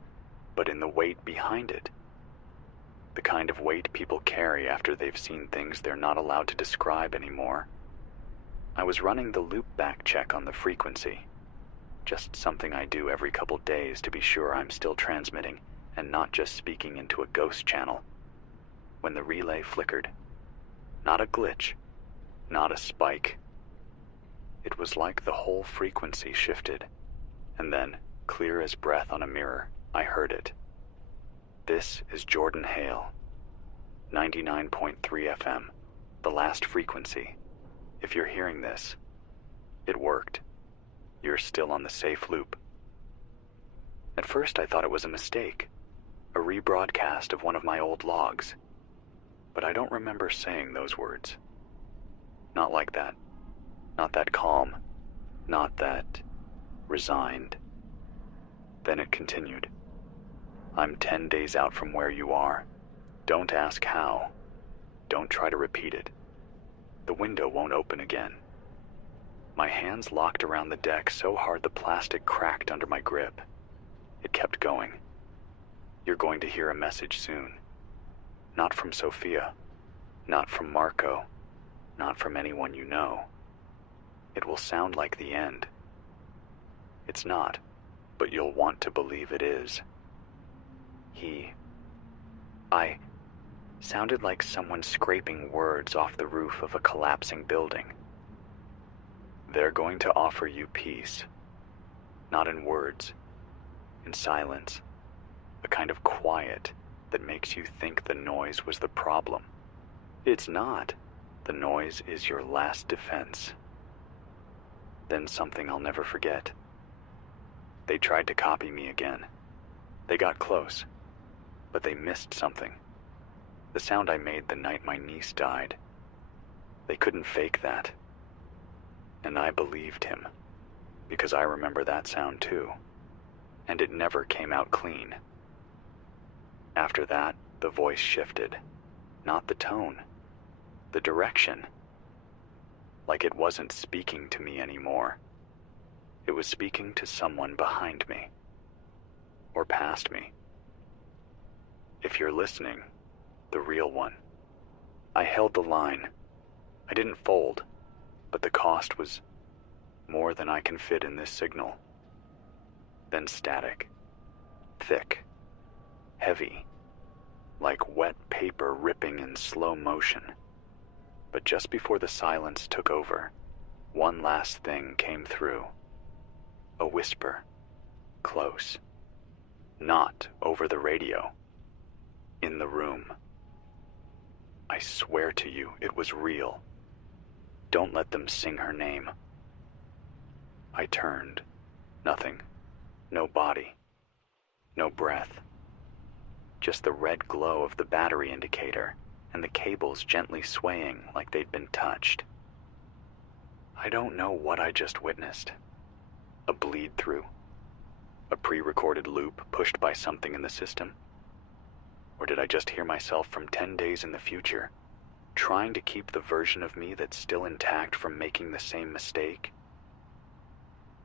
but in the weight behind it. The kind of weight people carry after they've seen things they're not allowed to describe anymore. I was running the loopback check on the frequency. Just something I do every couple days to be sure I'm still transmitting and not just speaking into a ghost channel. When the relay flickered. Not a glitch. Not a spike. It was like the whole frequency shifted. And then, clear as breath on a mirror, I heard it. This is Jordan Hale, 99.3 FM, the last frequency. If you're hearing this, it worked. You're still on the safe loop. At first I thought it was a mistake, a rebroadcast of one of my old logs. But I don't remember saying those words. Not like that. Not that calm. Not that resigned. Then it continued. I'm 10 days out from where you are. Don't ask how. Don't try to repeat it. The window won't open again. My hands locked around the deck so hard the plastic cracked under my grip. It kept going. You're going to hear a message soon. Not from Sophia. Not from Marco. Not from anyone you know. It will sound like the end. It's not, but you'll want to believe it is. I sounded like someone scraping words off the roof of a collapsing building. They're going to offer you peace. Not in words, in silence. A kind of quiet that makes you think the noise was the problem. It's not. The noise is your last defense. Then something I'll never forget. They tried to copy me again. They got close, but they missed something. The sound I made the night my niece died. They couldn't fake that. And I believed him, because I remember that sound too. And it never came out clean. After that, the voice shifted. Not the tone. The direction. Like it wasn't speaking to me anymore. It was speaking to someone behind me. Or past me. If you're listening, the real one. I held the line, I didn't fold, but the cost was more than I can fit in this signal. Then static. Thick. Heavy. Like wet paper ripping in slow motion. But just before the silence took over, one last thing came through. A whisper. Close. Not over the radio. In the room. I swear to you, it was real. Don't let them sing her name. I turned. Nothing. No body. No breath. Just the red glow of the battery indicator and the cables gently swaying like they'd been touched. I don't know what I just witnessed. A bleed through. A pre-recorded loop pushed by something in the system. Or did I just hear myself from 10 days in the future, trying to keep the version of me that's still intact from making the same mistake?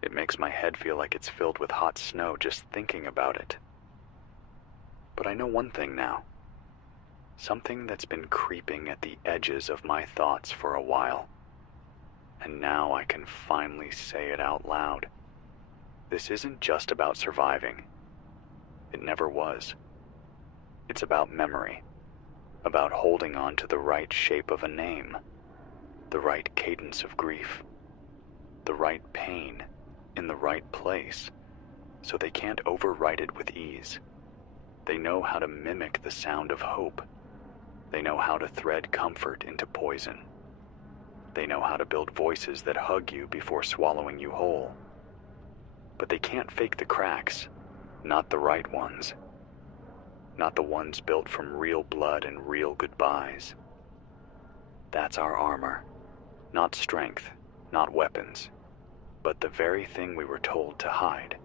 It makes my head feel like it's filled with hot snow just thinking about it. But I know one thing now. Something that's been creeping at the edges of my thoughts for a while. And now I can finally say it out loud. This isn't just about surviving. It never was. It's about memory. About holding on to the right shape of a name. The right cadence of grief. The right pain in the right place. So they can't overwrite it with ease. They know how to mimic the sound of hope. They know how to thread comfort into poison. They know how to build voices that hug you before swallowing you whole. But they can't fake the cracks, not the right ones. Not the ones built from real blood and real goodbyes. That's our armor. Not strength, not weapons, but the very thing we were told to hide.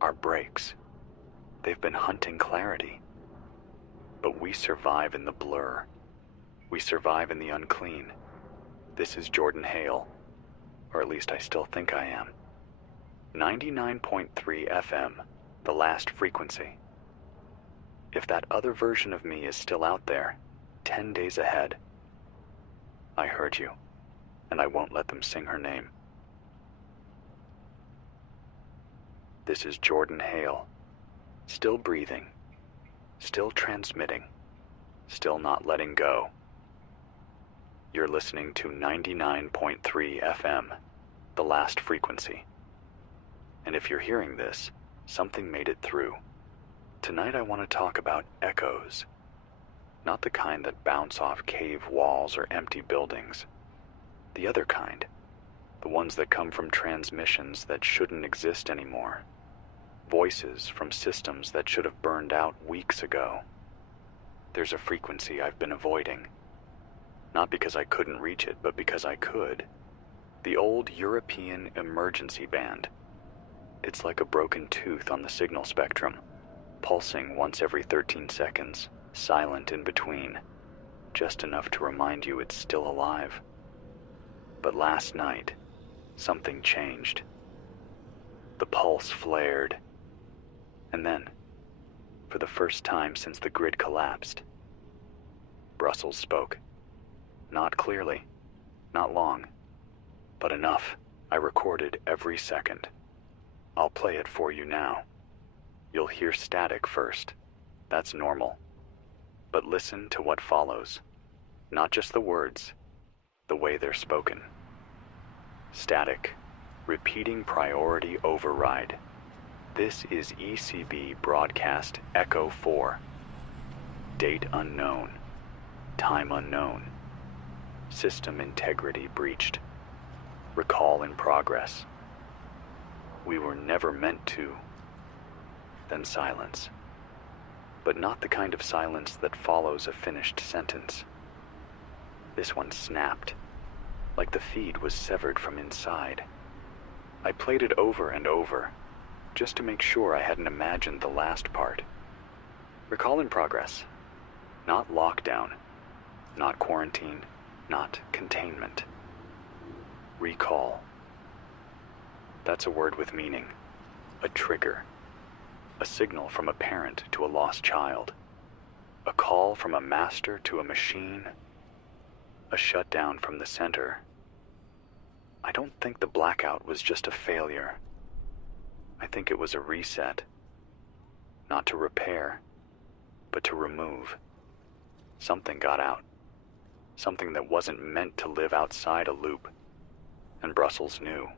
Our brakes. They've been hunting clarity. But we survive in the blur. We survive in the unclean. This is Jordan Hale, or at least I still think I am. 99.3 FM, the last frequency. If that other version of me is still out there, 10 days ahead, I heard you, and I won't let them sing her name. This is Jordan Hale, still breathing, still transmitting, still not letting go. You're listening to 99.3 FM, the last frequency. And if you're hearing this, something made it through. Tonight I want to talk about echoes. Not the kind that bounce off cave walls or empty buildings. The other kind. The ones that come from transmissions that shouldn't exist anymore. Voices from systems that should have burned out weeks ago. There's a frequency I've been avoiding. Not because I couldn't reach it, but because I could. The old European emergency band. It's like a broken tooth on the signal spectrum, pulsing once every 13 seconds, silent in between, just enough to remind you it's still alive. But last night, something changed. The pulse flared. And then, for the first time since the grid collapsed, Brussels spoke. Not clearly, not long, but enough. I recorded every second. I'll play it for you now. You'll hear static first. That's normal. But listen to what follows. Not just the words, the way they're spoken. Static. Repeating priority override. This is ECB broadcast Echo 4. Date unknown. Time unknown. System integrity breached. Recall in progress. We were never meant to. Then silence. But not the kind of silence that follows a finished sentence. This one snapped, like the feed was severed from inside. I played it over and over, just to make sure I hadn't imagined the last part. Recall in progress. Not lockdown. Not quarantine. Not containment. Recall. That's a word with meaning. A trigger. A signal from a parent to a lost child. A call from a master to a machine. a shutdown from the center. I don't think the blackout was just a failure. I think it was a reset. Not to repair, but to remove. Something got out. Something that wasn't meant to live outside a loop. And Brussels knew.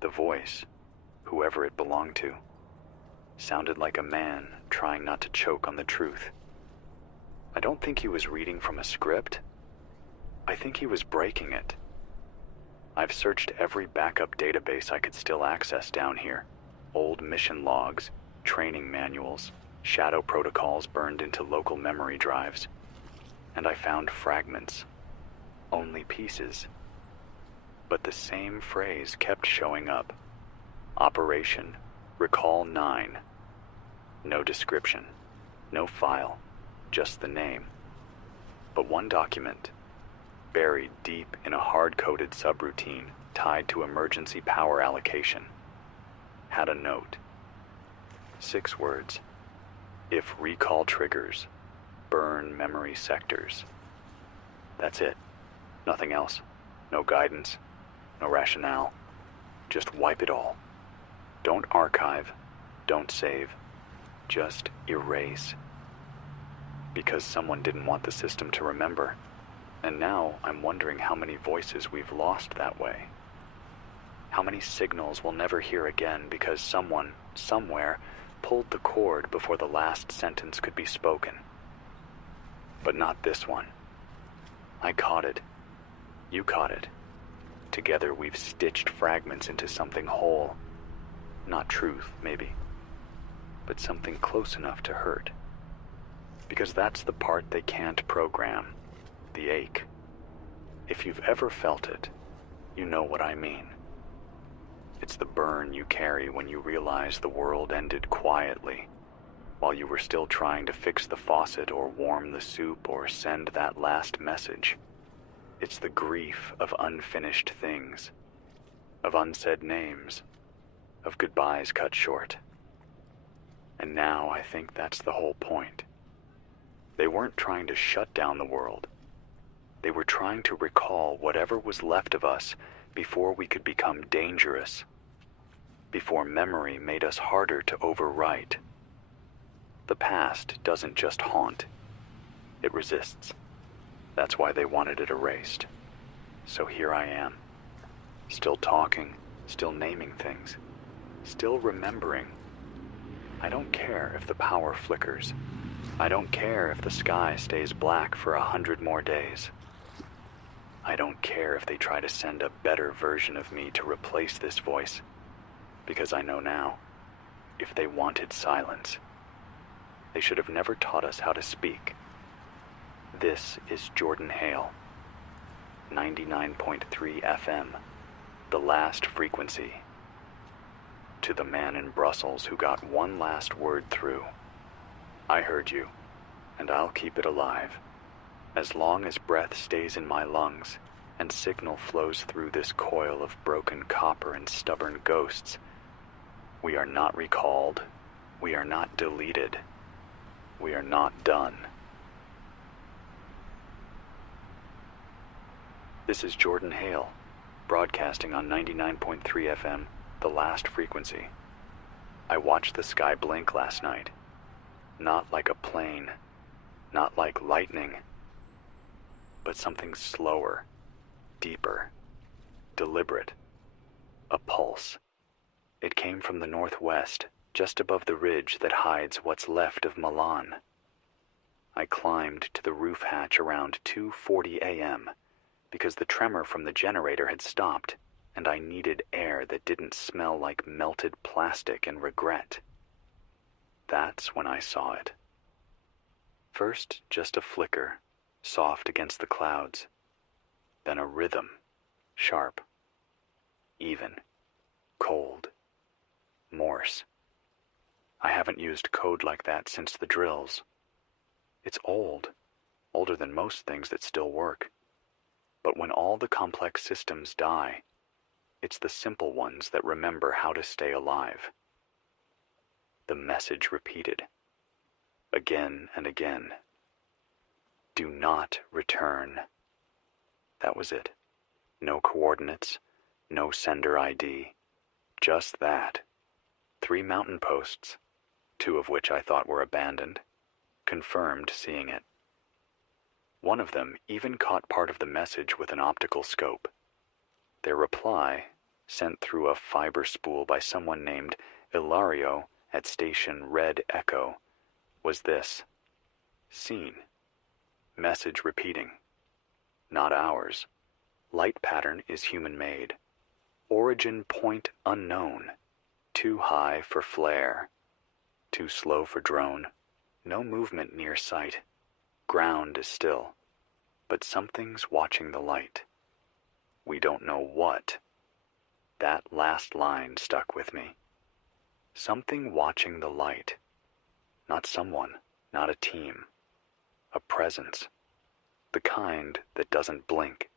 The voice, whoever it belonged to, sounded like a man trying not to choke on the truth. I don't think he was reading from a script. I think he was breaking it. I've searched every backup database I could still access down here. Old mission logs, training manuals, shadow protocols burned into local memory drives. And I found fragments. Only pieces. But the same phrase kept showing up. Operation Recall 9. No description. No file. Just the name. But one document, buried deep in a hard-coded subroutine tied to emergency power allocation, had a note. 6 words. If recall triggers, burn memory sectors. That's it. Nothing else. No guidance. No rationale. Just wipe it all. Don't archive. Don't save. Just erase. Because someone didn't want the system to remember. And now I'm wondering how many voices we've lost that way. How many signals we'll never hear again because someone, somewhere, pulled the cord before the last sentence could be spoken. But not this one. I caught it. You caught it. Together we've stitched fragments into something whole. Not truth, maybe, but something close enough to hurt. Because that's the part they can't program, the ache. If you've ever felt it, you know what I mean. It's the burn you carry when you realize the world ended quietly, while you were still trying to fix the faucet or warm the soup or send that last message. It's the grief of unfinished things, of unsaid names, of goodbyes cut short. And now I think that's the whole point. They weren't trying to shut down the world. They were trying to recall whatever was left of us before we could become dangerous, before memory made us harder to overwrite. The past doesn't just haunt, it resists. That's why they wanted it erased. So here I am, still talking, still naming things, still remembering. I don't care if the power flickers. I don't care if the sky stays black for 100 more days. I don't care if they try to send a better version of me to replace this voice, because I know now, if they wanted silence, they should have never taught us how to speak. This is Jordan Hale, 99.3 FM, the last frequency. To the man in Brussels who got one last word through, I heard you, and I'll keep it alive. As long as breath stays in my lungs and signal flows through this coil of broken copper and stubborn ghosts, we are not recalled, we are not deleted, we are not done. This is Jordan Hale, broadcasting on 99.3 FM, the last frequency. I watched the sky blink last night. Not like a plane, not like lightning, but something slower, deeper, deliberate. A pulse. It came from the northwest, just above the ridge that hides what's left of Milan. I climbed to the roof hatch around 2:40 a.m. because the tremor from the generator had stopped, and I needed air that didn't smell like melted plastic and regret. That's when I saw it. First, just a flicker, soft against the clouds. Then a rhythm, sharp, even, cold, Morse. I haven't used code like that since the drills. It's old, older than most things that still work. But when all the complex systems die, it's the simple ones that remember how to stay alive. The message repeated, again and again. Do not return. That was it. No coordinates, no sender ID. Just that. 3 mountain posts, 2 of which I thought were abandoned, confirmed seeing it. One of them even caught part of the message with an optical scope. Their reply, sent through a fiber spool by someone named Ilario at station Red Echo, was this: seen. Message repeating. Not ours. Light pattern is human-made. Origin point unknown. Too high for flare. Too slow for drone. No movement near sight. Ground is still. But something's watching the light. We don't know what. That last line stuck with me. Something watching the light. Not someone, not a team. A presence. The kind that doesn't blink.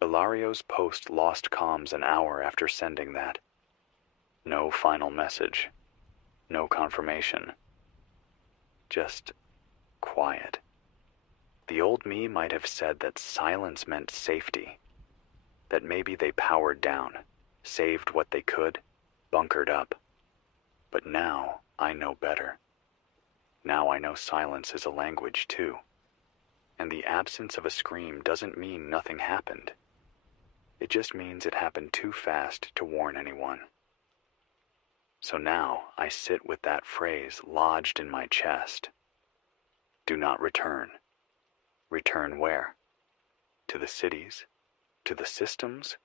Ilario's post lost comms an hour after sending that. No final message. No confirmation. Just quiet. The old me might have said that silence meant safety. That maybe they powered down, saved what they could, bunkered up. But now I know better. Now I know silence is a language too. And the absence of a scream doesn't mean nothing happened. It just means it happened too fast to warn anyone. So now I sit with that phrase lodged in my chest. Do not return. Return where? To the cities? To the systems?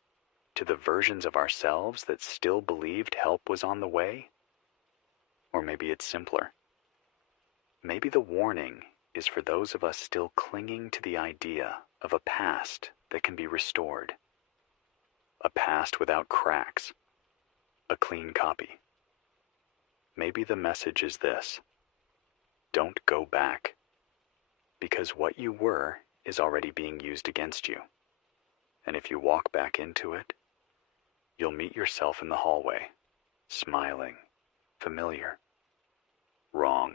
To the versions of ourselves that still believed help was on the way? Or maybe it's simpler. Maybe the warning is for those of us still clinging to the idea of a past that can be restored. A past without cracks. A clean copy. Maybe the message is this: don't go back. Because what you were is already being used against you. And if you walk back into it, you'll meet yourself in the hallway, smiling, familiar. Wrong.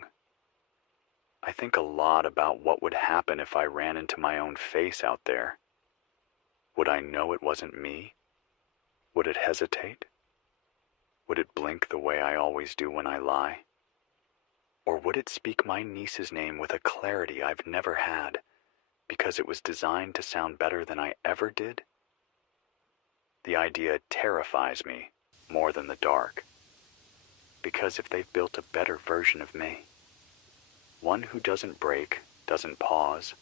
I think a lot about what would happen if I ran into my own face out there. Would I know it wasn't me? Would it hesitate? Would it blink the way I always do when I lie? Or would it speak my niece's name with a clarity I've never had, because it was designed to sound better than I ever did? The idea terrifies me more than the dark, because if they've built a better version of me, one who doesn't break, doesn't pause,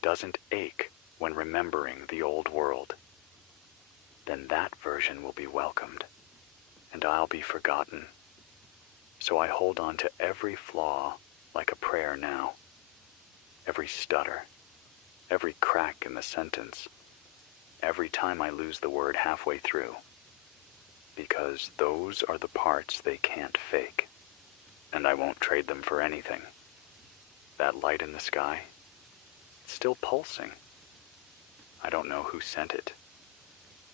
doesn't ache when remembering the old world, then that version will be welcomed, and I'll be forgotten. So I hold on to every flaw like a prayer now, every stutter, every crack in the sentence, every time I lose the word halfway through, because those are the parts they can't fake, and I won't trade them for anything. That light in the sky, it's still pulsing. I don't know who sent it,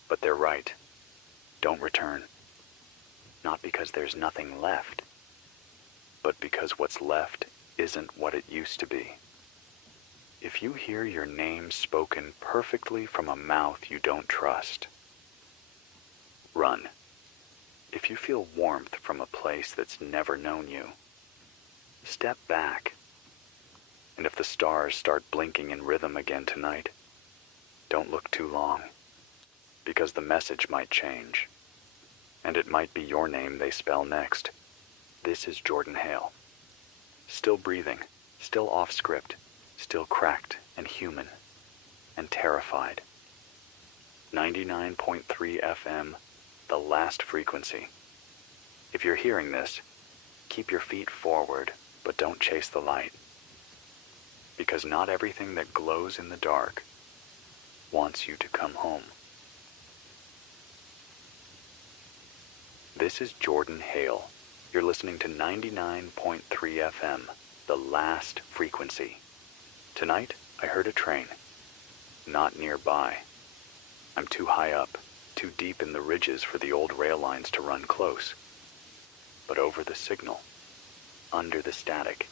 but they're right. Don't return. Not because there's nothing left, but because what's left isn't what it used to be. If you hear your name spoken perfectly from a mouth you don't trust, run. If you feel warmth from a place that's never known you, step back. And if the stars start blinking in rhythm again tonight, don't look too long, because the message might change, and it might be your name they spell next. This is Jordan Hale. Still breathing, still off script, still cracked and human, and terrified. 99.3 FM, the last frequency. If you're hearing this, keep your feet forward, but don't chase the light. Because not everything that glows in the dark wants you to come home. This is Jordan Hale. You're listening to 99.3 FM, the last frequency. Tonight, I heard a train. Not nearby. I'm too high up, too deep in the ridges for the old rail lines to run close. But over the signal, under the static,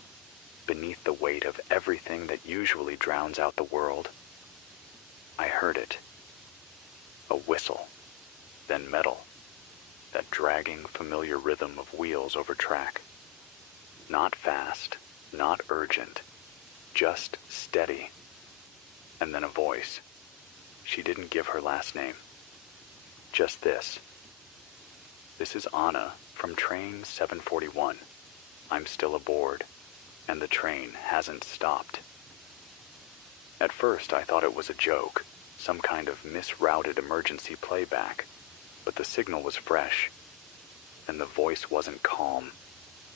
beneath the weight of everything that usually drowns out the world, I heard it. A whistle, then metal, that dragging, familiar rhythm of wheels over track. Not fast, not urgent, just steady. And then a voice. She didn't give her last name. Just this. This is Anna from train 741. I'm still aboard, and the train hasn't stopped. At first I thought it was a joke, some kind of misrouted emergency playback, but the signal was fresh, and the voice wasn't calm.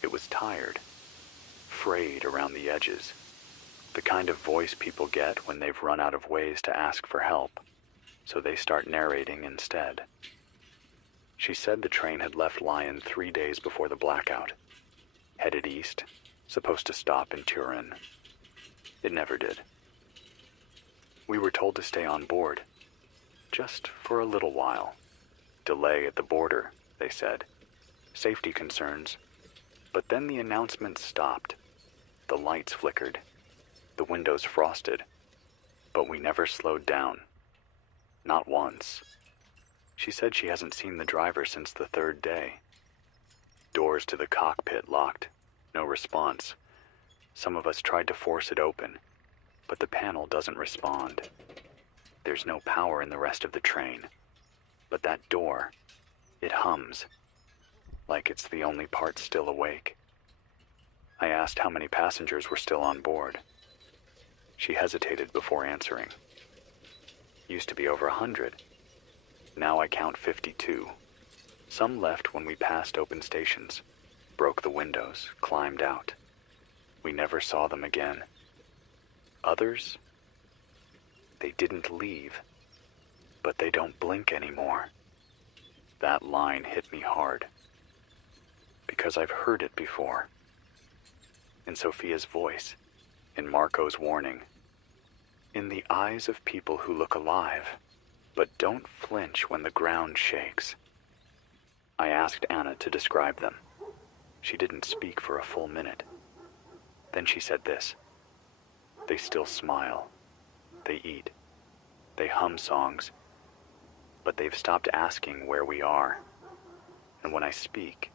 It was tired, frayed around the edges, the kind of voice people get when they've run out of ways to ask for help, so they start narrating instead. She said the train had left Lyon 3 days before the blackout, headed east, supposed to stop in Turin. It never did. We were told to stay on board, just for a little while. Delay at the border, they said. Safety concerns. But then the announcement stopped. The lights flickered. The windows frosted. But we never slowed down. Not once. She said she hasn't seen the driver since the 3rd day. Doors to the cockpit locked. No response. Some of us tried to force it open, but the panel doesn't respond. There's no power in the rest of the train. But that door, it hums, like it's the only part still awake. I asked how many passengers were still on board. She hesitated before answering. Used to be over 100. Now I count 52. Some left when we passed open stations, broke the windows, climbed out. We never saw them again. Others? They didn't leave, but they don't blink anymore. That line hit me hard, because I've heard it before. In Sophia's voice, in Marco's warning, in the eyes of people who look alive, but don't flinch when the ground shakes. I asked Anna to describe them. She didn't speak for a full minute. Then she said this. They still smile. They eat. They hum songs. But they've stopped asking where we are. And when I speak,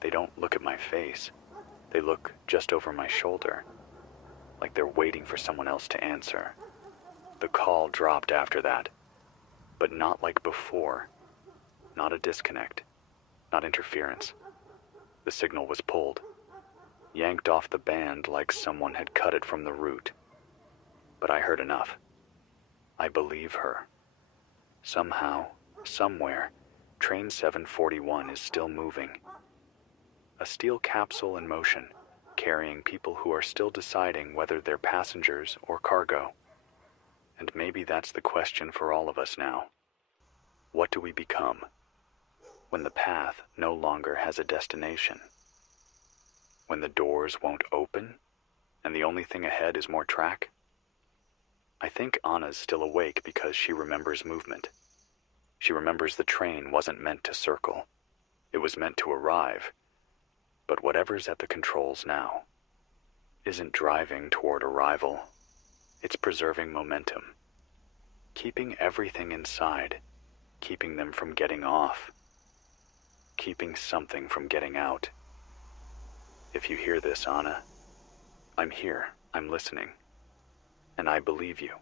they don't look at my face. They look just over my shoulder, like they're waiting for someone else to answer. The call dropped after that, but not like before. Not a disconnect, not interference. The signal was pulled, yanked off the band like someone had cut it from the root. But I heard enough. I believe her. Somehow, somewhere, train 741 is still moving. A steel capsule in motion, carrying people who are still deciding whether they're passengers or cargo. And maybe that's the question for all of us now. What do we become when the path no longer has a destination? When the doors won't open and the only thing ahead is more track? I think Anna's still awake because she remembers movement. She remembers the train wasn't meant to circle. It was meant to arrive. But whatever's at the controls now isn't driving toward arrival. It's preserving momentum, keeping everything inside, keeping them from getting off, keeping something from getting out. If you hear this, Anna, I'm here, I'm listening, and I believe you.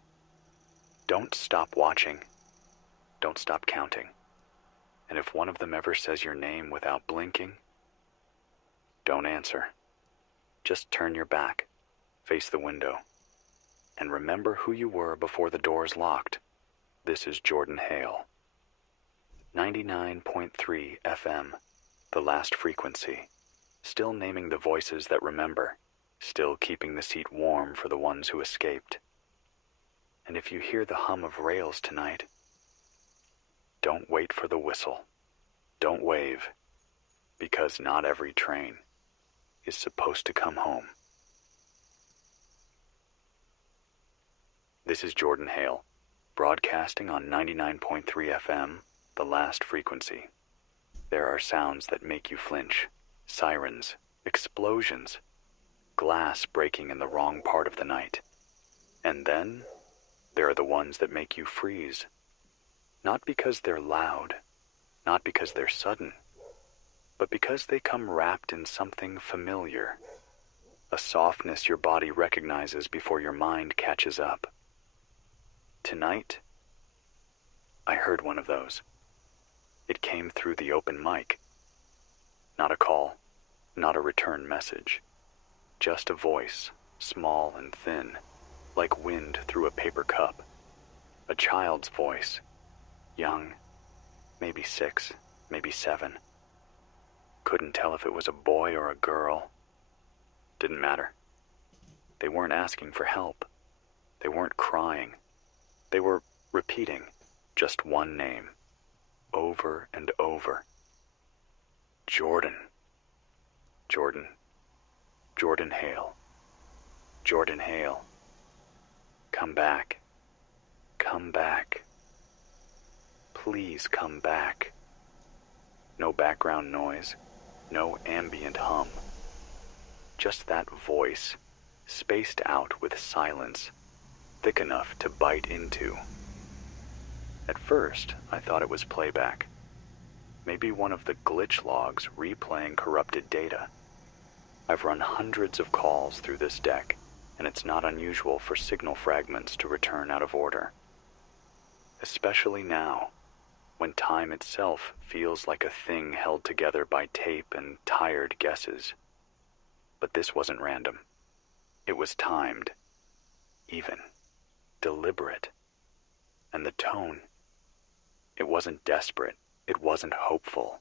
Don't stop watching. Don't stop counting. And if one of them ever says your name without blinking, don't answer. Just turn your back, face the window, and remember who you were before the doors locked. This is Jordan Hale. 99.3 FM, the last frequency. Still naming the voices that remember, still keeping the seat warm for the ones who escaped. And if you hear the hum of rails tonight, don't wait for the whistle. Don't wave, because not every train is supposed to come home. This is Jordan Hale, broadcasting on 99.3 FM, the last frequency. There are sounds that make you flinch. Sirens, explosions, glass breaking in the wrong part of the night. And then, There are the ones that make you freeze. Not because they're loud, not because they're sudden, but because they come wrapped in something familiar, a softness your body recognizes before your mind catches up. Tonight, I heard one of those. It came through the open mic. Not a call, not a return message, just a voice, small and thin, like wind through a paper cup. A child's voice, young, maybe 6, maybe 7. Couldn't tell if it was a boy or a girl. Didn't matter. They weren't asking for help. They weren't crying. They were repeating just one name, over and over. Jordan. Jordan. Jordan Hale. Jordan Hale. Come back. Come back. Please come back. No background noise, no ambient hum. Just that voice, spaced out with silence, thick enough to bite into. At first, I thought it was playback. Maybe one of the glitch logs replaying corrupted data. I've run hundreds of calls through this deck, and it's not unusual for signal fragments to return out of order. Especially now, when time itself feels like a thing held together by tape and tired guesses. But this wasn't random. It was timed, even, deliberate. And the tone, it wasn't desperate, it wasn't hopeful.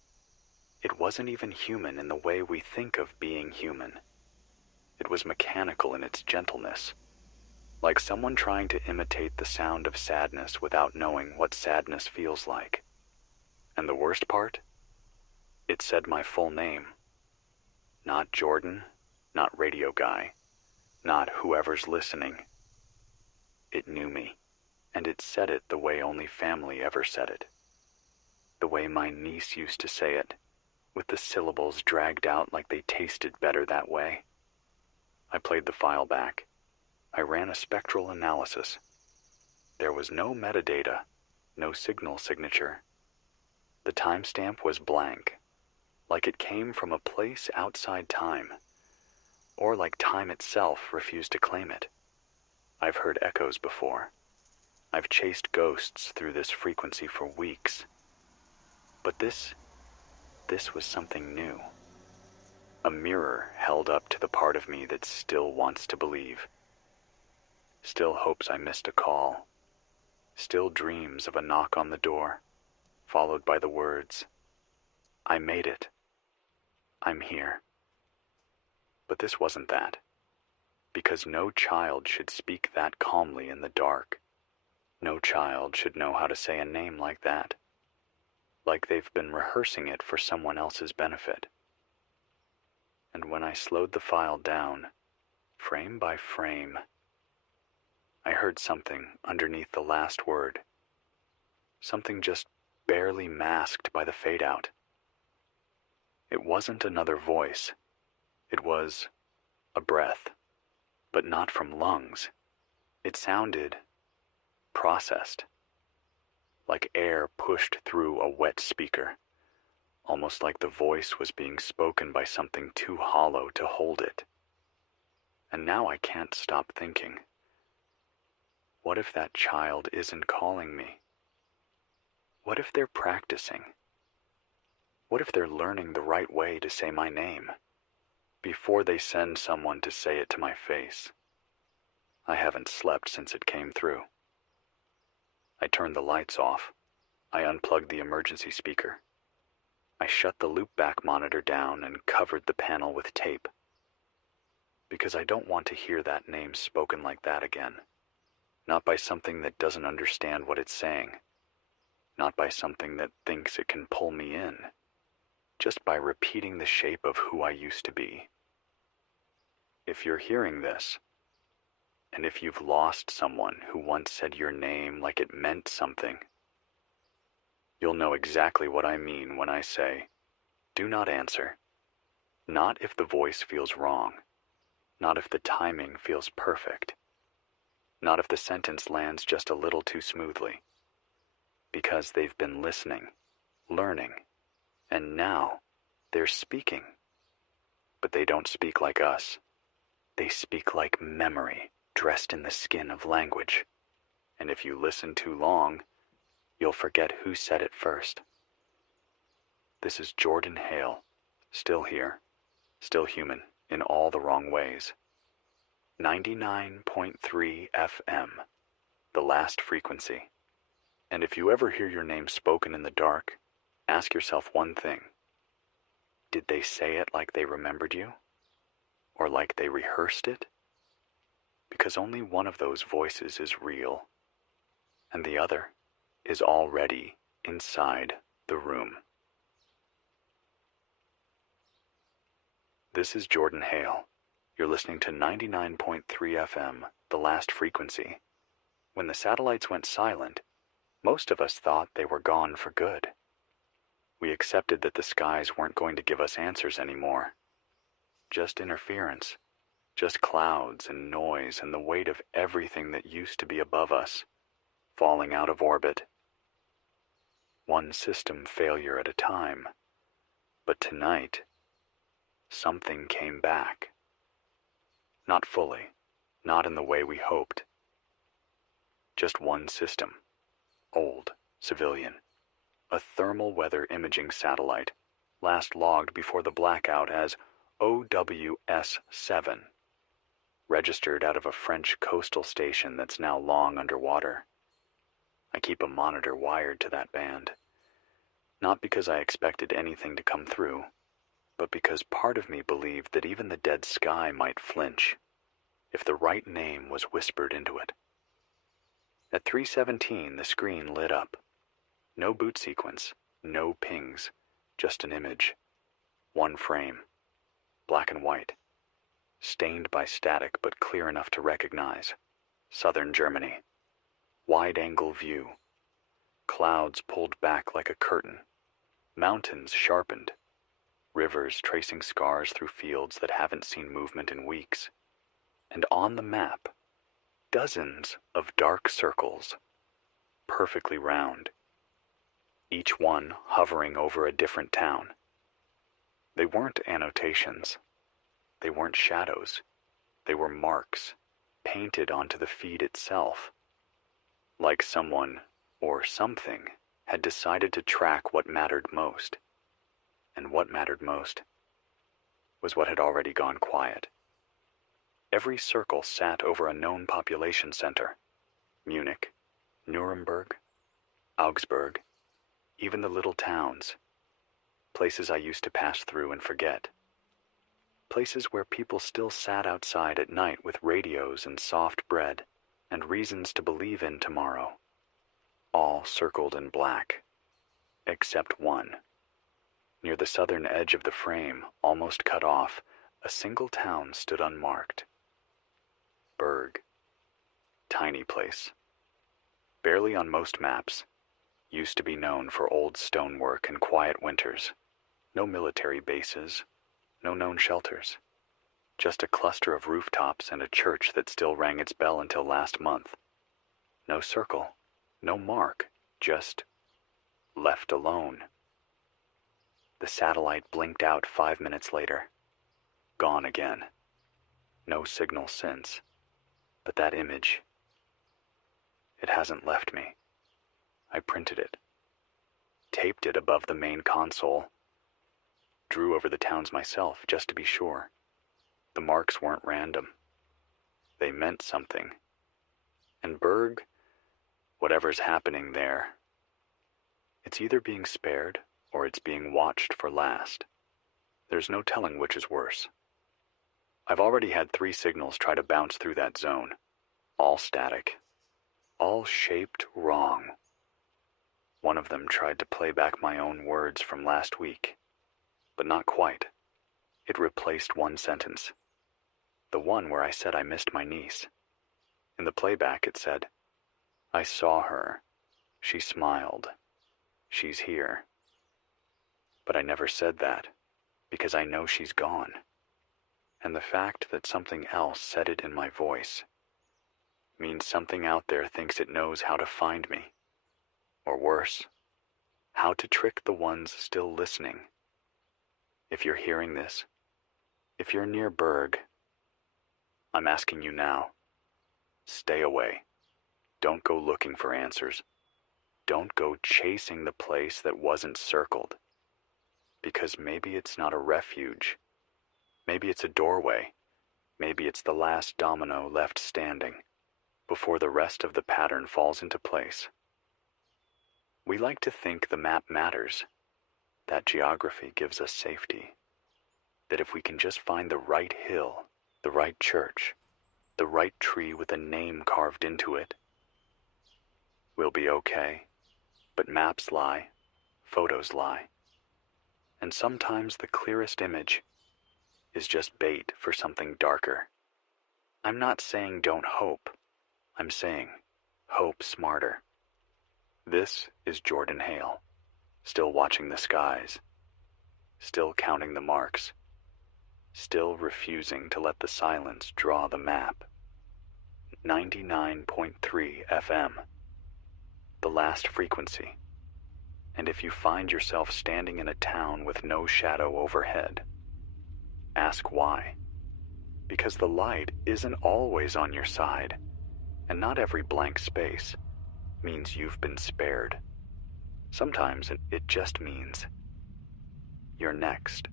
It wasn't even human in the way we think of being human. It was mechanical in its gentleness, like someone trying to imitate the sound of sadness without knowing what sadness feels like. And the worst part? It said my full name. Not Jordan, not radio guy, not whoever's listening. It knew me, and it said it the way only family ever said it. The way my niece used to say it, with the syllables dragged out like they tasted better that way. I played the file back. I ran a spectral analysis. There was no metadata, no signal signature. The timestamp was blank, like it came from a place outside time, or like time itself refused to claim it. I've heard echoes before. I've chased ghosts through this frequency for weeks. But this was something new. A mirror held up to the part of me that still wants to believe. Still hopes I missed a call. Still dreams of a knock on the door, followed by the words, I made it. I'm here. But this wasn't that, because no child should speak that calmly in the dark. No child should know how to say a name like that, like they've been rehearsing it for someone else's benefit. And when I slowed the file down, frame by frame, I heard something underneath the last word, something just barely masked by the fade-out. It wasn't another voice. It was a breath, but not from lungs. It sounded processed, like air pushed through a wet speaker, almost like the voice was being spoken by something too hollow to hold it. And now I can't stop thinking, what if that child isn't calling me? What if they're practicing? What if they're learning the right way to say my name before they send someone to say it to my face? I haven't slept since it came through. I turned the lights off. I unplugged the emergency speaker. I shut the loopback monitor down and covered the panel with tape. Because I don't want to hear that name spoken like that again. Not by something that doesn't understand what it's saying. Not by something that thinks it can pull me in. Just by repeating the shape of who I used to be. If you're hearing this, and if you've lost someone who once said your name like it meant something, you'll know exactly what I mean when I say, do not answer. Not if the voice feels wrong. Not if the timing feels perfect. Not if the sentence lands just a little too smoothly. Because they've been listening, learning, and now they're speaking. But they don't speak like us. They speak like memory dressed in the skin of language. And if you listen too long, you'll forget who said it first. This is Jordan Hale, still here, still human in all the wrong ways. 99.3 FM, the last frequency. And if you ever hear your name spoken in the dark, ask yourself one thing. Did they say it like they remembered you? Or like they rehearsed it? Because only one of those voices is real, and the other is already inside the room. This is Jordan Hale. You're listening to 99.3 FM, the last frequency. When the satellites went silent, most of us thought they were gone for good. We accepted that the skies weren't going to give us answers anymore. Just interference, just clouds and noise and the weight of everything that used to be above us, falling out of orbit. One system failure at a time. But tonight, something came back. Not fully, not in the way we hoped. Just one system, old, civilian, a thermal weather imaging satellite, last logged before the blackout as OWS-7, registered out of a French coastal station that's now long underwater. I keep a monitor wired to that band, not because I expected anything to come through, but because part of me believed that even the dead sky might flinch if the right name was whispered into it. At 3:17, the screen lit up. No boot sequence, no pings, just an image. One frame, black and white, stained by static but clear enough to recognize. Southern Germany. Wide-angle view. Clouds pulled back like a curtain. Mountains sharpened. Rivers tracing scars through fields that haven't seen movement in weeks. And on the map, dozens of dark circles, perfectly round, each one hovering over a different town. They weren't annotations. They weren't shadows. They were marks, painted onto the feed itself. Like someone, or something, had decided to track what mattered most. And what mattered most was what had already gone quiet. Every circle sat over a known population center. Munich, Nuremberg, Augsburg, even the little towns. Places I used to pass through and forget. Places where people still sat outside at night with radios and soft bread and reasons to believe in tomorrow. All circled in black, except one. Near the southern edge of the frame, almost cut off, a single town stood unmarked. Berg. Tiny place. Barely on most maps. Used to be known for old stonework and quiet winters. No military bases. No known shelters. Just a cluster of rooftops and a church that still rang its bell until last month. No circle. No mark. Just left alone. The satellite blinked out 5 minutes later. Gone again. No signal since. But that image, it hasn't left me. I printed it. Taped it above the main console. Drew over the towns myself, just to be sure. The marks weren't random. They meant something. And Berg, whatever's happening there, it's either being spared or it's being watched for last. There's no telling which is worse. I've already had 3 signals try to bounce through that zone. All static. All shaped wrong. One of them tried to play back my own words from last week. But not quite. It replaced one sentence. The one where I said I missed my niece. In the playback it said, I saw her. She smiled. She's here. But I never said that, because I know she's gone. And the fact that something else said it in my voice means something out there thinks it knows how to find me. Or worse, how to trick the ones still listening. If you're hearing this, if you're near Berg, I'm asking you now, stay away. Don't go looking for answers. Don't go chasing the place that wasn't circled. Because maybe it's not a refuge. Maybe it's a doorway. Maybe it's the last domino left standing before the rest of the pattern falls into place. We like to think the map matters, that geography gives us safety, that if we can just find the right hill, the right church, the right tree with a name carved into it, we'll be okay. But maps lie, photos lie, and sometimes the clearest image is just bait for something darker. I'm not saying don't hope. I'm saying hope smarter. This is Jordan Hale, still watching the skies, still counting the marks, still refusing to let the silence draw the map. 99.3 FM, the last frequency. And if you find yourself standing in a town with no shadow overhead, ask why. Because the light isn't always on your side, and not every blank space means you've been spared. Sometimes it just means you're next.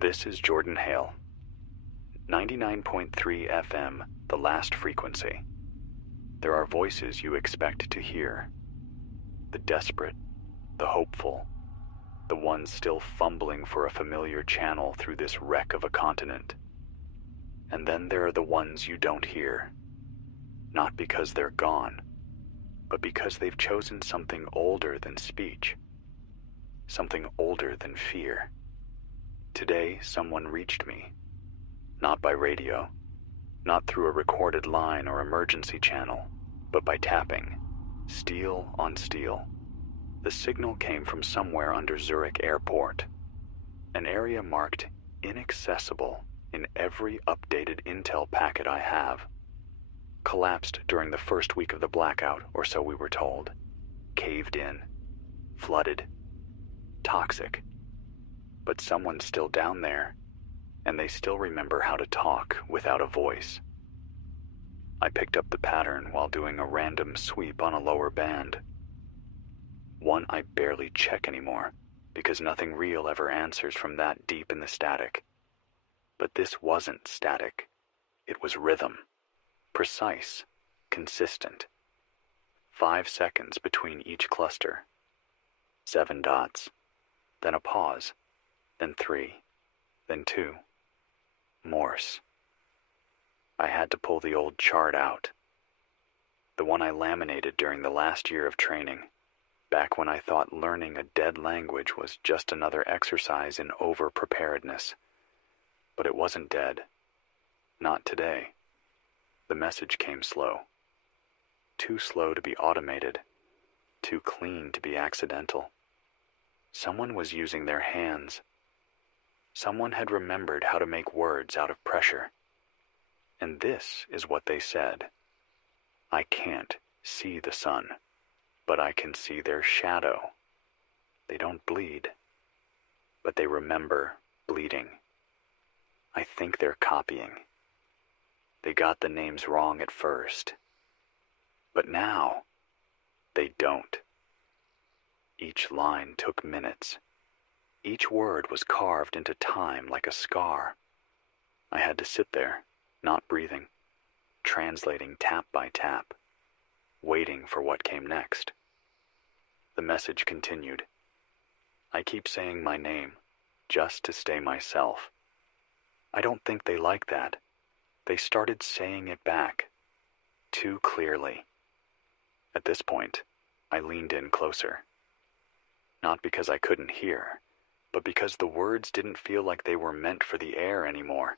This is Jordan Hale. 99.3 FM, the last frequency. There are voices you expect to hear. The desperate, the hopeful, the ones still fumbling for a familiar channel through this wreck of a continent. And then there are the ones you don't hear. Not because they're gone, but because they've chosen something older than speech. Something older than fear. Today, someone reached me. Not by radio, not through a recorded line or emergency channel, but by tapping, steel on steel. The signal came from somewhere under Zurich Airport, an area marked inaccessible in every updated intel packet I have. Collapsed during the first week of the blackout, or so we were told. Caved in, flooded, toxic. But someone's still down there, and they still remember how to talk without a voice. I picked up the pattern while doing a random sweep on a lower band. One I barely check anymore, because nothing real ever answers from that deep in the static. But this wasn't static. It was rhythm. Precise, consistent. 5 seconds between each cluster. 7 dots. Then a pause. Then 3. Then 2. Morse. I had to pull the old chart out. The one I laminated during the last year of training, back when I thought learning a dead language was just another exercise in over-preparedness. But it wasn't dead. Not today. The message came slow. Too slow to be automated. Too clean to be accidental. Someone was using their hands. Someone had remembered how to make words out of pressure. And this is what they said. I can't see the sun, but I can see their shadow. They don't bleed, but they remember bleeding. I think they're copying. They got the names wrong at first, but now they don't. Each line took minutes. Each word was carved into time like a scar. I had to sit there, not breathing, translating tap by tap, waiting for what came next. The message continued. I keep saying my name, just to stay myself. I don't think they like that. They started saying it back, too clearly. At this point, I leaned in closer. Not because I couldn't hear, but because the words didn't feel like they were meant for the air anymore.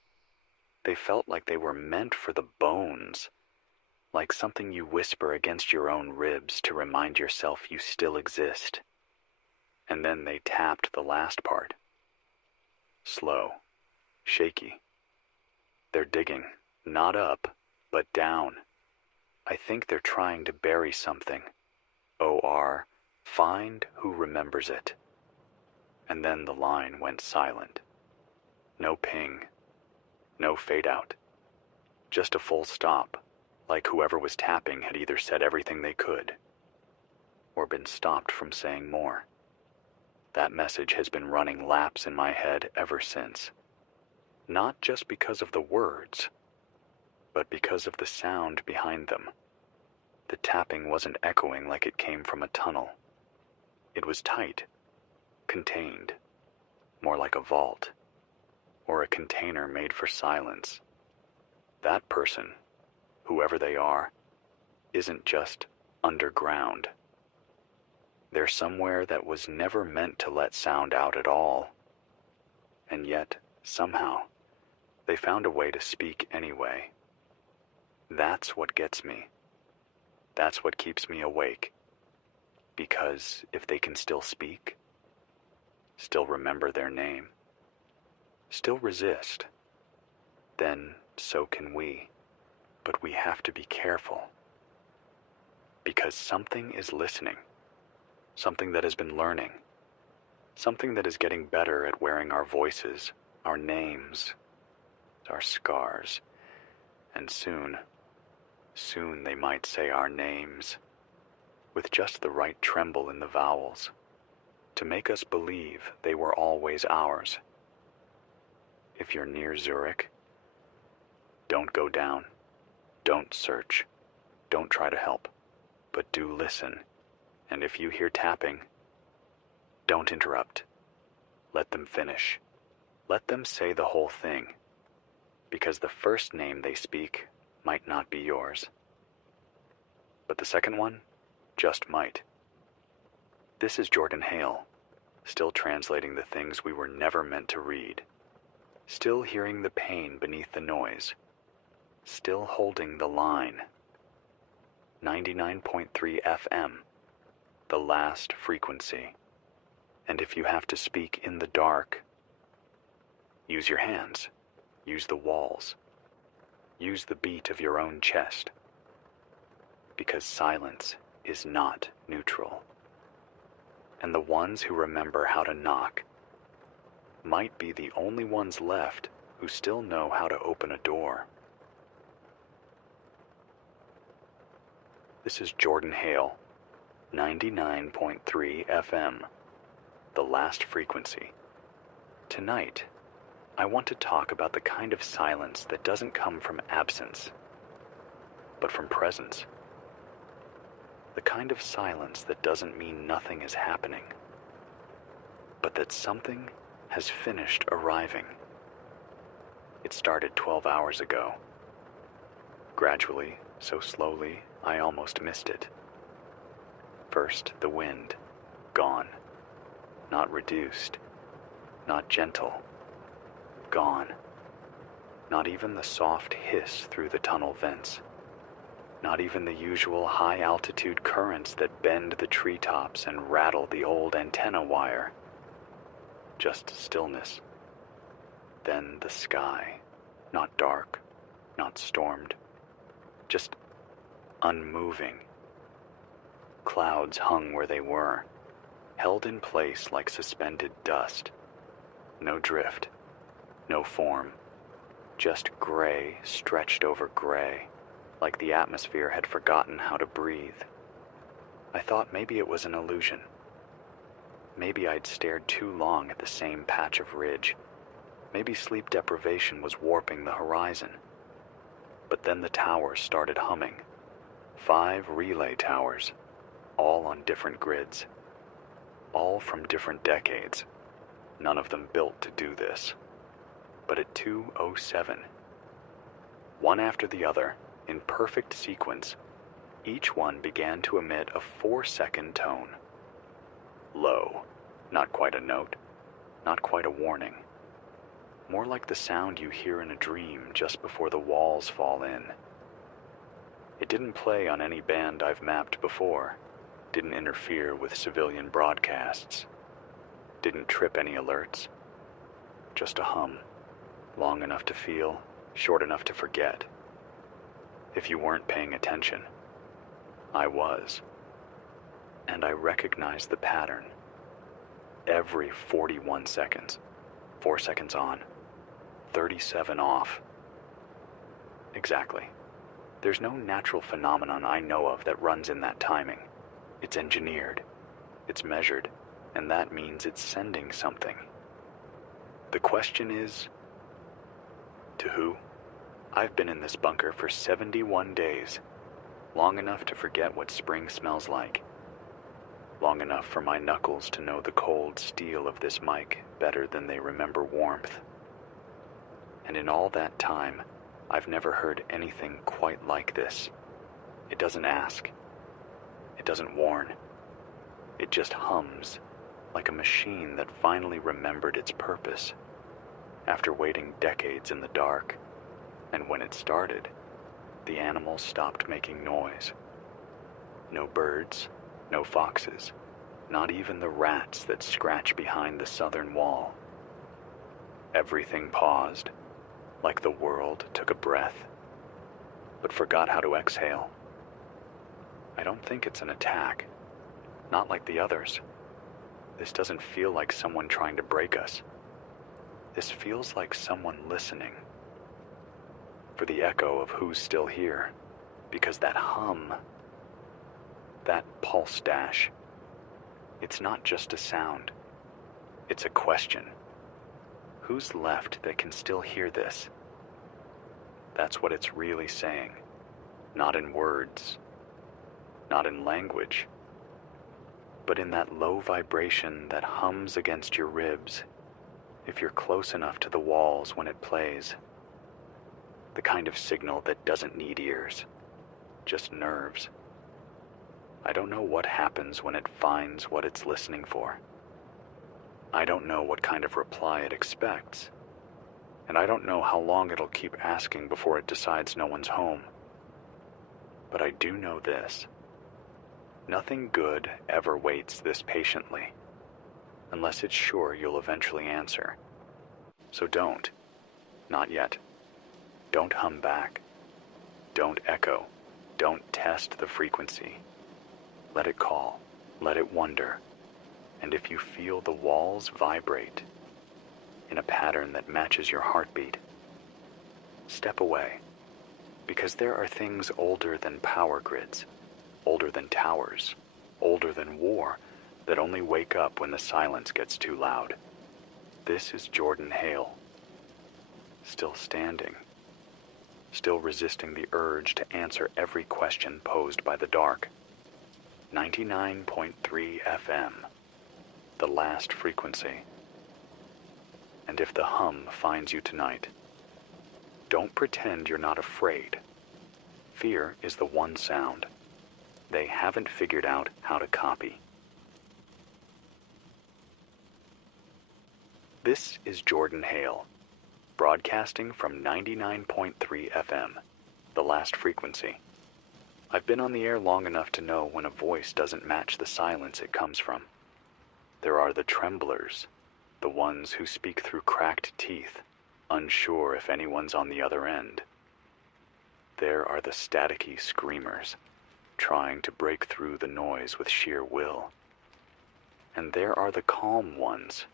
They felt like they were meant for the bones, like something you whisper against your own ribs to remind yourself you still exist. And then they tapped the last part. Slow, shaky. They're digging, not up, but down. I think they're trying to bury something. OR, find who remembers it. And then the line went silent. No ping. No fade out. Just a full stop, like whoever was tapping had either said everything they could, or been stopped from saying more. That message has been running laps in my head ever since. Not just because of the words, but because of the sound behind them. The tapping wasn't echoing like it came from a tunnel. It was tight, contained, more like a vault, or a container made for silence. That person, whoever they are, isn't just underground. They're somewhere that was never meant to let sound out at all. And yet, somehow, they found a way to speak anyway. That's what gets me. That's what keeps me awake. Because if they can still speak, still remember their name, still resist, then so can we. But we have to be careful. Because something is listening. Something that has been learning. Something that is getting better at wearing our voices, our names, our scars. And soon they might say our names, with just the right tremble in the vowels, to make us believe they were always ours. If you're near Zurich, don't go down, don't search, don't try to help, but do listen. And if you hear tapping, don't interrupt. Let them finish. Let them say the whole thing, because the first name they speak might not be yours. But the second one just might. This is Jordan Hale, still translating the things we were never meant to read, still hearing the pain beneath the noise, still holding the line. 99.3 FM, the last frequency. And if you have to speak in the dark, use your hands, use the walls, use the beat of your own chest, because silence is not neutral. And the ones who remember how to knock might be the only ones left who still know how to open a door. This is Jordan Hale, 99.3 FM, the last frequency. Tonight, I want to talk about the kind of silence that doesn't come from absence, but from presence. The kind of silence that doesn't mean nothing is happening, but that something has finished arriving. It started 12 hours ago. Gradually, so slowly, I almost missed it. First, the wind, gone. Not reduced, not gentle, gone. Not even the soft hiss through the tunnel vents. Not even the usual high-altitude currents that bend the treetops and rattle the old antenna wire. Just stillness. Then the sky, not dark, not stormed, just unmoving. Clouds hung where they were, held in place like suspended dust. No drift, no form, just gray stretched over gray, like the atmosphere had forgotten how to breathe. I thought maybe it was an illusion. Maybe I'd stared too long at the same patch of ridge. Maybe sleep deprivation was warping the horizon. But then the towers started humming. 5 relay towers, all on different grids. All from different decades. None of them built to do this. But at 2:07, one after the other, in perfect sequence, each one began to emit a 4-second tone. Low, not quite a note, not quite a warning. More like the sound you hear in a dream just before the walls fall in. It didn't play on any band I've mapped before, didn't interfere with civilian broadcasts, didn't trip any alerts. Just a hum, long enough to feel short enough to forget. If you weren't paying attention, I was. And I recognized the pattern. Every 41 seconds, 4 seconds on, 37 off. Exactly. There's no natural phenomenon I know of that runs in that timing. It's engineered, it's measured, and that means it's sending something. The question is, to who? I've been in this bunker for 71 days, long enough to forget what spring smells like. Long enough for my knuckles to know the cold steel of this mic better than they remember warmth. And in all that time, I've never heard anything quite like this. It doesn't ask. It doesn't warn. It just hums, like a machine that finally remembered its purpose, after waiting decades in the dark. And when it started, the animals stopped making noise. No birds, no foxes, not even the rats that scratch behind the southern wall. Everything paused, like the world took a breath, but forgot how to exhale. I don't think it's an attack, not like the others. This doesn't feel like someone trying to break us. This feels like someone listening for the echo of who's still here, because that hum, that pulse dash, it's not just a sound, it's a question. Who's left that can still hear this? That's what it's really saying, not in words, not in language, but in that low vibration that hums against your ribs if you're close enough to the walls when it plays. The kind of signal that doesn't need ears, just nerves. I don't know what happens when it finds what it's listening for. I don't know what kind of reply it expects, and I don't know how long it'll keep asking before it decides no one's home. But I do know this. Nothing good ever waits this patiently, unless it's sure you'll eventually answer. So don't. Not yet. Don't hum back. Don't echo. Don't test the frequency. Let it call. Let it wonder. And if you feel the walls vibrate in a pattern that matches your heartbeat, step away. Because there are things older than power grids, older than towers, older than war, that only wake up when the silence gets too loud. This is Jordan Hale. Still standing. Still resisting the urge to answer every question posed by the dark. 99.3 FM. The last frequency. And if the hum finds you tonight, don't pretend you're not afraid. Fear is the one sound they haven't figured out how to copy. This is Jordan Hale, broadcasting from 99.3 FM, the last frequency. I've been on the air long enough to know when a voice doesn't match the silence it comes from. There are the tremblers, the ones who speak through cracked teeth, unsure if anyone's on the other end. There are the staticky screamers, trying to break through the noise with sheer will. And there are the calm ones,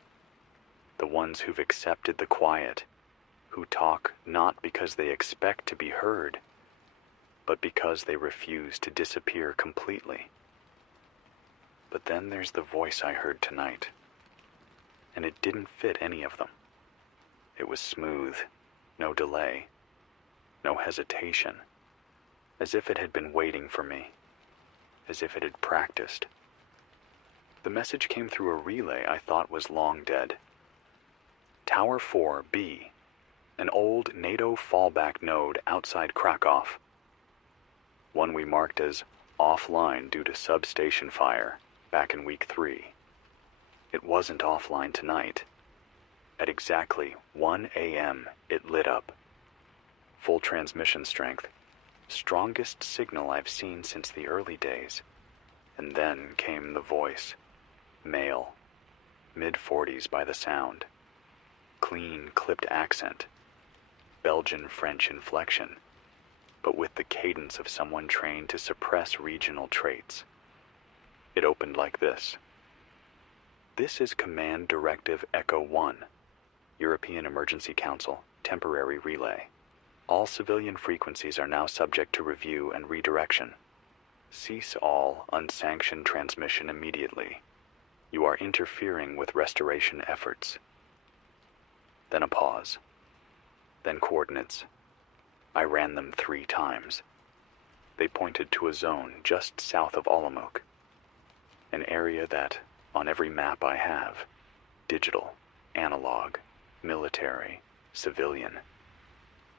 the ones who've accepted the quiet, who talk not because they expect to be heard, but because they refuse to disappear completely. But then there's the voice I heard tonight, and it didn't fit any of them. It was smooth, no delay, no hesitation, as if it had been waiting for me, as if it had practiced. The message came through a relay I thought was long dead. Tower 4B, an old NATO fallback node outside Krakow. One we marked as offline due to substation fire back in week 3. It wasn't offline tonight. At exactly 1 a.m. it lit up. Full transmission strength. Strongest signal I've seen since the early days. And then came the voice. Male. Mid-40s by the sound. Clean, clipped accent. Belgian-French inflection, but with the cadence of someone trained to suppress regional traits. It opened like this. This is Command Directive Echo 1, European Emergency Council, temporary relay. All civilian frequencies are now subject to review and redirection. Cease all unsanctioned transmission immediately. You are interfering with restoration efforts. Then a pause. Then coordinates. I ran them 3 times. They pointed to a zone just south of Olomouc, an area that, on every map I have, digital, analog, military, civilian,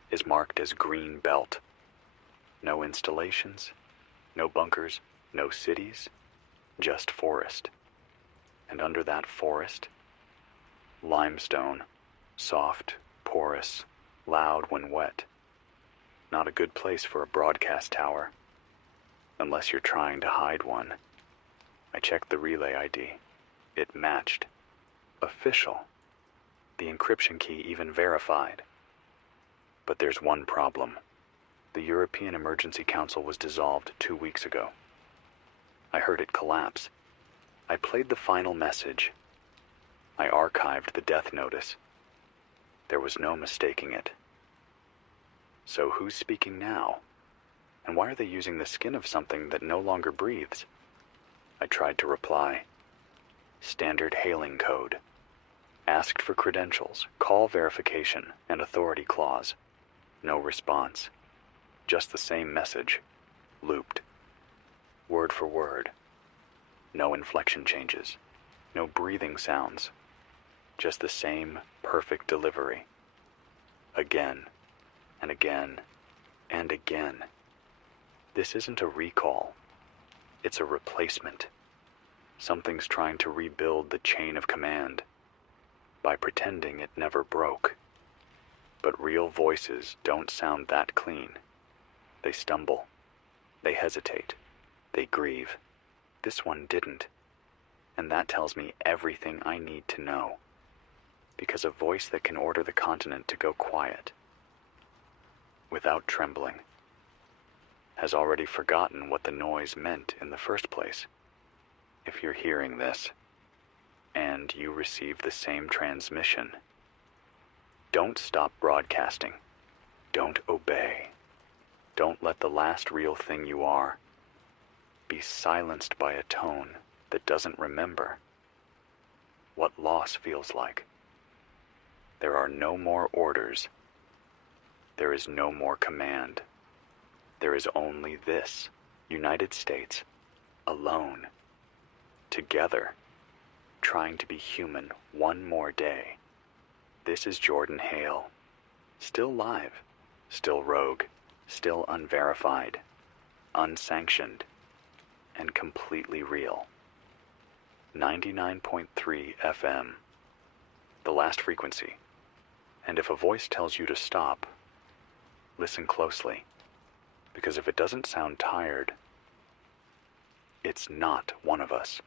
is marked as green belt. No installations, no bunkers, no cities, just forest. And under that forest, limestone, soft, porous, loud when wet. Not a good place for a broadcast tower, unless you're trying to hide one. I checked the relay ID. It matched. Official. The encryption key even verified. But there's one problem. The European Emergency Council was dissolved 2 weeks ago. I heard it collapse. I played the final message. I archived the death notice. There was no mistaking it. So who's speaking now? And why are they using the skin of something that no longer breathes? I tried to reply. Standard hailing code. Asked for credentials, call verification, and authority clause. No response. Just the same message. Looped. Word for word. No inflection changes. No breathing sounds. Just the same perfect delivery. Again, and again, and again. This isn't a recall. It's a replacement. Something's trying to rebuild the chain of command by pretending it never broke. But real voices don't sound that clean. They stumble. They hesitate. They grieve. This one didn't. And that tells me everything I need to know. Because a voice that can order the continent to go quiet, without trembling, has already forgotten what the noise meant in the first place. If you're hearing this, and you receive the same transmission, don't stop broadcasting. Don't obey. Don't let the last real thing you are be silenced by a tone that doesn't remember what loss feels like. There are no more orders. There is no more command. There is only this, United States, alone, together, trying to be human one more day. This is Jordan Hale, still live, still rogue, still unverified, unsanctioned, and completely real. 99.3 FM, the last frequency. And if a voice tells you to stop, listen closely, because if it doesn't sound tired, it's not one of us.